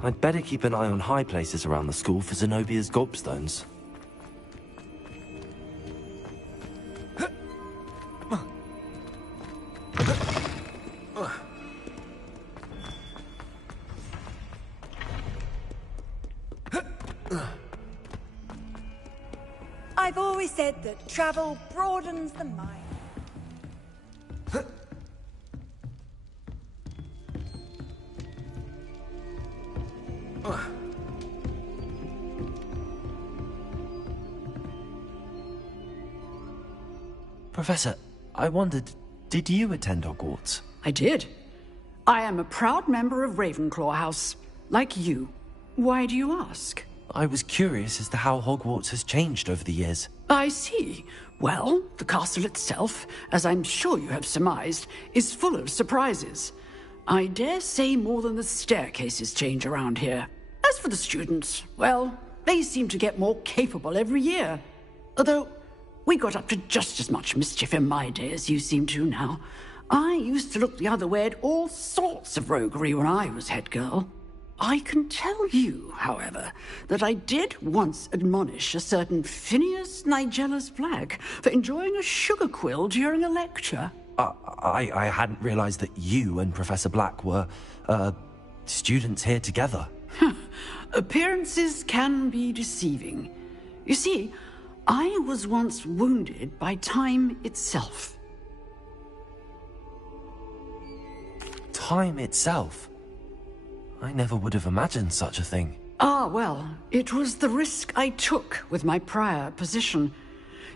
I'd better keep an eye on high places around the school for Zenobia's gobstones. I've always said that travel broadens the mind. Professor, I wondered, did you attend Hogwarts? I did. I am a proud member of Ravenclaw House, like you. Why do you ask? I was curious as to how Hogwarts has changed over the years. I see. Well, the castle itself, as I'm sure you have surmised, is full of surprises. I dare say more than the staircases change around here. As for the students, well, they seem to get more capable every year. Although, we got up to just as much mischief in my day as you seem to now. I used to look the other way at all sorts of roguery when I was head girl. I can tell you, however, that I did once admonish a certain Phineas Nigella's Black for enjoying a sugar quill during a lecture. I hadn't realized that you and Professor Black were, students here together. Appearances can be deceiving. You see, I was once wounded by time itself. Time itself? I never would have imagined such a thing. Ah, well, it was the risk I took with my prior position.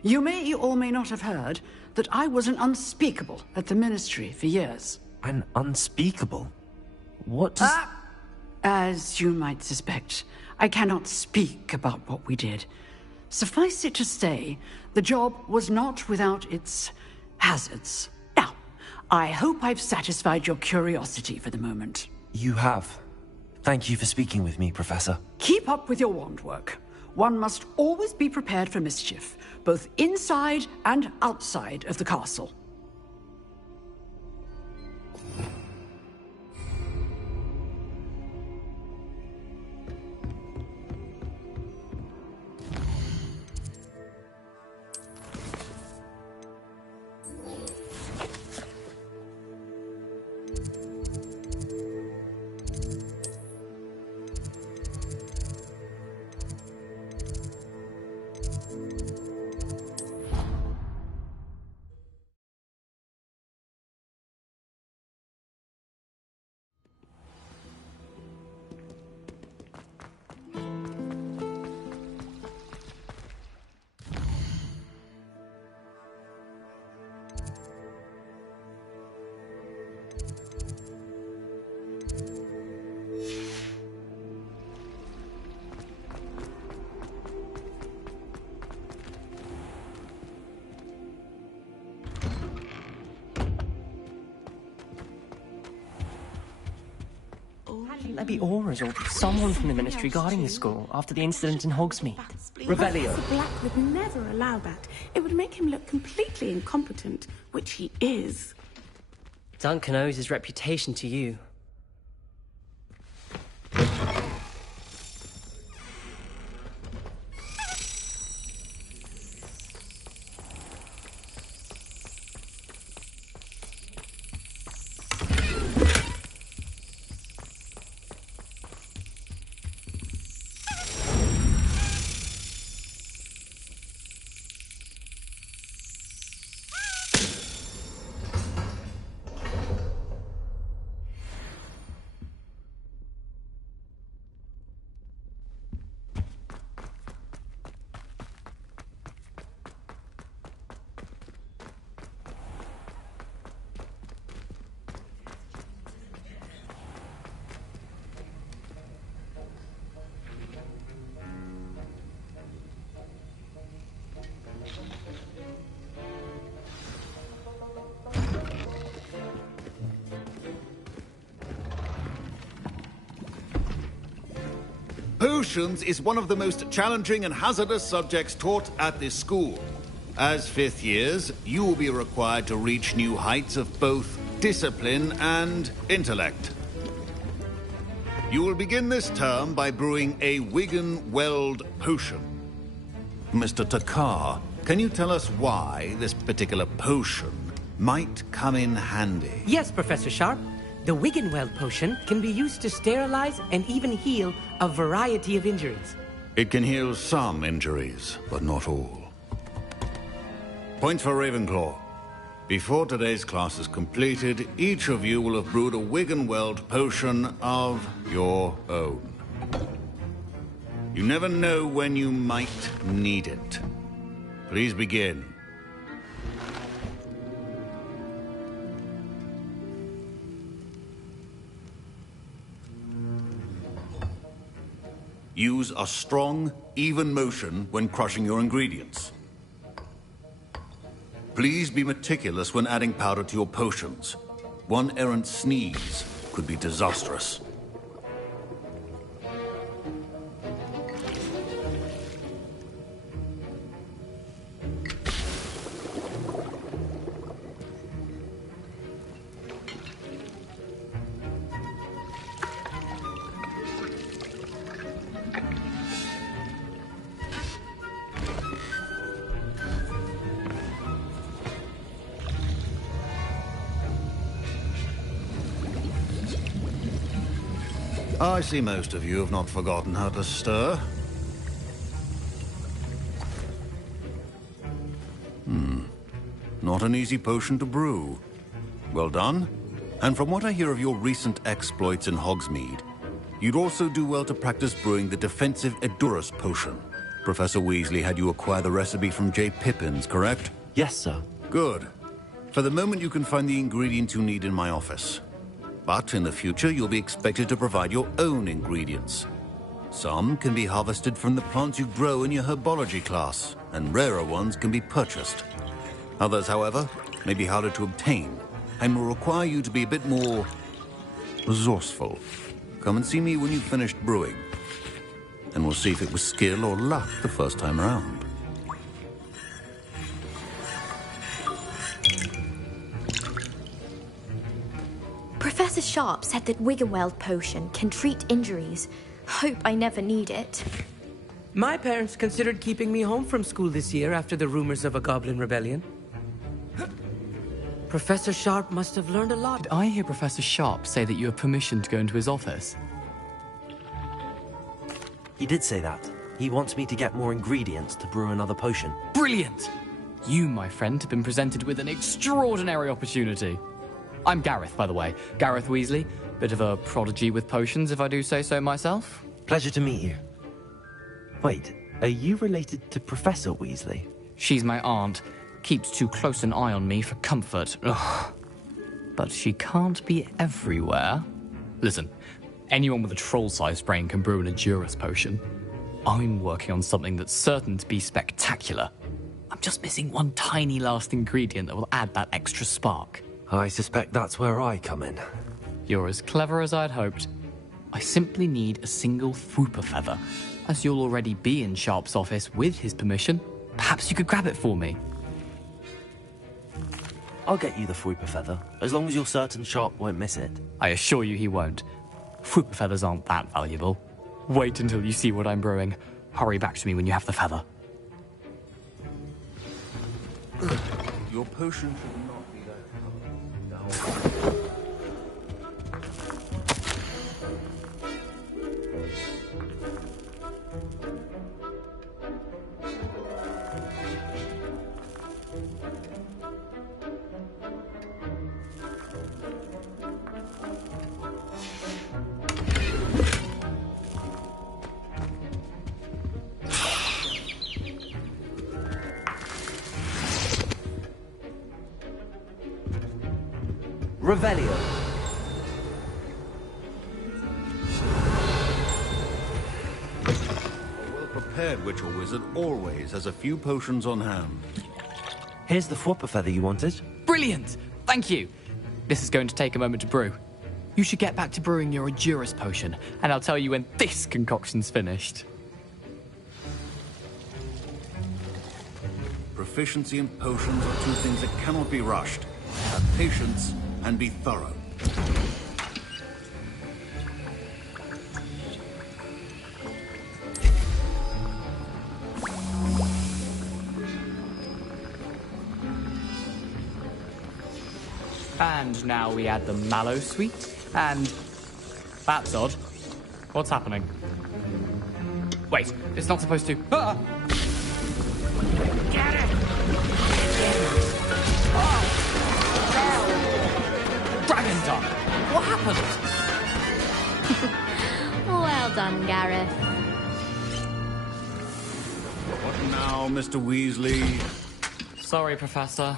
You may or may not have heard that I was an unspeakable at the Ministry for years. An unspeakable? What does... As you might suspect, I cannot speak about what we did. Suffice it to say, the job was not without its hazards. Now, I hope I've satisfied your curiosity for the moment. You have. Thank you for speaking with me, Professor. Keep up with your wand work. One must always be prepared for mischief, both inside and outside of the castle. Maybe Aura's or someone from the Ministry guarding the school after the incident in Hogsmeade. Revelio. Professor Black would never allow that. It would make him look completely incompetent, which he is. Duncan owes his reputation to you. Potions is one of the most challenging and hazardous subjects taught at this school. As fifth years, you will be required to reach new heights of both discipline and intellect. You will begin this term by brewing a Wigan Weld potion. Mr. Takar, can you tell us why this particular potion might come in handy? Yes, Professor Sharp. The Wiggenweld potion can be used to sterilize and even heal a variety of injuries. It can heal some injuries, but not all. Points for Ravenclaw. Before today's class is completed, each of you will have brewed a Wiggenweld potion of your own. You never know when you might need it. Please begin. Use a strong, even motion when crushing your ingredients. Please be meticulous when adding powder to your potions. One errant sneeze could be disastrous. I see most of you have not forgotten how to stir. Not an easy potion to brew. Well done. And from what I hear of your recent exploits in Hogsmeade, you'd also do well to practice brewing the defensive Edurus potion. Professor Weasley had you acquire the recipe from J. Pippins, correct? Yes, sir. Good. For the moment, you can find the ingredients you need in my office. But in the future, you'll be expected to provide your own ingredients. Some can be harvested from the plants you grow in your herbology class, and rarer ones can be purchased. Others, however, may be harder to obtain, and will require you to be a bit more resourceful. Come and see me when you've finished brewing, and we'll see if it was skill or luck the first time around. Professor Sharp said that Wiggenweld potion can treat injuries. Hope I never need it. My parents considered keeping me home from school this year after the rumors of a goblin rebellion. Professor Sharp must have learned a lot. Did I hear Professor Sharp say that you have permission to go into his office? He did say that. He wants me to get more ingredients to brew another potion. Brilliant! You, my friend, have been presented with an extraordinary opportunity. I'm Gareth, by the way. Gareth Weasley. Bit of a prodigy with potions, if I do say so myself. Pleasure to meet you. Wait, are you related to Professor Weasley? She's my aunt. Keeps too close an eye on me for comfort. Ugh. But she can't be everywhere. Listen, anyone with a troll-sized brain can brew an Edurus potion. I'm working on something that's certain to be spectacular. I'm just missing one tiny last ingredient that will add that extra spark. I suspect that's where I come in. You're as clever as I'd hoped. I simply need a single Fwooper feather. As you'll already be in Sharp's office with his permission, perhaps you could grab it for me. I'll get you the Fwooper feather, as long as you're certain Sharp won't miss it. I assure you he won't. Fwooper feathers aren't that valuable. Wait until you see what I'm brewing. Hurry back to me when you have the feather. Your potion should not be that color. Revelio. A well-prepared witch or wizard always has a few potions on hand. Here's the Fwooper feather you wanted. Brilliant! Thank you! This is going to take a moment to brew. You should get back to brewing your Edurus potion, and I'll tell you when this concoction's finished. Proficiency in potions are two things that cannot be rushed. Have patience and be thorough. And now we add the mallow sweet, and... That's odd. What's happening? Wait, it's not supposed to... Ah! Get it! Dragon tongue! What happened? Well done, Gareth. What now, Mr. Weasley? Sorry, Professor.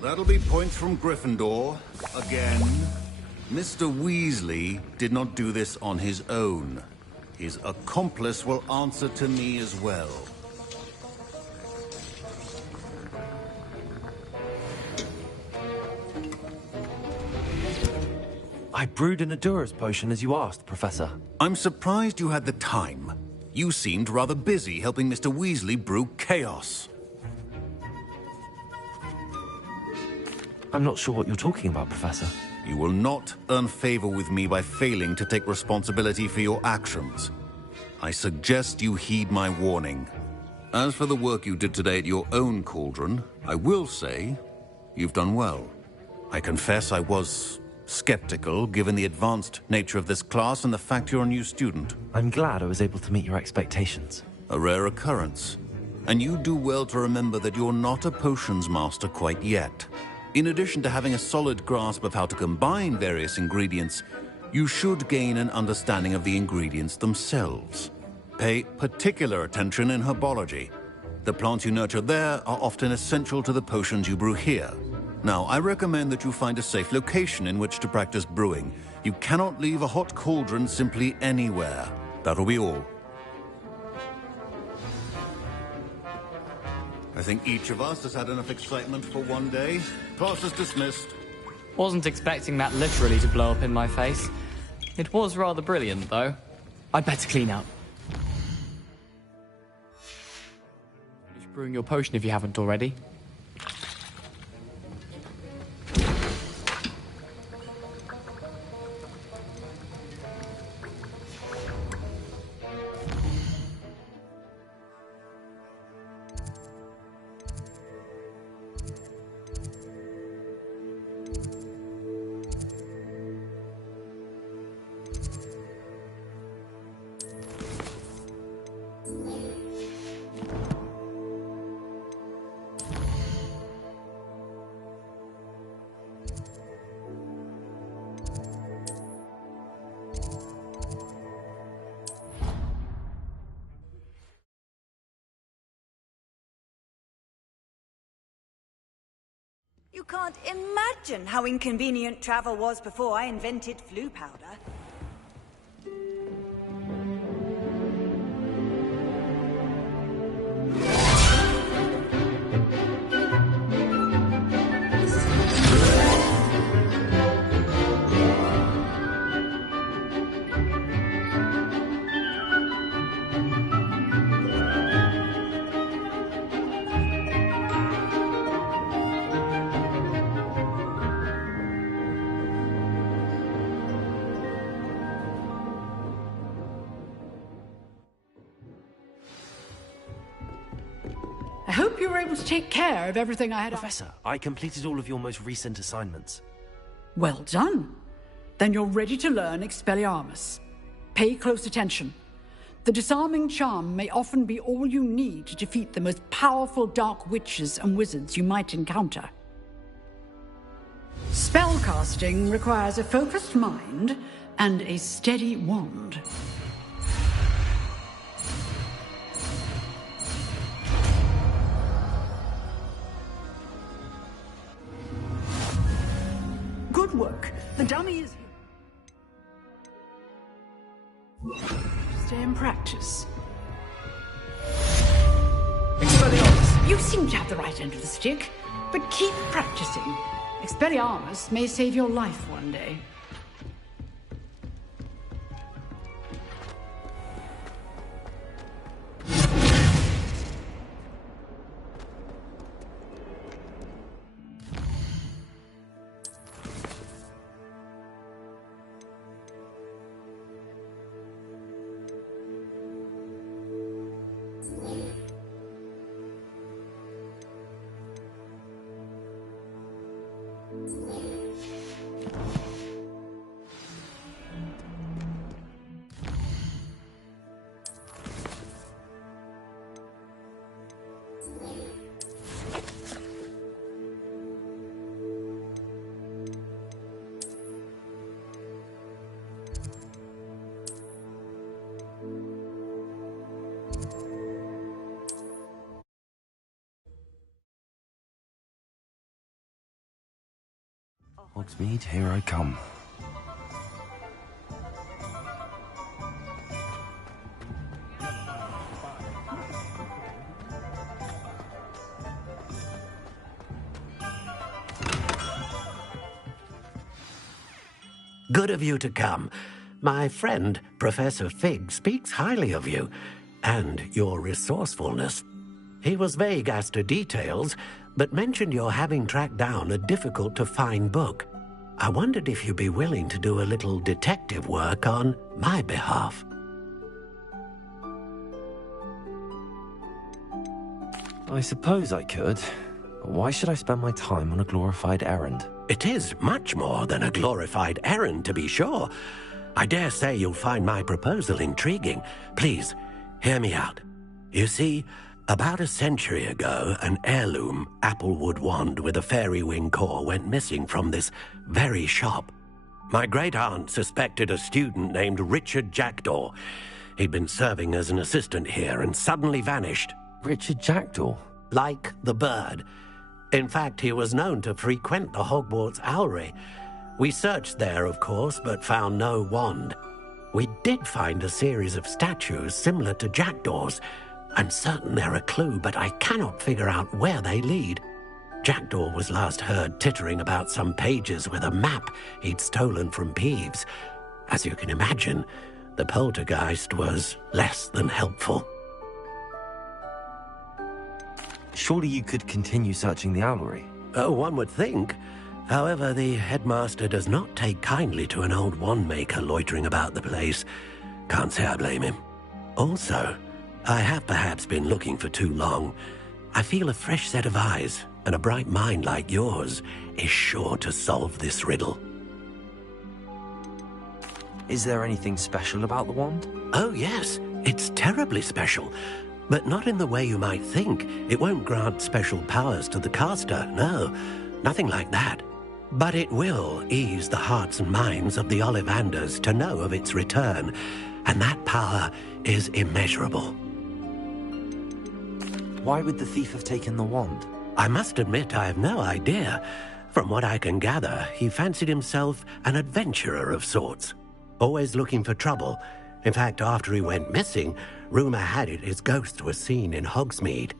That'll be points from Gryffindor. Again. Mr. Weasley did not do this on his own. His accomplice will answer to me as well. I brewed an Adura's potion as you asked, Professor. I'm surprised you had the time. You seemed rather busy helping Mr. Weasley brew chaos. I'm not sure what you're talking about, Professor. You will not earn favor with me by failing to take responsibility for your actions. I suggest you heed my warning. As for the work you did today at your own cauldron, I will say you've done well. I confess I was skeptical, given the advanced nature of this class and the fact you're a new student. I'm glad I was able to meet your expectations. A rare occurrence. And you do well to remember that you're not a potions master quite yet. In addition to having a solid grasp of how to combine various ingredients, you should gain an understanding of the ingredients themselves. Pay particular attention in herbology. The plants you nurture there are often essential to the potions you brew here. Now, I recommend that you find a safe location in which to practice brewing. You cannot leave a hot cauldron simply anywhere. That'll be all. I think each of us has had enough excitement for one day. Class is dismissed. Wasn't expecting that literally to blow up in my face. It was rather brilliant, though. I'd better clean up. Finish brewing your potion if you haven't already. You can't imagine how inconvenient travel was before I invented flu powder. I hope you were able to take care of everything I had. Professor, I completed all of your most recent assignments. Well done. Then you're ready to learn Expelliarmus. Pay close attention. The disarming charm may often be all you need to defeat the most powerful dark witches and wizards you might encounter. Spellcasting requires a focused mind and a steady wand. Good work. The dummy is here. Stay in practice. Expelliarmus, you seem to have the right end of the stick, but keep practicing. Expelliarmus may save your life one day. Hogsmeade, here I come. Good of you to come. My friend, Professor Fig, speaks highly of you and your resourcefulness. He was vague as to details, but mentioned your having tracked down a difficult-to-find book. I wondered if you'd be willing to do a little detective work on my behalf. I suppose I could. But why should I spend my time on a glorified errand? It is much more than a glorified errand, to be sure. I dare say you'll find my proposal intriguing. Please, hear me out. You see, about a century ago, an heirloom applewood wand with a fairy wing core went missing from this very shop. My great-aunt suspected a student named Richard Jackdaw. He'd been serving as an assistant here and suddenly vanished. Richard Jackdaw? Like the bird. In fact, he was known to frequent the Hogwarts Owlery. We searched there, of course, but found no wand. We did find a series of statues similar to Jackdaw's. I'm certain they're a clue, but I cannot figure out where they lead. Jackdaw was last heard tittering about some pages with a map he'd stolen from Peeves. As you can imagine, the poltergeist was less than helpful. Surely you could continue searching the owlery. Oh, one would think. However, the headmaster does not take kindly to an old wand-maker loitering about the place. Can't say I blame him. Also, I have perhaps been looking for too long. I feel a fresh set of eyes, and a bright mind like yours is sure to solve this riddle. Is there anything special about the wand? Oh, yes. It's terribly special. But not in the way you might think. It won't grant special powers to the caster, no. Nothing like that. But it will ease the hearts and minds of the Ollivanders to know of its return, and that power is immeasurable. Why would the thief have taken the wand? I must admit I have no idea. From what I can gather, he fancied himself an adventurer of sorts. Always looking for trouble. In fact, after he went missing, rumor had it his ghost was seen in Hogsmeade.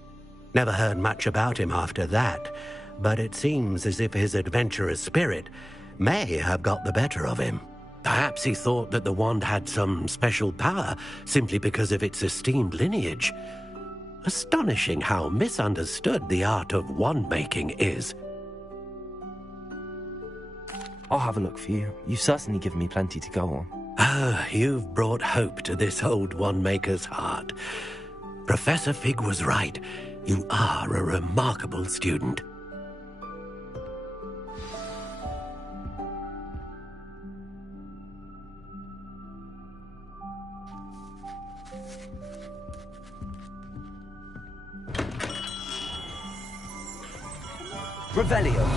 Never heard much about him after that, but it seems as if his adventurous spirit may have got the better of him. Perhaps he thought that the wand had some special power simply because of its esteemed lineage. Astonishing how misunderstood the art of wand-making is. I'll have a look for you. You've certainly given me plenty to go on. Ah, you've brought hope to this old wand-maker's heart. Professor Fig was right. You are a remarkable student. Revelio.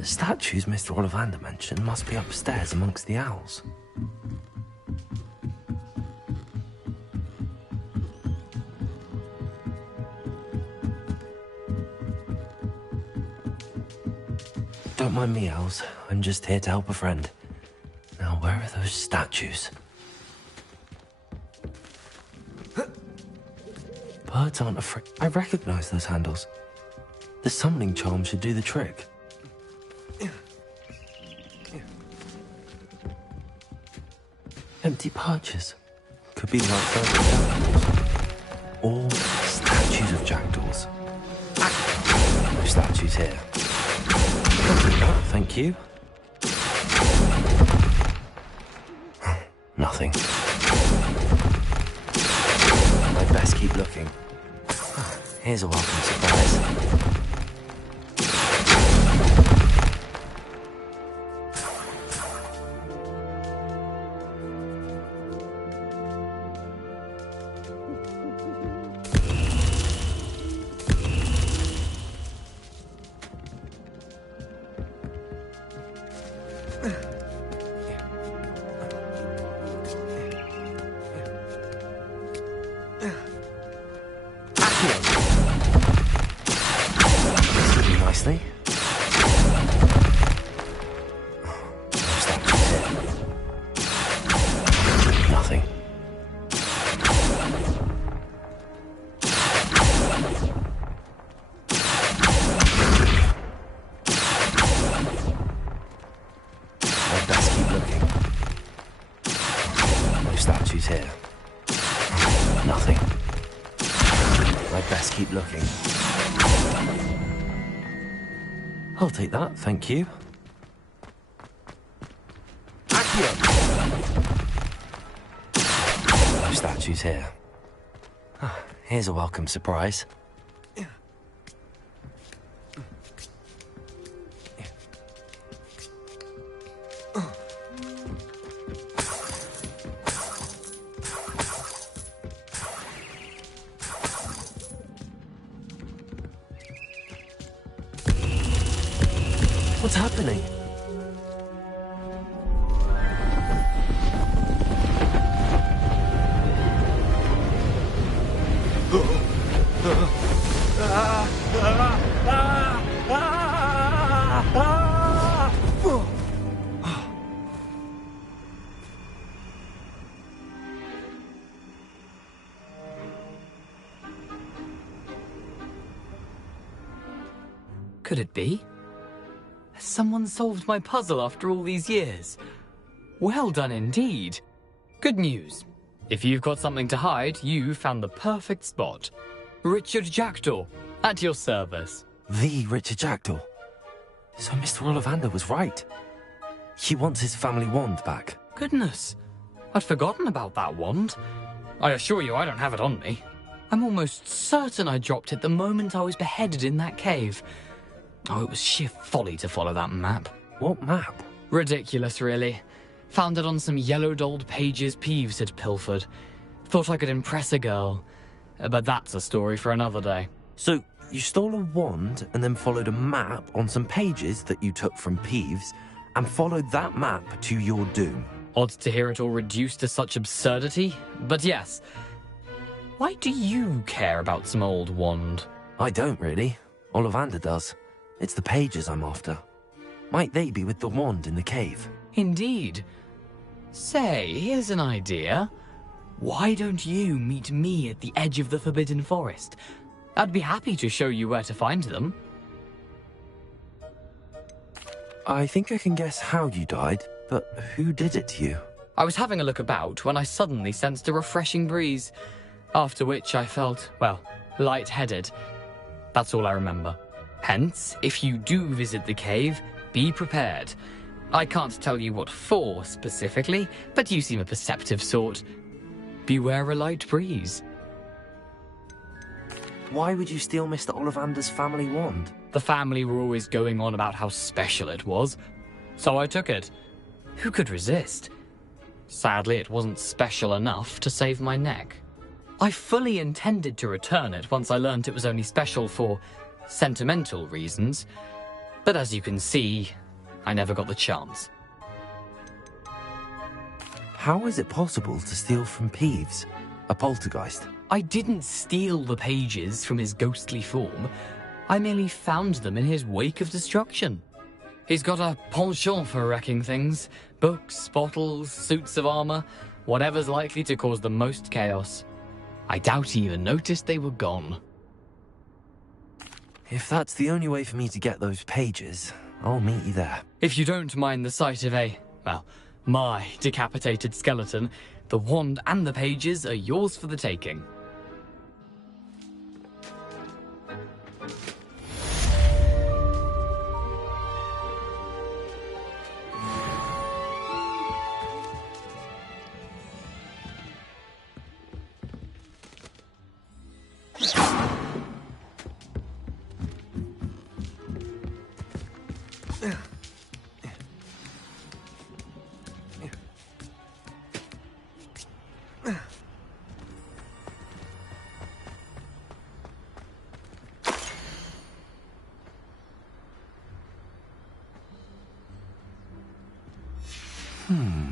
The statues Mr. Ollivander mentioned must be upstairs amongst the owls. Don't mind me, owls. I'm just here to help a friend. Now, where are those statues? Birds aren't afraid. I recognize those handles. The summoning charm should do the trick. Empty perches. Could be like jackdaws. Or statues of jackdaws. No statues here. Oh, thank you. Nothing. I'd best keep looking. Here's a welcome surprise. Nicely. Nothing. I'd best keep looking. No statues here. Nothing. I'd best keep looking. I'll take that, thank you. No statues here. Here's a welcome surprise. What's happening? Could it be? Has someone solved my puzzle after all these years? Well done indeed. Good news. If you've got something to hide, you found the perfect spot. Richard Jackdaw, at your service. The Richard Jackdaw. So Mr. Ollivander was right. He wants his family wand back. Goodness, I'd forgotten about that wand. I assure you I don't have it on me. I'm almost certain I dropped it the moment I was beheaded in that cave. Oh, it was sheer folly to follow that map. What map? Ridiculous, really. Found it on some yellowed old pages Peeves had pilfered. Thought I could impress a girl. But that's a story for another day. So, you stole a wand and then followed a map on some pages that you took from Peeves and followed that map to your doom. Odd to hear it all reduced to such absurdity, but yes. Why do you care about some old wand? I don't, really. Ollivander does. It's the pages I'm after. Might they be with the wand in the cave? Indeed. Say, here's an idea. Why don't you meet me at the edge of the Forbidden Forest? I'd be happy to show you where to find them. I think I can guess how you died, but who did it to you? I was having a look about when I suddenly sensed a refreshing breeze, after which I felt, well, lightheaded. That's all I remember. Hence, if you do visit the cave, be prepared. I can't tell you what for specifically, but you seem a perceptive sort. Beware a light breeze. Why would you steal Mr. Ollivander's family wand? The family were always going on about how special it was, so I took it. Who could resist? Sadly, it wasn't special enough to save my neck. I fully intended to return it once I learnt it was only special for sentimental reasons, But as you can see, I never got the chance. How is it possible to steal from Peeves, a poltergeist? I didn't steal the pages from his ghostly form. I merely found them in his wake of destruction. He's got a penchant for wrecking things. Books, bottles, suits of armor, whatever's likely to cause the most chaos. I doubt he even noticed they were gone. If that's the only way for me to get those pages, I'll meet you there. If you don't mind the sight of my decapitated skeleton, the wand and the pages are yours for the taking.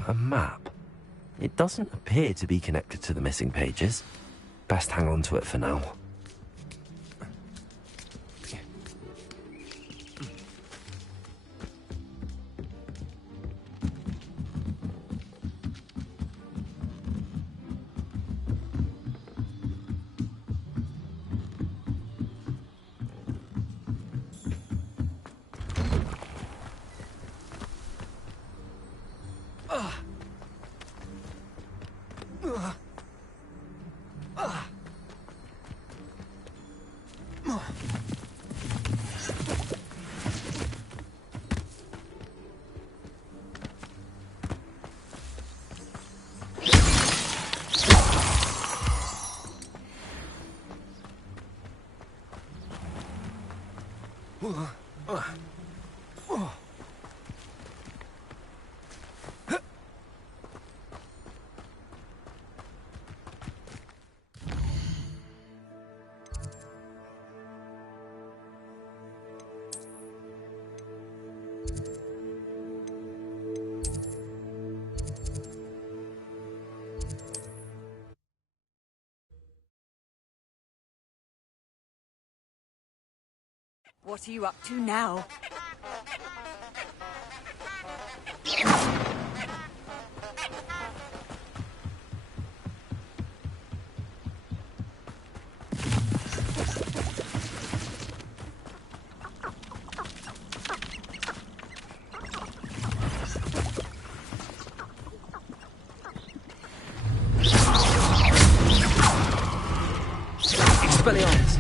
A map. It doesn't appear to be connected to the missing pages. Best hang on to it for now. What are you up to now? Expelliarmus!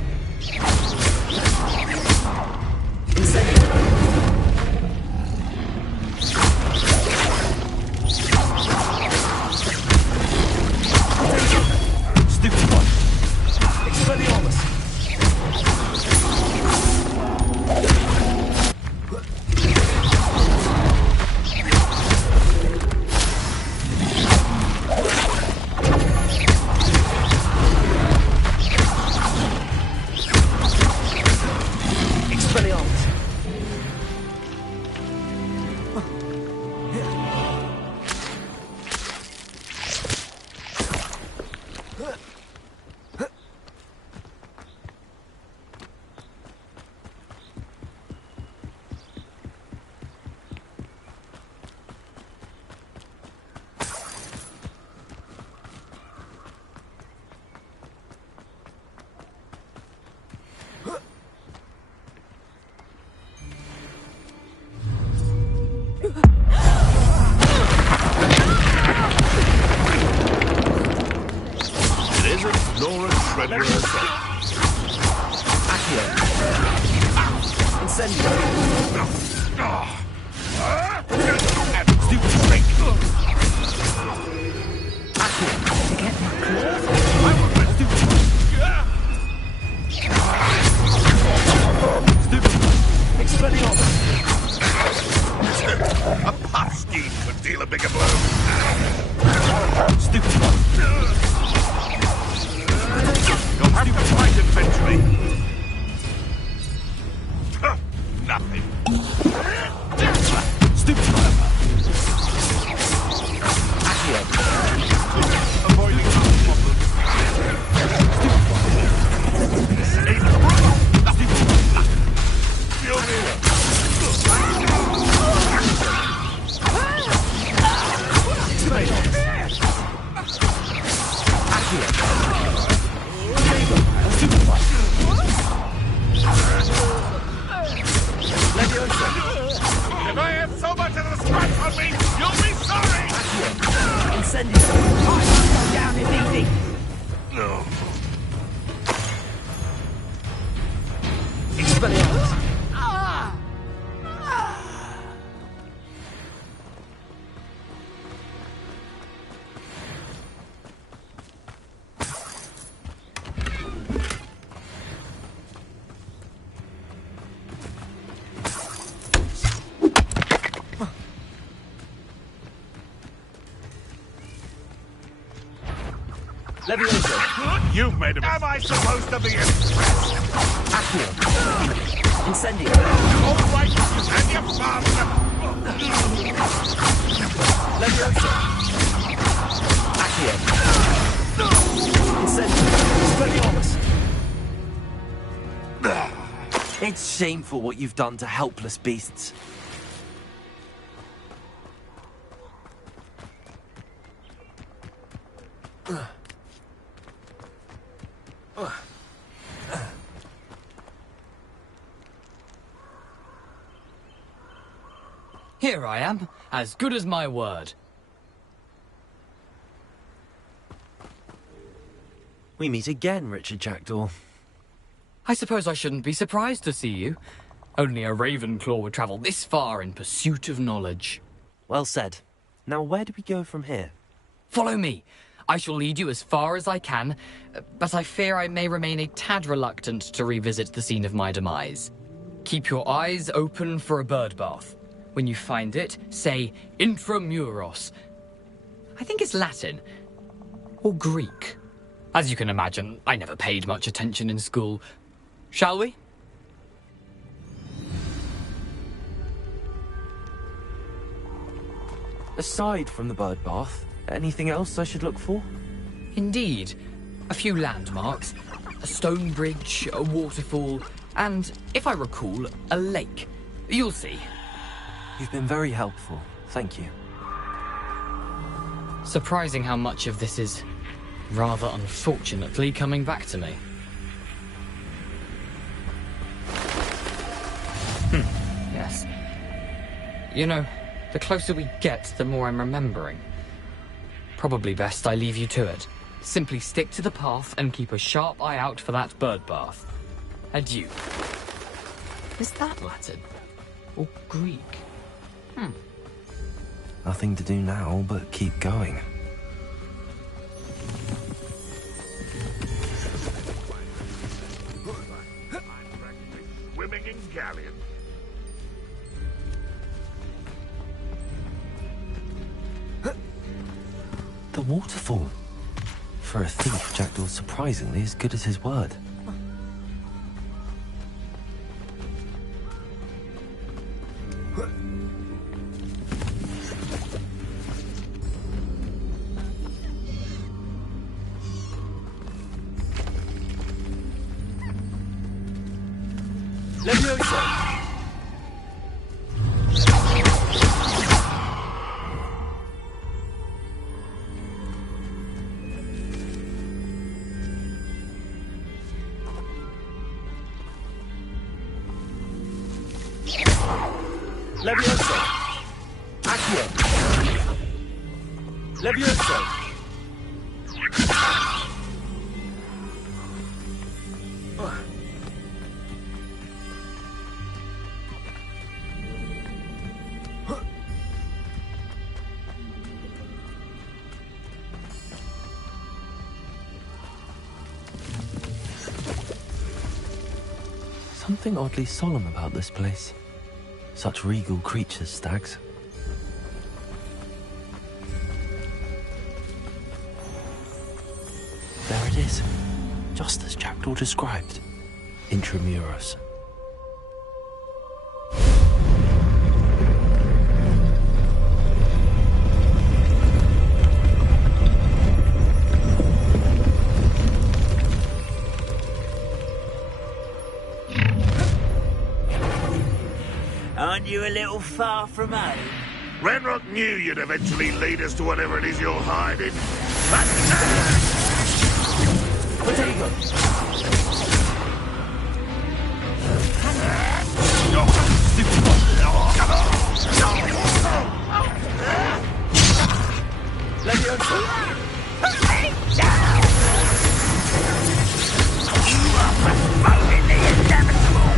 Nothing. Expelliarmus! Levioso! You've made a mistake. Am I supposed to be impressed? Accio! Incendio! All right, and your father! Levioso! Accio! Incendio! Expelliarmus! It's shameful what you've done to helpless beasts. Here I am, as good as my word. We meet again, Richard Jackdaw. I suppose I shouldn't be surprised to see you. Only a Ravenclaw would travel this far in pursuit of knowledge. Well said. Now where do we go from here? Follow me. I shall lead you as far as I can, but I fear I may remain a tad reluctant to revisit the scene of my demise. Keep your eyes open for a bird bath. When you find it, say intramuros. I think it's Latin. Or Greek. As you can imagine, I never paid much attention in school. Shall we? Aside from the bird bath, anything else I should look for? Indeed. A few landmarks, a stone bridge, a waterfall, and, if I recall, a lake. You'll see. You've been very helpful. Thank you. Surprising how much of this is, rather unfortunately, coming back to me. Yes. You know, the closer we get, the more I'm remembering. Probably best I leave you to it. Simply stick to the path and keep a sharp eye out for that bird bath. Adieu. Is that Latin? Or Greek? Nothing to do now but keep going. Swimming in galleons. The waterfall. For a thief, Jackdaw's surprisingly as good as his word. Levioso! Accio! Levioso! Something oddly solemn about this place. Such regal creatures, stags. There it is, just as Jackdaw described. Intramuros. Aren't you a little far from home? Renrock knew you'd eventually lead us to whatever it is you're hiding. You are promoting the inevitable!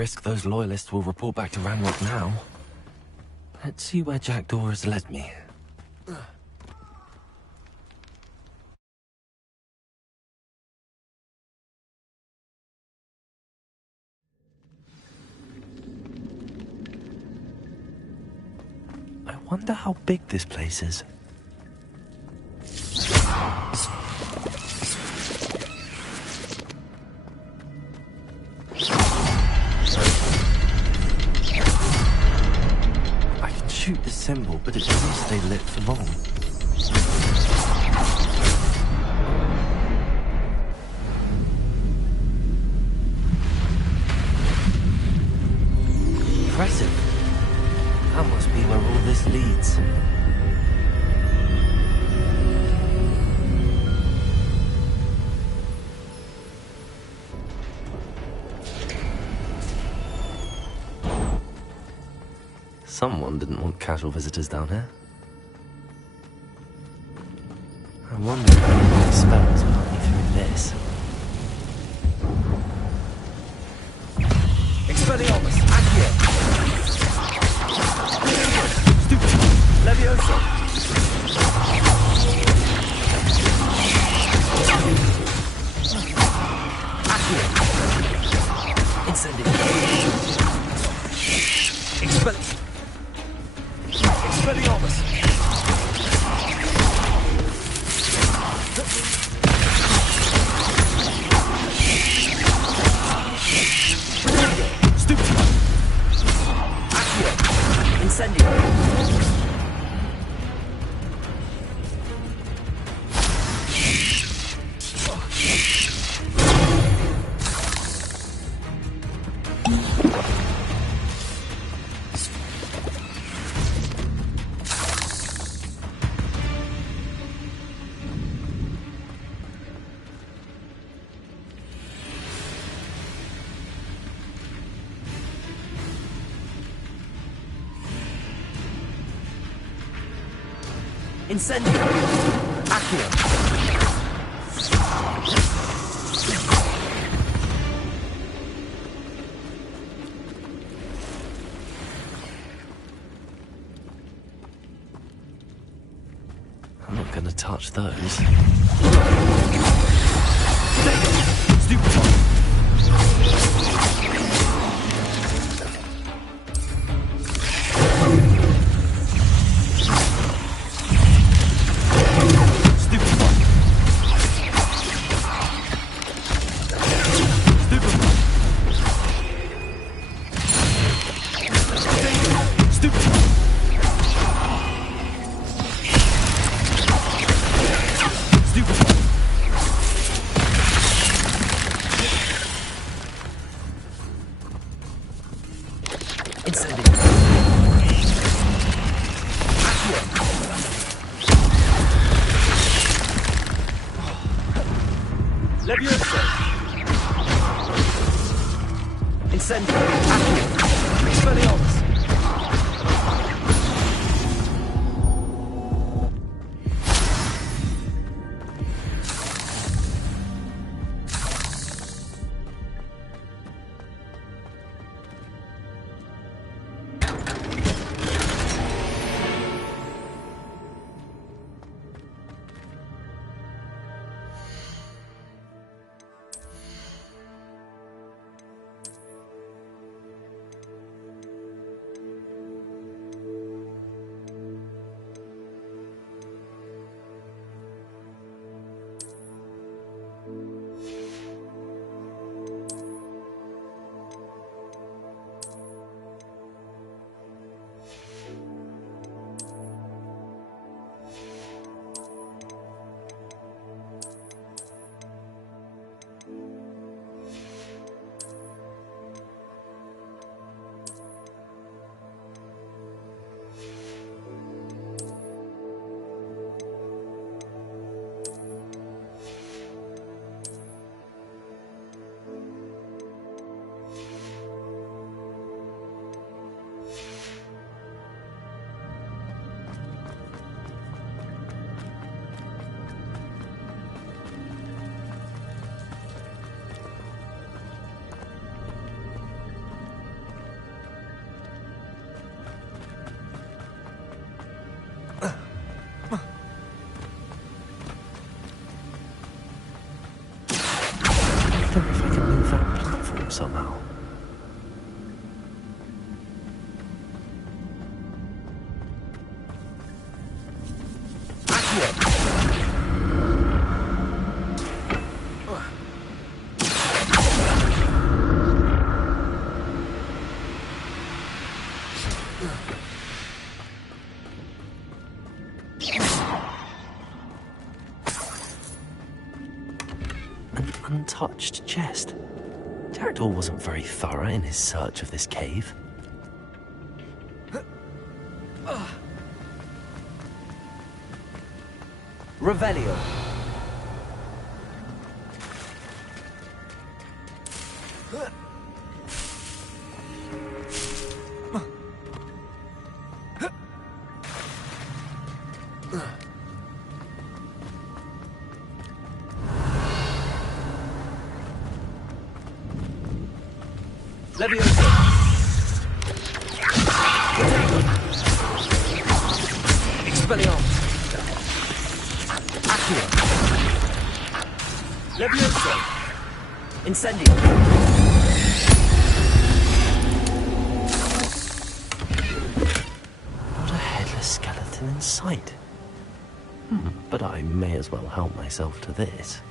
risk those loyalists will report back to Ranrock now. Let's see where Jackdaw has led me. I wonder how big this place is. I can shoot the symbol, but it doesn't stay lit for long. Impressive. That must be where all this leads. Someone didn't want casual visitors down here. I wonder if any spells will help me through this. Expelliarmus, Accio! Levioso! Accio! Incendio! Expelliarmus! Stupid! Accio! Incendio! Incendio! Accio! I'm not gonna touch those. Levioso! Incendio! Accio! Expelliarmus! An untouched chest. Jackdaw wasn't very thorough in his search of this cave. Revelio. Leviosa. Expelliarmus. Accio. Leviosa. Incendio. Not a headless skeleton in sight. But I may as well help myself to this.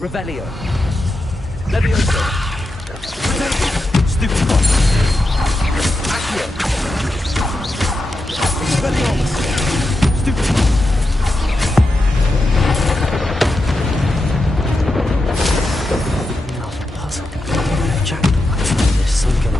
Revelio. Leviosa. Stupefy. Accio. Expelliarmus. Stupefy. Not a puzzle. Jackdaw has done this, so can I.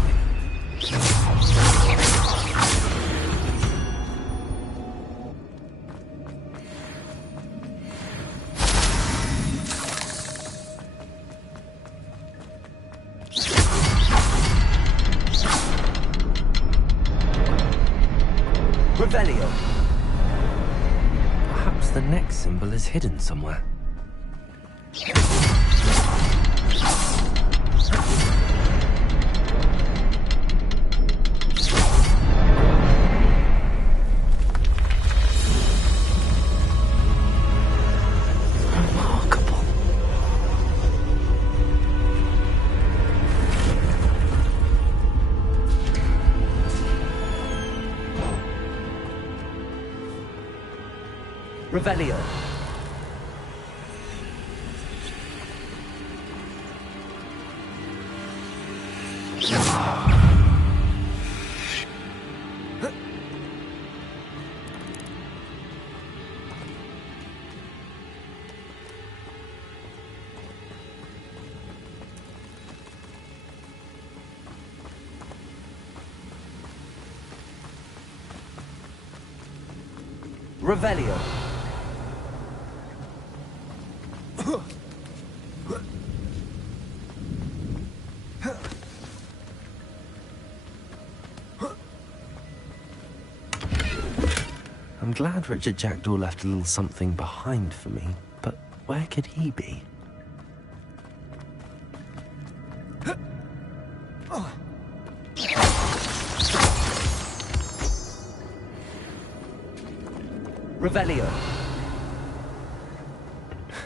Revelio. Perhaps the next symbol is hidden somewhere. Revelio. Revelio. I'm glad Richard Jackdaw left a little something behind for me, but where could he be? Revelio.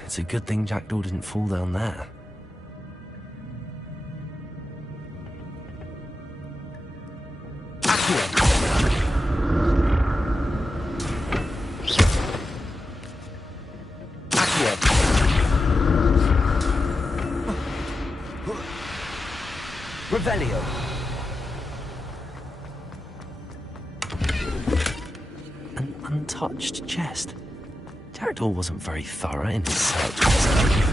It's a good thing Jackdaw didn't fall down there. Revelio. An untouched chest. Jackdaw wasn't very thorough in his search for this cave.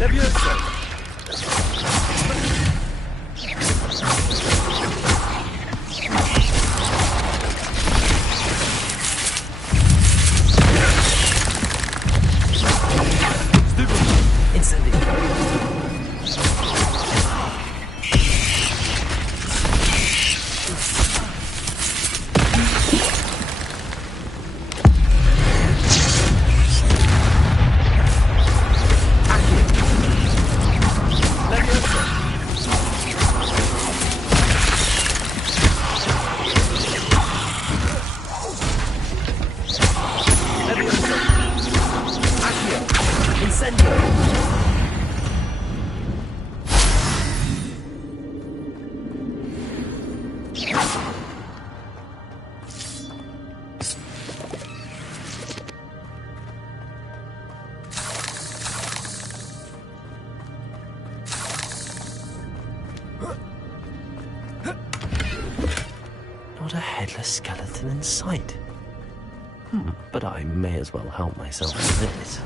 Leviosa. headless skeleton in sight. But I may as well help myself to this.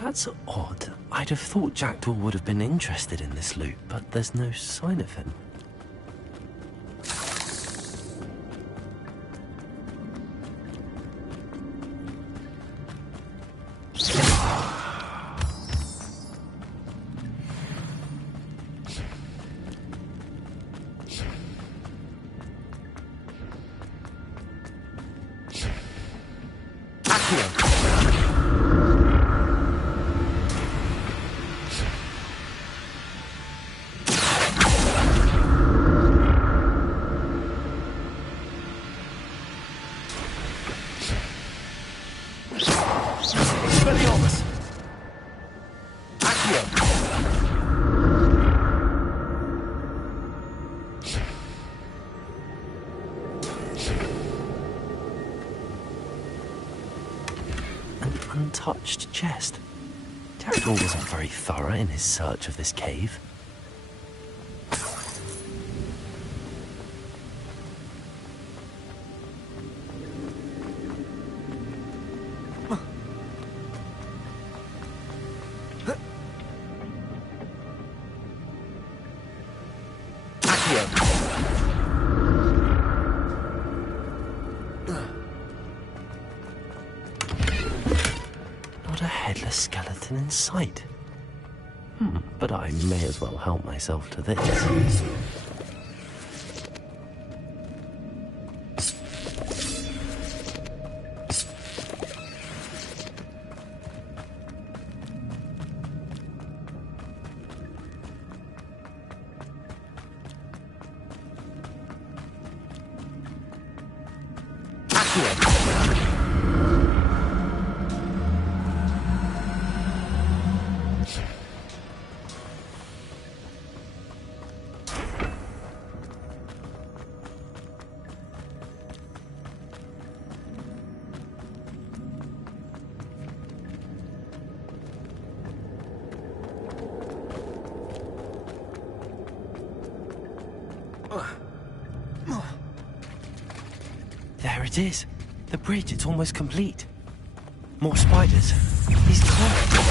That's odd. I'd have thought Jackdaw would have been interested in this loot, but there's no sign of him. Untouched chest. Jackdaw wasn't very thorough in his search of this cave. Skeleton in sight. But I may as well help myself to this. There it is. The bridge, it's almost complete. More spiders. These can't.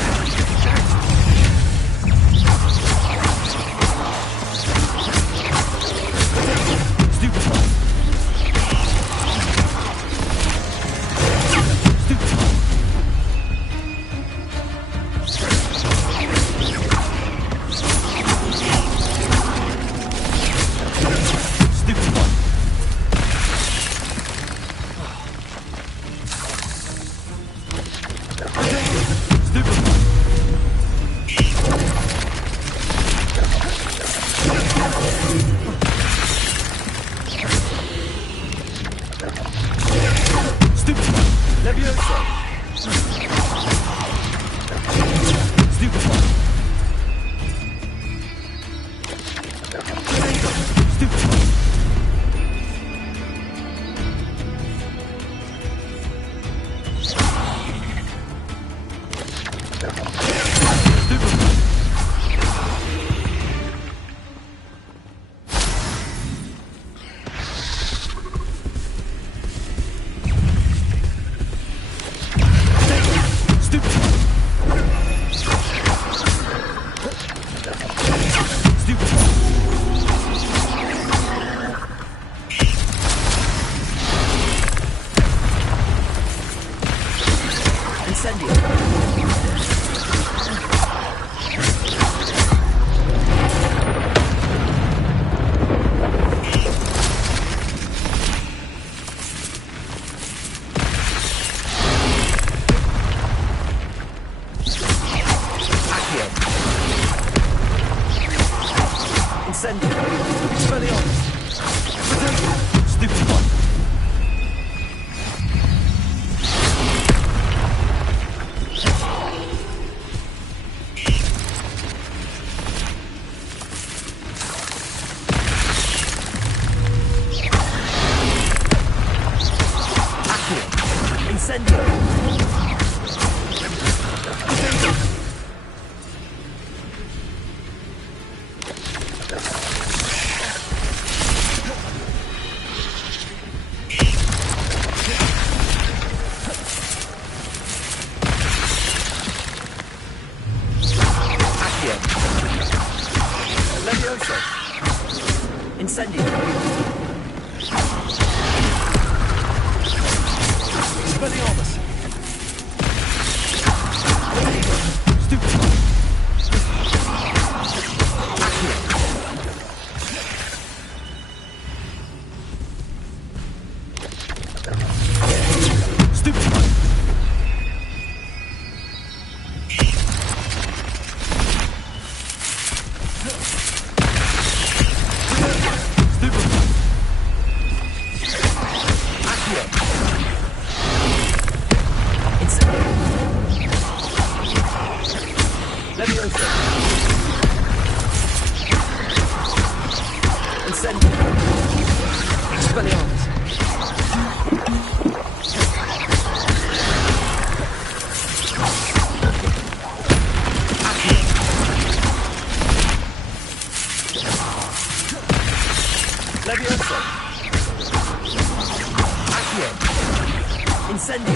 Incendio!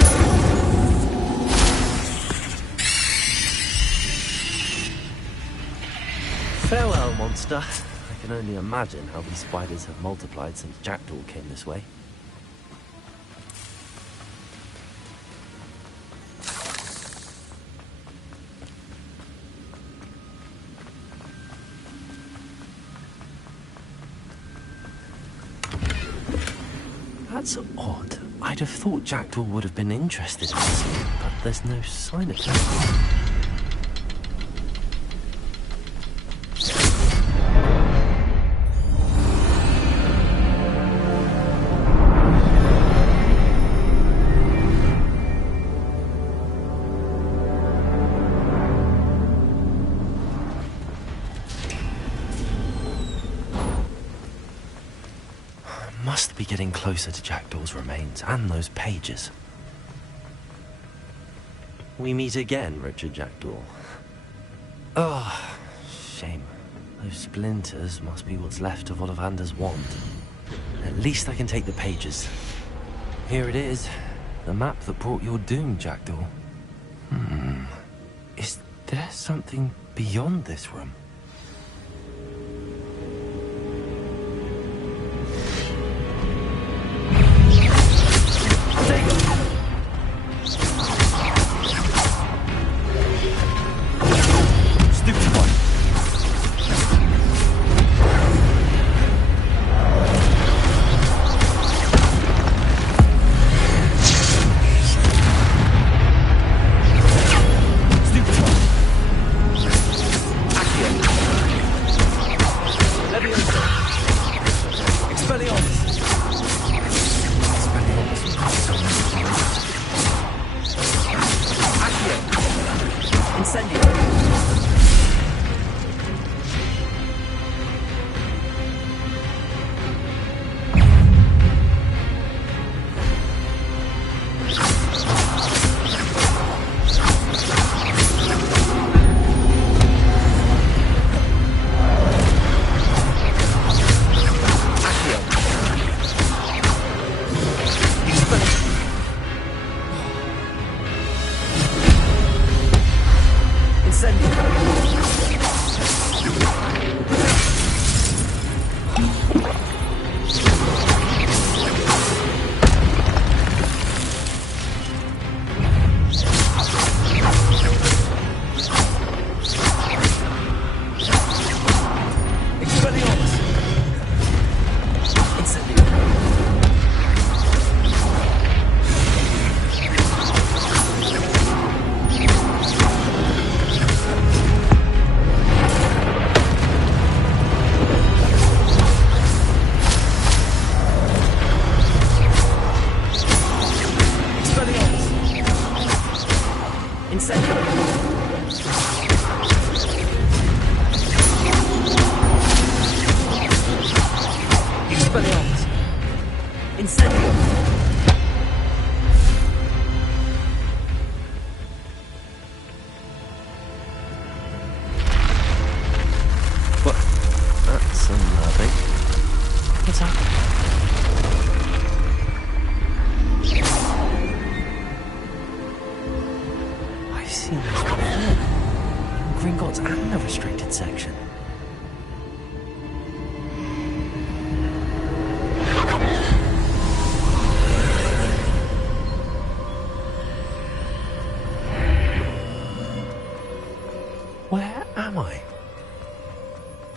Farewell, monster. I can only imagine how these spiders have multiplied since Jackdaw came this way. That's odd. I'd have thought Jackdaw would have been interested in this, but there's no sign of him. Must be getting closer to Jackdaw's remains and those pages. We meet again, Richard Jackdaw. Oh, shame. Those splinters must be what's left of Ollivander's wand. At least I can take the pages. Here it is. The map that brought your doom, Jackdaw. Is there something beyond this room?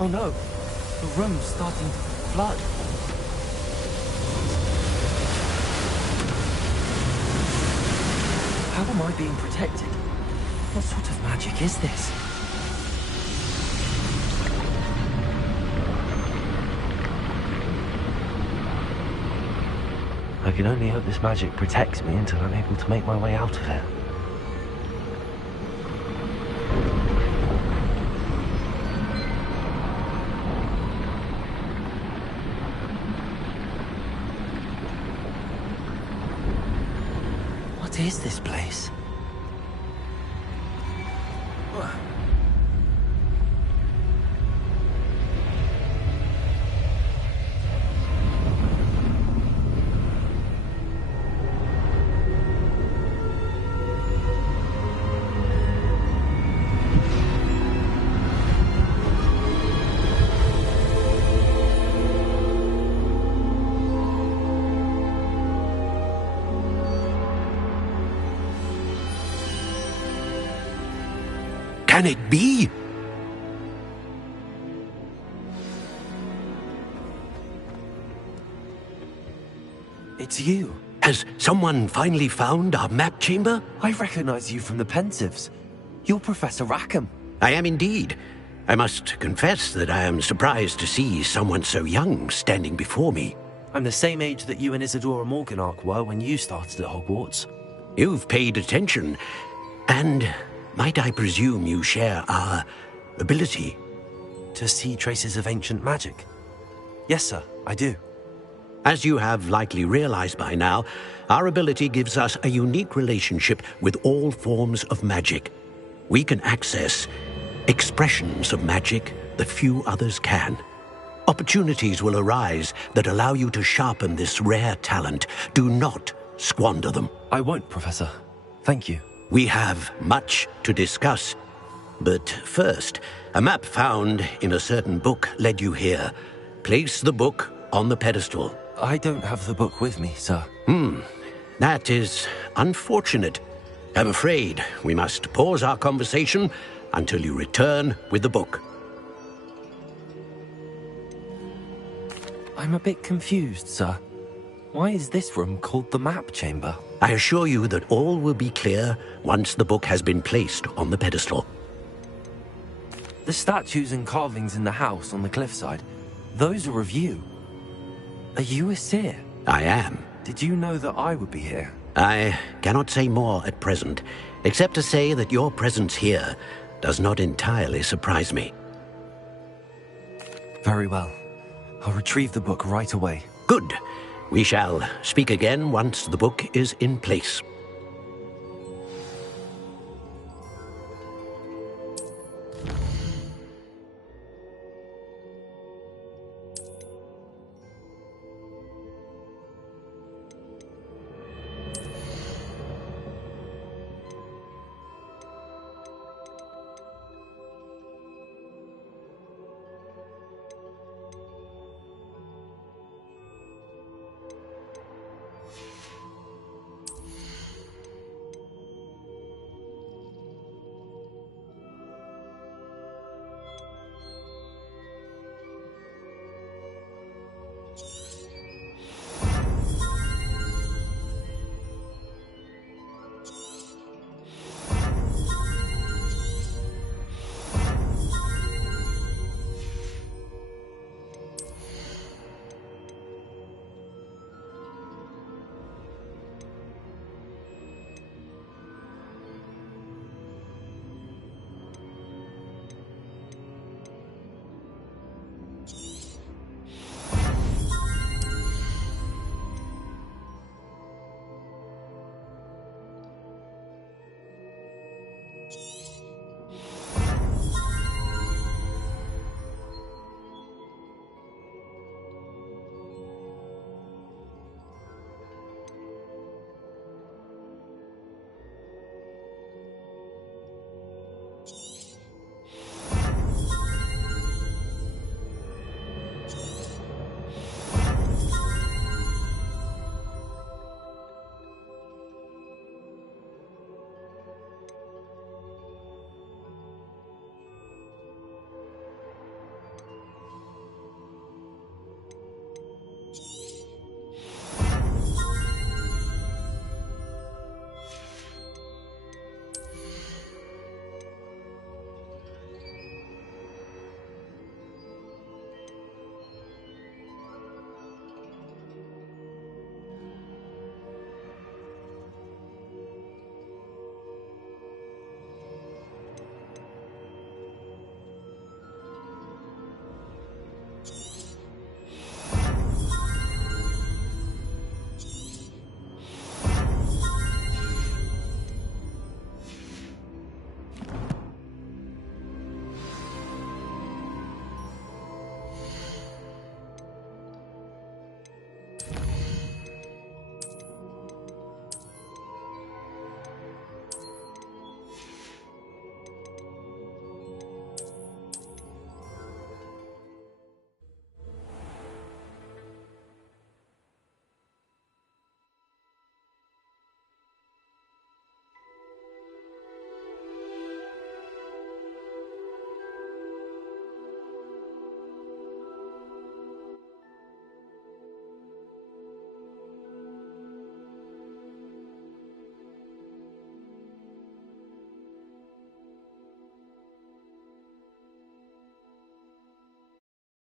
Oh no, the room's starting to flood. How am I being protected? What sort of magic is this? I can only hope this magic protects me until I'm able to make my way out of it. What is this place? can it be? It's you. Has someone finally found our map chamber? I recognize you from the Pensives. You're Professor Rackham. I am indeed. I must confess that I am surprised to see someone so young standing before me. I'm the same age that you and Isadora Morganach were when you started at Hogwarts. You've paid attention, and might I presume you share our ability? To see traces of ancient magic? Yes, sir, I do. As you have likely realized by now, our ability gives us a unique relationship with all forms of magic. We can access expressions of magic that few others can. Opportunities will arise that allow you to sharpen this rare talent. Do not squander them. I won't, Professor. Thank you. We have much to discuss. But first, a map found in a certain book led you here. Place the book on the pedestal. I don't have the book with me, sir. That is unfortunate. I'm afraid we must pause our conversation until you return with the book. I'm a bit confused, sir. Why is this room called the map chamber? I assure you that all will be clear once the book has been placed on the pedestal. The statues and carvings in the house on the cliffside, those are of you. Are you a seer? I am. Did you know that I would be here? I cannot say more at present, except to say that your presence here does not entirely surprise me. Very well. I'll retrieve the book right away. Good. We shall speak again once the book is in place.